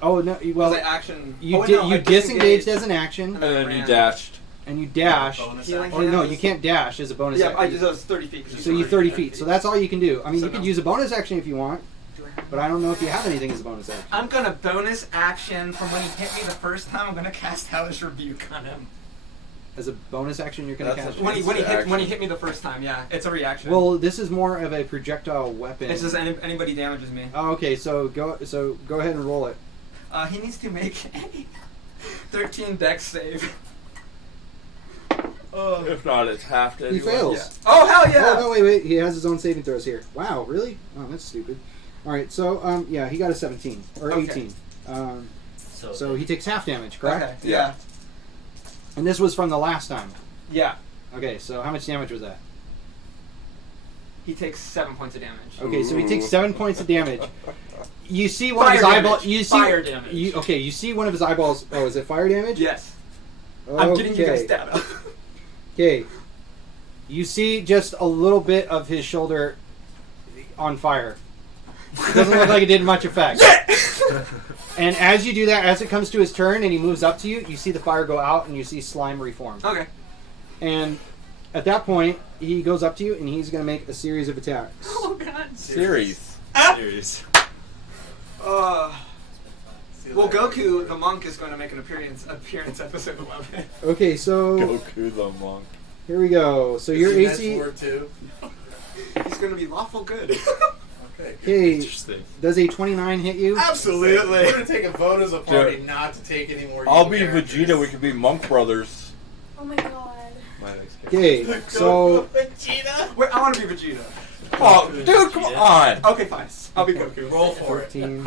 oh no, well, Was I action? you oh, wait, did no, you I disengaged as an action, And And then you ran. dashed. and you dash. Bonus Healing action. Or no, you can't dash as a bonus Yeah, I action. just was 30 feet. 'cause So you 30 feet. So that's all you can do. I mean, So you could no. use a bonus action if you want, Do I have- but I don't know if you have anything as a bonus action. I'm gonna bonus action from when he hit me the first time. I'm gonna cast Hellish Rebuke on him. As a bonus action, you're gonna That's cast. a- When he Action. hit me the first time, yeah, it's a reaction. Well, this is more of a projectile weapon. it's just anybody damages me. Oh, okay, so go ahead and roll it. He needs to make a 13 dex save. If not, it's half dead. He fails. Yeah. Oh hell yeah! Oh no, wait, he has his own saving throws here. Wow, really? Oh, that's stupid. All right, so yeah, he got a 17 or Okay. 18. So, So he takes half damage, correct? Okay. Yeah. And this was from the last time. Yeah. Okay, so how much damage was that? He takes 7 points of damage. Okay, so he takes 7 points of damage. You see one Fire of his eyeballs. damage. You see Fire damage. You see one of his eyeballs. Oh, is it fire damage? Yes. Okay. I'm getting you guys data. Okay. You see just a little bit of his shoulder on fire. It doesn't look like it did much effect. And as you do that, as it comes to his turn and he moves up to you, you see the fire go out and you see slime reform. Okay. And at that point, he goes up to you and he's going to make a series of attacks. Oh god. Series. Serious. See you Well, later. Goku, the monk, is going to make an appearance episode 11. Okay, so Goku the monk. here we go. So your Is AC. he Mentor too? He's going to be lawful good. Okay. Okay, Interesting. does a 29 hit you? Absolutely. We're gonna take a vote as a party Dude. not to take any more. I'll evil be characters. Vegeta. We could be monk brothers. Oh my god. My next character. Okay, so Vegeta. Wait, I want to be Vegeta. Oh, dude, come on. Okay, fine. I'll be Goku. Roll for it. 14.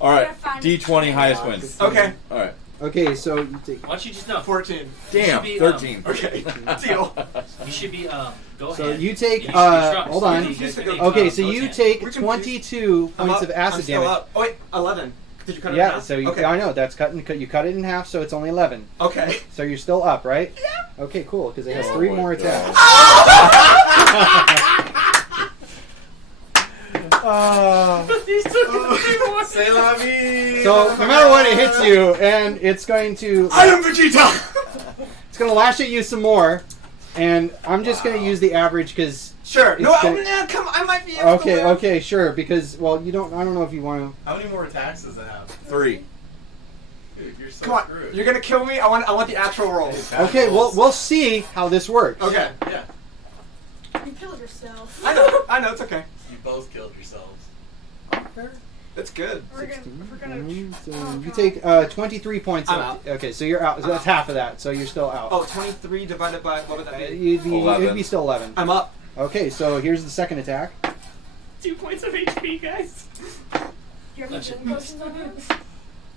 All right, Gotta find D20 his highest chaos. wins. Okay, All right. Okay, so you take. Why don't you just no? 14. Damn, be, 13. Okay, deal. You should be go So ahead. you take. And you should be strong. Hold on. You need to make, Okay, so you Goten. take We're confused. 22 I'm points up. of I'm acid still damage. up. Oh, wait, 11. Did you cut it in Yeah, half? so you, okay. I know that's you cut it in half, so it's only 11. Okay. So you're still up, right? Yeah. Okay, cool, because it has Oh 3 my more God. attacks. Say la vie. So no matter what, it hits you, and it's going to I am Vegeta! it's going to lash at you some more. And I'm just going to use the average because. Sure. No, It's gonna- come I might be able to Okay, live. okay, sure. Because I don't know if you want to. How many more attacks does it have? 3. Dude, you're so Come on, screwed. you're gonna kill me? I want the actual rolls. Okay, we'll see how this works. Okay. Yeah, You killed yourself. I know, it's okay. you both killed yourselves. It's good. We're gonna. So Oh, you God. take 23 points. I'm of- out. Okay, so you're out. So that's half of that. So you're still out. Oh, 23 divided by, what would that be? You'd be 11. it'd be still 11. I'm up. Okay, so here's the second attack. 2 points of HP, guys. You have any healing potions on you?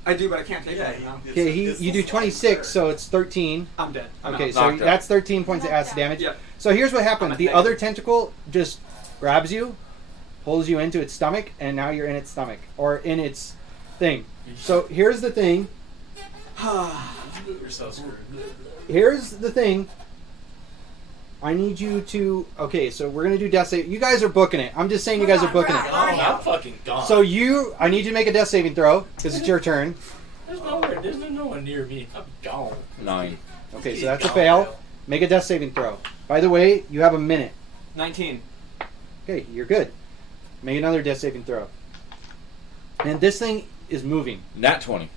I do, but I can't take Yeah, it now. Okay, you do 26, so it's 13. I'm dead. I'm Okay, out. so Knocked out. that's 13 points of acid damage. Yeah. So here's what happened. I'm The at other negative. tentacle just grabs you, pulls you into its stomach, and now you're in its stomach or in its thing. So here's the thing. You're so screwed. Here's the thing. I need you to. Okay, so we're gonna do death save. You guys are booking it. I'm just saying you guys are booking it. Oh, I'm fucking gone. So I need you to make a death saving throw because it's your turn. there's no one near me. I'm gone. 9. Okay, so that's a fail. Make a death saving throw. By the way, you have a minute. 19. Okay, you're good. Make another death saving throw. And this thing is moving. Nat 20.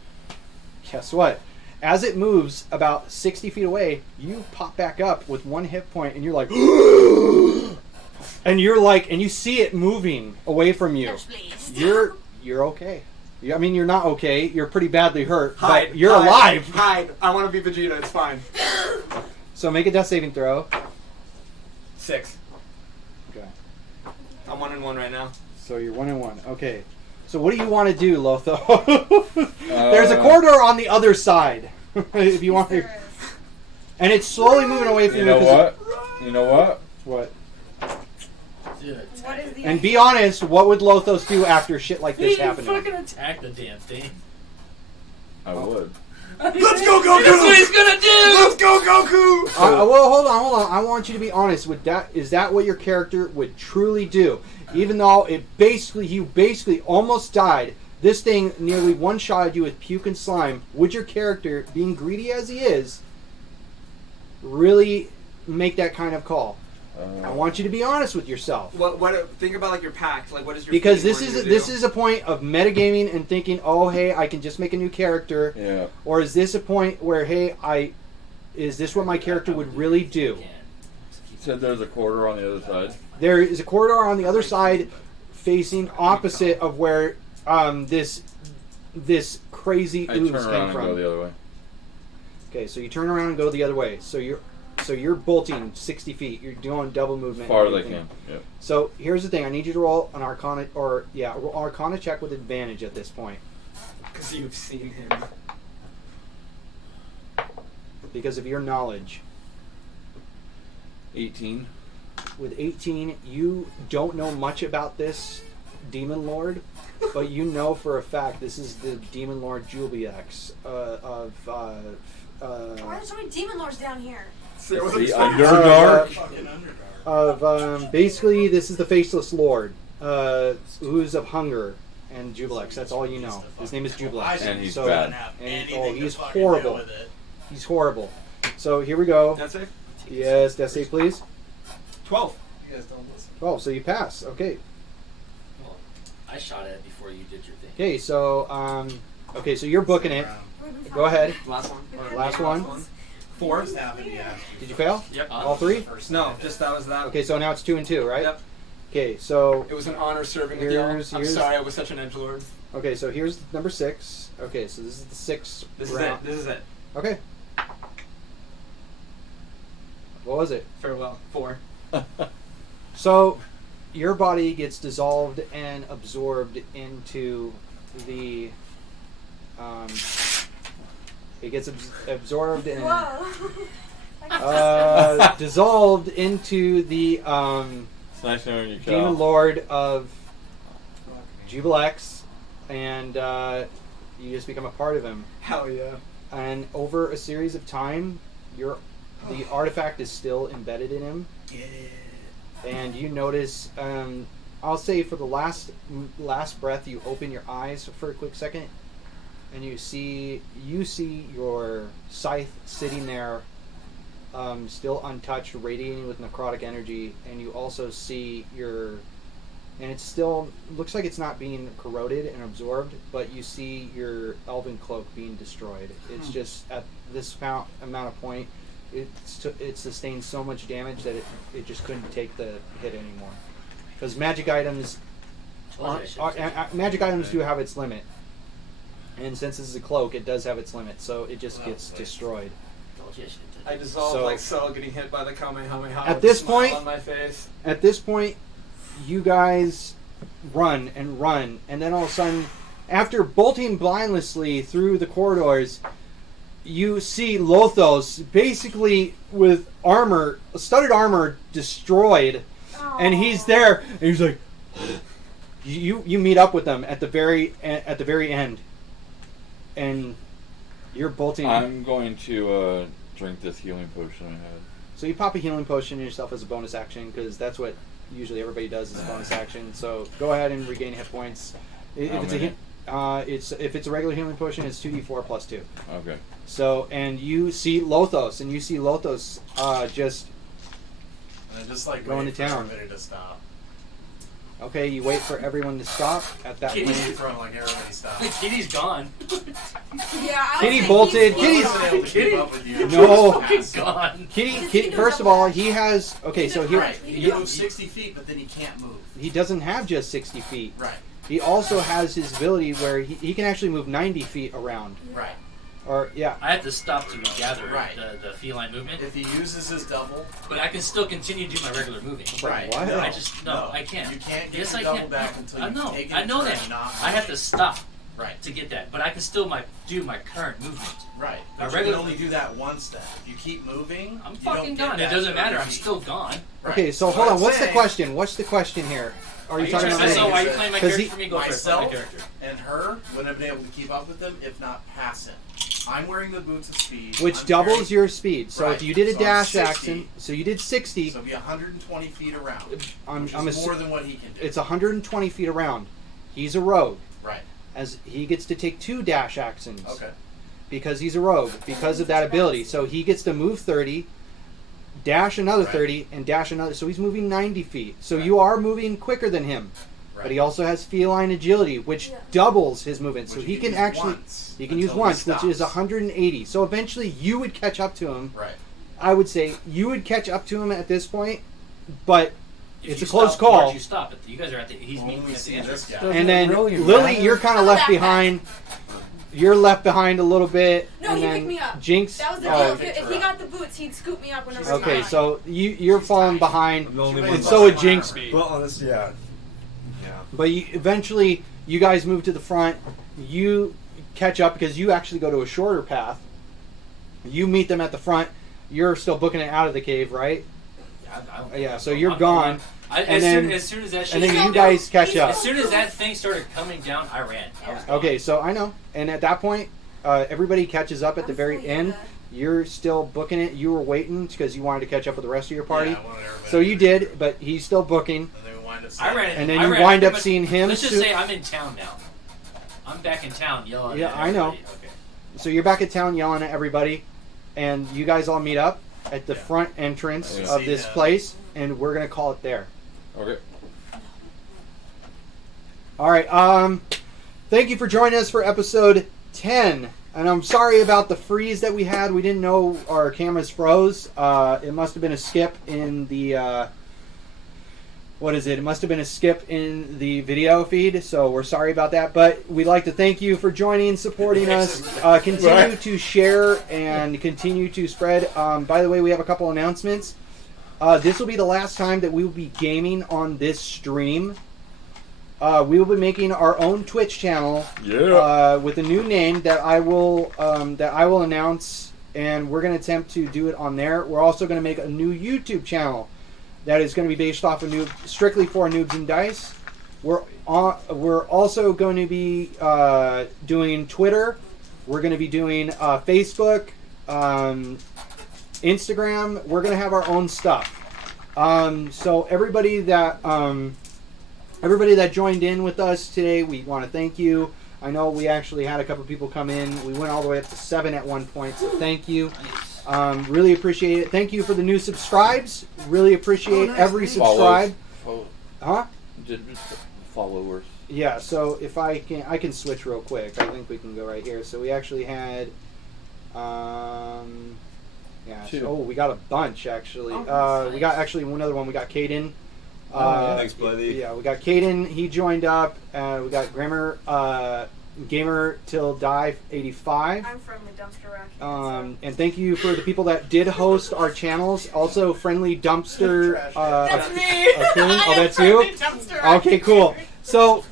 Guess what? As it moves about 60 feet away, you pop back up with 1 hit point, and you're like, and you see it moving away from you. You're okay. I mean, you're not okay. You're pretty badly hurt, Hide. but you're hide, alive. Hide. I want to be Vegeta. It's fine. So make a death saving throw. 6. Okay. I'm 1 and 1 right now. So you're 1 and 1. Okay. So what do you want to do, Lotho? There's a corridor on the other side. If you want to. And it's slowly moving away from You you. know 'cause what? You know what? What? What is the? And be honest, what would Lothos do after shit like this He happened? to him? fucking attack the damn thing. I would. Let's go, Goku! That's what he's gonna do! Let's go, Goku! Well, hold on. I want you to be honest with that. Is that what your character would truly do? Even though you basically almost died, this thing nearly one-shotted you with puke and slime. Would your character, being greedy as he is, really make that kind of call? I want you to be honest with yourself. What? Think about like your pact. Like, what is your? Because feeling this wanting is to this do? is a point of metagaming and thinking, oh hey, I can just make a new character. Yeah. Or is this a point where, hey, is this what my character would really do? You said there's a quarter on the other side. There is a corridor on the other side, facing opposite of where this crazy I ooze turn came around and from. go the other way. Okay, so you turn around and go the other way. So you're bolting 60 feet. You're doing double movement. As far and as I everything. can. Yep. So here's the thing. I need you to roll an Arcana, roll Arcana check with advantage at this point. Because you've seen him. Because of your knowledge. 18. With 18, you don't know much about this Demon Lord, but you know for a fact this is the Demon Lord Juliax Why are there so many demon lords down here? See, it was The a- Underdark. Fucking Underdark. of basically this is the Faceless Lord, ooze of hunger and Jubilex. That's all you know. His name is Jubilex. And he's so, bad. And, Anything to he's fucking do horrible. with it. He's horrible. So here we go. That's it. Yes, death save, please. 12. You guys don't listen. Oh, so you pass. Okay. Well, I shot at it before you did your thing. Okay, so Okay, so you're booking it. Round. Go ahead. Last one. Or Last one. Four. First happened, yeah. Did you fail? Yep. All three? First No, happened. just that was that. Okay, so now it's 2 and 2, right? Yep. Okay, so It was an honor serving with y'all. I'm Here's- sorry I was such an edgelord. okay, so here's number 6. Okay, so this is the 6th This is round. it. This is it. Okay. What was it? Farewell. 4. So your body gets dissolved and absorbed into the it gets absorbed and Whoa. dissolved into the It's nice knowing you, Cal. demon lord of Jubilex, and you just become a part of him. Hell yeah. And over a series of time, the artifact is still embedded in him. And you notice, I'll say for the last breath, you open your eyes for a quick second, and you see your scythe sitting there, still untouched, radiating with necrotic energy, and you also see and it still looks like it's not being corroded and absorbed, but you see your elven cloak being destroyed. It's just at this amount of point, it sustained so much damage that it just couldn't take the hit anymore. Because magic items do have its limit, and since this is a cloak, it does have its limit, so it just gets destroyed. I dissolved So- like Cell getting hit by the Kamehameha. At with a this smile point- on my face. At this point, you guys run, and then all of a sudden, after bolting blindlessly through the corridors, you see Lothos basically with studded armor destroyed, and he's there, and he's like, you meet up with them at the very end, and you're bolting. I'm going to drink this healing potion I had. So you pop a healing potion in yourself as a bonus action, because that's what usually everybody does as a bonus action. So go ahead and regain hit points. If it's a regular healing potion, it's 2d4 plus 2. Okay. So, and you see Lothos just And just like Going wait to for town. everybody to stop. okay. You wait for everyone to stop at that Wait point. for like everybody stops. Kitty's gone. Yeah, I Kitty was bolted. He's Kitty's- Wasn't able to keep up with you. No. Fucking gone. Kitty. First of all, he has. Okay, so here Right. He can move 60 feet, but then he can't move. he doesn't have just 60 feet. Right. He also has his ability where he can actually move 90 feet around. Right. Or yeah. I have to stop to regather Right. the feline movement, If he uses his double, but I can still continue to do my regular moving. right. what? No, I just no, I can't. You can't get Yes, your I double can. back until I you know. take it I know and that. not I have to stop Right. to get that, but I can still do my current movement. Right. I But you can regularly- only do that once then. If you keep moving, I'm you fucking don't get gone. It that doesn't 30 matter. I'm feet. still gone. Right. Okay, so What hold on. I'm What's the saying- question? What's the question here? Are you talking about saying- So me? are you playing my 'Cause character he- for me? Go first. Play my Myself character. and her wouldn't have been able to keep up with them if not pass him. I'm wearing the boots of speed. Which I'm doubles carrying- your speed. So Right. if you did a So I'm dash 60. action, so you did 60. So it'd be 120 feet around. I'm Which is assu- more than what he can do. It's 120 feet around. He's a rogue, Right. as he gets to take 2 dash actions Okay. because he's a rogue because of that ability. So he gets to move 30, dash another Right. 30, and dash another. So he's moving 90 feet. So Right. you are moving quicker than him. Right. But he also has feline agility, which Yeah. doubles his movement. So Which he you can use actually once he can use until he once, which is stops. 180. So eventually you would catch up to him. Right. I would say you would catch up to him at this point, but If it's you a close stop, call. where'd you stop? You guys are at the. He's Well, meeting we at the see entrance. this guy. And then Really Lily, matter? you're kind of left behind. You're left behind a little bit. No, and he then picked me up. Jinx. That was the oh, deal. If he got the boots, he'd scoop me up whenever. okay, he so you're falling behind, I'm the only She one. and so would Fine. Jinx. Well, honestly, yeah. Yeah. But eventually, you guys move to the front. You catch up because you actually go to a shorter path. You meet them at the front. You're still booking it out of the cave, right? Yeah, so you're gone. As then- soon as that shit And then He's you not guys doing- catch up. as soon as that thing started coming down, I ran. I was gone. Okay, so I know. And at that point, everybody catches up at the very end. You're still booking it. You were waiting because you wanted to catch up with the rest of your party. Yeah, I wanted everybody So you to- did, but he's still booking. And then we wind up I ran. And then I you ran wind pretty up much- seeing him Let's just soon- say I'm in town now. I'm back in town yelling. Yeah, at I know. everybody. Okay. So you're back at town yelling at everybody, and you guys all meet up at the Yeah. front entrance Yeah. of See this him. place, and we're gonna call it there. Okay. All right. Thank you for joining us for episode 10. And I'm sorry about the freeze that we had. We didn't know our cameras froze. It must have been a skip in the... what is it? It must have been a skip in the video feed, so we're sorry about that. But we'd like to thank you for joining, supporting us. Continue to share and continue to spread. By the way, we have a couple announcements. This will be the last time that we will be gaming on this stream. We will be making our own Twitch channel with a new name that I will announce, and we're going to attempt to do it on there. We're also going to make a new YouTube channel that is going to be based off of strictly for Noobs and Dice. We're also going to be doing Twitter. We're going to be doing Facebook, Instagram. We're going to have our own stuff. So everybody that joined in with us today, we want to thank you. I know we actually had a couple people come in. We went all the way up to 7 at one point, so thank you. Really appreciate it. Thank you for the new subscribes. Really appreciate every subscribe. Huh? Followers. Yeah, so if I can switch real quick. I think we can go right here. So we actually had we got a bunch actually. We got actually one other one. We got Caden. Thanks, buddy. Yeah, we got Caden. He joined up. We got Gamer Till Die 85. I'm from the Dumpster Rack. And thank you for the people that did host our channels. Also, Friendly Dumpster. That's me. Oh, that's you? Okay, cool. So,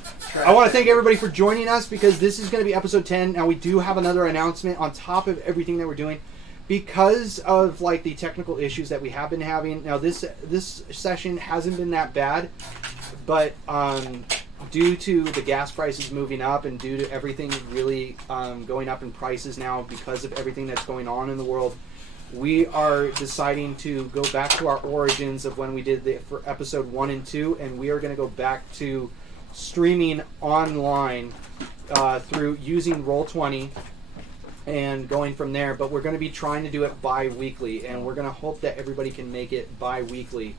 I want to thank everybody for joining us because this is going to be episode 10. Now, we do have another announcement on top of everything that we're doing. Because of like the technical issues that we have been having. Now, this session hasn't been that bad, but due to the gas prices moving up and due to everything really going up in prices now because of everything that's going on in the world, we are deciding to go back to our origins of when we did for episode 1 and 2, and we are going to go back to streaming online through using Roll20 and going from there. But we're going to be trying to do it bi-weekly, and we're going to hope that everybody can make it bi-weekly.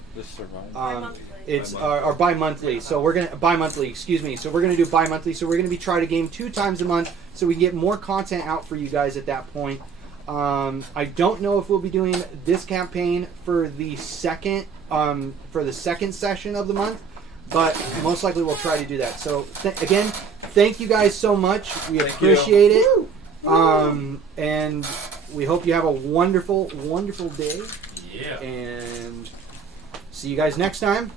It's or bi-monthly. So we're gonna bi-monthly. Excuse me. So we're gonna do bi-monthly. So we're gonna be trying to game 2 times a month, so we can get more content out for you guys at that point. I don't know if we'll be doing this campaign for the second session of the month, but most likely we'll try to do that. So again, thank you guys so much. We appreciate it. And we hope you have a wonderful, wonderful day. Yeah. And see you guys next time.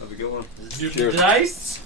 Have a good one. Noobs and Dice.